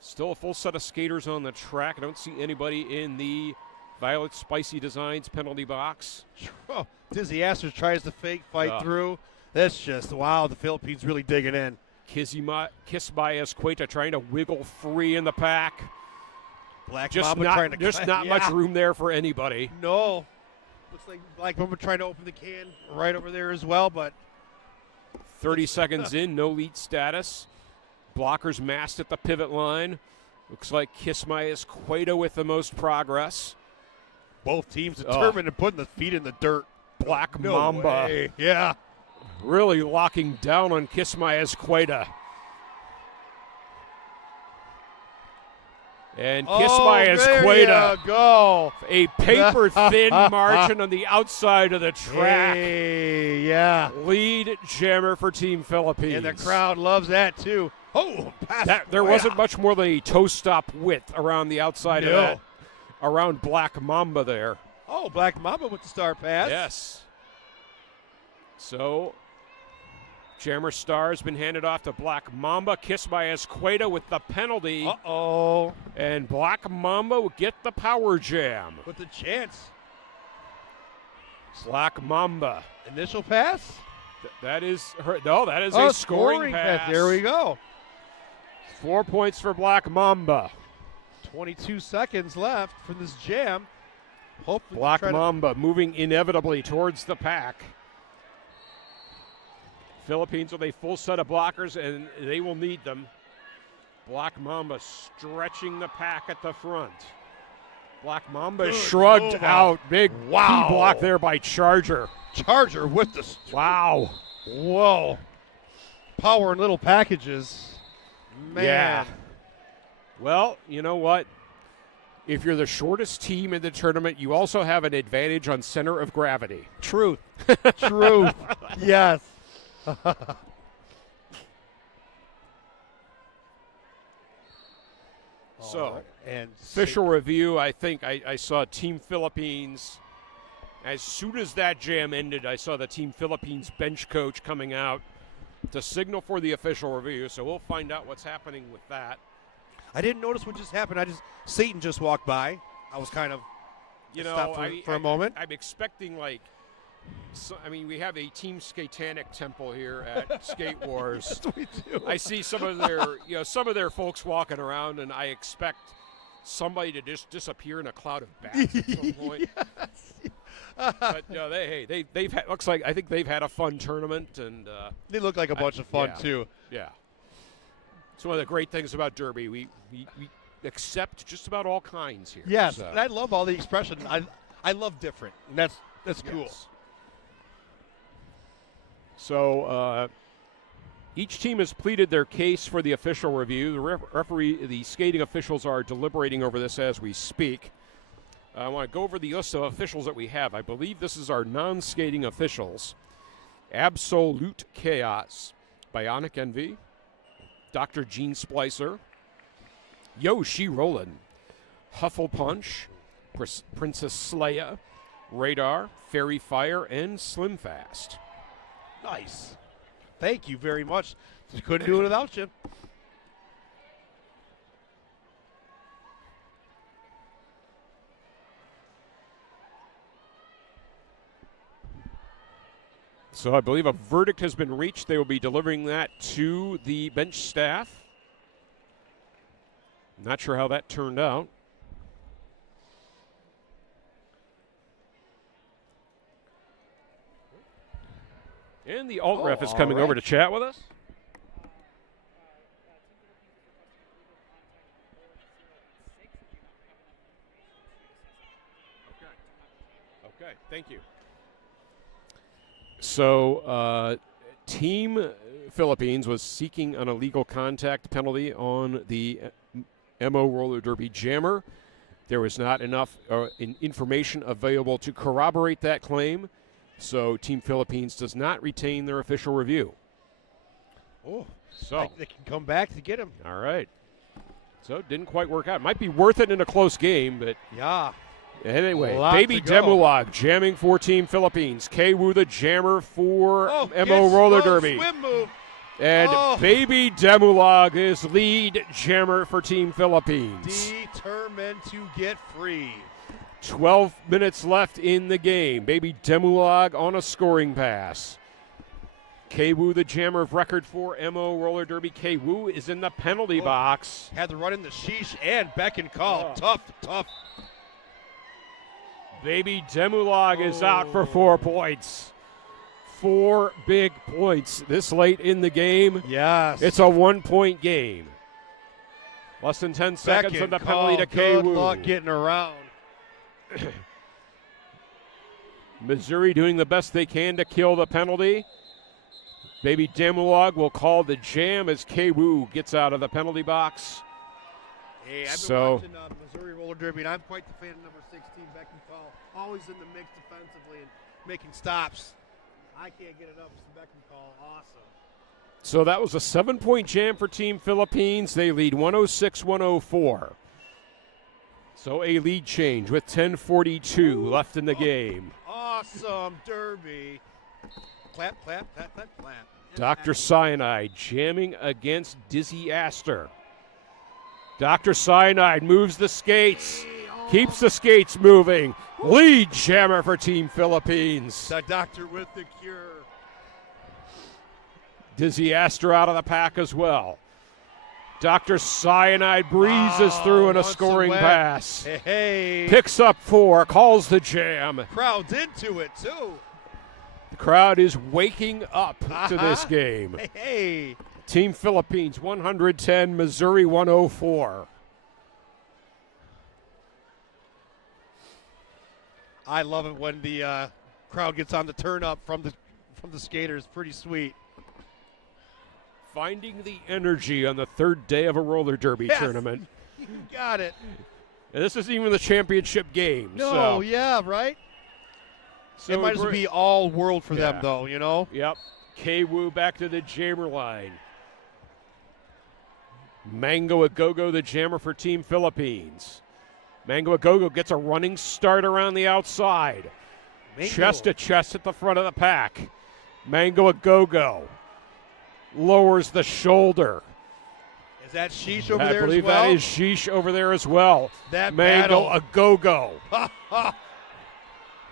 Still a full set of skaters on the track. I don't see anybody in the Violet Spicy Designs penalty box. Oh, Dizzy Astor tries to fake fight through. That's just, wow, the Philippines really digging in. Kismaya's Cueta trying to wiggle free in the pack. Black Just Mamba not, trying to just not much room there for anybody. No. Looks like Black Mamba trying to open the can right over there as well, but 30 seconds in, no lead status. Blockers massed at the pivot line. Looks like Kismaya's Cueta with the most progress. both teams determined and putting the feet in the dirt. Black Mamba. Way. Yeah. Really locking down on Kismaya's Cueta. And Kismaya's Cueta, go. a paper-thin margin on the outside of the track. Hey, yeah. Lead jammer for Team Philippines. And the crowd loves that, too. Oh, pass. There wasn't much more than a toe stop width around the outside of that, around Black Mamba there. Oh, Black Mamba with the star pass. Yes. So, Jammer Star has been handed off to Black Mamba. Kismaya's Cueta with the penalty. Uh-oh. And Black Mamba will get the power jam. With the chance. Black Mamba. Initial pass? That is her. No, that is a scoring pass. There we go. 4 points for Black Mamba. 22 seconds left for this jam. Hopefully Black Mamba moving inevitably towards the pack. Philippines with a full set of blockers, and they will need them. Black Mamba stretching the pack at the front. Black Mamba shrugged out. Big key block there by Charger. Charger with the wow. Whoa. Power in little packages. Man. Yeah. Well, you know what? If you're the shortest team in the tournament, you also have an advantage on center of gravity. Truth. Truth. Yes. So, and official review, I think I saw Team Philippines. As soon as that jam ended, I saw the Team Philippines bench coach coming out to signal for the official review. So we'll find out what's happening with that. I didn't notice what just happened. Satan just walked by. I was kind of stopped for a moment. I'm expecting we have a Team Skatanic temple here at Skate Wars. We do. I see some of their folks walking around, and I expect somebody to just disappear in a cloud of bats at some point. Yes. But they've had, looks like I think they've had a fun tournament, and they look like a bunch of fun too. Yeah, it's one of the great things about Derby. We accept just about all kinds here. Yes, so. and I love all the expression. I love different, and that's cool. Yes. So each team has pleaded their case for the official review. The the skating officials are deliberating over this as we speak. I want to go over the list of officials that we have. I believe this is our non-skating officials. Absolute Chaos, Bionic Envy, Dr. Gene Splicer, Yo She Rollin', Huffle Punch, Princess Sleia, Radar, Fairy Fire, and Slim Fast. Nice. Thank you very much. Couldn't do it without you. So I believe a verdict has been reached. They will be delivering that to the bench staff. Not sure how that turned out. And the alt ref is coming over to chat with us. Okay, thank you. So, Team Philippines was seeking an illegal contact penalty on the MO Roller Derby jammer. There was not enough information available to corroborate that claim, so Team Philippines does not retain their official review. Oh, so they can come back to get him. All right. So it didn't quite work out. Might be worth it in a close game, but yeah. Anyway, A lot Baby to go. Demulog jamming for Team Philippines. K-Woo the jammer for Oh, MO good roller slow derby. Swim move. And Oh. Baby Demulog is lead jammer for Team Philippines. Determined to get free. 12 minutes left in the game. Baby Demulog on a scoring pass. K-Woo the jammer of record for MO roller derby. K-Woo is in the penalty box. Had to run in the sheesh and beck and call. Oh. Tough. Baby Demulog is out for 4 points. 4 big points this late in the game. Yes. It's a 1-point game. Less than 10 seconds Beck on the and penalty call. to K-Woo. Good luck getting around. Missouri doing the best they can to kill the penalty. Baby Demulog will call the jam as K-Woo gets out of the penalty box. Hey, I've been So- watching Missouri roller derby, and I'm quite the fan of number 16, Beck and call. Always in the mix defensively and making stops. I can't get enough of Beck and call. Awesome. So that was a 7-point jam for Team Philippines. They lead 106-104. So a lead change with 10:42 left in the game. Awesome derby. Clap. Dr. Cyanide jamming against Dizzy Astor. Dr. Cyanide moves the skates, keeps the skates moving. Lead jammer for Team Philippines. The doctor with the cure. Dizzy Astor out of the pack as well. Dr. Cyanide breezes through in a wants scoring wet. pass. Hey. Picks up 4, calls the jam. Crowd's into it, too. The crowd is waking up to this Uh-huh. game. Hey. Team Philippines 110, Missouri 104. I love it when the crowd gets on the turn up from the skaters. Pretty sweet. Finding the energy on the third day of a roller derby Yes. tournament. You got it. And this isn't even the championship game. No, so, yeah, right? so it might as well we're- be all world for them, Yeah. though, you know? Yep. K-Woo back to the jammer line. Mango Agogo, the jammer for Team Philippines. Mango Agogo gets a running start around the outside. Mango. Chest to chest at the front of the pack. Mango Agogo lowers the shoulder. Is that Sheesh over I there believe as well? that is Sheesh over there as well. That Mango battle. Agogo.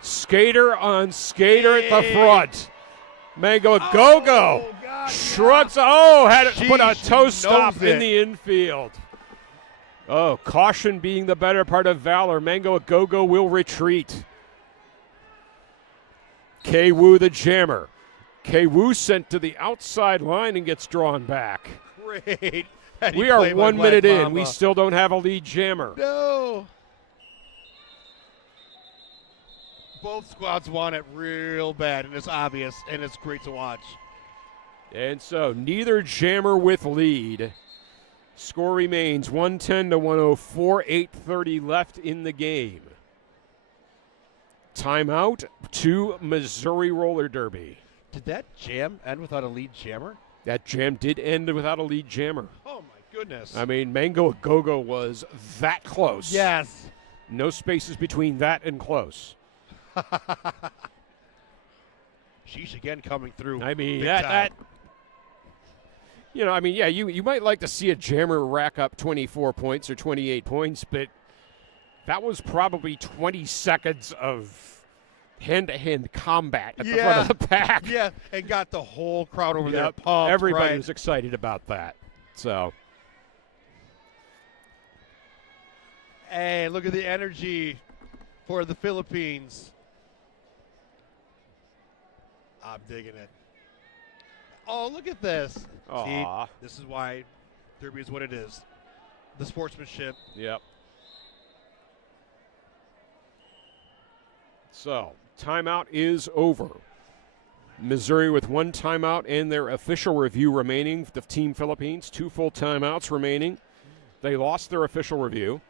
Skater on skater at the Hey. front. Mango Agogo Oh, God, shrugs. Oh, had to put a Sheesh toe stop knows in it. the infield. Oh, caution being the better part of valor. Mango Agogo will retreat. K-Woo the jammer. K-Woo sent to the outside line and gets drawn back. Great. And he We are played 1 like minute in. Mama. We still don't have a lead jammer. No. Both squads want it real bad, and it's obvious, and it's great to watch. And so neither jammer with lead. Score remains 110-104, 8:30 left in the game. Timeout to Missouri roller derby. Did that jam end without a lead jammer? That jam did end without a lead jammer. Oh, my goodness. I mean, Mango Agogo was that close. Yes. No spaces between that and close. Sheesh again coming through. I mean, big that time. you know, I mean, yeah, you might like to see a jammer rack up 24 points or 28 points, but that was probably 20 seconds of hand-to-hand combat at the front of the pack. Yeah, and got the whole crowd over there Yep. pumped. Everybody right? was excited about that. So, Hey, look at the energy for the Philippines. I'm digging it. Oh, look at this. See, Aw. this is why Derby is what it is. The sportsmanship. Yep. So, timeout is over. Missouri with 1 timeout and their official review remaining. The Team Philippines, 2 full timeouts remaining. They lost their official review.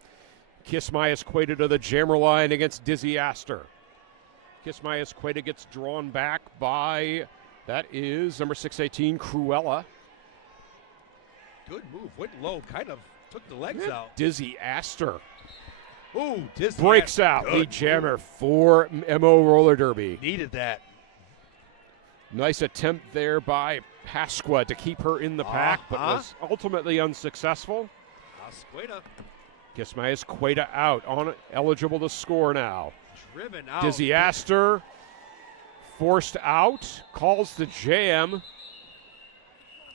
Kismayas Queta to the jammer line against Dizzy Astor. Kismayas Queta gets drawn back by, that is number 618, Cruella. Good move. Went low. Kind of took the legs out. Dizzy Astor Ooh, Disney breaks out. Good. Lead jammer for MO Roller Derby. Needed that. Nice attempt there by Pasqua to keep her in the pack, but was ultimately unsuccessful. Asqueta Kismaya's Queta out, eligible to score now. driven out. Dizzy Astor forced out, calls the jam.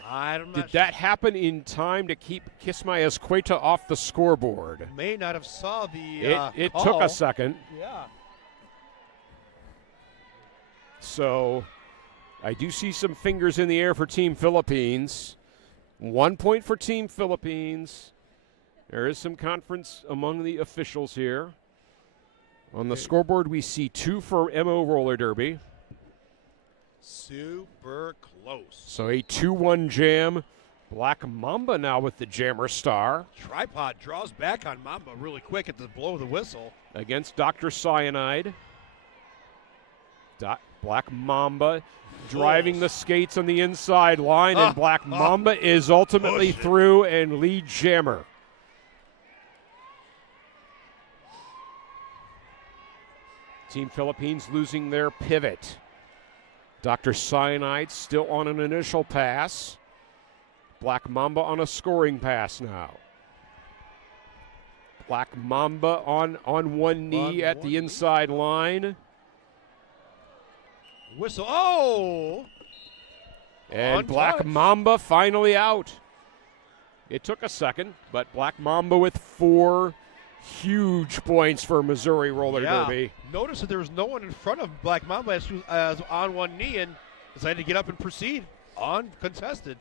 I'm Did not that happen in time to keep Kismaya's Queta off the scoreboard? may not have saw the It call. took a second. Yeah. So I do see some fingers in the air for Team Philippines. 1 point for Team Philippines. There is some conference among the officials here. On the scoreboard, we see 2 for MO Roller Derby. Super close. So a 2-1 jam. Black Mamba now with the jammer star Tripod draws back on Mamba really quick at the blow of the whistle. against Dr. Cyanide. Black Mamba driving the skates on the inside line, and Black Mamba is ultimately through and lead jammer. Team Philippines losing their pivot. Dr. Cyanide still on an initial pass. Black Mamba on a scoring pass now. Black Mamba on one knee at the inside line. Whistle. Oh! And Black Untouched. Mamba finally out. It took a second, but Black Mamba with 4 huge points for Missouri Roller Derby. Notice that there was no one in front of Black Mamba as she was on one knee and decided to get up and proceed uncontested.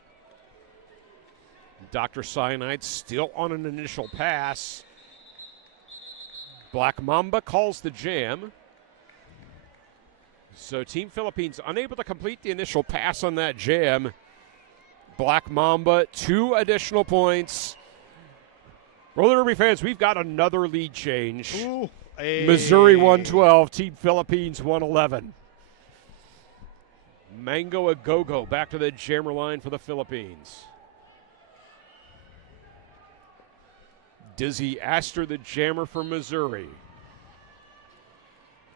Dr. Cyanide still on an initial pass. Black Mamba calls the jam. So Team Philippines unable to complete the initial pass on that jam. Black Mamba, 2 additional points. Roller Derby fans, we've got another lead change. Ooh, Missouri 112, Team Philippines 111. Mango Agogo back to the jammer line for the Philippines. Dizzy Astor, the jammer for Missouri.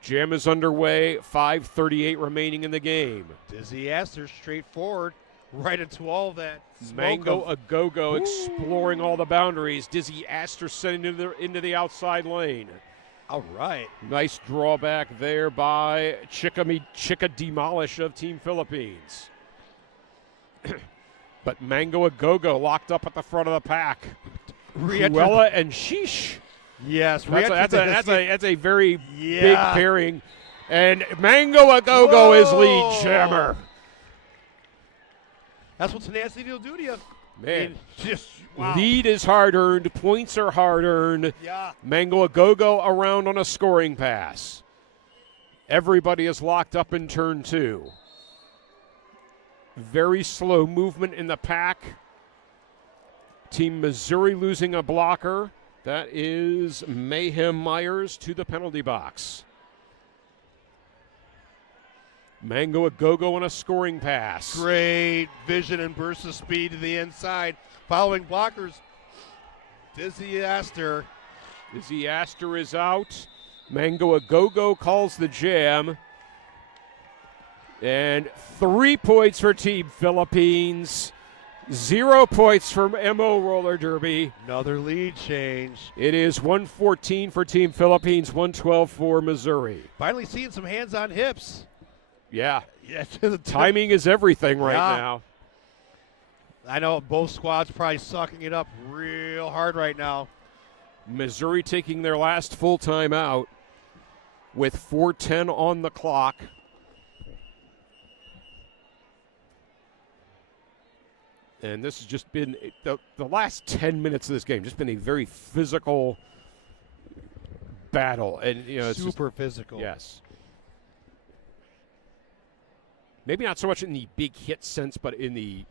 Jam is underway, 5:38 remaining in the game. Dizzy Astor straightforward right into all that. Mango Agogo exploring all the boundaries. Dizzy Astor sending into the outside lane. All right. Nice drawback there by Chica Demolish of Team Philippines. But Mango Agogo locked up at the front of the pack. Cruella and Sheesh. Yes, That's a very big pairing. And Mango Agogo is lead jammer. That's what tenacity will do to you. Man, Just wow. lead is hard earned. Points are hard earned. Yeah. Mango Agogo around on a scoring pass. Everybody is locked up in turn 2. Very slow movement in the pack. Team Missouri losing a blocker. That is Mayhem Myers to the penalty box. Mango Agogo on a scoring pass. Great vision and burst of speed to the inside. Following blockers. Dizzy Astor. Dizzy Astor is out. Mango Agogo calls the jam. And 3 points for Team Philippines. 0 points from MO Roller Derby. Another lead change. It is 114 for Team Philippines, 112 for Missouri. Finally seeing some hands on hips. Yeah, Yeah, timing is everything right Yeah. now. I know both squads probably sucking it up real hard right now. Missouri taking their last full timeout with 4:10 on the clock. And this has just been the last 10 minutes of this game, just been a very physical battle. And, you know, it's Super physical. Yes. Maybe not so much in the big hit sense, but in the,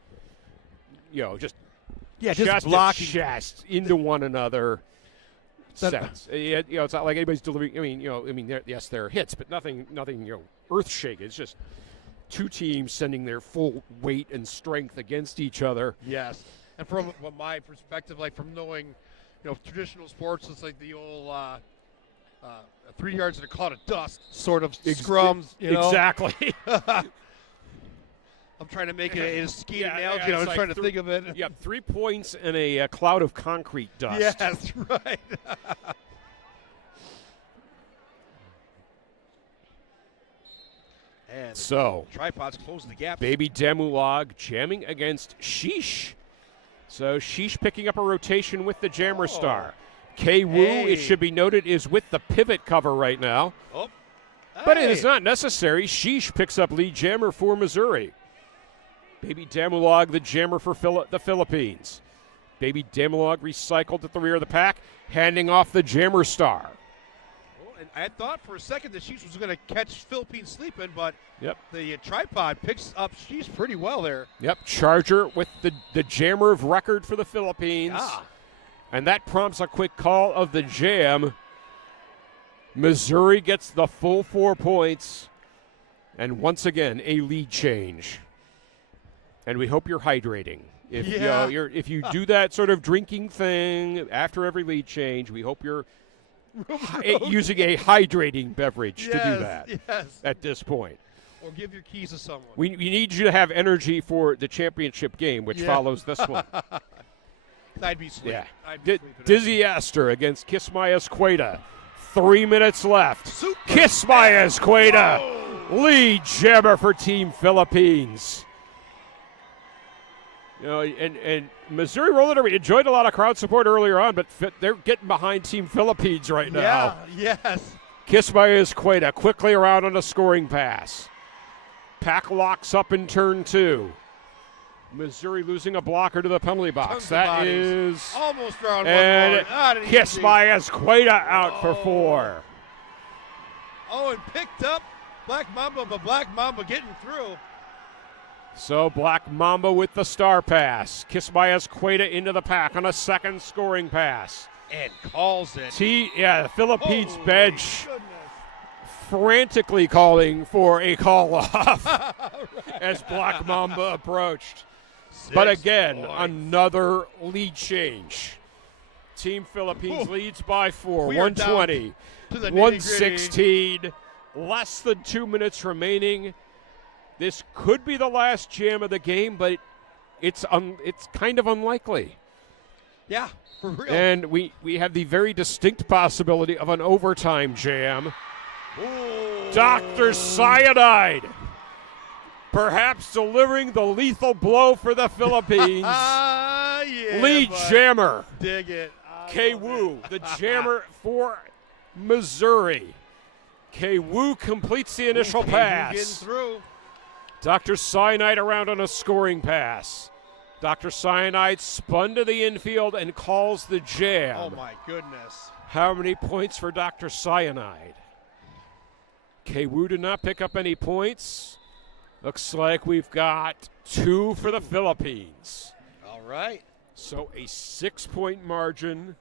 you know, just just chest to blocking. chest into one another That- sense. You know, it's not like anybody's delivering. I mean, yes, there are hits, but nothing, earth shaking. It's just 2 teams sending their full weight and strength against each other. Yes. And from my perspective, like from knowing, traditional sports, it's like the old 3 yards in a cloud of dust sort of scrums. You know? Exactly. I'm trying to make it a ski Yeah, analogy. yeah, I was it's trying like to think of it. Yeah, 3 points in a cloud of concrete dust. Yes, that's right. And So, tripods closing the gap. Baby Demulag jamming against Sheesh. So Sheesh picking up a rotation with the Jammer Star. K Wu, Hey. it should be noted, is with the pivot cover right now. Oh. But it Hey. is not necessary. Sheesh picks up lead jammer for Missouri. Baby Demulag, the jammer for the Philippines. Baby Demulag recycled at the rear of the pack, handing off the Jammer Star. Oh, and I thought for a second that Sheesh was going to catch Philippines sleeping, but Yep. the tripod picks up Sheesh pretty well there. Yep, Charger with the jammer of record for the Philippines. Ah. And that prompts a quick call of the jam. Missouri gets the full 4 points. And once again, a lead change. And we hope you're hydrating. If, Yeah. if you do that sort of drinking thing after every lead change, we hope you're using a hydrating beverage to do that Yes. at this point. Or give your keys to someone. We need you to have energy for the championship game, which Yeah. follows this one. I'd be sleeping. Yeah. I'd be sleeping. Dizzy Astor against Kismaya Escueda. 3 minutes left. Super. Kismaya Escueda, Whoa. lead jammer for Team Philippines. You know, and Missouri Roller Derby enjoyed a lot of crowd support earlier on, but they're getting behind Team Philippines right now. Yeah, yes. Kismaya Escueda quickly around on a scoring pass. Pack locks up in turn 2. Missouri losing a blocker to the penalty box. Tons of That bodies. is. Almost round And one more. Not an Kiss easy. by Escueda out for 4. Oh, and picked up Black Mamba, but Black Mamba getting through. So Black Mamba with the star pass. Kiss by Escueda into the pack on a second scoring pass. And calls it. The Philippines Holy bench goodness. frantically calling for a call off as Black Mamba approached. But 6 again, points. another lead change. Team Philippines Ooh. leads by 4, We are 120, to the nitty-gritty. 116, less than 2 minutes remaining. This could be the last jam of the game, but it's kind of unlikely. Yeah, for real. And we have the very distinct possibility of an overtime jam. Ooh. Dr. Cyanide, perhaps delivering the lethal blow for the Philippines. Yeah, Lead bud. jammer, Dig it. K Wu, the jammer for Missouri. K Wu completes the initial Getting pass. through. Dr. Cyanide around on a scoring pass. Dr. Cyanide spun to the infield and calls the jam. Oh, my goodness. How many points for Dr. Cyanide? K Wu did not pick up any points. Looks like we've got 2 for the Philippines. All right. So a 6-point margin.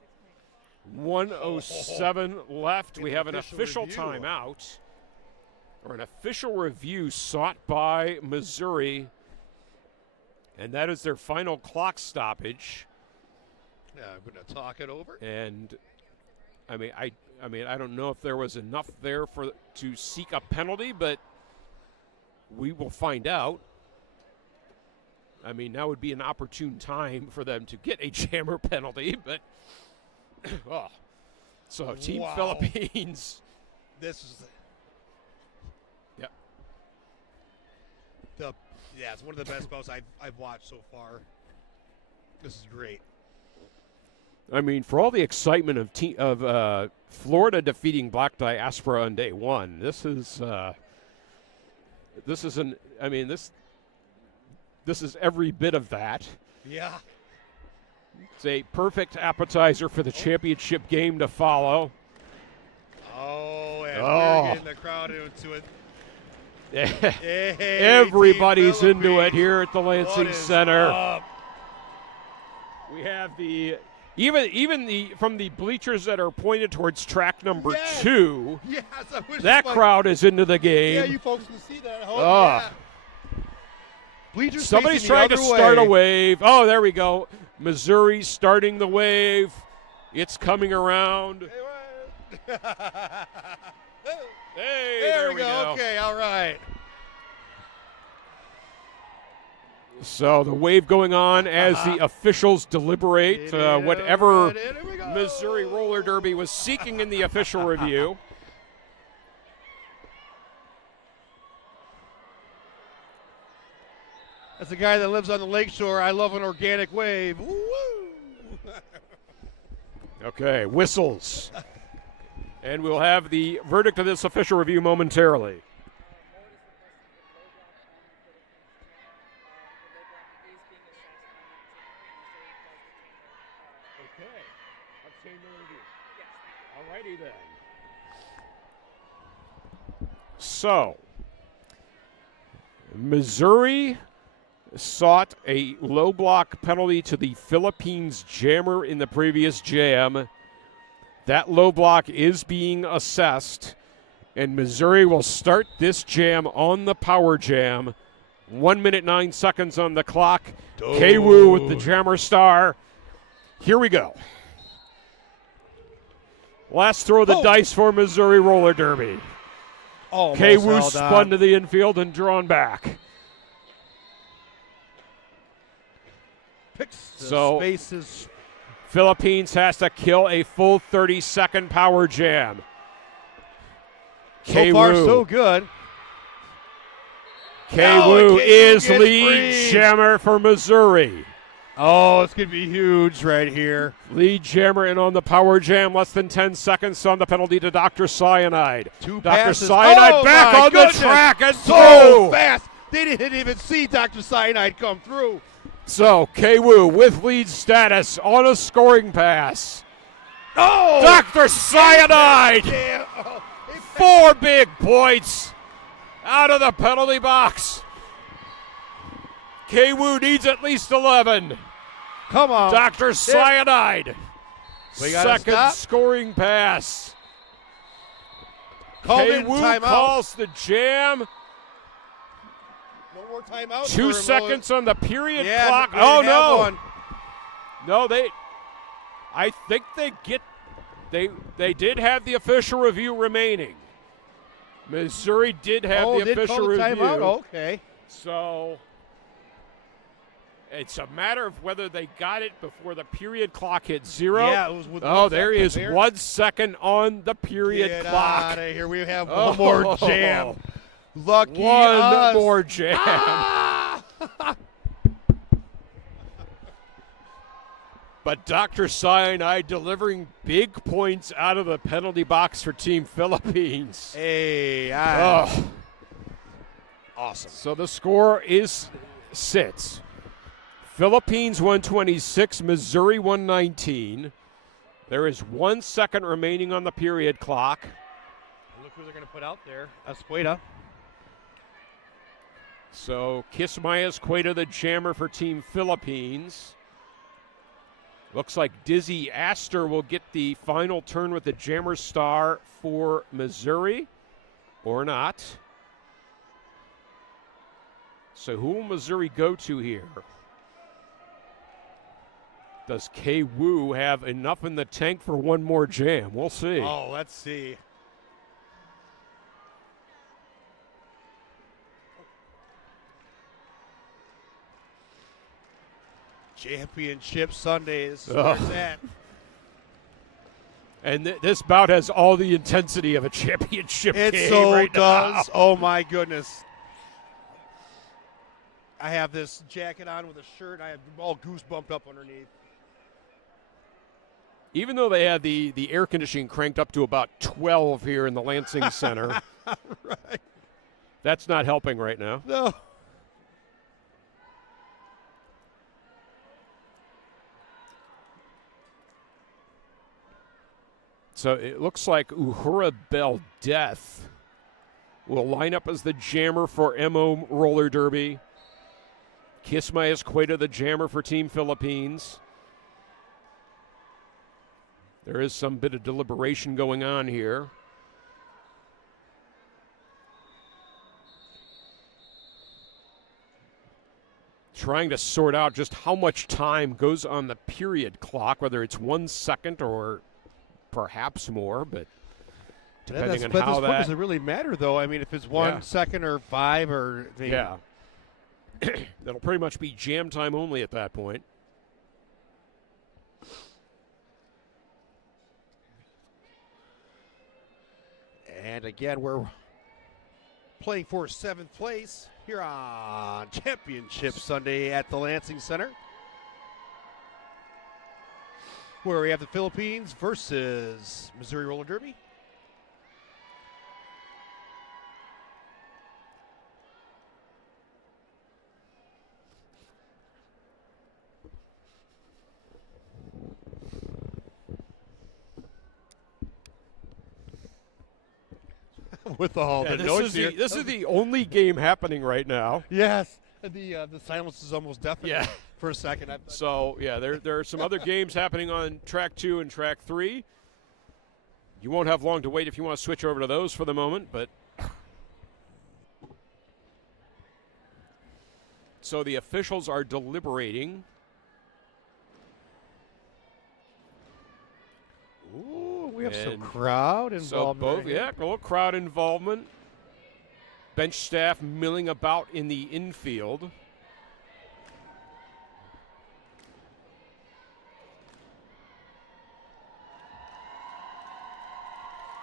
1:07 left. We have an official review. timeout, or an official review sought by Missouri, and that is their final clock stoppage. Yeah, I'm going to talk it over. And I mean, I don't know if there was enough there to seek a penalty, but we will find out. I mean, now would be an opportune time for them to get a jammer penalty, but oh. So Team Wow. Philippines. This is Yep. it's one of the best boats I've watched so far. This is great. I mean, for all the excitement of Florida defeating Black Diaspora on day 1, this is every bit of that. Yeah. It's a perfect appetizer for the championship game to follow. Oh, and Oh. we're getting the crowd into it. Hey, Everybody's Team into it Philippines. here at the Lansing What is Center. up? We have even from the bleachers that are pointed towards track number Yes. 2. Yes, I wish That my- crowd is into the game. Yeah, you folks can see that at home. Oh. Yeah. Bleachers Somebody's facing the trying to other start a way. wave. Oh, there we go. Missouri starting the wave. It's coming around. Hey, there we go. Okay, all right. So the wave going on as the officials deliberate whatever Missouri Roller Derby was seeking in the official review. As a guy that lives on the lakeshore, I love an organic wave. Woo! Okay, whistles. And we'll have the verdict of this official review momentarily. Okay. Obtain the review. All righty then. So, Missouri sought a low block penalty to the Philippines jammer in the previous jam. That low block is being assessed, and Missouri will start this jam on the power jam. 1 minute, 9 seconds on the clock. K-Woo with the jammer star. Here we go. Last throw of the dice for Missouri Roller Derby. K-Woo spun to the infield and drawn back. Picks the So spaces. Philippines has to kill a full 30-second power jam. So far, so good. K-Woo is gets lead free. jammer for Missouri. Oh, it's going to be huge right here. Lead jammer in on the power jam. Less than 10 seconds on the penalty to Dr. Cyanide. Two Dr. passes. Cyanide Oh, back my on goodness. the track and So through. fast. They didn't even see Dr. Cyanide come through. So K-Woo with lead status on a scoring pass. Oh! Dr. Cyanide! Yeah. Oh, 4 big points out of the penalty box. K-Woo needs at least 11. come on. Dr. Cyanide. We gotta Second stop. scoring pass. Called in K-Woo timeout. calls the jam. No more timeout. 2 seconds on the period Yeah, clock. we didn't Oh, have no. one. No, I think they did have the official review remaining. Missouri did have the did official call the review. timeout? Okay. So it's a matter of whether they got it before the period clock hit 0. Yeah, it was with Oh, 1 there second is there. 1 second on the period Get clock. outta here. We have Oh. one more jam. Lucky One us. more jam. Ah! But Dr. Cyanide delivering big points out of the penalty box for Team Philippines. Hey, Oh. awesome. So the score sits. Philippines 126, Missouri 119. There is 1 second remaining on the period clock. Look who they're going to put out there. Escueda. So Kismayas Cueta, the jammer for Team Philippines. Looks like Dizzy Astor will get the final turn with the jammer star for Missouri, or not. So who will Missouri go to here? Does K-Woo have enough in the tank for one more jam? We'll see. Oh, let's see. Championship Sundays. Ugh. Where's that? And this bout has all the intensity of a championship It game so right now. does. Oh, my goodness. I have this jacket on with a shirt. I have all goosebumped up underneath. Even though they had the air conditioning cranked up to about 12 here in the Lansing Center, Right. that's not helping right now. No. So it looks like Uhura Bell Death will line up as the jammer for MO Roller Derby. Kismayas Cueta, the jammer for Team Philippines. There is some bit of deliberation going on here. Trying to sort out just how much time goes on the period clock, whether it's 1 second or perhaps more, but depending on but how this point that. doesn't really matter, though. I mean, if it's 1 second or 5 or I mean, Yeah. That'll pretty much be jam time only at that point. And again, we're playing for 7th place here on Championship Sunday at the Lansing Center, where we have the Philippines versus Missouri Roller Derby. With all the noise here. This is the only game happening right now. Yes. The silence is almost deafening Yeah. for a second. So, yeah, there are some other games happening on track 2 and track 3. You won't have long to wait if you want to switch over to those for the moment, but so the officials are deliberating. Ooh, we have some And crowd involvement. So both, right here. a little crowd involvement. Bench staff milling about in the infield.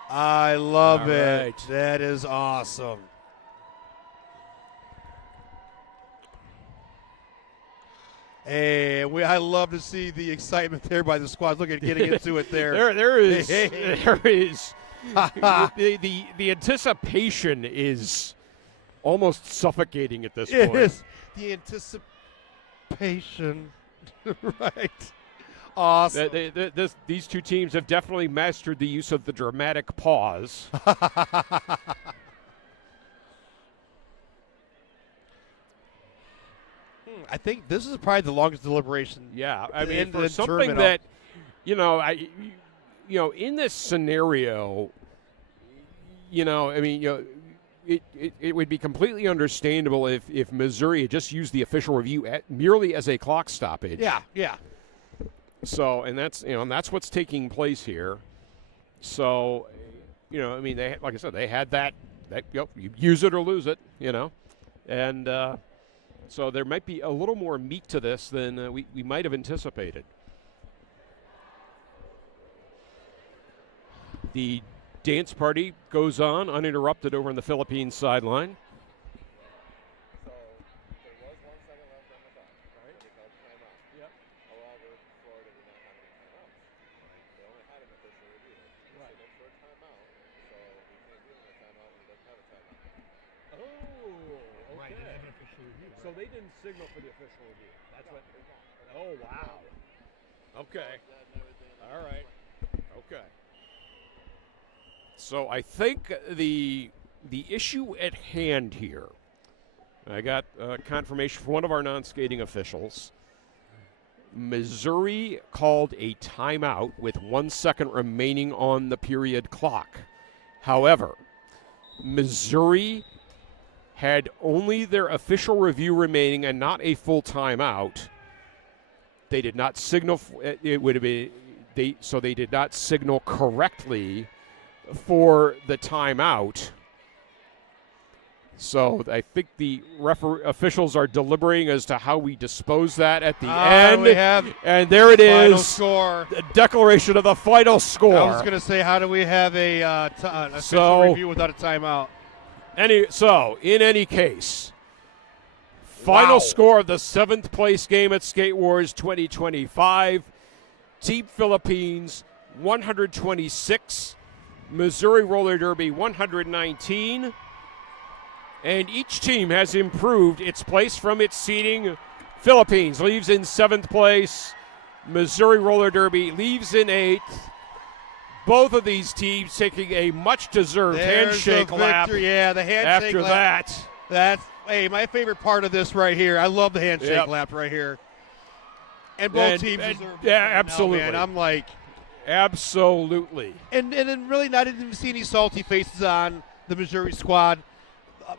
I love All it. right. That is awesome. And I love to see the excitement there by the squads. Look at getting into it there. There is the anticipation is almost suffocating at this point. It is the anticipation, right? Awesome. These two teams have definitely mastered the use of the dramatic pause. I think this is probably the longest deliberation. Yeah, I mean, in for the something tournament. that, in this scenario, it would be completely understandable if Missouri had just used the official review merely as a clock stoppage. Yeah. So, and that's what's taking place here. So, they, like I said, they had that you use it or lose it, and so there might be a little more meat to this than we might have anticipated. The dance party goes on uninterrupted over on the Philippines sideline. So there was 1 second left on the clock. Right. They called timeout. Yep. However, Florida did not have any timeouts. Right. They only had an official review. Right. They looked for a timeout, so we can't give him a timeout when he doesn't have a timeout. Oh, okay. Right, they have an official review. So they didn't signal for the official review. That's what. Oh, wow. Okay. All right. Okay. So I think the issue at hand here, I got confirmation from one of our non-skating officials. Missouri called a timeout with 1 second remaining on the period clock. However, Missouri had only their official review remaining and not a full timeout. They did not signal. It would have been so they did not signal correctly for the timeout. So I think the officials are deliberating as to how we dispose that at the end. We have and there it final is. score. The declaration of the final score. I was going to say, how do we have an official review without a timeout? In any case, final score of the 7th place game at Skate Wars 2025. Team Philippines 126, Missouri Roller Derby 119. And each team has improved its place from its seeding. Philippines leaves in 7th place. Missouri Roller Derby leaves in 8th. Both of these teams taking a much-deserved handshake lap. Yeah, the handshake after lap. that. That's my favorite part of this right here. I love the handshake lap right here. And both teams deserve it. Yeah, absolutely. Now, man, I'm like, absolutely. And then really not even see any salty faces on the Missouri squad.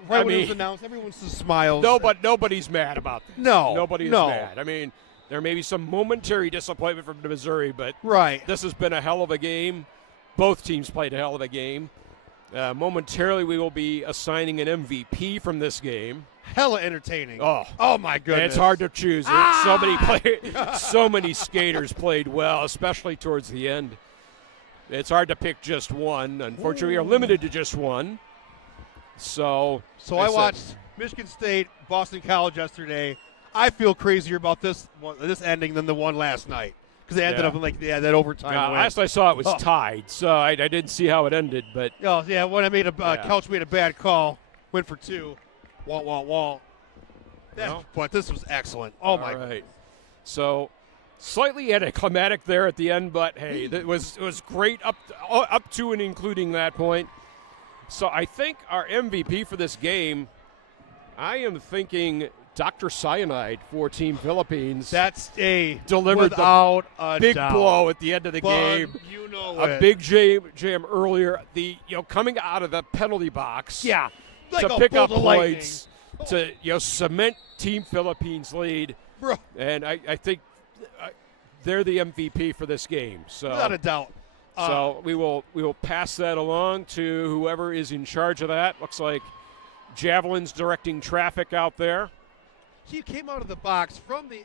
Right when it was announced, everyone's just smiles. Nobody's mad about this. Nobody's mad. I mean, there may be some momentary disappointment from Missouri, but right. This has been a hell of a game. Both teams played a hell of a game. Momentarily, we will be assigning an MVP from this game. Hella entertaining. Oh my goodness. It's hard to choose. So many skaters played well, especially towards the end. It's hard to pick just one. Unfortunately, we are limited to just one. So I watched Michigan State, Boston College yesterday. I feel crazier about this ending than the one last night because they ended up in that overtime. Last I saw it was tied, so I didn't see how it ended. But when I made Couch made a bad call, went for two, wah. But this was excellent. Oh my! Right. So slightly anticlimactic there at the end, but hey, it was great up to and including that point. So I think our MVP for this game, I am thinking Dr. Cyanide for Team Philippines. That's delivered without the a big doubt. blow at the end of the game. You know a big jam earlier. Coming out of the penalty box. Yeah, like to pick up points to cement Team Philippines' lead. Bro. And I think they're the MVP for this game. So without a doubt. So we will pass that along to whoever is in charge of that. Looks like Javelin's directing traffic out there. He came out of the box from the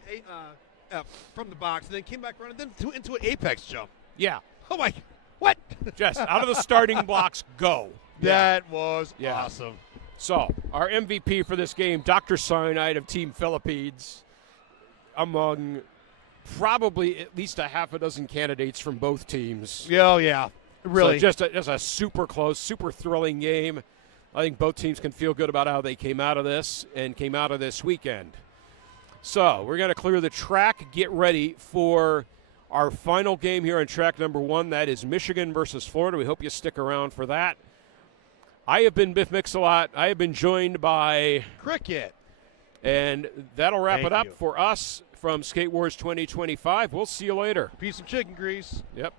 box and then came back around and then into an apex jump. Yeah. Oh my! What? Just out of the starting blocks, go. That was awesome. So our MVP for this game, Dr. Cyanide of Team Philippines, among probably at least a half a dozen candidates from both teams. Yeah. Really. So just a super close, super thrilling game. I think both teams can feel good about how they came out of this and came out of this weekend. So we're going to clear the track, get ready for our final game here on track number 1. That is Michigan versus Florida. We hope you stick around for that. I have been Biff Mix-a-Lot. I have been joined by Cricket. And that'll wrap Thank it up you. for us from Skate Wars 2025. We'll see you later. Piece of chicken grease. Yep.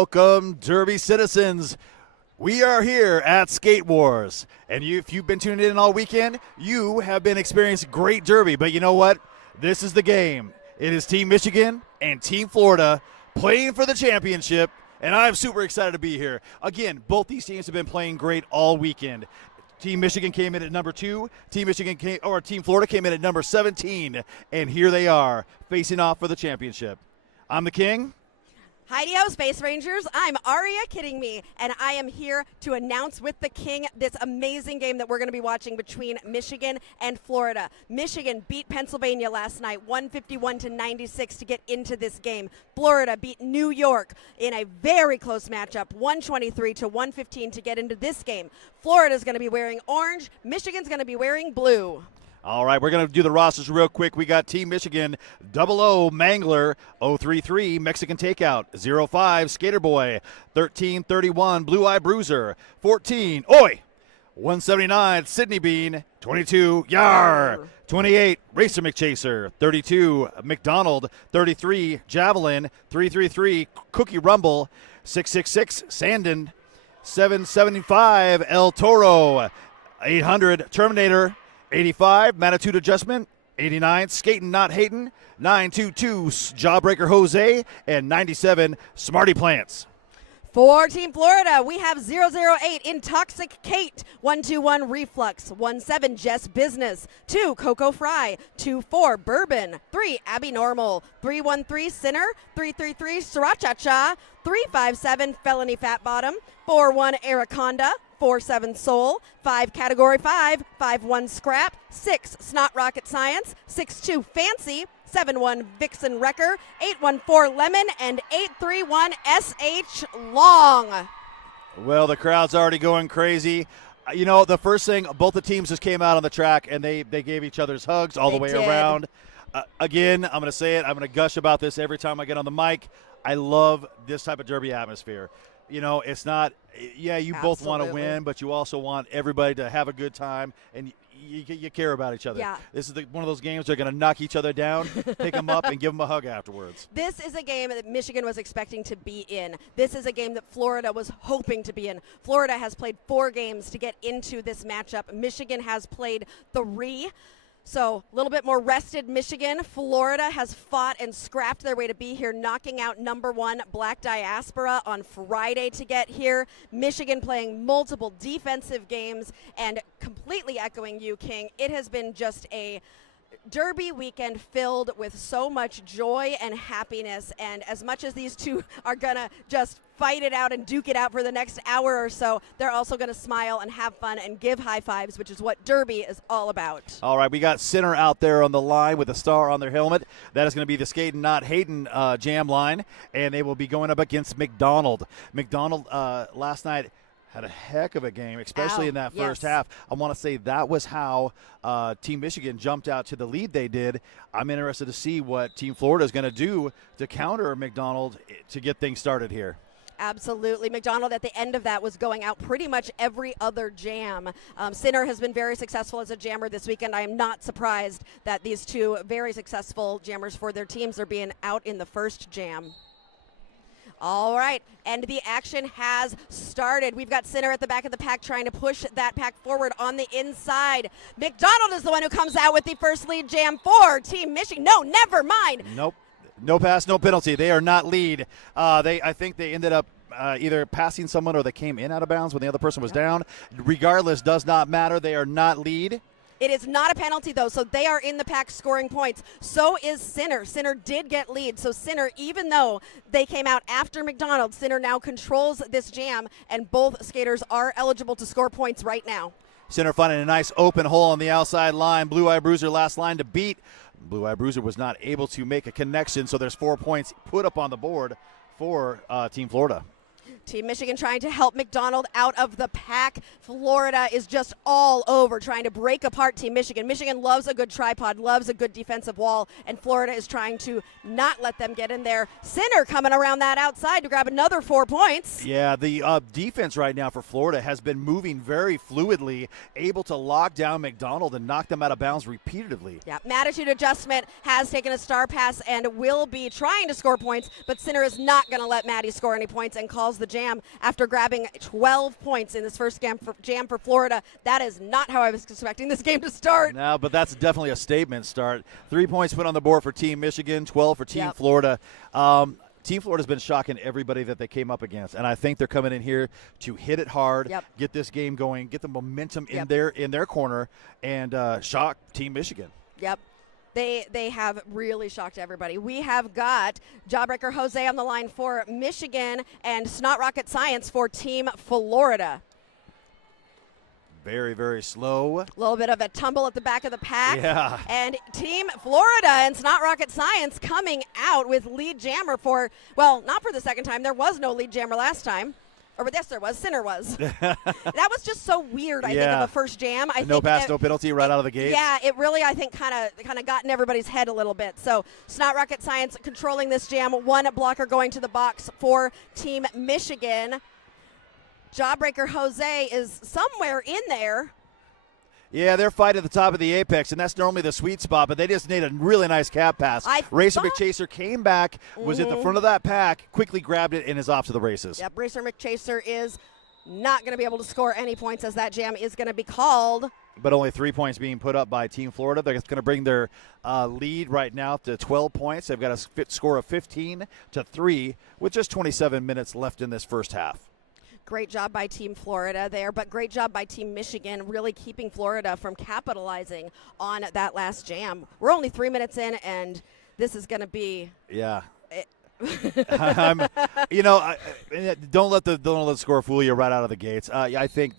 Welcome, Derby citizens. We are here at Skate Wars, and if you've been tuning in all weekend, you have been experiencing great Derby. But you know what? This is the game. It is Team Michigan and Team Florida playing for the championship, and I'm super excited to be here. Again, both these teams have been playing great all weekend. Team Michigan came in at number 2. Team Florida came in at number 17, and here they are facing off for the championship. I'm the King. Heidi-O, Space Rangers. I'm Aria, kidding me, and I am here to announce with the King this amazing game that we're going to be watching between Michigan and Florida. Michigan beat Pennsylvania last night, 151-96 to get into this game. Florida beat New York in a very close matchup, 123-115 to get into this game. Florida's going to be wearing orange. Michigan's going to be wearing blue. All right, we're going to do the rosters real quick. We got Team Michigan, 00 Mangler, 033 Mexican Takeout, 05 Skater Boy, 1331 Blue Eye Bruiser, 14 Oi, 179 Sydney Bean, 22 Yar, 28 Racer McChaser, 32 McDonald, 33 Javelin, 333 Cookie Rumble, 666 Sandin, 775 El Toro, 800 Terminator, 85, Magnitude Adjustment, 89, Skatin' Not Hatin', 922, Jawbreaker Jose, and 97, Smarty Plants. For Team Florida, we have 008 Intoxic Kate, 121 Reflux, 17 Jess Business, 2 Coco Fry, 24 Bourbon, 3 Abby Normal, 313 Sinner, 333 Sriracha, 357 Felony Fat Bottom, 41 Araconda, 47 Soul, 5 Category 5, 51 Scrap, 6 Snot Rocket Science, 62 Fancy, 71 Vixen Wrecker, 814 Lemon, and 831 SH Long. Well, the crowd's already going crazy. You know, the first thing, both the teams just came out on the track, and they gave each other's hugs all the way around. Again, I'm going to say it. I'm going to gush about this every time I get on the mic. I love this type of Derby atmosphere. You know, it's not, yeah, you both want to win, but you also want everybody to have a good time, and you care about each other. Yeah. This is one of those games they're going to knock each other down, pick them up, and give them a hug afterwards. This is a game that Michigan was expecting to be in. This is a game that Florida was hoping to be in. Florida has played 4 games to get into this matchup. Michigan has played 3. So a little bit more rested Michigan. Florida has fought and scrapped their way to be here, knocking out number 1 Black Diaspora on Friday to get here. Michigan playing multiple defensive games, and completely echoing you, King, it has been just a Derby weekend filled with so much joy and happiness. And as much as these two are going to just fight it out and duke it out for the next hour or so, they're also going to smile and have fun and give high fives, which is what Derby is all about. All right, we got Sinner out there on the line with a star on their helmet. That is going to be the Skatin' Not Hatin' jam line, and they will be going up against McDonald. McDonald last night had a heck of a game, especially in that first half. I want to say that was how Team Michigan jumped out to the lead they did. I'm interested to see what Team Florida is going to do to counter McDonald to get things started here. Absolutely. McDonald at the end of that was going out pretty much every other jam. Sinner has been very successful as a jammer this weekend. I am not surprised that these two very successful jammers for their teams are being out in the first jam. All right, and the action has started. We've got Sinner at the back of the pack trying to push that pack forward on the inside. McDonald is the one who comes out with the first lead jam for Team Michigan. No, never mind. Nope. No pass, no penalty. They are not lead. I think they ended up either passing someone or they came in out of bounds when the other person was down. Regardless, does not matter. They are not lead. It is not a penalty, though, so they are in the pack scoring points. So is Sinner. Sinner did get lead. So Sinner, even though they came out after McDonald, Sinner now controls this jam, and both skaters are eligible to score points right now. Sinner finding a nice open hole on the outside line. Blue Eye Bruiser last line to beat. Blue Eye Bruiser was not able to make a connection, so there's 4 points put up on the board for Team Florida. Team Michigan trying to help McDonald out of the pack. Florida is just all over trying to break apart Team Michigan. Michigan loves a good tripod, loves a good defensive wall, and Florida is trying to not let them get in there. Sinner coming around that outside to grab another 4 points. Yeah, the defense right now for Florida has been moving very fluidly, able to lock down McDonald and knock them out of bounds repeatedly. Yeah, attitude adjustment has taken a star pass and will be trying to score points, but Sinner is not going to let Maddie score any points and calls the jam after grabbing 12 points in this first jam for Florida. That is not how I was expecting this game to start. No, but that's definitely a statement start. 3 points put on the board for Team Michigan, 12 for Team Florida. Team Florida's been shocking everybody that they came up against, and I think they're coming in here to hit it hard, get this game going, get the momentum in their corner, and shock Team Michigan. Yep. They have really shocked everybody. We have got Jawbreaker Jose on the line for Michigan and Snot Rocket Science for Team Florida. Very, very slow. A little bit of a tumble at the back of the pack. Yeah. And Team Florida and Snot Rocket Science coming out with lead jammer for, well, not for the second time. There was no lead jammer last time. Or yes, there was. Sinner was. That was just so weird, I think, of a first jam. No pass, no penalty right out of the gate. Yeah, it really, I think, kind of got in everybody's head a little bit. So Snot Rocket Science controlling this jam. One blocker going to the box for Team Michigan. Jawbreaker Jose is somewhere in there. Yeah, they're fighting at the top of the apex, and that's normally the sweet spot, but they just need a really nice cap pass. Racer McChaser came back, was at the front of that pack, quickly grabbed it, and is off to the races. Yep, Racer McChaser is not going to be able to score any points as that jam is going to be called. But only 3 points being put up by Team Florida. They're going to bring their lead right now to 12 points. They've got a score of 15-3 with just 27 minutes left in this first half. Great job by Team Florida there, but great job by Team Michigan really keeping Florida from capitalizing on that last jam. We're only 3 minutes in, and this is going to be... Yeah. Don't let the score fool you right out of the gates. I think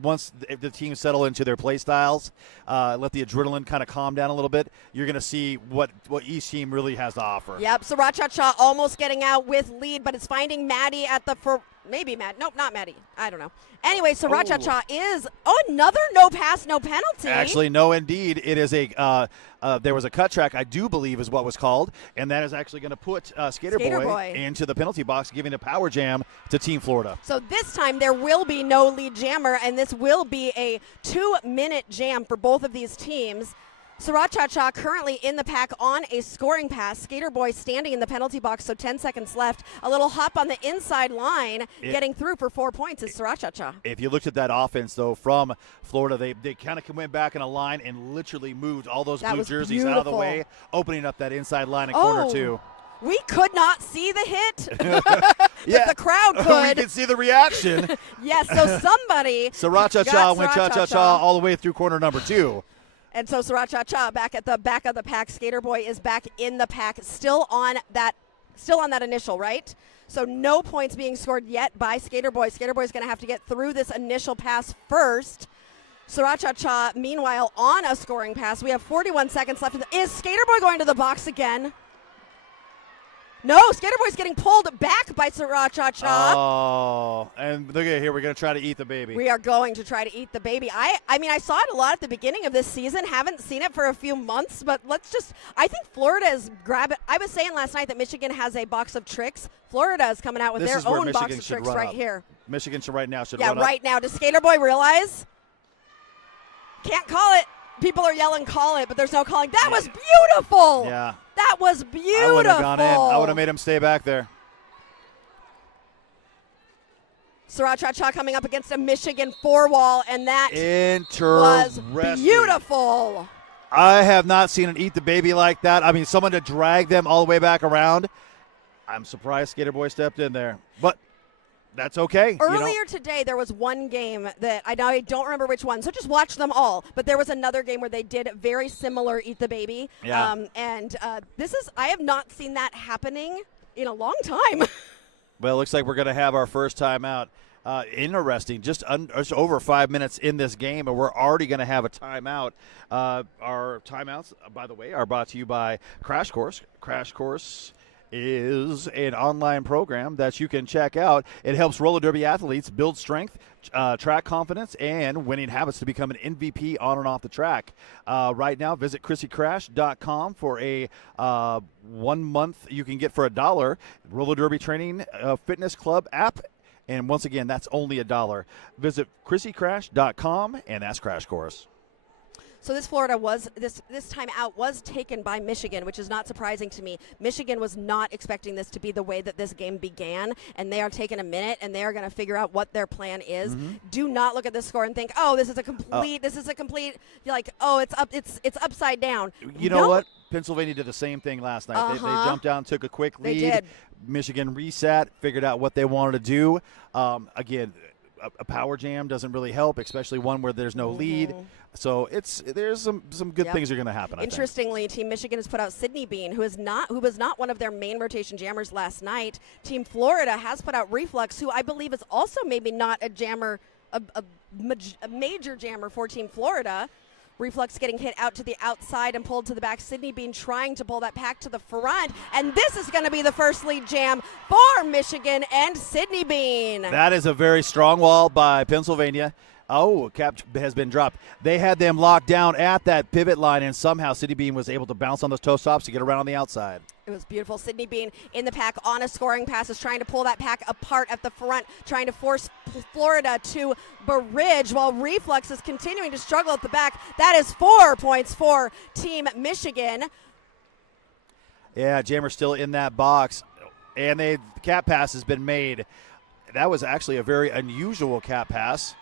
once the teams settle into their play styles, let the adrenaline kind of calm down a little bit, you're going to see what each team really has to offer. Yep, Sriracha almost getting out with lead, but it's finding Maddie at the... Maybe Matt. Nope, not Maddie. I don't know. Anyway, Sriracha is another no pass, no penalty. Actually, no, indeed. It is there was a cut track, I do believe is what was called, and that is actually going to put Skater Boy into the penalty box, giving a power jam to Team Florida. So this time there will be no lead jammer, and this will be a 2-minute jam for both of these teams. Sriracha currently in the pack on a scoring pass. Skater Boy standing in the penalty box, so 10 seconds left. A little hop on the inside line, getting through for 4 points is Sriracha. If you looked at that offense, though, from Florida, they kind of went back in a line and literally moved all those blue jerseys out of the way, opening up that inside line in corner two. We could not see the hit, but the crowd could. We could see the reaction. Yes, so somebody Sriracha went cha-cha-cha all the way through corner number 2. And so Sriracha back at the back of the pack. Skater Boy is back in the pack, still on that initial, right? So no points being scored yet by Skater Boy. Skater Boy is going to have to get through this initial pass first. Sriracha, meanwhile, on a scoring pass. We have 41 seconds left. Is Skater Boy going to the box again? No, Skater Boy's getting pulled back by Sriracha. Oh, and look at here. We're going to try to eat the baby. We are going to try to eat the baby. I mean, I saw it a lot at the beginning of this season. Haven't seen it for a few months, but I think Florida is grabbing. I was saying last night that Michigan has a box of tricks. Florida is coming out with their own box of tricks right here. Michigan should run up. Yeah, right now. Does Skater Boy realize? Can't call it. People are yelling, call it, but there's no calling. That was beautiful. Yeah. That was beautiful. I would have gone in. I would have made him stay back there. Sriracha coming up against a Michigan 4-wall, and that was beautiful. I have not seen an eat the baby like that. I mean, someone to drag them all the way back around. I'm surprised Skater Boy stepped in there, but that's okay. Earlier today, there was one game that I don't remember which one, so just watch them all. But there was another game where they did very similar Eat the Baby. Yeah. I have not seen that happening in a long time. Well, it looks like we're going to have our first timeout. Interesting. Just over 5 minutes in this game, and we're already going to have a timeout. Our timeouts, by the way, are brought to you by Crash Course. Crash Course is an online program that you can check out. It helps roller derby athletes build strength, track confidence, and winning habits to become an MVP on and off the track. Right now, visit ChrissyCrash.com for a 1 month you can get for $1 roller derby training fitness club app. And once again, that's only $1. Visit ChrissyCrash.com, and that's Crash Course. So this timeout was taken by Michigan, which is not surprising to me. Michigan was not expecting this to be the way that this game began, and they are taking a minute and they are going to figure out what their plan is. Do not look at this score and think, "Oh, this is a complete." You're like, "Oh, it's upside down." You know what? Pennsylvania did the same thing last night. They jumped out and took a quick lead. They did. Michigan reset, figured out what they wanted to do. Again, a power jam doesn't really help, especially one where there's no lead. So there's some good things are going to happen. Interestingly, Team Michigan has put out Sydney Bean, who was not one of their main rotation jammers last night. Team Florida has put out Reflux, who I believe is also maybe not a jammer, a major jammer for Team Florida. Reflux getting hit out to the outside and pulled to the back. Sydney Bean trying to pull that pack to the front. And this is going to be the first lead jam for Michigan and Sydney Bean. That is a very strong wall by Pennsylvania. Oh, cap has been dropped. They had them locked down at that pivot line, and somehow Sydney Bean was able to bounce on those toe stops to get around on the outside. It was beautiful. Sydney Bean in the pack on a scoring pass is trying to pull that pack apart at the front, trying to force Florida to bridge while Reflux is continuing to struggle at the back. That is 4 points for Team Michigan. Yeah, Jammer's still in that box, and the cap pass has been made. That was actually a very unusual cap pass.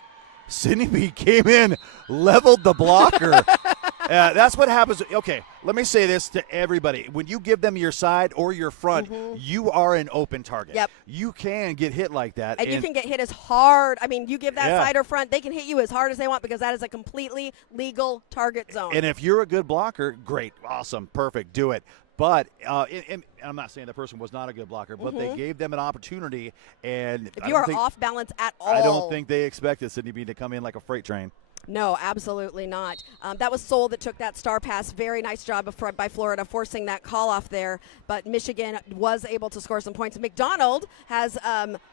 Sydney Bean came in, leveled the blocker. That's what happens. Okay, let me say this to everybody. When you give them your side or your front, you are an open target. Yep. You can get hit like that. And you can get hit as hard. I mean, you give that side or front, they can hit you as hard as they want because that is a completely legal target zone. And if you're a good blocker, great, awesome, perfect, do it. But and I'm not saying the person was not a good blocker, but they gave them an opportunity. And if you are off balance at all, I don't think they expected Sydney Bean to come in like a freight train. No, absolutely not. That was Sol that took that star pass. Very nice job by Florida forcing that call off there. But Michigan was able to score some points. McDonald has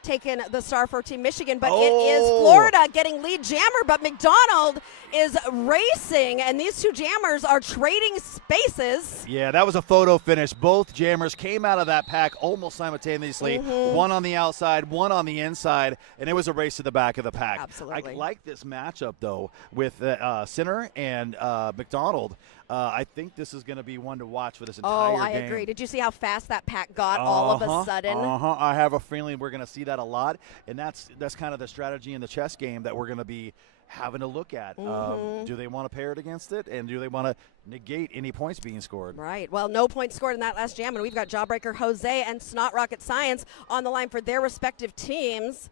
taken the star for Team Michigan, but it is Florida getting lead jammer. But McDonald is racing, and these two jammers are trading spaces. Yeah, that was a photo finish. Both jammers came out of that pack almost simultaneously. One on the outside, one on the inside, and it was a race to the back of the pack. Absolutely. I like this matchup, though, with Sinner and McDonald. I think this is going to be one to watch for this entire game. Oh, I agree. Did you see how fast that pack got all of a sudden? I have a feeling we're going to see that a lot, and that's kind of the strategy in the chess game that we're going to be having to look at. Do they want to pair it against it, and do they want to negate any points being scored? Right. Well, no points scored in that last jam, and we've got Jawbreaker Jose and Snot Rocket Science on the line for their respective teams.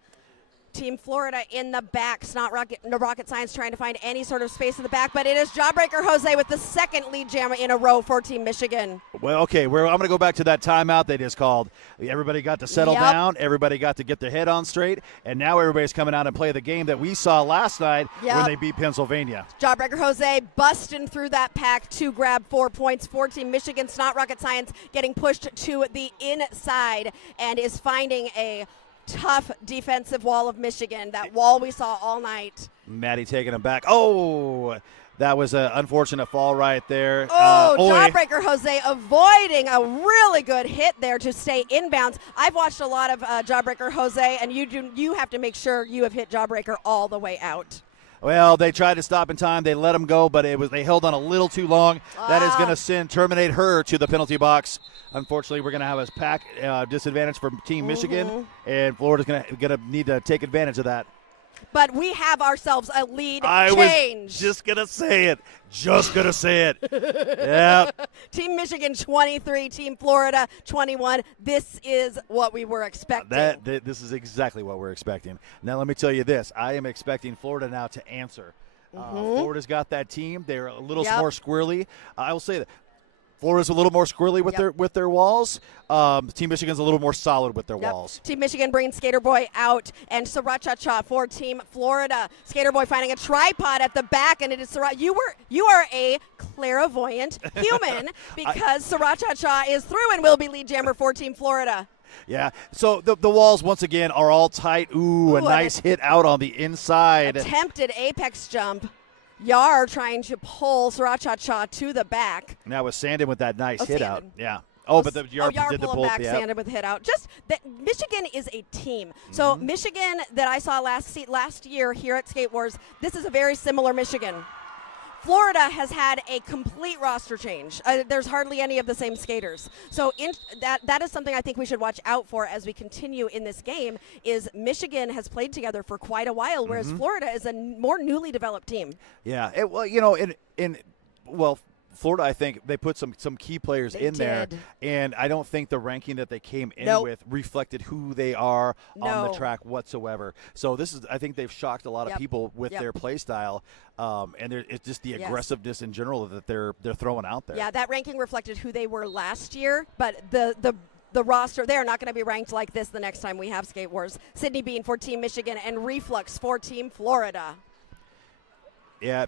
Team Florida in the back. Rocket Science trying to find any sort of space in the back, but it is Jawbreaker Jose with the second lead jam in a row for Team Michigan. Well, okay, I'm going to go back to that timeout they just called. Everybody got to settle down. Everybody got to get their head on straight, and now everybody's coming out and play the game that we saw last night when they beat Pennsylvania. Jawbreaker Jose busting through that pack to grab 4 points for Team Michigan. Snot Rocket Science getting pushed to the inside and is finding a tough defensive wall of Michigan, that wall we saw all night. Maddie taking him back. Oh, that was an unfortunate fall right there. Jawbreaker Jose avoiding a really good hit there to stay inbounds. I've watched a lot of Jawbreaker Jose, and you have to make sure you have hit Jawbreaker all the way out. Well, they tried to stop in time. They let him go, but they held on a little too long. That is going to terminate her to the penalty box. Unfortunately, we're going to have a pack disadvantage for Team Michigan, and Florida's going to need to take advantage of that. But we have ourselves a lead change. I was just going to say it. Yeah. Team Michigan 23, Team Florida 21. This is what we were expecting. This is exactly what we're expecting. Now, let me tell you this. I am expecting Florida now to answer. Florida's got that team. They're a little more squirrely. I will say that Florida's a little more squirrely with Yep. their walls. Team Michigan's a little more solid with their Yep. walls. Team Michigan bringing Skater Boy out, and Sriracha for Team Florida. Skater Boy finding a tripod at the back, and it is Sriracha. You are a clairvoyant human because Sriracha is through and will be lead jammer for Team Florida. Yeah. So the walls once again are all tight. Ooh, a and nice hit out on the inside. Attempted apex jump. Yar trying to pull Sriracha to the back. And that was Sandin with that nice Oh, hit Sandin. out. Yeah. Oh, but the Yar Yar did the pulling pull. back, Yeah. Sandin with hit out. Just that Michigan is a team. So Mm-hmm. Michigan that I saw last year here at Skate Wars, this is a very similar Michigan. Florida has had a complete roster change. There's hardly any of the same skaters. So that is something I think we should watch out for as we continue in this game. Is Michigan has played together for quite a while, whereas Mm-hmm. Florida is a more newly developed team. Yeah. Florida, I think they put some key players They in there, did. and I don't think the ranking that they came in Nope. with reflected who they are on the No. track whatsoever. So I think they've shocked a lot of Yep. people with Yep. their play style, and it's just the Yes. aggressiveness in general that they're throwing out there. Yeah, that ranking reflected who they were last year, but the roster, they're not going to be ranked like this the next time we have Skate Wars. Sydney Bean for Team Michigan and Reflux for Team Florida. Yeah.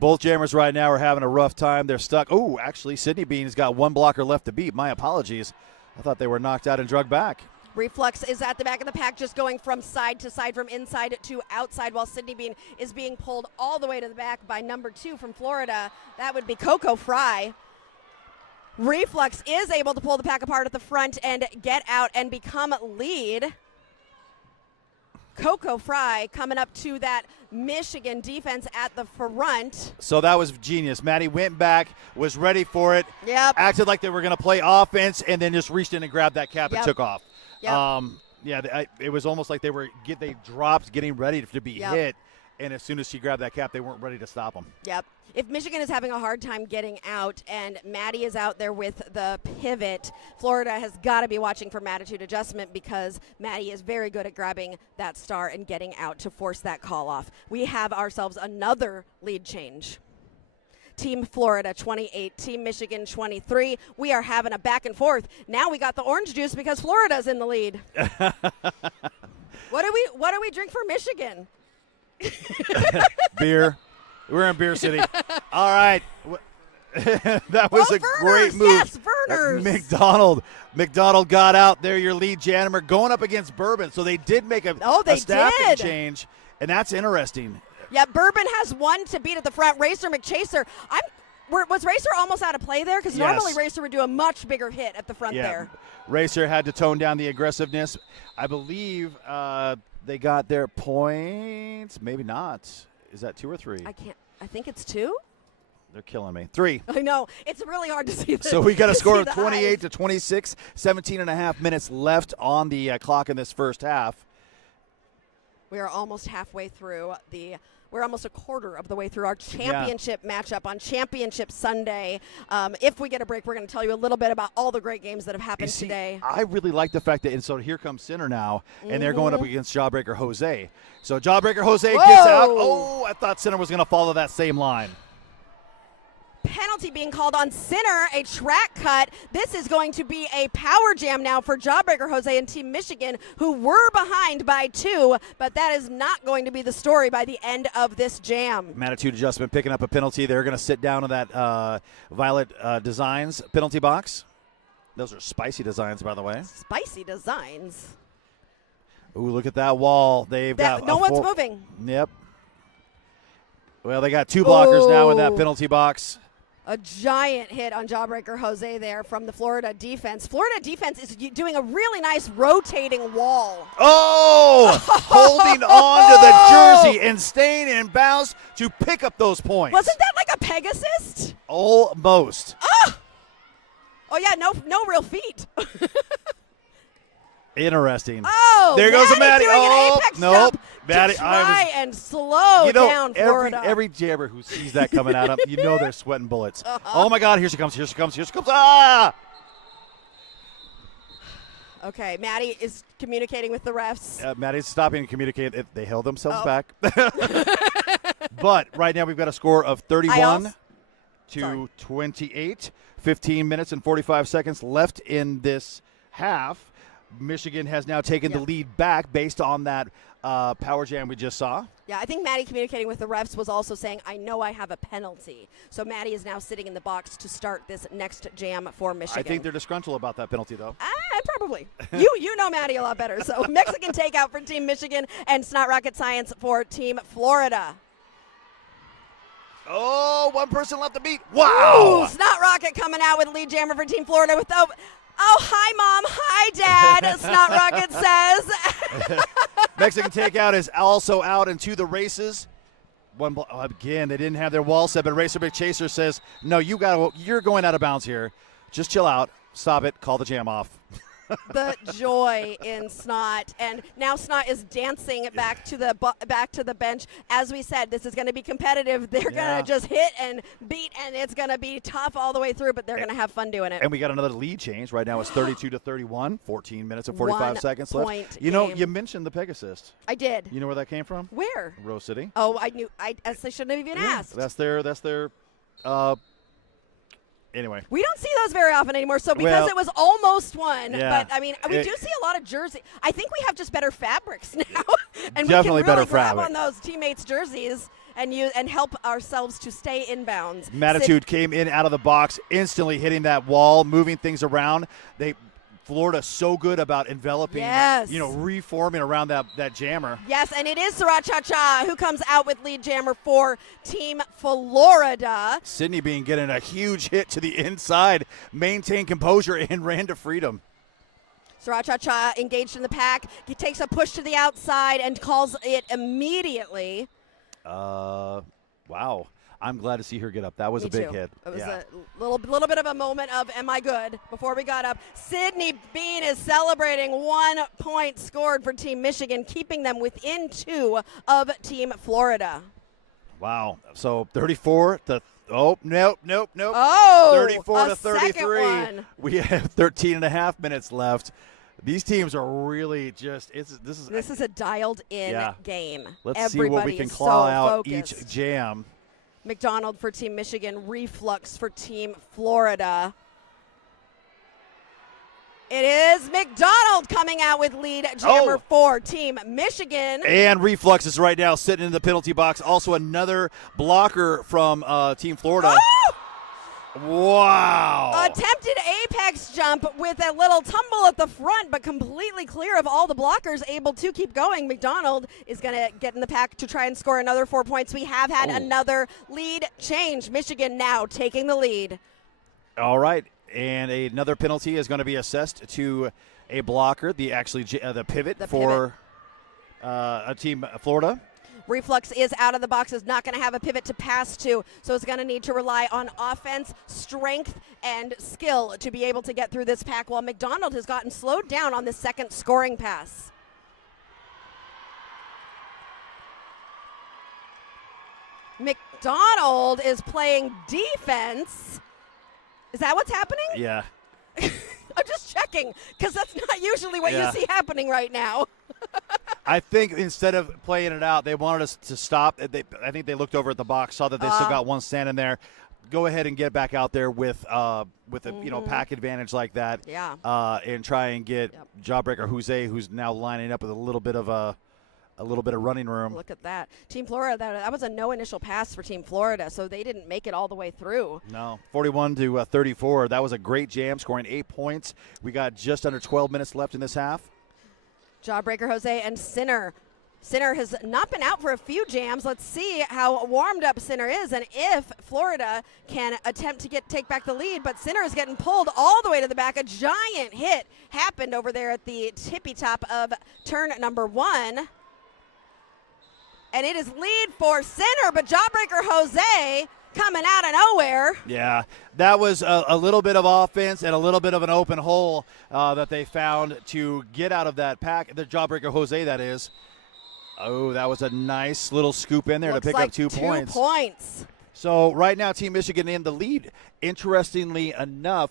Both jammers right now are having a rough time. They're stuck. Oh, actually, Sydney Bean's got one blocker left to beat. My apologies. I thought they were knocked out and drugged back. Reflux is at the back of the pack, just going from side to side, from inside to outside, while Sydney Bean is being pulled all the way to the back by number 2 from Florida. That would be Coco Fry. Reflux is able to pull the pack apart at the front and get out and become lead. Coco Fry coming up to that Michigan defense at the front. So that was genius. Maddie went back, was ready for it, Yep. acted like they were going to play offense, and then just reached in and grabbed that cap Yep. and took off. Yep. It was almost like they dropped, getting ready to be Yep. hit, and as soon as she grabbed that cap, they weren't ready to stop them. Yep. If Michigan is having a hard time getting out and Maddie is out there with the pivot, Florida has got to be watching for attitude adjustment because Maddie is very good at grabbing that star and getting out to force that call off. We have ourselves another lead change. Team Florida 28, Team Michigan 23. We are having a back and forth. Now we got the orange juice because Florida's in the lead. What do we drink for Michigan? Beer. We're in Beer City. All right. That was a great Verners, move. yes, Verners. McDonald got out there, your lead jammer, going up against Bourbon. So they did make a staffing did. change, and that's interesting. Yeah, Bourbon has one to beat at the front. Racer McChaser. Was Racer almost out of play there? Because Yes. normally Racer would do a much bigger hit at the front there. Racer had to tone down the aggressiveness. I believe they got their points. Maybe not. Is that 2 or 3? I think it's 2. They're killing me. 3. I know. It's really hard to see. So we got a to score see of the 28 eyes. to 26, 17 and a half minutes left on the clock in this first half. We are almost halfway through We're almost a quarter of the way through our championship matchup on Championship Sunday. If we get a break, we're going to tell you a little bit about all the great games that have happened You see, today. I really like the fact that, and so here comes Sinner now, and they're going up against Jawbreaker Jose. So Jawbreaker Jose gets out. Oh, I thought Sinner was going to follow that same line. Penalty being called on Sinner, a track cut. This is going to be a power jam now for Jawbreaker Jose and Team Michigan, who were behind by 2, but that is not going to be the story by the end of this jam. Attitude adjustment picking up a penalty. They're going to sit down in that Violet Designs penalty box. Those are spicy designs, by the way. Spicy designs. Ooh, look at that wall. They've got No one's moving. Yep. Well, they got 2 blockers now in that Ooh. penalty box. A giant hit on Jawbreaker Jose there from the Florida defense. Florida defense is doing a really nice rotating wall. Oh! Holding on to the jersey and staying in bounds to pick up those points. Wasn't that like a Pegasus? Almost. Oh yeah, no real feet. Interesting. Oh, there goes Maddie Maddie. doing an Oh, apex nope. jump Maddie, to try and slow you know, down Florida. every jammer who sees that coming at them, you know they're sweating bullets. Oh my God! Here she comes! Here she comes! Here she comes! Ah! Okay, Maddie is communicating with the refs. Maddie's stopping and communicating. They held themselves Oh. back. But right now we've got a score of 31 to 28. 15 minutes and 45 seconds left in this half. Michigan has now taken the lead back based on that power jam we just saw. Yeah, I think Maddie communicating with the refs was also saying, I know I have a penalty. So Maddie is now sitting in the box to start this next jam for Michigan. I think they're disgruntled about that penalty, though. Probably. you know Maddie a lot better. So Mexican takeout for Team Michigan and Snot Rocket Science for Team Florida. Oh, one person left to beat. Wow. Ooh, Snot Rocket coming out with lead jammer for Team Florida with the... Oh, hi, Mom. Hi, Dad, Snot Rocket says. Mexican takeout is also out into the races. Again, they didn't have their wall set, but Racer Big Chaser says, no, you're going out of bounds here. Just chill out. Stop it. Call the jam off. The joy in Snot, and now Snot is dancing back to the bench. As we said, this is going to be competitive. They're going to just hit and beat, and it's going to be tough all the way through. But they're going to have fun doing it. And we got another lead change. Right now it's 32-31. 14 minutes and 45 seconds left. Point You know, game. you mentioned the Pegasus. I did. You know where that came from? Where? Rose City. Oh, I knew. I shouldn't have even asked. That's their. Anyway. We don't see those very often anymore. So because it was almost one, Yeah. but I mean, we do see a lot of jersey. I think we have just better fabrics now, and Definitely we can better really grab fabric. on those teammates' jerseys and help ourselves to stay inbounds. Matitude came in out of the box, instantly hitting that wall, moving things around. Florida so good about enveloping, reforming around that jammer. Yes, and it is Sriracha who comes out with lead jammer for Team Florida. Sydney Bean getting a huge hit to the inside, maintained composure, and ran to freedom. Sriracha engaged in the pack. He takes a push to the outside and calls it immediately. Wow. I'm glad to see her get up. That was Me a big too. hit. It was a little bit of a moment of, am I good, before we got up. Sydney Bean is celebrating 1 point scored for Team Michigan, keeping them within 2 of Team Florida. Wow. So 34 to nope. Oh, 34 to a second 33. one. We have 13 and a half minutes left. These teams are really just This is a dialed-in game. Let's see what we can claw out each jam. McDonald for Team Michigan, Reflux for Team Florida. It is McDonald coming out with lead jammer for Team Michigan. And Reflux is right now sitting in the penalty box. Also another blocker from Team Florida. Oh! Wow. Attempted apex jump with a little tumble at the front, but completely clear of all the blockers, able to keep going. McDonald is going to get in the pack to try and score another 4 points. We have had another lead change. Michigan now taking the lead. All right. And another penalty is going to be assessed to a blocker, the pivot for Team Florida. Reflux is out of the box, is not going to have a pivot to pass to, so it's going to need to rely on offense, strength, and skill to be able to get through this pack, while McDonald has gotten slowed down on the second scoring pass. McDonald is playing defense. Is that what's happening? Yeah. I'm just checking, because that's not usually what you see happening right now. I think instead of playing it out, they wanted us to stop. I think they looked over at the box, saw that they still got one standing there. Go ahead and get back out there with a pack advantage like that. Yeah. And try and get Jawbreaker Jose, who's now lining up with a little bit of running room. Look at that. Team Florida, that was a no initial pass for Team Florida, so they didn't make it all the way through. No, 41 to 34. That was a great jam, scoring 8 points. We got just under 12 minutes left in this half. Jawbreaker Jose and Sinner. Sinner has not been out for a few jams. Let's see how warmed up Sinner is and if Florida can attempt to take back the lead. But Sinner is getting pulled all the way to the back. A giant hit happened over there at the tippy top of turn number 1. And it is lead for Sinner, but Jawbreaker Jose coming out of nowhere. Yeah, that was a little bit of offense and a little bit of an open hole that they found to get out of that pack. The Jawbreaker Jose, that is. Oh, that was a nice little scoop in there Looks to pick like up 2 points. 2 points. So right now, Team Michigan in the lead. Interestingly enough,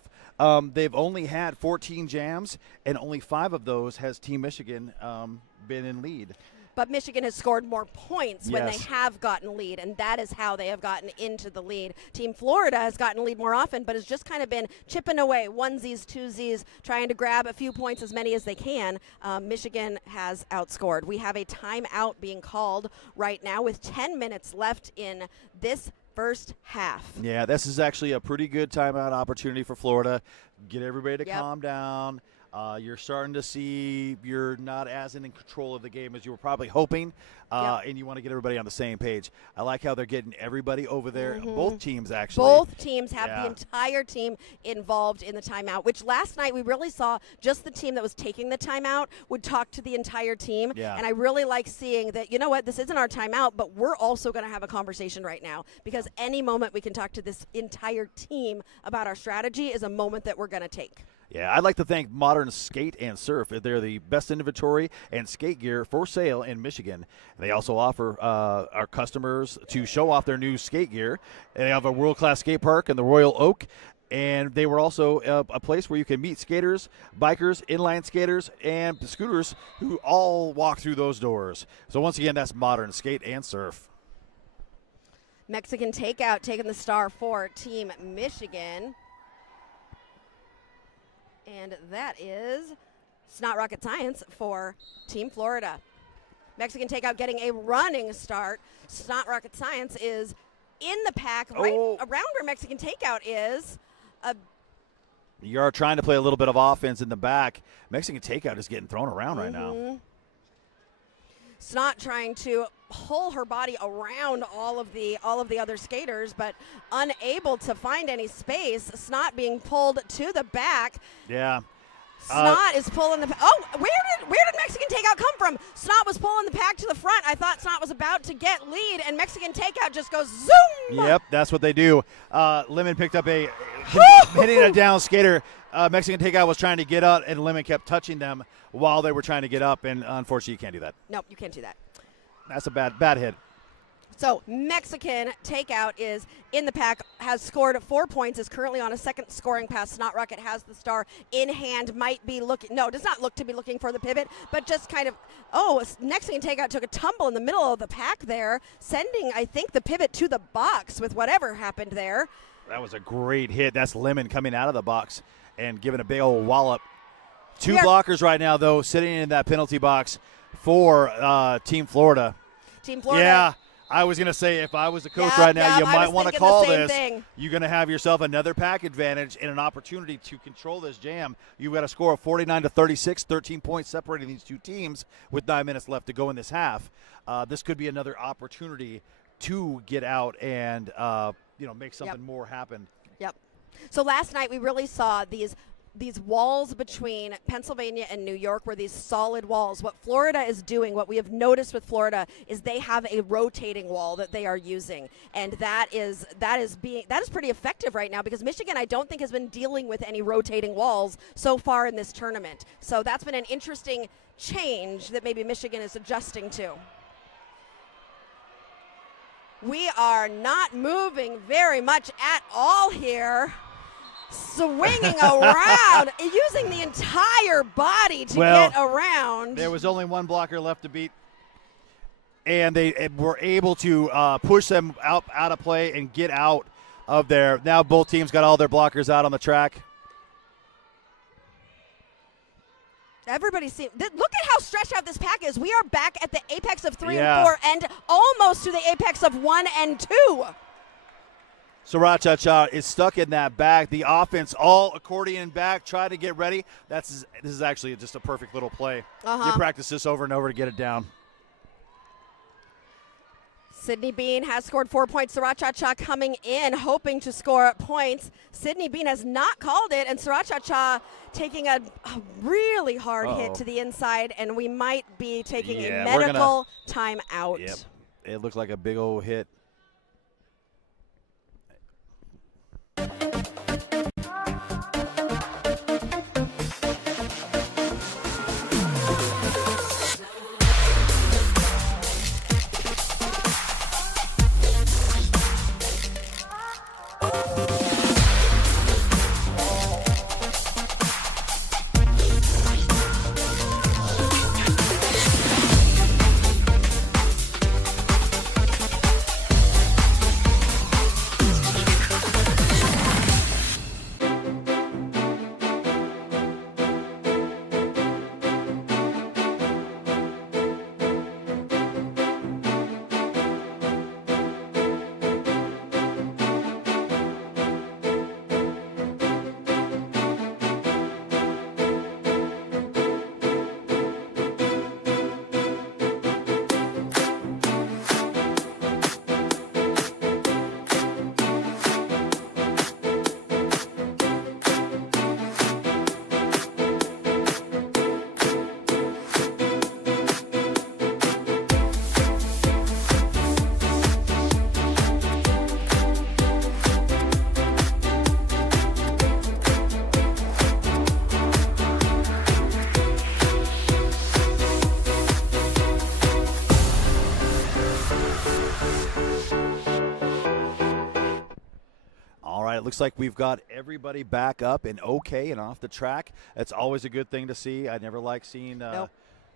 they've only had 14 jams, and only 5 of those has Team Michigan been in lead. but Michigan has scored more points when they Yes. have gotten lead, and that is how they have gotten into the lead. Team Florida has gotten lead more often, but has just kind of been chipping away, onesies, twosies, trying to grab a few points, as many as they can. Michigan has outscored. We have a timeout being called right now with 10 minutes left in this first half. Yeah, this is actually a pretty good timeout opportunity for Florida. Get everybody to Yep. calm down. You're starting to see you're not as in control of the game as you were probably hoping, and you want to get everybody on the same page. I like how they're getting everybody over there. Both teams, actually. Both teams have Yeah. the entire team involved in the timeout, which last night we really saw just the team that was taking the timeout would talk to the entire team. Yeah. And I really like seeing that, you know what, this isn't our timeout, but we're also going to have a conversation right now, because any moment we can talk to this entire team about our strategy is a moment that we're going to take. Yeah, I'd like to thank Modern Skate and Surf. They're the best inventory and skate gear for sale in Michigan. They also offer our customers to show off their new skate gear. And they have a world-class skate park in the Royal Oak. And they were also a place where you can meet skaters, bikers, inline skaters, and scooters who all walk through those doors. So once again, that's Modern Skate and Surf. Mexican Takeout taking the star for Team Michigan. And that is Snot Rocket Science for Team Florida. Mexican Takeout getting a running start. Snot Rocket Science is in the pack right around where Mexican Takeout is. You are trying to play a little bit of offense in the back. Mexican Takeout is getting thrown around right now. Snot trying to pull her body around all of the other skaters, but unable to find any space. Snot being pulled to the back. Yeah. Snot is pulling the. Where did Mexican Takeout come from? Snot was pulling the pack to the front. I thought Snot was about to get lead, and Mexican Takeout just goes zoom. Yep, that's what they do. Lemon picked up hitting a down skater. Mexican Takeout was trying to get up, and Lemon kept touching them while they were trying to get up, and unfortunately, you can't do that. Nope, you can't do that. That's a bad hit. So Mexican Takeout is in the pack, has scored 4 points, is currently on a second scoring pass. Snot Rocket has the star in hand, might be looking, no, does not look to be looking for the pivot, but just kind of, Mexican Takeout took a tumble in the middle of the pack there, sending, I think, the pivot to the box with whatever happened there. That was a great hit. That's Lemon coming out of the box and giving a big old wallop. Two blockers right now, though, sitting in that penalty box for Team Florida. Team Florida. Yeah. I was going to say, if I was the coach right now, you might want to call this. You're going to have yourself another pack advantage and an opportunity to control this jam. You've got a score of 49-36, 13 points separating these two teams with 9 minutes left to go in this half. This could be another opportunity to get out and make something more happen. Yep. So last night we really saw these walls between Pennsylvania and New York were these solid walls. What Florida is doing, what we have noticed with Florida, is they have a rotating wall that they are using, and that is pretty effective right now, because Michigan, I don't think, has been dealing with any rotating walls so far in this tournament. So that's been an interesting change that maybe Michigan is adjusting to. We are not moving very much at all here. Swinging around, using the entire body to get around. There was only one blocker left to beat, and they were able to push them out of play and get out of there. Now both teams got all their blockers out on the track. Everybody's seeing. Look at how stretched out this pack is. We are back at the apex of 3 Yeah. and 4, and almost to the apex of 1 and 2. Sriracha is stuck in that back. The offense all accordion back, try to get ready. This is actually just a perfect little play. You practice this over and over to get it down. Sydney Bean has scored 4 points. Sriracha coming in, hoping to score points. Sydney Bean has not called it, and Sriracha taking a really hard hit to the inside, and we might be taking a medical timeout. Yep. It looked like a big old hit. like we've got everybody back up and okay and off the track. That's always a good thing to see. I never like seeing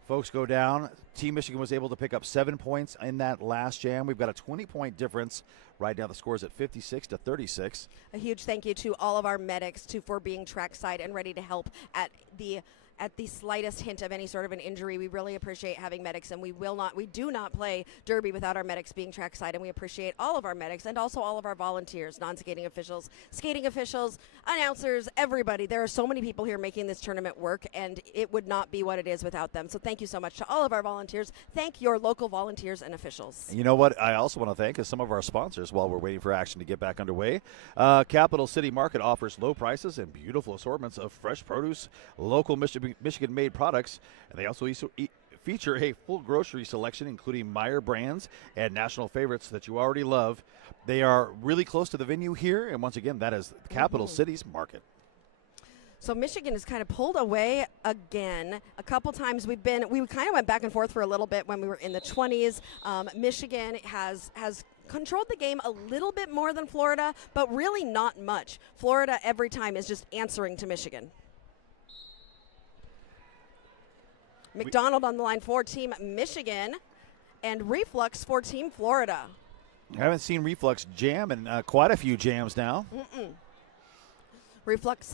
folks go down. Team Michigan was able to pick up 7 points in that last jam. We've got a 20-point difference. Right now the score is at 56-36. A huge thank you to all of our medics for being trackside and ready to help at the slightest hint of any sort of an injury. We really appreciate having medics, and we do not play Derby without our medics being trackside, and we appreciate all of our medics and also all of our volunteers, non-skating officials, skating officials, announcers, everybody. There are so many people here making this tournament work, and it would not be what it is without them. So thank you so much to all of our volunteers. Thank your local volunteers and officials. You know what I also want to thank is some of our sponsors while we're waiting for action to get back underway. Capital City Market offers low prices and beautiful assortments of fresh produce, local Michigan-made products, and they also feature a full grocery selection, including Meyer brands and national favorites that you already love. They are really close to the venue here, and once again, that is Capital City's Market. So Michigan has kind of pulled away again. A couple times we kind of went back and forth for a little bit when we were in the 20s. Michigan has controlled the game a little bit more than Florida, but really not much. Florida every time is just answering to Michigan. McDonald on the line for Team Michigan, and Reflux for Team Florida. I haven't seen Reflux jam in quite a few jams now. Reflux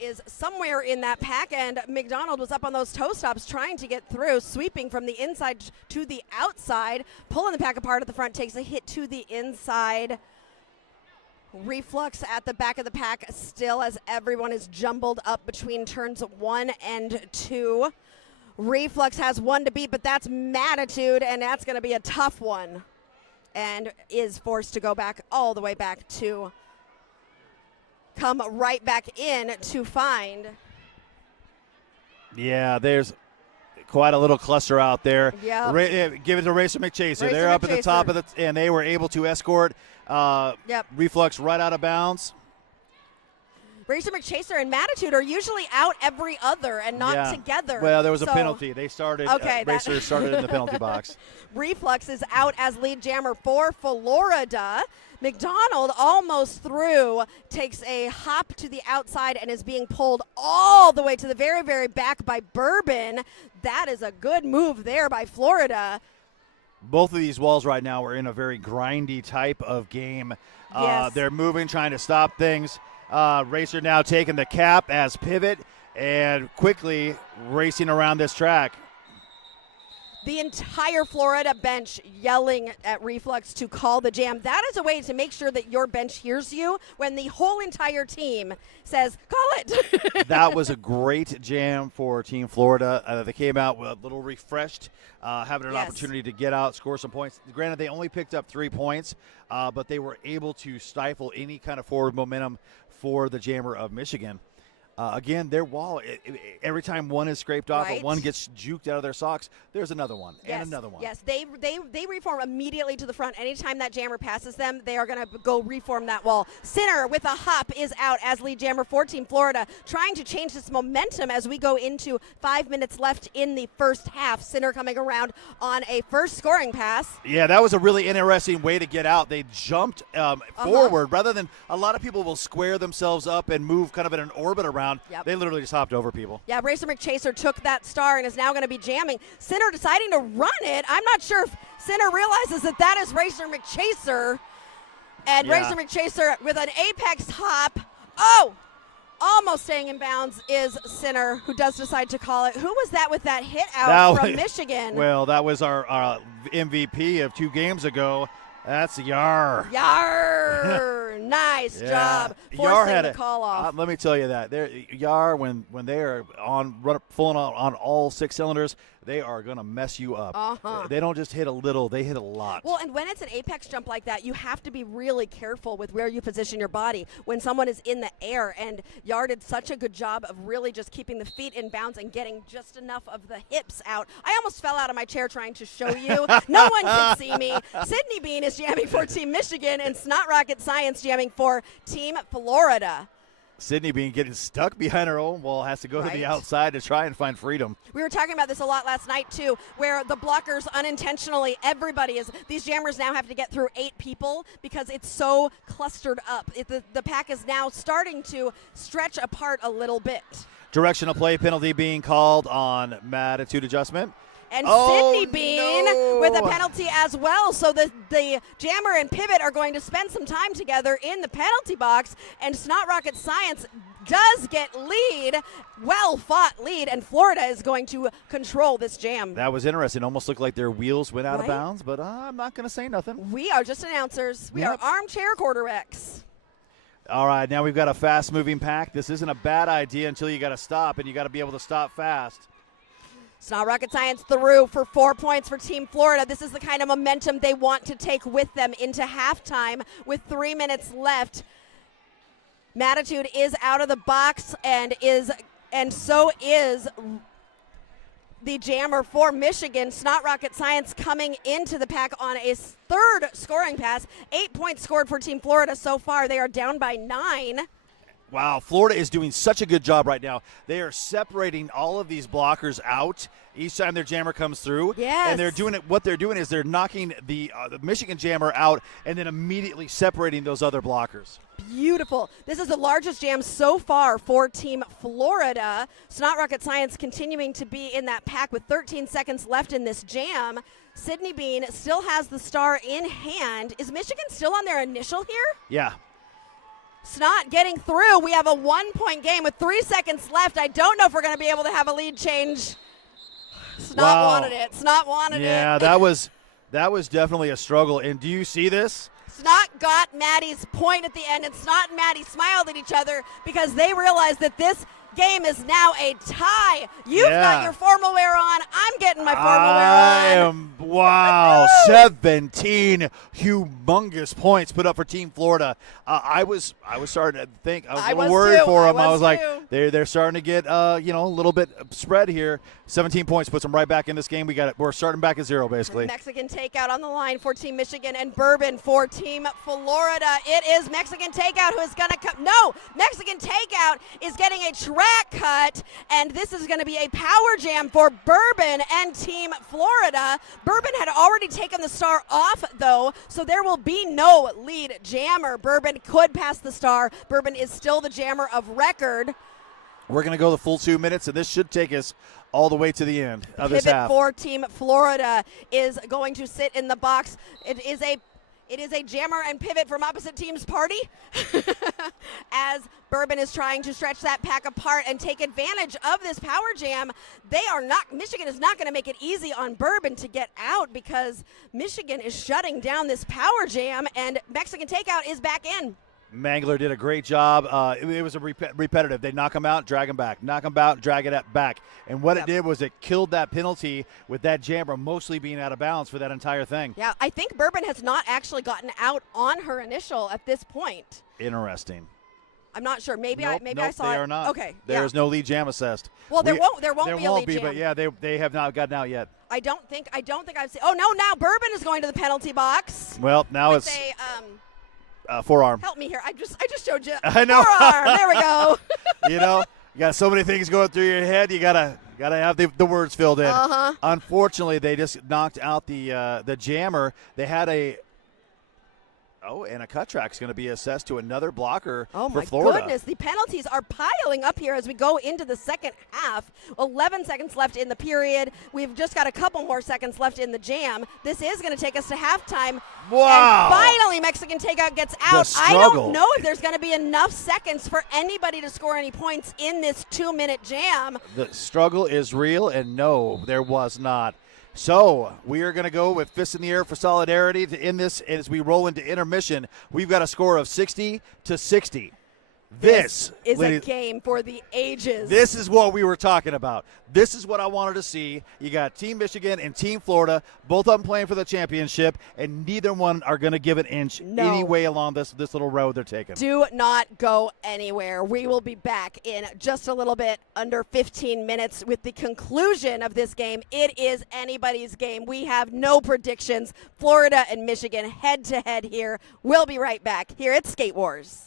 is somewhere in that pack, and McDonald was up on those toe stops trying to get through, sweeping from the inside to the outside, pulling the pack apart at the front, takes a hit to the inside. Reflux at the back of the pack still, as everyone is jumbled up between turns 1 and 2. Reflux has one to beat, but that's Matitude, and that's going to be a tough one, and is forced to go back all the way back to come right back in to find. Yeah, there's quite a little cluster out there. Yep. Give it to Racer McChaser. Racer They're up at the top McChaser. of and they were able to escort Reflux right out of bounds. Racer McChaser and Matitude are usually out every other and not together. Well, there was a So penalty. They started. Racer started in the penalty box. Reflux is out as lead jammer for Florida. McDonald almost through, takes a hop to the outside and is being pulled all the way to the very, very back by Bourbon. That is a good move there by Florida. Both of these walls right now are in a very grindy type of game. Yes. They're moving, trying to stop things. Racer now taking the cap as pivot and quickly racing around this track. The entire Florida bench yelling at Reflux to call the jam. That is a way to make sure that your bench hears you when the whole entire team says, call it. That was a great jam for Team Florida. They came out a little refreshed, having an opportunity to get out, score some points. Granted, they only picked up 3 points, but they were able to stifle any kind of forward momentum for the jammer of Michigan. Again, their wall, every time one is scraped off or one gets juked out of their socks, there's another one and another one. Yes, they reform immediately to the front. Anytime that jammer passes them, they are going to go reform that wall. Sinner with a hop is out as lead jammer for Team Florida, trying to change this momentum as we go into 5 minutes left in the first half. Sinner coming around on a first scoring pass. Yeah, that was a really interesting way to get out. They jumped forward rather than a lot of people will square themselves up and move kind of in an orbit around. Yep. They literally just hopped over people. Yeah, Racer McChaser took that star and is now going to be jamming. Sinner deciding to run it. I'm not sure if Sinner realizes that is Racer McChaser. And Racer McChaser with an apex hop. Oh, almost staying in bounds is Sinner, who does decide to call it. Who was that with that hit out from Michigan? Well, that was our MVP of 2 games ago. That's Yar. Yar! Nice job forcing the call off. Let me tell you that. Yar, when they are pulling on all 6 cylinders, they are going to mess you up. They don't just hit a little, they hit a lot. Well, and when it's an apex jump like that, you have to be really careful with where you position your body when someone is in the air, and Yar did such a good job of really just keeping the feet in bounds and getting just enough of the hips out. I almost fell out of my chair trying to show you. No one can see me. Sydney Bean is jamming for Team Michigan, and Snot Rocket Science jamming for Team Florida. Sydney Bean getting stuck behind her own wall, has to go to the Right. outside to try and find freedom. We were talking about this a lot last night, too, where the blockers unintentionally, these jammers now have to get through 8 people because it's so clustered up. The pack is now starting to stretch apart a little bit. Directional play penalty being called on attitude adjustment. And Oh, Sydney Bean no. with a penalty as well. So the jammer and pivot are going to spend some time together in the penalty box. And Snot Rocket Science does get lead, well-fought lead, and Florida is going to control this jam. That was interesting. Almost looked like their wheels went out of Right? bounds, but I'm not going to say nothing. We are just announcers. We are Yep. armchair quarterbacks. All right, now we've got a fast-moving pack. This isn't a bad idea until you got to stop, and you got to be able to stop fast. Snot Rocket Science through for 4 points for Team Florida. This is the kind of momentum they want to take with them into halftime with 3 minutes left. Mattitude is out of the box and so is the jammer for Michigan. Snot Rocket Science coming into the pack on a third scoring pass. 8 points scored for Team Florida so far. They are down by 9. Wow, Florida is doing such a good job right now. They are separating all of these blockers out each time their jammer comes through. Yes. And they're doing it. What they're doing is they're knocking the Michigan jammer out and then immediately separating those other blockers. Beautiful. This is the largest jam so far for Team Florida. Snot Rocket Science continuing to be in that pack with 13 seconds left in this jam. Sydney Bean still has the star in hand. Is Michigan still on their initial here? Yeah. Snot getting through. We have a 1-point game with 3 seconds left. I don't know if we're going to be able to have a lead change. Snot Wow. wanted it. Snot wanted Yeah, it. that was definitely a struggle. And do you see this? Snot got Maddie's point at the end, and Snot and Maddie smiled at each other because they realized that this game is now a tie. You've got your formal wear on. I'm getting my formal wear on. Wow, 17 humongous points put up for Team Florida. I was starting to think, I was a little worried for them. I was like, they're starting to get a little bit spread here. 17 points puts them right back in this game. We're starting back at 0 basically. Mexican takeout on the line for Team Michigan and Bourbon for Team Florida. It is Mexican takeout who is going to come. No, Mexican takeout is getting a track cut, and this is going to be a power jam for Bourbon and Team Florida. Bourbon had already taken the star off, though, so there will be no lead jammer. Bourbon could pass the star. Bourbon is still the jammer of record. We're going to go the full 2 minutes, and this should take us all the way to the end of this Pivot half. for Team Florida is going to sit in the box. It is a jammer and pivot from opposite team's party as Bourbon is trying to stretch that pack apart and take advantage of this power jam. Michigan is not going to make it easy on Bourbon to get out because Michigan is shutting down this power jam, and Mexican takeout is back in. Mangler did a great job. It was a repetitive. They knock him out, drag him back, knock him out, drag it back. And what it did was it killed that penalty with that jammer mostly being out of bounds for that entire thing. Yeah, I think Bourbon has not actually gotten out on her initial at this point. Interesting. I'm not sure. Maybe Nope, I saw they it. are not. Okay. There is no lead jam assessed. Well, there won't be a lead jam. But yeah, they have not gotten out yet. I don't think I've seen. Oh no! Now Bourbon is going to the penalty box. Well, now with it's a forearm. help me here. I just showed you. I know. Forearm. There we go. You got so many things going through your head. You gotta have the words filled in. Uh-huh. Unfortunately, they just knocked out the jammer. They had and a cut track is going to be assessed to another blocker Oh for my Florida. goodness! The penalties are piling up here as we go into the second half. 11 seconds left in the period. We've just got a couple more seconds left in the jam. This is going to take us to halftime. Wow. And finally, Mexican takeout gets out. I don't know if there's going to be enough seconds for anybody to score any points in this 2-minute jam. The struggle is real, and no, there was not. So we are going to go with fists in the air for solidarity to end this as we roll into intermission. We've got a score of 60-60. This is a ladies, game for the ages. This is what we were talking about. This is what I wanted to see. You got Team Michigan and Team Florida, both of them playing for the championship, and neither one are going to give an inch any way along this little road they're taking. Do not go anywhere. We will be back in just a little bit, under 15 minutes, with the conclusion of this game. It is anybody's game. We have no predictions. Florida and Michigan head-to-head here. We'll be right back here at Skate Wars.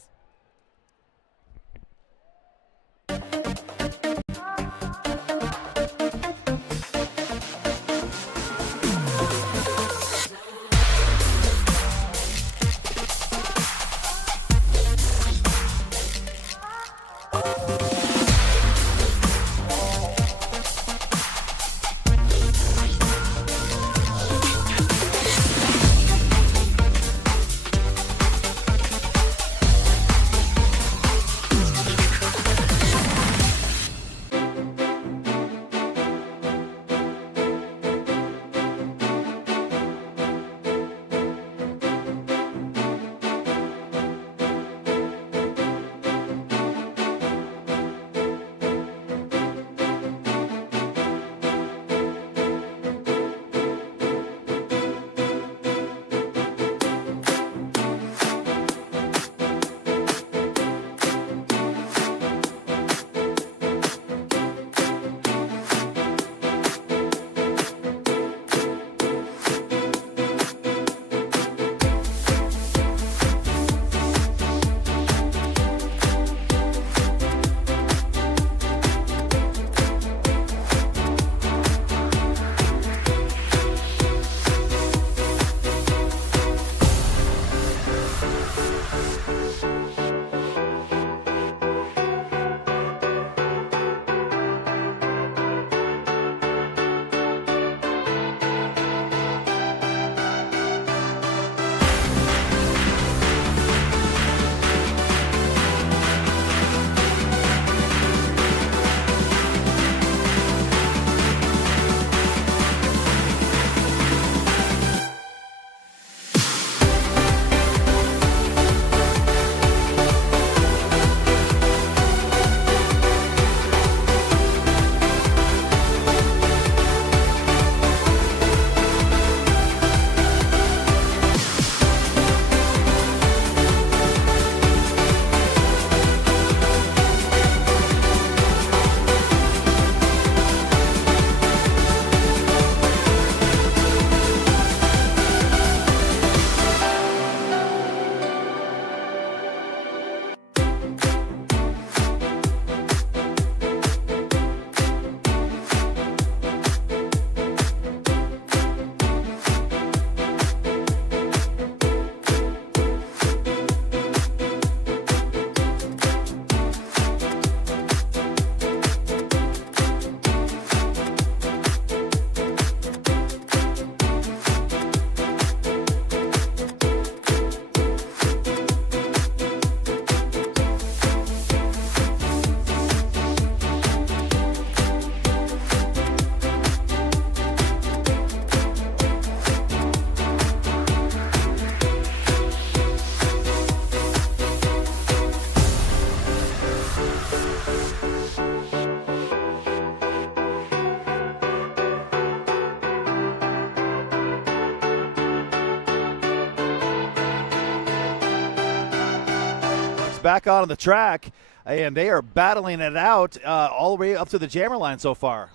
back on the track, and they are battling it out all the way up to the jammer line so far.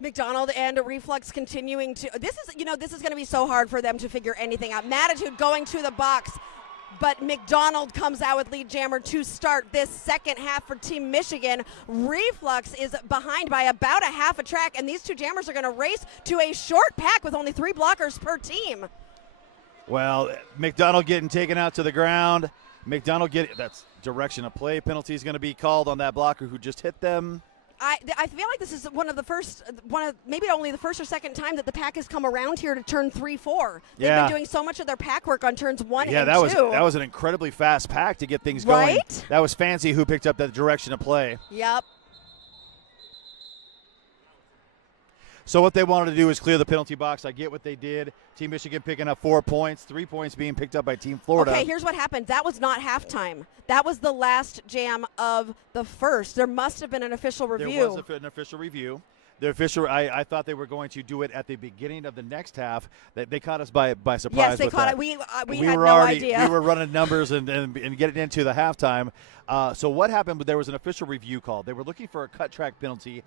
McDonald and Reflux continuing to. This is going to be so hard for them to figure anything out. Mattitude going to the box, but McDonald comes out with lead jammer to start this second half for Team Michigan. Reflux is behind by about a half a track, and these two jammers are going to race to a short pack with only 3 blockers per team. Well, McDonald getting taken out to the ground. That's direction of play. Penalty is going to be called on that blocker who just hit them. I feel like this is maybe only the first or second time that the pack has come around here to turn 3-4. They've been doing so much of their pack work on turns 1 and 2. Yeah, that was an incredibly fast pack to get things going. Right? That was Fancy who picked up that direction of play. Yep. So what they wanted to do is clear the penalty box. I get what they did. Team Michigan picking up 4 points, 3 points being picked up by Team Florida. Okay, here's what happened. That was not halftime. That was the last jam of the first. There must have been an official review. There was an official review. I thought they were going to do it at the beginning of the next half. They caught us by surprise. Yes, they with caught that. it. We had no idea. We were running numbers and getting into the halftime. So what happened? There was an official review called. They were looking for a cut track penalty.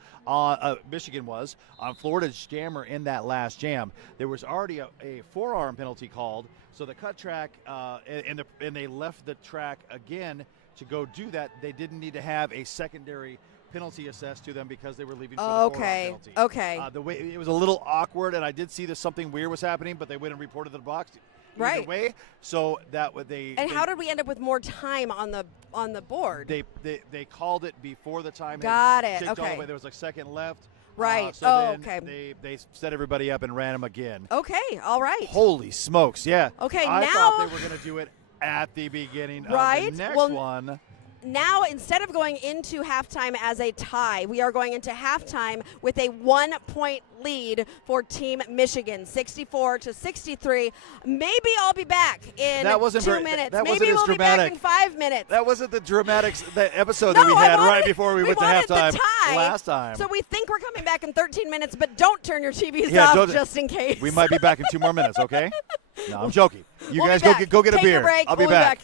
Michigan was on Florida's jammer in that last jam. There was already a forearm penalty called. So the cut track and they left the track again to go do that. They didn't need to have a secondary penalty assessed to them because they were leaving for the forearm penalty. Okay. The way it was a little awkward, and I did see that something weird was happening, but they went and reported the box. Right. Either way, so that would they. And how did we end up with more time on the board? They called it before the time. Got had it. ticked all Okay. the way. There was like second left. Right. So then okay. They set everybody up and ran them again. Okay. All right. Holy smokes! Yeah. Okay. I now thought they were going to do it at the beginning of the next one. Now, instead of going into halftime as a tie, we are going into halftime with a 1-point lead for Team Michigan, 64-63. Maybe I'll be back in 2 minutes. Maybe we'll be back in 5 minutes. That wasn't the dramatics, that episode that we had right before we went to halftime the tie, last time. So we think we're coming back in 13 minutes, but don't turn your TVs off just in case. We might be back in 2 more minutes, okay? No, I'm joking. We'll guys go get a Take beer. A break. I'll we'll be back.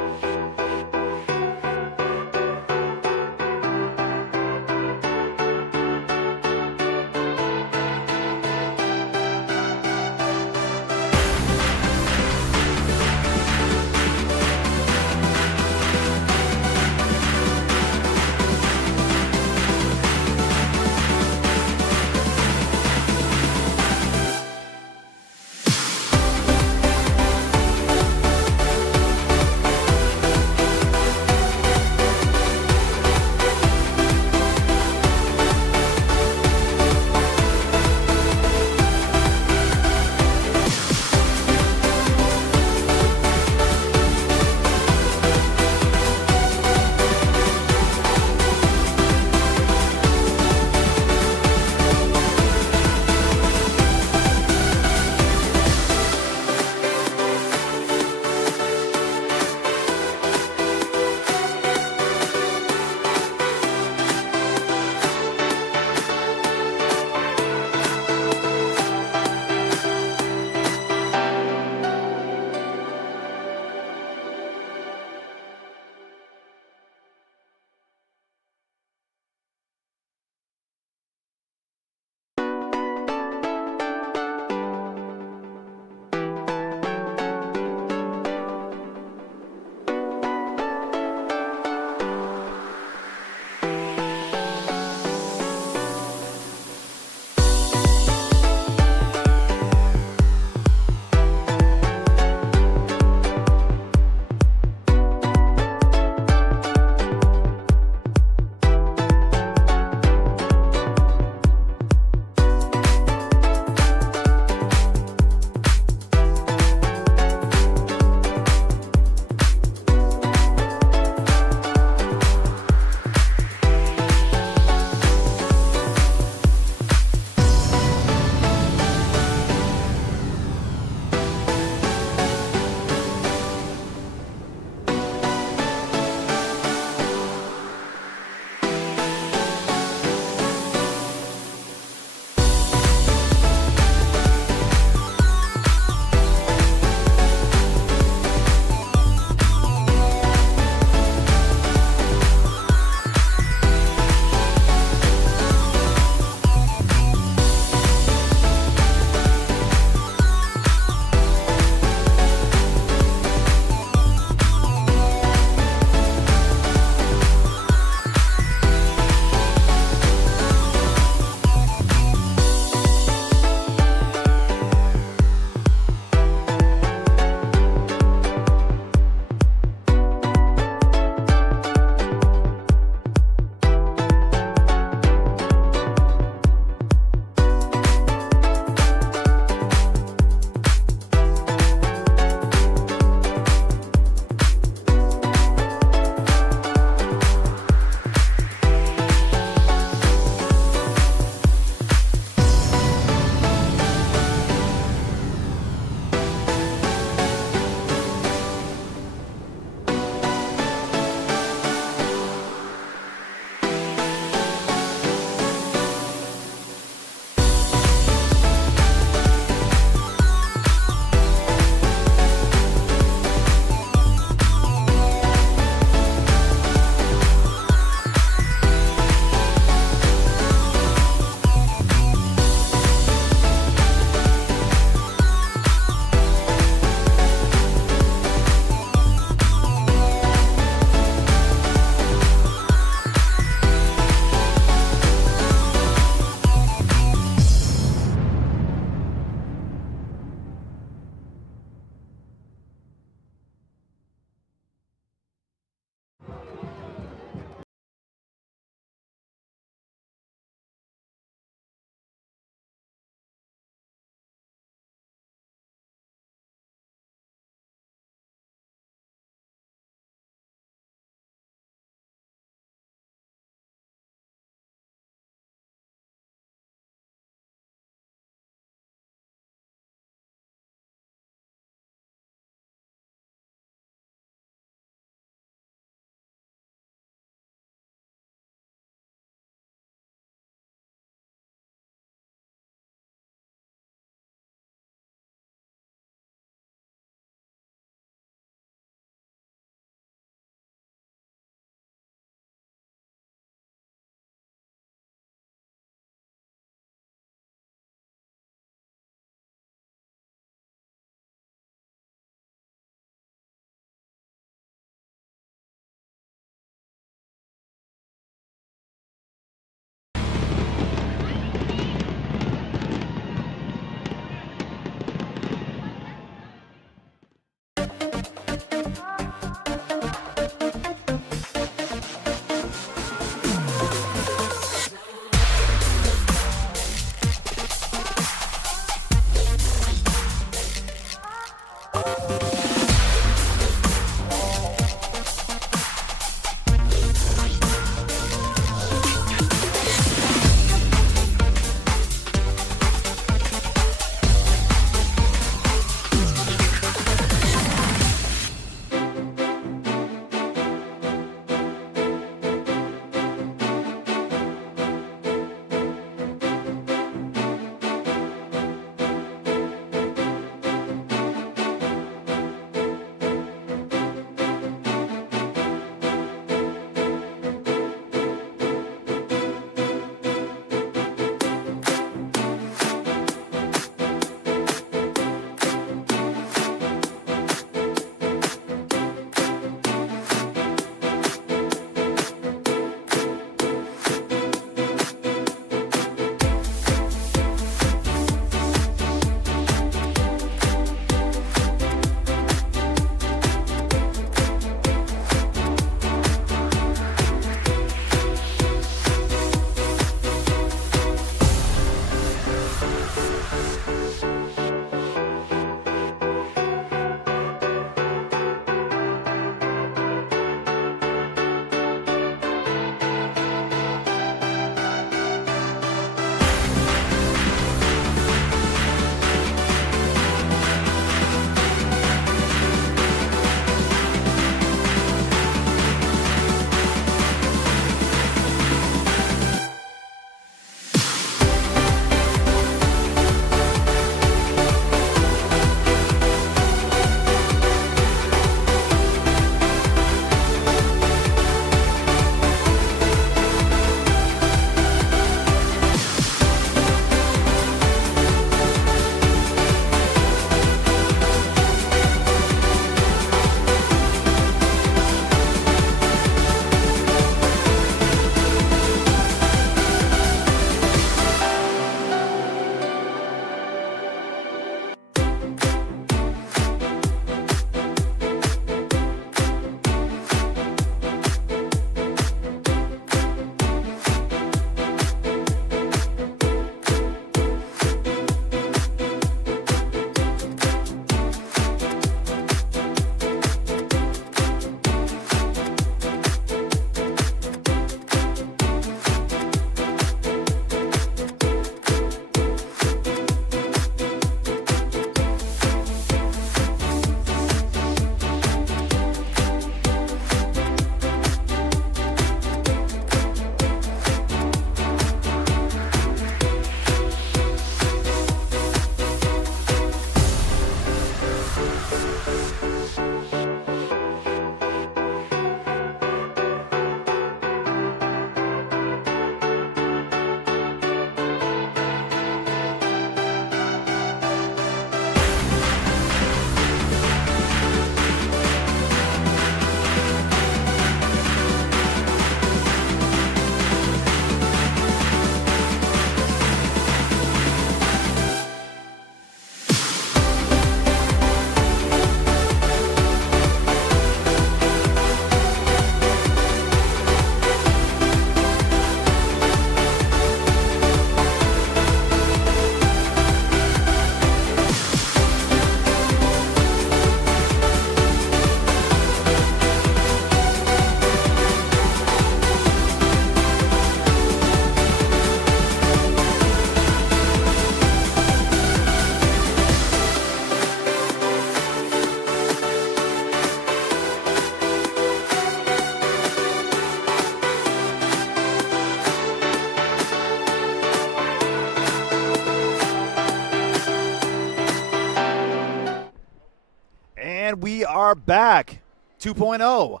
And we are back. 2.0.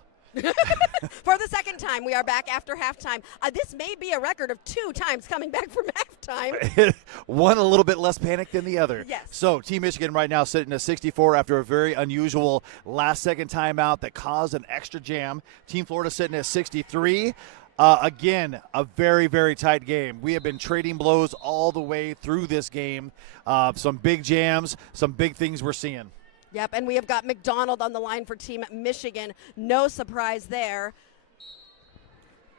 For the second time, we are back after halftime. This may be a record of 2 times coming back from halftime. One a little bit less panic than the other. Yes. So Team Michigan right now sitting at 64 after a very unusual last-second timeout that caused an extra jam. Team Florida sitting at 63. Again, a very, very tight game. We have been trading blows all the way through this game. Some big jams, some big things we're seeing. Yep, and we have got McDonald on the line for Team Michigan. No surprise there.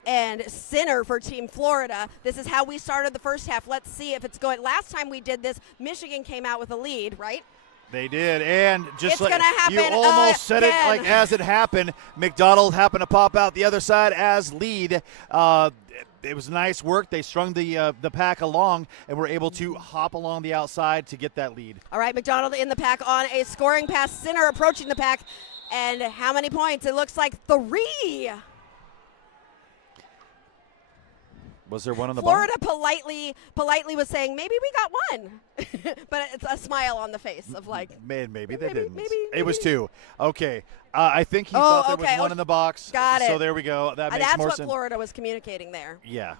And Sinner for Team Florida. This is how we started the first half. Let's see if it's going. Last time we did this, Michigan came out with a lead, right? They did, and just It's like gonna happen you almost said it again. like as it happened, McDonald happened to pop out the other side as lead. It was nice work. They strung the pack along and were able to hop along the outside to get that lead. All right, McDonald in the pack on a scoring pass. Sinner approaching the pack. And how many points? It looks like 3. Was there one on the Florida politely was saying, maybe we got 1. But it's a smile on the face of like, Man, maybe they maybe- didn't. maybe- It was maybe. 2. Okay. I think he thought there okay. was one in the box. Got So it. there we go. That makes that's more what sense. Florida was communicating there. Yeah.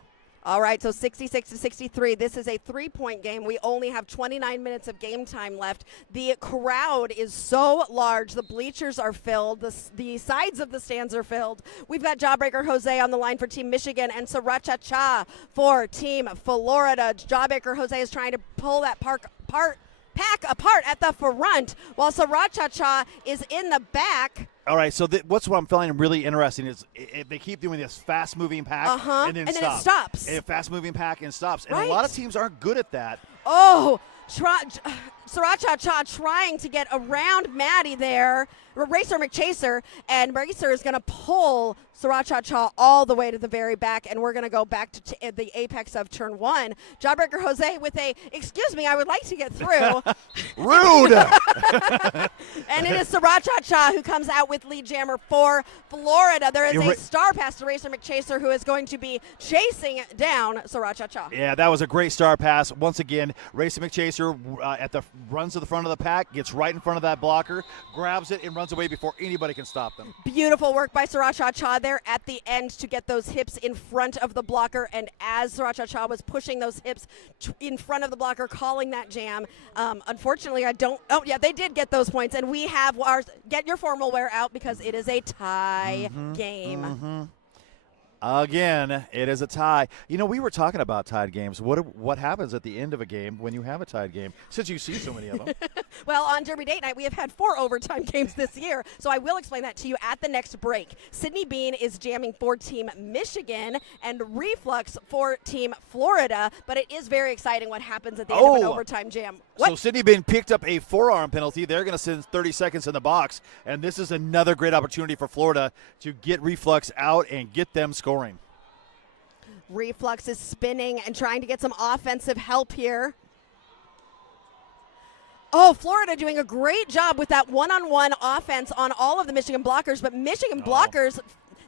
All right, so 66-63. This is a 3-point game. We only have 29 minutes of game time left. The crowd is so large. The bleachers are filled. The sides of the stands are filled. We've got Jawbreaker Jose on the line for Team Michigan and Sriracha Cha for Team Florida. Jawbreaker Jose is trying to pull that pack apart at the front, while Sriracha Cha is in the back. All right, so what I'm finding really interesting is they keep doing this fast-moving pack and then and then it stops. stops. And fast-moving pack and stops. And Right. a lot of teams aren't good at that. Oh, Sriracha Cha trying to get around Maddie there. Racer McChaser, and Racer is going to pull Sriracha Cha all the way to the very back, and we're going to go back to the apex of turn 1. Jawbreaker Jose with a, excuse me, I would like to get through. Rude! And it is Sriracha Cha who comes out with lead jammer for Florida. There is a star pass to Racer McChaser who is going to be chasing down Sriracha Cha. Yeah, that was a great star pass. Once again, Racer McChaser runs to the front of the pack, gets right in front of that blocker, grabs it, and runs away before anybody can stop them. Beautiful work by Sriracha Cha there at the end to get those hips in front of the blocker. And as Sriracha Cha was pushing those hips in front of the blocker, calling that jam, unfortunately, they did get those points. And we have ours. Get your formal wear out because it is a tie game. Again, it is a tie. You know, we were talking about tied games. What happens at the end of a game when you have a tied game, since you see so many of them? Well, on Derby Date Night, we have had 4 overtime games this year, so I will explain that to you at the next break. Sydney Bean is jamming for Team Michigan and Reflux for Team Florida, but it is very exciting what happens at the end of an overtime jam. What? So Sydney Bean picked up a forearm penalty. They're going to send 30 seconds in the box, and this is another great opportunity for Florida to get Reflux out and get them scoring. Reflux is spinning and trying to get some offensive help here. Oh, Florida doing a great job with that one-on-one offense on all of the Michigan blockers, but Michigan blockers,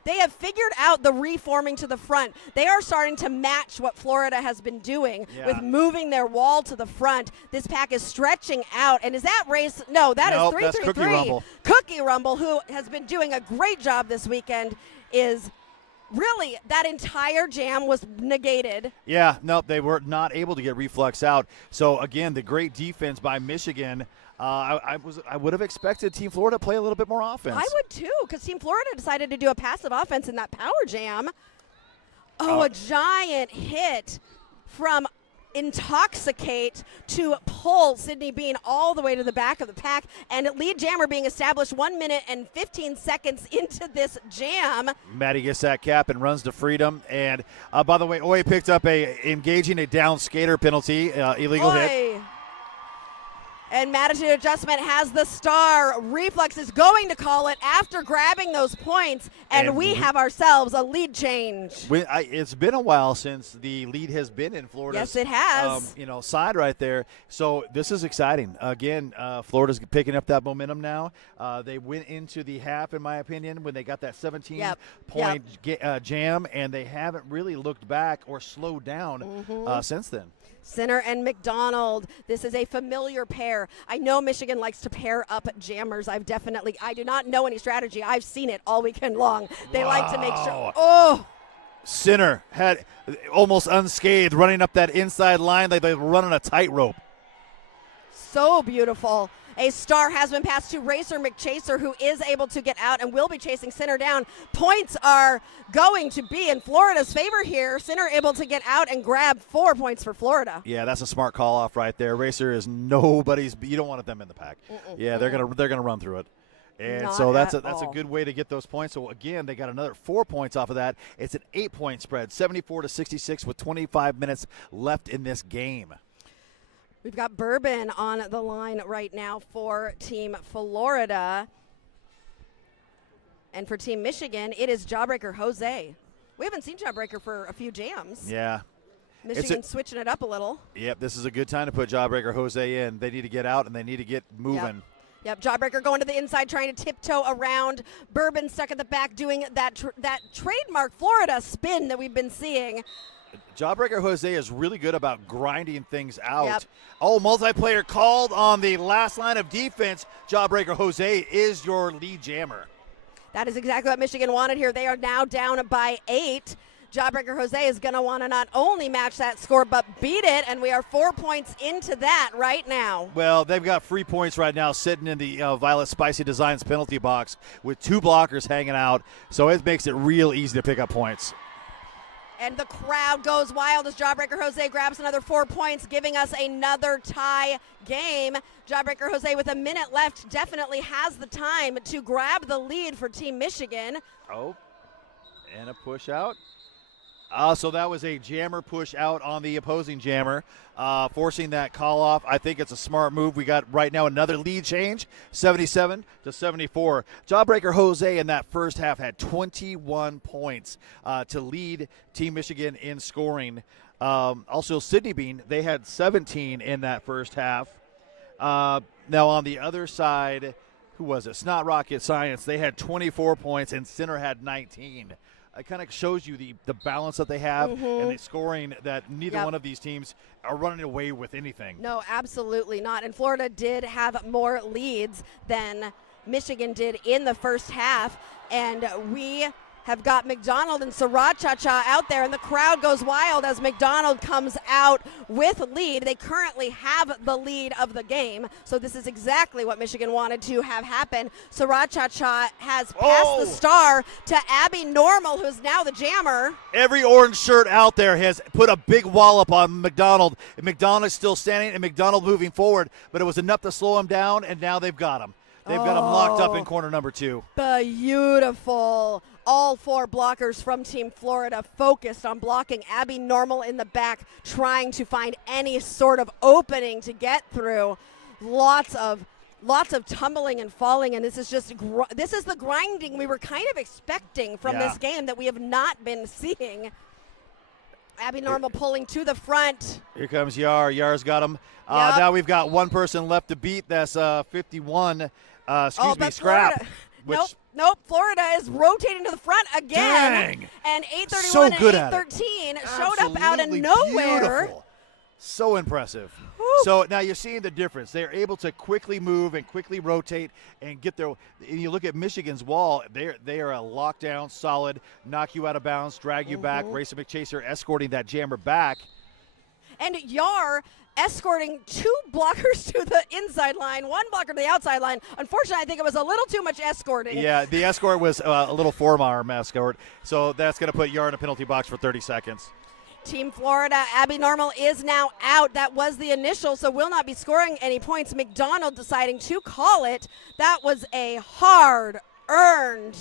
they have figured out the reforming to the front. They are starting to match what Florida has been doing with moving their wall to the front. This pack is stretching out. And is that race? No, that is 3-3-3. That's Cookie Rumble. Cookie Rumble, who has been doing a great job this weekend, is really, that entire jam was negated. Yeah, no, they were not able to get Reflux out. So, again, the great defense by Michigan. I would have expected Team Florida to play a little bit more offense. I would too, because Team Florida decided to do a passive offense in that power jam. A giant hit from Intoxicate to pull Sydney Bean all the way to the back of the pack, and lead jammer being established 1 minute and 15 seconds into this jam. Maddie gets that cap and runs to freedom. And by the way, Oye picked up engaging a down skater penalty, illegal hit. And attitude adjustment has the star. Reflux is going to call it after grabbing those points, and we have ourselves a lead change. It's been a while since the lead has been in Florida. Yes, it has. Side right there. So this is exciting. Again, Florida's picking up that momentum now. They went into the half, in my opinion, when they got that 17-point jam, and they haven't really looked back or slowed down since then. Sinner and McDonald. This is a familiar pair. I know Michigan likes to pair up jammers. I do not know any strategy. I've seen it all weekend long. They like to make sure. Oh, Sinner had almost unscathed running up that inside line like they were running a tightrope. so beautiful. A star has been passed to Racer McChaser, who is able to get out and will be chasing Sinner down. Points are going to be in Florida's favor here. Sinner able to get out and grab 4 points for Florida. Yeah, that's a smart call off right there. Racer is nobody's. You don't want them in the pack. Yeah, they're gonna run through it. And Not so that's at a all. good way to get those points. So again, they got another 4 points off of that. It's an 8-point spread, 74-66 with 25 minutes left in this game. We've got Bourbon on the line right now for Team Florida. And for Team Michigan, it is Jawbreaker Jose. We haven't seen Jawbreaker for a few jams. Yeah. Michigan switching it up a little. Yep, this is a good time to put Jawbreaker Jose in. They need to get out and they need to get moving. Yep, Jawbreaker going to the inside, trying to tiptoe around. Bourbon stuck at the back, doing that trademark Florida spin that we've been seeing. Jawbreaker Jose is really good about grinding things out. Yep. Oh, multiplayer called on the last line of defense. Jawbreaker Jose is your lead jammer. That is exactly what Michigan wanted here. They are now down by 8. Jawbreaker Jose is going to want to not only match that score, but beat it, and we are 4 points into that right now. Well, they've got free points right now sitting in the Violet Spicy Designs penalty box with 2 blockers hanging out, so it makes it real easy to pick up points. And the crowd goes wild as Jawbreaker Jose grabs another 4 points, giving us another tie game. Jawbreaker Jose with a minute left definitely has the time to grab the lead for Team Michigan. Oh, and a push out. So that was a jammer push out on the opposing jammer, forcing that call off. I think it's a smart move. We got right now another lead change, 77-74. Jawbreaker Jose in that first half had 21 points to lead Team Michigan in scoring. Also, Sydney Bean, they had 17 in that first half. Now on the other side, who was it? Snot Rocket Science. They had 24 points and Sinner had 19. It kind of shows you the balance that they have and the scoring that neither one of these teams are running away with anything. No, absolutely not. And Florida did have more leads than Michigan did in the first half. And we have got McDonald and Sriracha out there, and the crowd goes wild as McDonald comes out with lead. They currently have the lead of the game, so this is exactly what Michigan wanted to have happen. Sriracha has passed the star to Abby Normal, who's now the jammer. Every orange shirt out there has put a big wallop on McDonald. And McDonald is still standing and McDonald moving forward, but it was enough to slow him down, and now they've got him. They've got him locked up in corner number 2. Beautiful. All 4 blockers from Team Florida focused on blocking Abby Normal in the back, trying to find any sort of opening to get through. Lots of tumbling and falling, and this is just this is the grinding we were kind of expecting from this game that we have not been seeing. Abby Normal pulling to the front. Here comes Yar. Yar's got him. Now we've got one person left to beat. That's 51. Scrap. Florida, nope. Florida is rotating to the front again. Dang. And 8:31 So good and at it. 8:13 showed up out of Absolutely nowhere. beautiful. So impressive. Whew. So now you're seeing the difference. They're able to quickly move and quickly rotate and get there. And you look at Michigan's wall, they are a lockdown, solid, knock you out of bounds, drag you back. Racer McChaser escorting that jammer back. And Yar escorting 2 blockers to the inside line, 1 blocker to the outside line. Unfortunately, I think it was a little too much escorting. Yeah, the escort was a little forearm escort. So that's going to put Yar in a penalty box for 30 seconds. Team Florida, Abby Normal is now out. That was the initial, so will not be scoring any points. McDonald deciding to call it. That was a hard-earned.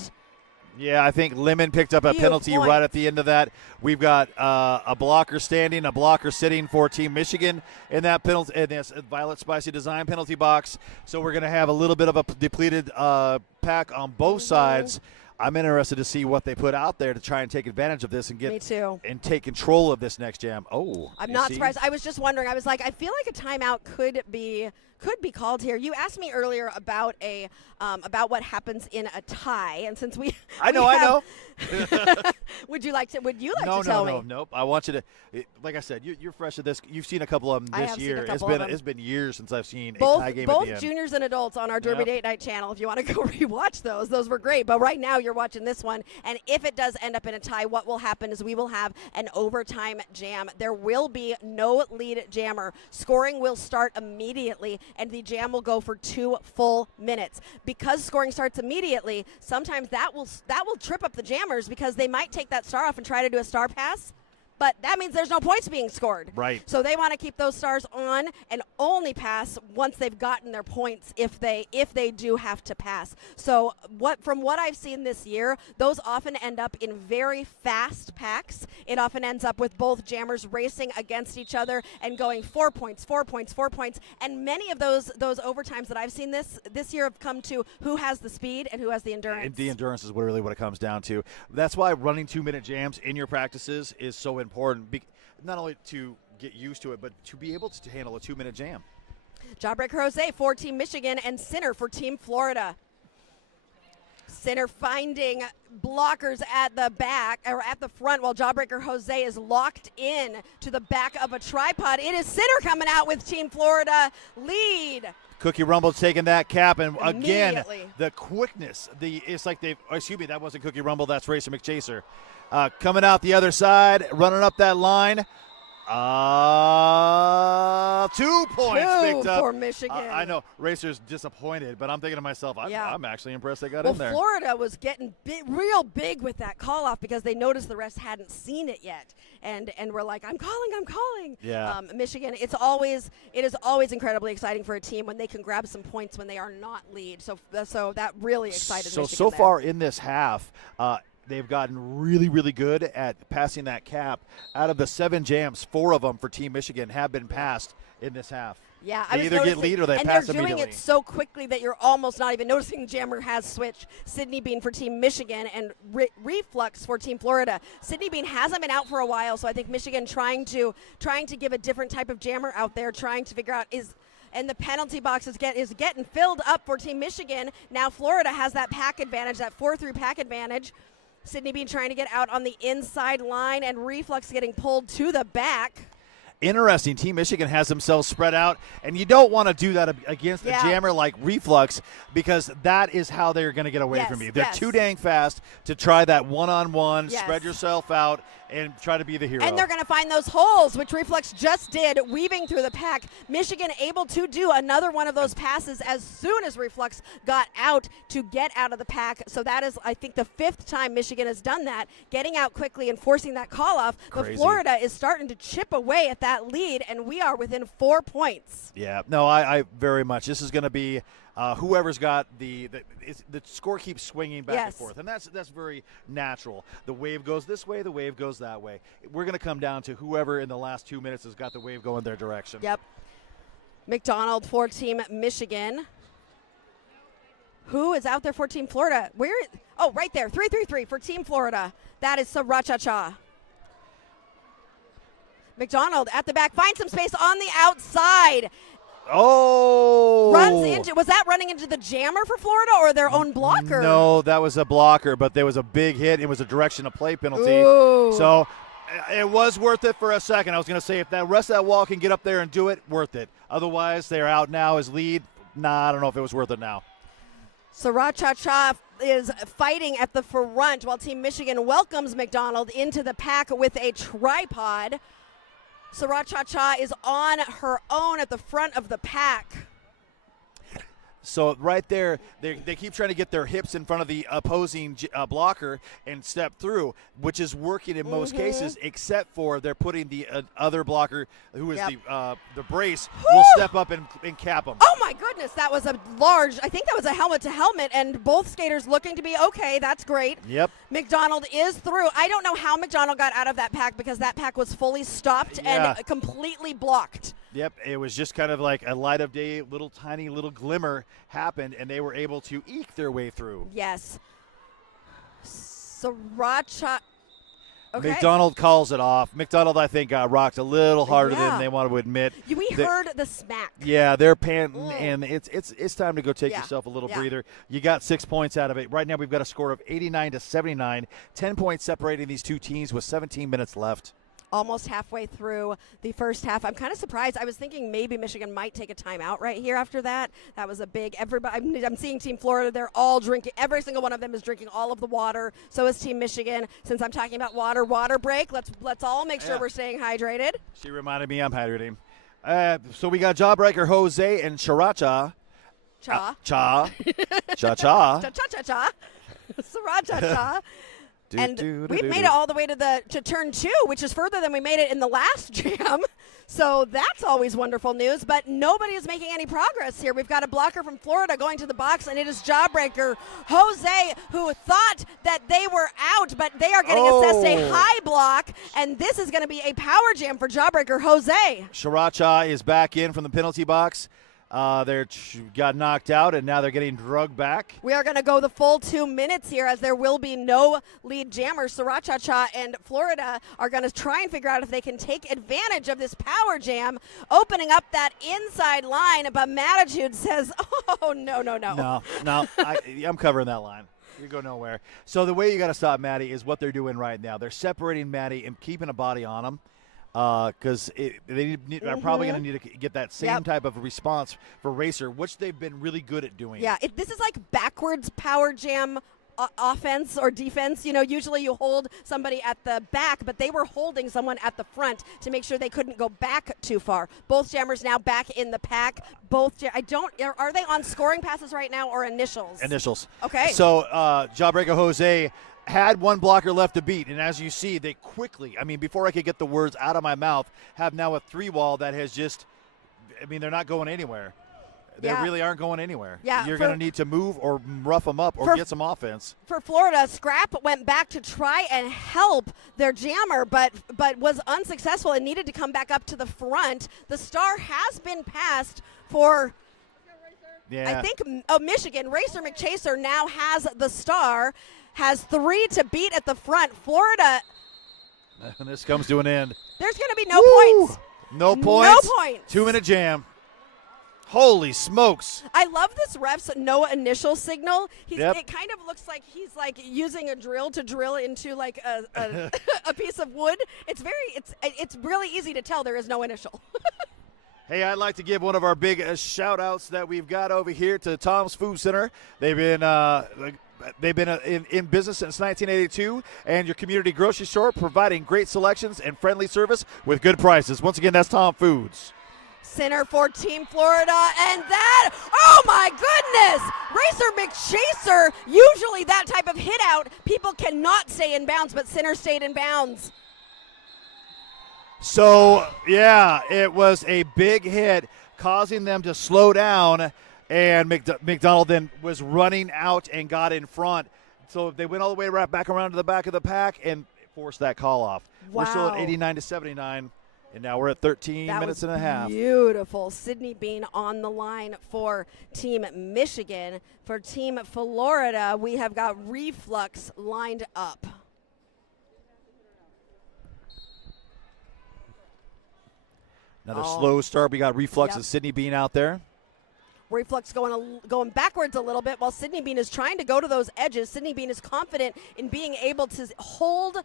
Yeah, I think Lemon picked up a penalty right at the end of that. We've got a blocker standing, a blocker sitting for Team Michigan in that penalty, in this Violet Spicy Design penalty box. So we're going to have a little bit of a depleted pack on both sides. I'm interested to see what they put out there to try and take advantage of this and get Me too. and take control of this next jam. Oh, I'm not surprised. I was just wondering. I was like, I feel like a timeout could be could be called here. You asked me earlier about about what happens in a tie, and since we I know. would you like to No, tell me? nope. I want you to, like I said, you're fresh at this. You've seen a couple of them I this have seen year. a couple of them. It's been years since I've seen a Both tie game at the end. juniors and adults on our Derby Yep. Date Night channel. If you want to go rewatch those were great. But right now you're watching this one, and if it does end up in a tie, what will happen is we will have an overtime jam. There will be no lead jammer. Scoring will start immediately, and the jam will go for 2 full minutes. Because scoring starts immediately, sometimes that will trip up the jammers because they might take that star off and try to do a star pass. But that means there's no points being scored. Right. So they want to keep those stars on and only pass once they've gotten their points if they do have to pass. So from what I've seen this year, those often end up in very fast packs. It often ends up with both jammers racing against each other and going 4 points, 4 points, 4 points. And many of those overtimes that I've seen this year have come to who has the speed and who has the endurance. And the endurance is really what it comes down to. That's why running 2-minute jams in your practices is so important, not only to get used to it, but to be able to handle a 2-minute jam. Jawbreaker Jose for Team Michigan and Sinner for Team Florida. Sinner finding blockers at the back or at the front while Jawbreaker Jose is locked in to the back of a tripod. It is Sinner coming out with Team Florida lead. Cookie Rumble's taking that cap, and again, Immediately. the quickness. It's like excuse me, that wasn't Cookie Rumble, that's Racer McChaser. Coming out the other side, running up that line. 2 points picked up for Michigan. I know Racer's disappointed, but I'm thinking to myself, I'm actually impressed they got Well, in there. Florida was getting real big with that call off because they noticed the rest hadn't seen it yet, and we're like, I'm calling. Yeah. Michigan. It is always incredibly exciting for a team when they can grab some points when they are not lead. So that really excited Michigan. So far in this half, they've gotten really, really good at passing that cap. Out of the 7 jams, 4 of them for Team Michigan have been passed in this half. Yeah, They either get lead or they and pass they're doing immediately. it so quickly that you're almost not even noticing the jammer has switched. Sydney Bean for Team Michigan and Reflux for Team Florida. Sydney Bean hasn't been out for a while, so I think Michigan trying to give a different type of jammer out there, trying to figure out and the penalty box is getting filled up for Team Michigan. Now Florida has that pack advantage, that 4-3 pack advantage. Sydney Bean trying to get out on the inside line, and Reflux getting pulled to the back. Interesting. Team Michigan has themselves spread out, and you don't want to do that against a jammer like Reflux because that is how they're going to get away from you. They're too dang fast to try that one-on-one, spread yourself out, and try to be the hero. And they're going to find those holes, which Reflux just did, weaving through the pack. Michigan able to do another one of those passes as soon as Reflux got out to get out of the pack. So that is, I think, the 5th time Michigan has done that, getting out quickly and forcing that call off. But Florida is starting to chip away at that lead, and we are within 4 points. Yeah, no, I very much. This is going to be whoever's got the score keeps swinging back and forth, and that's very natural. The wave goes this way, the wave goes that way. We're going to come down to whoever in the last 2 minutes has got the wave going their direction. Yep. McDonald for Team Michigan. Who is out there for Team Florida? Right there, 3-3-3 for Team Florida. That is Sriracha. McDonald at the back, finds some space on the outside. Oh! Was that running into the jammer for Florida or their own blocker? No, that was a blocker, but there was a big hit. It was a direction of play penalty. Ooh. So it was worth it for a second. I was going to say if that rest of that wall can get up there and do it, worth it. Otherwise, they're out now as lead. I don't know if it was worth it now. Sriracha is fighting at the front while Team Michigan welcomes McDonald into the pack with a tripod. Sriracha is on her own at the front of the pack. So right there, they keep trying to get their hips in front of the opposing blocker and step through, which is working in most cases, except for they're putting the other blocker, who is the brace, will step up and cap them. Oh my goodness, that was a large, I think that was a helmet to helmet, and both skaters looking to be okay. That's great. Yep. McDonald is through. I don't know how McDonald got out of that pack because that pack was fully stopped and completely blocked. Yep, it was just kind of like a light of day, tiny little glimmer happened, and they were able to eke their way through. Sriracha. Okay. McDonald calls it off. McDonald, I think, got rocked a little harder Yeah. than they want to admit. We They- heard the smack. Yeah, they're panting, Mm. and it's time to go take Yeah. yourself a little Yeah. breather. You got 6 points out of it. Right now, we've got a score of 89-79. 10 points separating these two teams with 17 minutes left. Almost halfway through the first half. I'm kind of surprised. I was thinking maybe Michigan might take a timeout right here after that. That was a big everybody. I'm seeing Team Florida. They're all drinking. Every single one of them is drinking all of the water. So is Team Michigan. Since I'm talking about water break. Let's all make sure Yeah. we're staying hydrated. She reminded me I'm hydrating. So we got Jawbreaker Jose and Sriracha. Cha. Cha. Cha-cha. Cha-cha-cha-cha. Sriracha-cha. And Do-do-do-do-do. we've made it all the way to turn 2, which is further than we made it in the last jam. So that's always wonderful news. But nobody is making any progress here. We've got a blocker from Florida going to the box, and it is Jawbreaker Jose, who thought that they were out, but they are getting assessed a high block, and this is going to be a power jam for Jawbreaker Jose. Sriracha is back in from the penalty box. They got knocked out, and now they're getting drugged back. We are going to go the full 2 minutes here, as there will be no lead jammer. Sriracha and Florida are going to try and figure out if they can take advantage of this power jam, opening up that inside line. But Mattitude says, oh, no. No, I'm covering that line. You go nowhere. So the way you got to stop Maddie is what they're doing right now. They're separating Maddie and keeping a body on him. Because they are probably going to need to get that same type of response for Racer, which they've been really good at doing. Yeah, this is like backwards power jam offense or defense. You know, usually you hold somebody at the back, but they were holding someone at the front to make sure they couldn't go back too far. Both jammers now back in the pack. Are they on scoring passes right now or initials? Initials. Okay. So Jawbreaker Jose had one blocker left to beat, and as you see, they quickly, before I could get the words out of my mouth, have now a 3-wall that has just, they're not going anywhere. They really aren't going anywhere. Yeah, You're going to need to move or rough them up or get some offense. For Florida, Scrap went back to try and help their jammer, but was unsuccessful and needed to come back up to the front. The star has been passed for, I think, Michigan. Racer McChaser now has the star. Has 3 to beat at the front. Florida. And this comes to an end. There's going to be no points. No points. No points. 2-minute jam. Holy smokes. I love this ref's no initial signal. Yep. It kind of looks like he's like using a drill to drill into like a piece of wood. It's really easy to tell there is no initial. Hey, I'd like to give one of our big shout-outs that we've got over here to Tom's Food Center. They've been in business since 1982, and your community grocery store providing great selections and friendly service with good prices. Once again, that's Tom Foods. Center for Team Florida, and that, oh my goodness! Racer McChaser, usually that type of hit out, people cannot stay in bounds, but Center stayed in bounds. So, yeah, it was a big hit, causing them to slow down, and McDonald then was running out and got in front. So they went all the way right back around to the back of the pack and forced that call off. Wow. We're still at 89-79, and now we're at 13 minutes and a half. Beautiful. Sydney Bean on the line for Team Michigan. For Team Florida, we have got Reflux lined up. Another slow start. We got Reflux Yep. and Sydney Bean out there. Reflux going backwards a little bit while Sydney Bean is trying to go to those edges. Sydney Bean is confident in being able to hold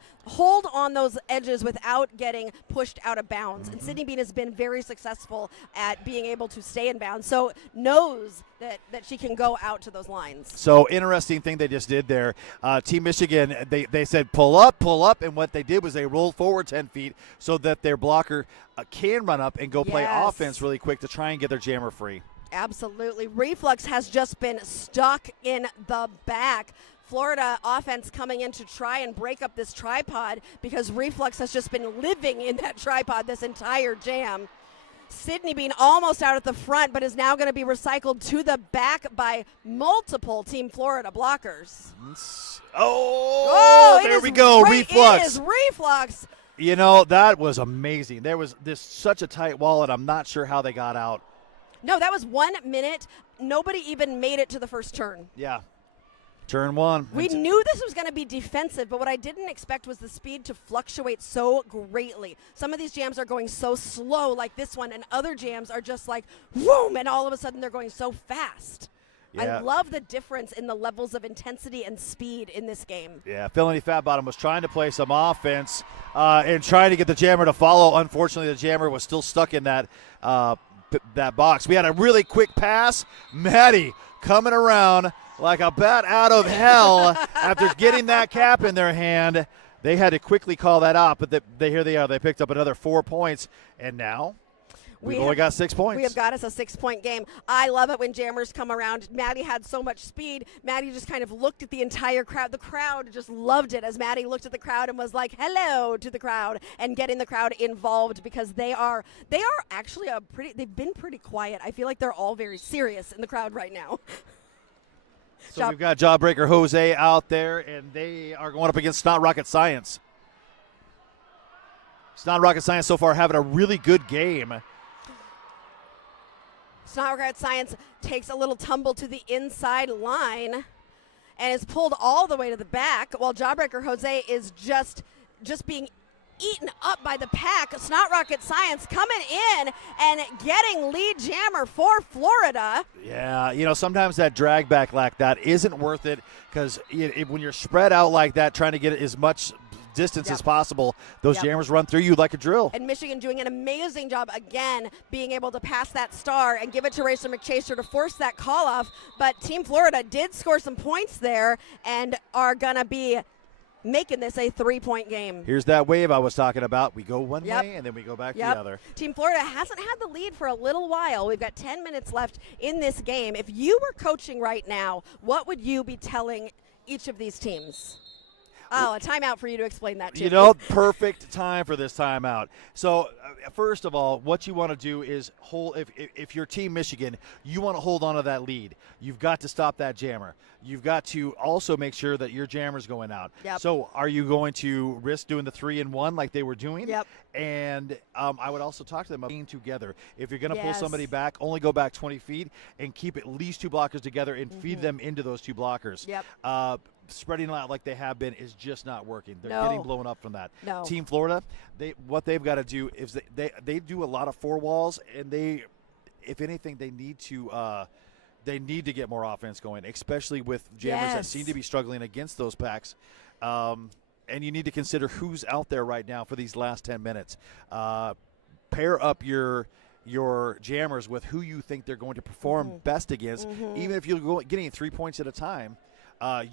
on those edges without getting pushed out of bounds. And Sydney Bean has been very successful at being able to stay in bounds, so knows that she can go out to those lines. So interesting thing they just did there. Team Michigan, they said pull up, and what they did was they rolled forward 10 feet so that their blocker can run up and go play Yes. offense really quick to try and get their jammer free. Absolutely. Reflux has just been stuck in the back. Florida offense coming in to try and break up this tripod because Reflux has just been living in that tripod this entire jam. Sydney Bean almost out at the front, but is now going to be recycled to the back by multiple Team Florida blockers. There we go. Reflux. It is Reflux. You know, that was amazing. There was such a tight wall, and I'm not sure how they got out. No, that was 1 minute. Nobody even made it to the first turn. Yeah. Turn one. We knew this was going to be defensive, but what I didn't expect was the speed to fluctuate so greatly. Some of these jams are going so slow, like this one, and other jams are just like, whoom, and all of a sudden they're going so fast. Yeah. I love the difference in the levels of intensity and speed in this game. Yeah, Felony Fat Bottom was trying to play some offense and trying to get the jammer to follow. Unfortunately, the jammer was still stuck in that box. We had a really quick pass. Maddie coming around like a bat out of hell after getting that cap in their hand. They had to quickly call that out, but here they are. They picked up another 4 points, and now we've only got 6 points. We have got us a 6-point game. I love it when jammers come around. Maddie had so much speed. Maddie just kind of looked at the entire crowd. The crowd just loved it as Maddie looked at the crowd and was like, hello to the crowd, and getting the crowd involved because they are actually they've been pretty quiet. I feel like they're all very serious in the crowd right now. So we've got Jawbreaker Jose out there, and they are going up against Snot Rocket Science. Snot Rocket Science so far having a really good game. Snot Rocket Science takes a little tumble to the inside line and is pulled all the way to the back, while Jawbreaker Jose is just being eaten up by the pack. Snot Rocket Science coming in and getting lead jammer for Florida. Yeah, sometimes that drag back like that isn't worth it because when you're spread out like that, trying to get as much distance as possible, those jammers run through you like a drill. And Michigan doing an amazing job again, being able to pass that star and give it to Racer McChaser to force that call off. But Team Florida did score some points there and are going to be making this a 3-point game. Here's that wave I was talking about. We go one way and then we go back the other. Team Florida hasn't had the lead for a little while. We've got 10 minutes left in this game. If you were coaching right now, what would you be telling each of these teams? Oh, a timeout for you to explain that to me. Perfect time for this timeout. So, first of all, what you want to do is if you're Team Michigan, you want to hold on to that lead. You've got to stop that jammer. You've got to also make sure that your jammer's going out. Yep. So, are you going to risk doing the 3-and-1 like they were doing? Yep. And I would also talk to them about being together. If you're going to pull somebody back, only go back 20 feet and keep at least 2 blockers together and feed them into those 2 blockers. Yep. Spreading out like they have been is just not working. They're No. getting blown up from that. No. Team Florida, what they've got to do is they do a lot of 4 walls, and if anything, they need to get more offense going, especially with jammers that seem to be struggling against those packs. And you need to consider who's out there right now for these last 10 minutes. Pair up your jammers with who you think they're going to perform best against, even if you're getting 3 points at a time.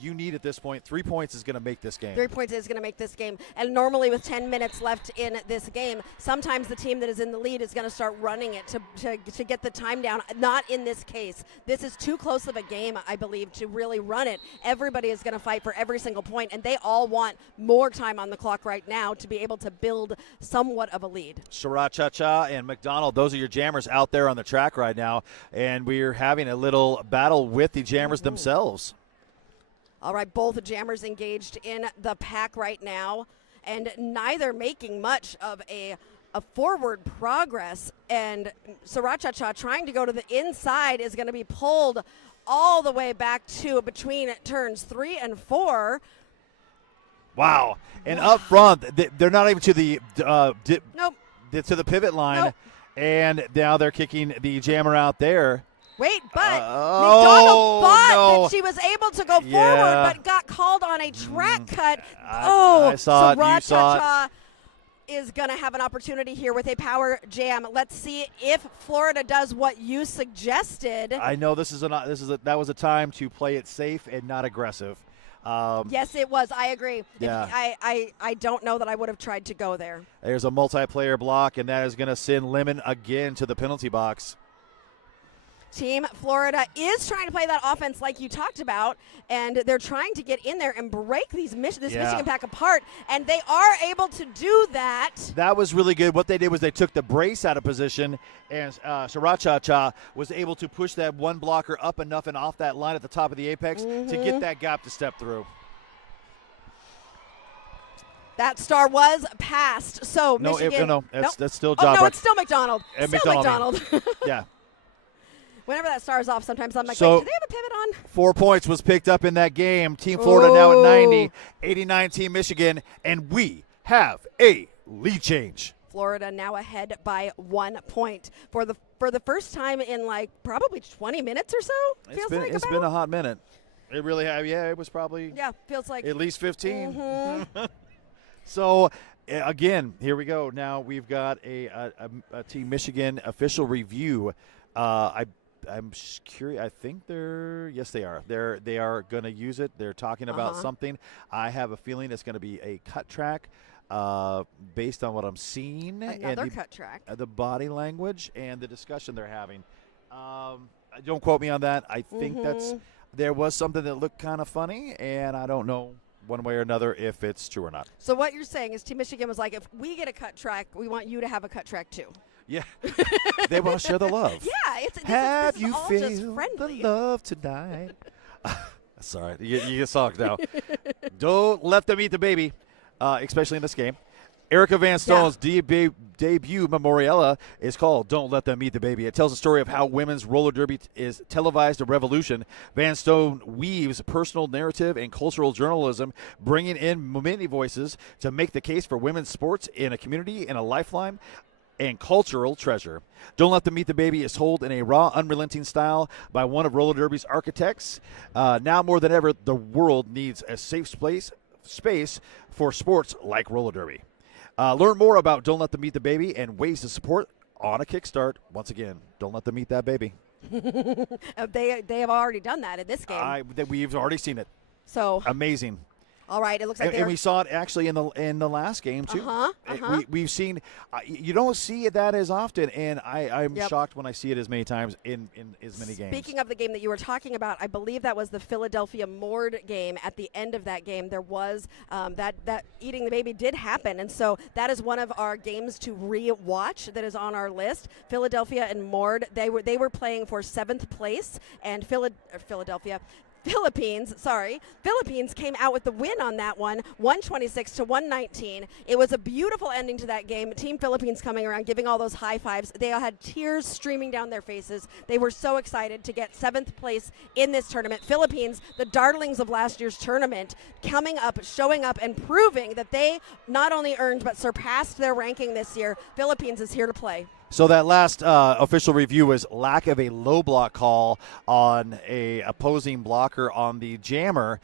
You need at this point 3 points is going to make this game. 3 points is going to make this game. And normally with 10 minutes left in this game, sometimes the team that is in the lead is going to start running it to get the time down. Not in this case. This is too close of a game, I believe, to really run it. Everybody is going to fight for every single point, and they all want more time on the clock right now to be able to build somewhat of a lead. Sriracha and McDonald, those are your jammers out there on the track right now, and we're having a little battle with the jammers themselves. All right, both jammers engaged in the pack right now, and neither making much of a forward progress. And Sriracha trying to go to the inside is going to be pulled all the way back to between turns 3 and 4. Wow. And up front, they're not even to the Nope. to the pivot line, Nope. and now they're kicking the jammer out there. Wait, but McDonald thought that she was able to go Yeah. forward, but got called on a track cut. I saw it. You saw it. Is going to have an opportunity here with a power jam. Let's see if Florida does what you suggested. I know that was a time to play it safe and not aggressive. Yes, it was. I agree. Yeah. I don't know that I would have tried to go there. There's a multiplayer block, and that is going to send Lemon again to the penalty box. Team Florida is trying to play that offense like you talked about, and they're trying to get in there and break this Michigan pack apart, and they are able to do that. That was really good. What they did was they took the brace out of position, and Sriracha was able to push that one blocker up enough and off that line at the top of the apex to get that gap to step through. That star was passed. So Michigan. That's still Oh, no, Jawbreaker. it's still McDonald. And Still McDonald. McDonald. Yeah. Whenever that stars off, sometimes I'm like, So- wait, do they have a pivot on? 4 points was picked up in that game. Team Florida now at 90, 89 Team Michigan, and we have a lead change. Florida now ahead by 1 point for the first time in like probably 20 minutes or so. It's been a hot minute. It really have. Yeah, it was probably feels like at least 15. Mhm. So, again, here we go. Now we've got a Team Michigan official review. I'm curious. I think they are. They are going to use it. They're talking about something. I have a feeling it's going to be a cut track. Based on what I'm seeing another cut track, the body language and the discussion they're having. Don't quote me on that. I think there was something that looked kind of funny, and I don't know one way or another if it's true or not. So what you're saying is Team Michigan was like, if we get a cut track, we want you to have a cut track too. Yeah, they want to share the love. Yeah, have this you is all feel just friendly. the love tonight? Sorry, you get socked now. Don't let them eat the baby. Especially in this game. Erica Van Stone's debut Memoriella is called Don't Let Them Eat the Baby. It tells the story of how women's roller derby is televised a revolution. Van Stone weaves personal narrative and cultural journalism, bringing in many voices to make the case for women's sports in a community and a lifeline and cultural treasure. Don't Let Them Eat the Baby is told in a raw, unrelenting style by one of roller derby's architects. Now more than ever, the world needs a safe space for sports like roller derby. Learn more about Don't Let Them Eat the Baby and ways to support on a Kickstart. Once again, don't let them eat that baby. They have already done that in this game. We've already seen it. So Amazing. all right, it looks like And we saw it actually in the last game too. We've seen you don't see that as often, and I'm shocked when I see it as many times in as many games. Speaking of the game that you were talking about, I believe that was the Philadelphia Mord game. At the end of that game, there was that eating the baby did happen, and so that is one of our games to re-watch that is on our list. Philadelphia and Mord, they were playing for 7th place, and Philippines came out with the win on that one, 126 to 119. It was a beautiful ending to that game. Team Philippines coming around, giving all those high fives. They all had tears streaming down their faces. They were so excited to get 7th place in this tournament. Philippines, the darlings of last year's tournament, coming up, showing up, and proving that they not only earned but surpassed their ranking this year. Philippines is here to play. So that last official review was lack of a low block call on a opposing blocker on the jammer,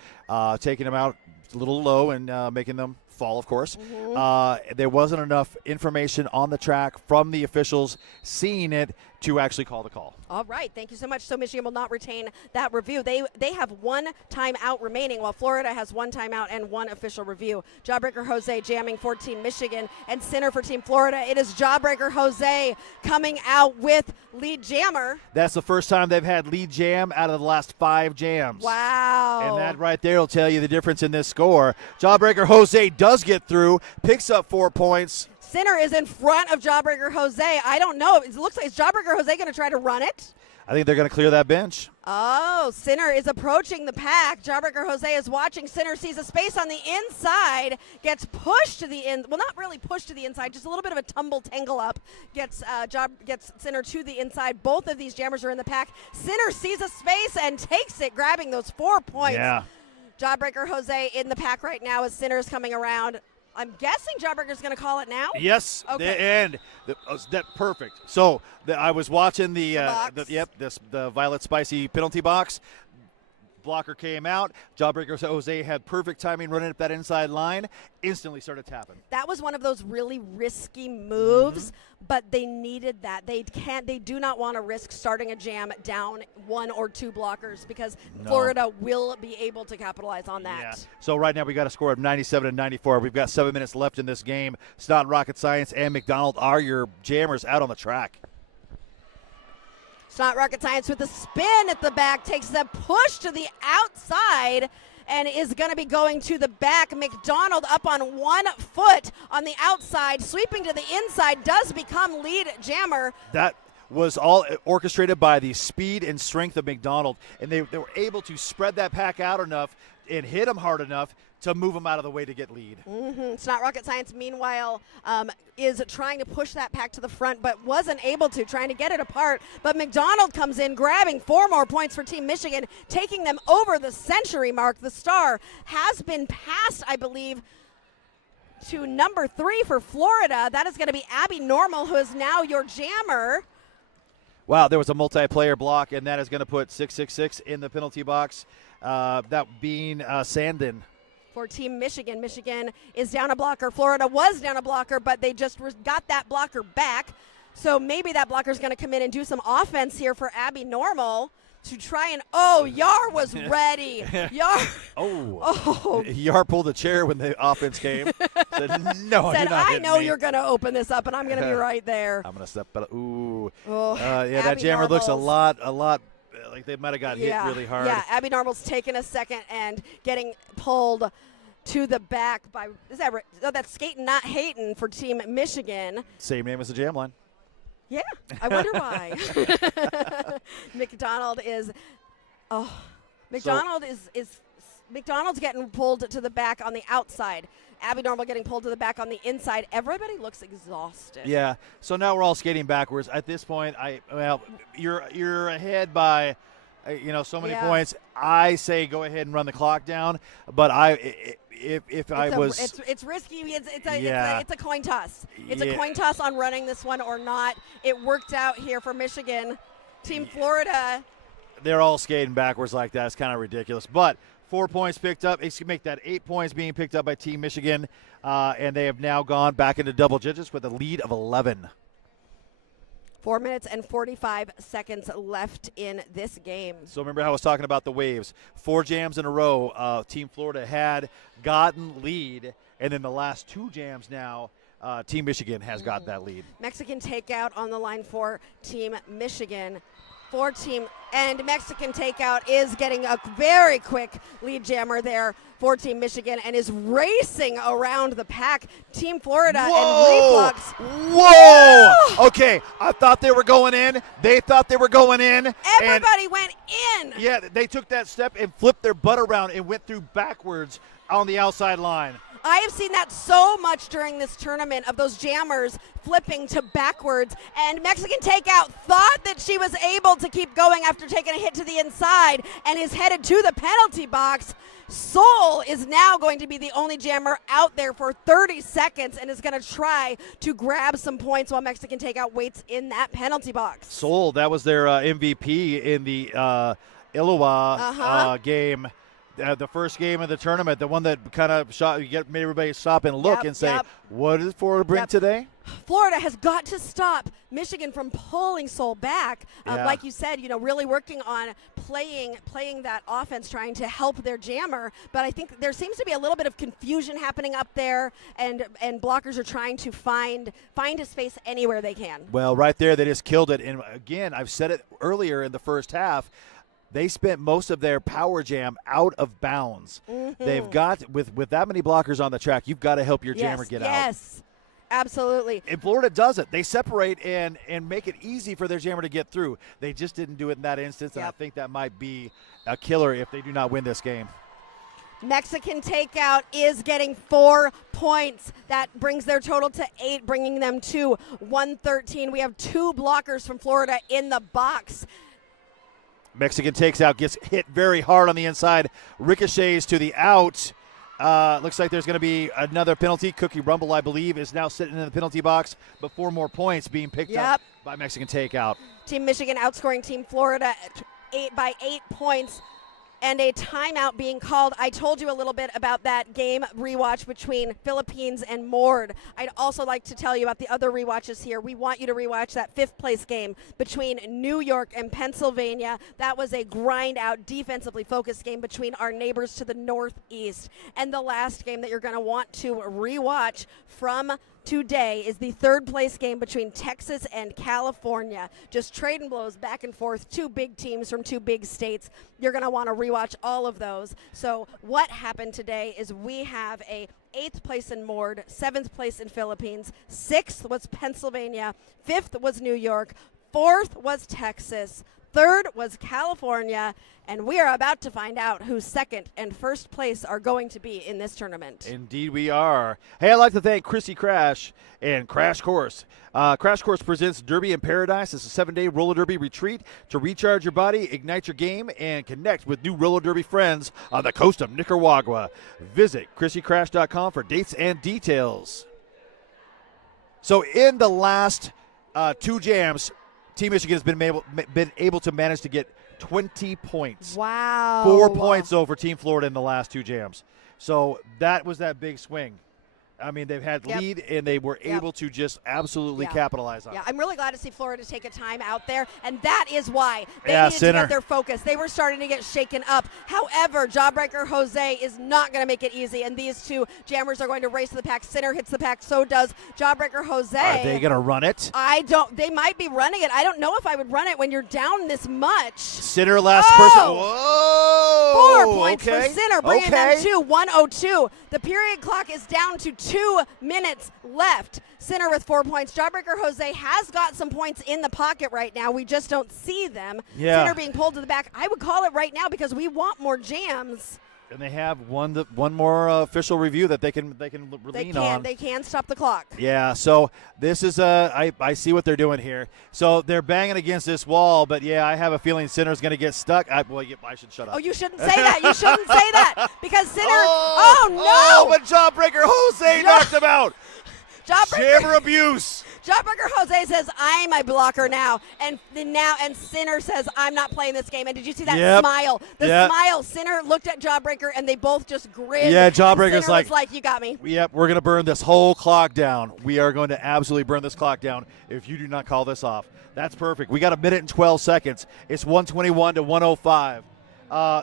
taking them out a little low and making them fall, of course. There wasn't enough information on the track from the officials seeing it to actually call the call. All right, thank you so much. So Michigan will not retain that review. They have 1 timeout remaining, while Florida has 1 timeout and 1 official review. Jawbreaker Jose jamming for Team Michigan, and center for Team Florida. It is Jawbreaker Jose coming out with lead jammer. That's the first time they've had lead jam out of the last 5 jams. Wow. And that right there will tell you the difference in this score. Jawbreaker Jose does get through, picks up 4 points. Sinner is in front of Jawbreaker Jose. I don't know. It looks like, is Jawbreaker Jose going to try to run it? I think they're going to clear that bench. Oh, Sinner is approaching the pack. Jawbreaker Jose is watching. Sinner sees a space on the inside, gets pushed to the well, not really pushed to the inside, just a little bit of a tumble tangle up. Gets Sinner to the inside. Both of these jammers are in the pack. Sinner sees a space and takes it, grabbing those 4 points. Yeah. Jawbreaker Jose in the pack right now as Sinner's coming around. I'm guessing Jawbreaker's going to call it now. Yes, Okay. That perfect. So I was watching the Violet Spicy penalty box. Blocker came out. Jawbreaker Jose had perfect timing running up that inside line. Instantly started tapping. That was one of those really risky moves, but they needed that. They do not want to risk starting a jam down 1 or 2 blockers because Florida will be able to capitalize on that. Yeah. So right now we got a score of 97-94. We've got 7 minutes left in this game. It's not rocket science, and McDonald are your jammers out on the track. It's not rocket science with a spin at the back, takes a push to the outside, and is going to be going to the back. McDonald up on 1 foot on the outside, sweeping to the inside, does become lead jammer. was all orchestrated by the speed and strength of McDonald, and they were able to spread that pack out enough and hit them hard enough to move them out of the way to get lead. It's not rocket science. Meanwhile, is trying to push that pack to the front, but wasn't able to, trying to get it apart. But McDonald comes in, grabbing 4 more points for Team Michigan, taking them over the century mark. The star has been passed, I believe, to number 3 for Florida. That is going to be Abby Normal, who is now your jammer. Wow, there was a multiplayer block, and that is going to put 666 in the penalty box. That being Sandin. For Team Michigan. Michigan is down a blocker. Florida was down a blocker, but they just got that blocker back. So maybe that blocker is going to come in and do some offense here for Abby Normal to try and, Yar was ready. Yar. Yar pulled the chair when the offense came. Said, no, said, you're not I know me. you're going to open this up, and I'm going to be right there. I'm going to step out. Ooh. Abby that jammer looks a Normals. lot like they might have got hit really hard. Yeah, Abby Normal's taking a second and getting pulled to the back by, that's Skating Not Hating for Team Michigan. Same name as the jam line. Yeah, I wonder why. McDonald's getting pulled to the back on the outside. Abby Normal getting pulled to the back on the inside. Everybody looks exhausted. Yeah. So now we're all skating backwards. At this point, you're ahead by, so many points. I say go ahead and run the clock down. But it's risky. It's a coin toss. It's a coin toss on running this one or not. It worked out here for Michigan. Team Florida. They're all skating backwards like that. It's kind of ridiculous. But 4 points picked up. It's going to make that 8 points being picked up by Team Michigan. And they have now gone back into double digits with a lead of 11. 4 minutes and 45 seconds left in this game. So remember how I was talking about the waves. 4 jams in a row. Team Florida had gotten lead. And then the last 2 jams now, Team Michigan has got that lead. Mexican takeout on the line for Team Michigan. And Mexican takeout is getting a very quick lead jammer there for Team Michigan and is racing around the pack. Team Florida and Reflux. Whoa! Okay, I thought they were going in. They thought they were going in. Everybody went in. Yeah, they took that step and flipped their butt around and went through backwards on the outside line. I have seen that so much during this tournament of those jammers flipping to backwards. And Mexican takeout thought that she was able to keep going after taking a hit to the inside and is headed to the penalty box. Soul is now going to be the only jammer out there for 30 seconds and is going to try to grab some points while Mexican takeout waits in that penalty box. Soul, that was their MVP in the Iowa game. The first game of the tournament, the one that kind of made everybody stop and look and say, what does Florida bring today? Florida has got to stop Michigan from pulling Soul back. Like you said, really working on playing that offense, trying to help their jammer. But I think there seems to be a little bit of confusion happening up there, and blockers are trying to find a space anywhere they can. Well, right there, they just killed it. And again, I've said it earlier in the first half, they spent most of their power jam out of bounds. Mm-hmm. They've got, with that many blockers on the track, you've got to help your jammer get out. Yes, absolutely. And Florida does it. They separate and make it easy for their jammer to get through. They just didn't do it in that instance, and I think that might be a killer if they do not win this game. Mexican takeout is getting 4 points. That brings their total to 8, bringing them to 113. We have 2 blockers from Florida in the box. Mexican takes out, gets hit very hard on the inside, ricochets to the out. Looks like there's going to be another penalty. Cookie Rumble, I believe, is now sitting in the penalty box, but 4 more points being picked up by Mexican takeout. Team Michigan outscoring Team Florida by 8 points. And a timeout being called. I told you a little bit about that game rewatch between Philippines and Mord. I'd also like to tell you about the other rewatches here. We want you to rewatch that 5th place game between New York and Pennsylvania. That was a grind out, defensively focused game between our neighbors to the northeast. And the last game that you're going to want to rewatch from today is the 3rd place game between Texas and California. Just trading blows back and forth. 2 big teams from 2 big states. You're going to want to rewatch all of those. So what happened today is we have a 8th place in Mord, 7th place in Philippines, 6th was Pennsylvania, 5th was New York, 4th was Texas. 3rd was California. And we are about to find out who 2nd and 1st place are going to be in this tournament. Indeed we are. Hey, I'd like to thank Chrissy Crash and Crash Course. Crash Course presents Derby in Paradise. It's a 7-day roller derby retreat to recharge your body, ignite your game, and connect with new roller derby friends on the coast of Nicaragua. Visit ChrissyCrash.com for dates and details. So in the last 2 jams, Team Michigan has been able to manage to get 20 points. Wow. 4 points over Team Florida in the last 2 jams. So that was that big swing. I mean, they've had lead, and they were able to just absolutely capitalize on it. Yeah, I'm really glad to see Florida take a time out there, and that is why they needed to get their focus. They were starting to get shaken up. However, Jawbreaker Jose is not going to make it easy, and these 2 jammers are going to race to the pack. Sinner hits the pack, so does Jawbreaker Jose. Are they going to run it? They might be running it. I don't know if I would run it when you're down this much. Sinner last person. Whoa! 4 points for Sinner, bringing them to 102. The period clock is down to 2 minutes left. Sinner with 4 points. Jawbreaker Jose has got some points in the pocket right now. We just don't see them. Yeah. Sinner being pulled to the back. I would call it right now because we want more jams. And they have one more official review that they can lean on. They can stop the clock. Yeah, so this is I see what they're doing here. So they're banging against this wall, but yeah, I have a feeling Sinner's going to get stuck. I should shut up. Oh, you shouldn't say that. You shouldn't say that because Sinner. No! Oh, but Jawbreaker Jose knocked him out. Jammer abuse. Jawbreaker Jose says, I'm a blocker now. And Sinner says, I'm not playing this game. And did you see that smile? The smile. Sinner looked at Jawbreaker, and they both just grinned. Yeah, Jawbreaker's was like, you got me. Yep, we're going to burn this whole clock down. We are going to absolutely burn this clock down if you do not call this off. That's perfect. We got 1 minute and 12 seconds. It's 121 to 105.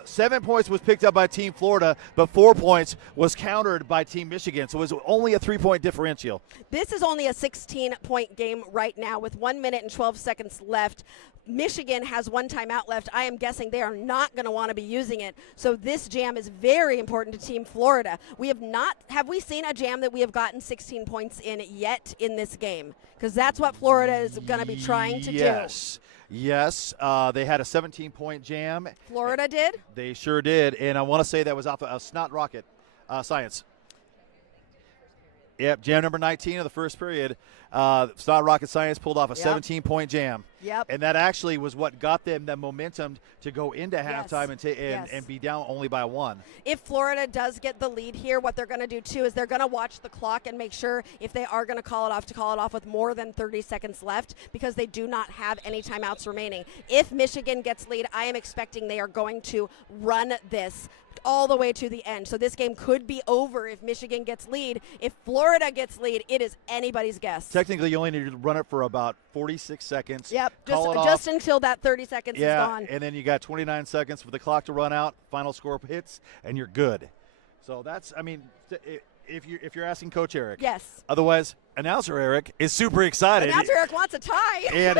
7 points was picked up by Team Florida, but 4 points was countered by Team Michigan. So it was only a 3-point differential. This is only a 16-point game right now with 1 minute and 12 seconds left. Michigan has 1 timeout left. I am guessing they are not going to want to be using it. So this jam is very important to Team Florida. Have we seen a jam that we have gotten 16 points in yet in this game? Because that's what Florida is going to be trying to do. Yes, they had a 17-point jam. Florida did? They sure did, and I want to say that was off of a Snot Rocket Science. Yep, jam number 19 of the first period. Snot Rocket Science pulled off a 17-point jam. Yep. And that actually was what got them the momentum to go into halftime and be down only by 1. If Florida does get the lead here, what they're going to do too is they're going to watch the clock and make sure if they are going to call it off with more than 30 seconds left because they do not have any timeouts remaining. If Michigan gets lead, I am expecting they are going to run this all the way to the end. So this game could be over if Michigan gets lead. If Florida gets lead, it is anybody's guess. Technically, you only need to run it for about 46 seconds. Yep, just until that 30 seconds is gone. And then you got 29 seconds for the clock to run out, final score hits, and you're good. So that's, I mean, if you're asking Coach Eric. Yes. Otherwise, announcer Eric is super excited. Announcer Eric wants a tie. And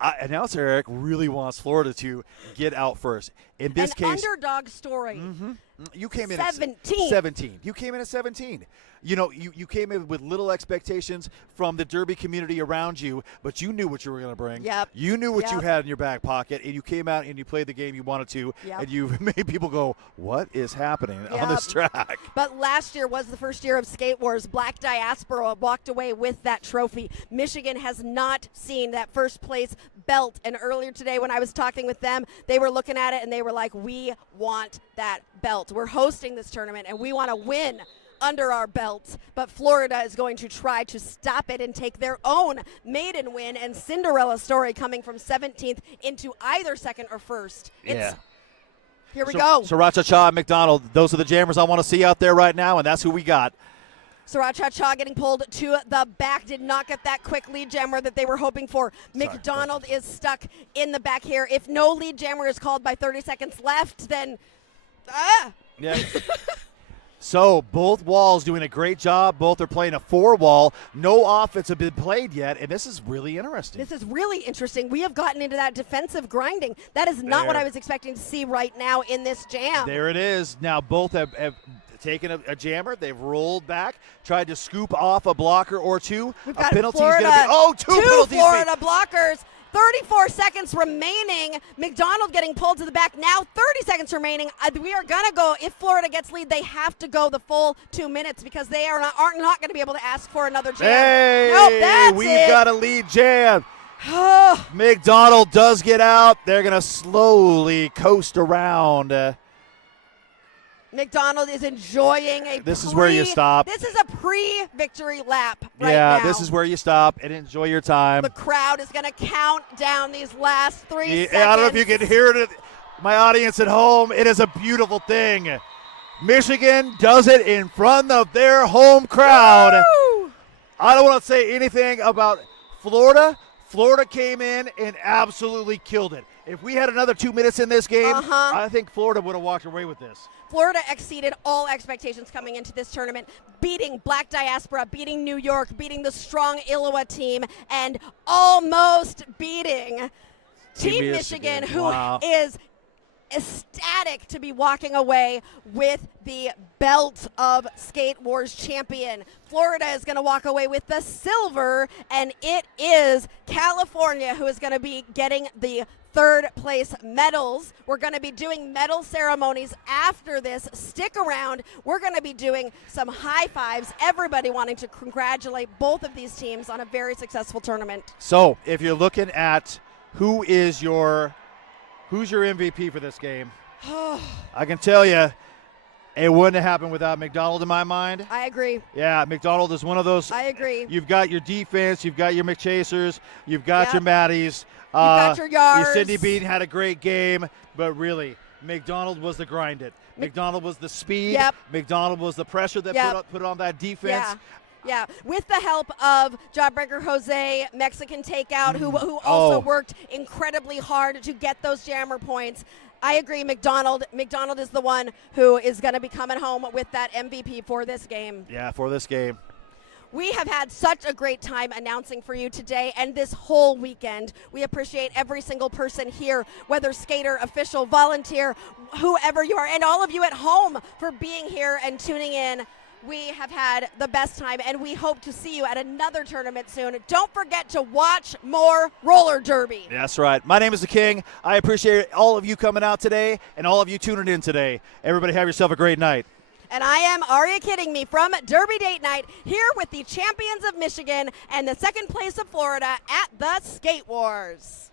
announcer Eric really wants Florida to get out first. In this case, underdog story. Mm-hmm. You came in 17. at 17. You came in at 17. You know, you came in with little expectations from the Derby community around you, but you knew what you were going to bring. Yep. You knew what you had in your back pocket, and you came out and you played the game you wanted to, and you made people go, what is happening on this track? But last year was the first year of Skate Wars. Black Diaspora walked away with that trophy. Michigan has not seen that first place belt, and earlier today when I was talking with them, they were looking at it and they were like, we want that belt. We're hosting this tournament, and we want to win under our belts, but Florida is going to try to stop it and take their own maiden win and Cinderella story coming from 17th into either second or first. Here we go. Sriracha Cha and McDonald, those are the jammers I want to see out there right now, and that's who we got. Sriracha Cha getting pulled to the back, did not get that quick lead jammer that they were hoping for. McDonald is stuck in the back here. If no lead jammer is called by 30 seconds left, then Yeah. So both walls doing a great job. Both are playing a 4-wall. No offense have been played yet, and this is really interesting. This is really interesting. We have gotten into that defensive grinding. That is not what I was expecting to see right now in this jam. There it is. Now both have taken a jammer. They've rolled back, tried to scoop off a blocker or two. We've got penalty's Florida. Two penalties. Florida blockers. 34 seconds remaining. McDonald getting pulled to the back. Now 30 seconds remaining. We are going to go, if Florida gets lead, they have to go the full 2 minutes because they are not going to be able to ask for another jam. Hey, nope, that's we've it. got a lead jam. McDonald does get out. They're going to slowly coast around. McDonald is enjoying This is where you stop. This is a pre-victory lap right yeah, now. this is where you stop and enjoy your time. The crowd is going to count down these last 3 seconds. I don't know if you can hear it, my audience at home. It is a beautiful thing. Michigan does it in front of their home crowd. Woo! I don't want to say anything about Florida. Florida came in and absolutely killed it. If we had another 2 minutes in this game, I think Florida would have walked away with this. Florida exceeded all expectations coming into this tournament, beating Black Diaspora, beating New York, beating the strong Iowa team, and almost beating Team Michigan, who is ecstatic to be walking away with the belt of Skate Wars champion. Florida is going to walk away with the silver, and it is California who is going to be getting the third place medals. We're going to be doing medal ceremonies after this. Stick around. We're going to be doing some high fives. Everybody wanting to congratulate both of these teams on a very successful tournament. So if you're looking at who's your MVP for this game, I can tell you it wouldn't have happened without McDonald in my mind. I agree. Yeah, McDonald is one of those. I agree. You've got your defense, you've got your McChasers, you've got your Maddies. You've got your yards. Your Cindy Bean had a great game, but really, McDonald was the grind it. McDonald was the speed. Yep. McDonald was the pressure that put on that defense. Yeah, with the help of Jawbreaker Jose, Mexican Takeout, who also worked incredibly hard to get those jammer points. I agree, McDonald. McDonald is the one who is going to be coming home with that MVP for this game. Yeah, for this game. We have had such a great time announcing for you today and this whole weekend. We appreciate every single person here, whether skater, official, volunteer, whoever you are, and all of you at home for being here and tuning in. We have had the best time, and we hope to see you at another tournament soon. Don't forget to watch more roller derby. That's right. My name is The King. I appreciate all of you coming out today and all of you tuning in today. Everybody have yourself a great night. And I am, are you kidding me, from Derby Date Night, here with the champions of Michigan and the second place of Florida at the Skate Wars.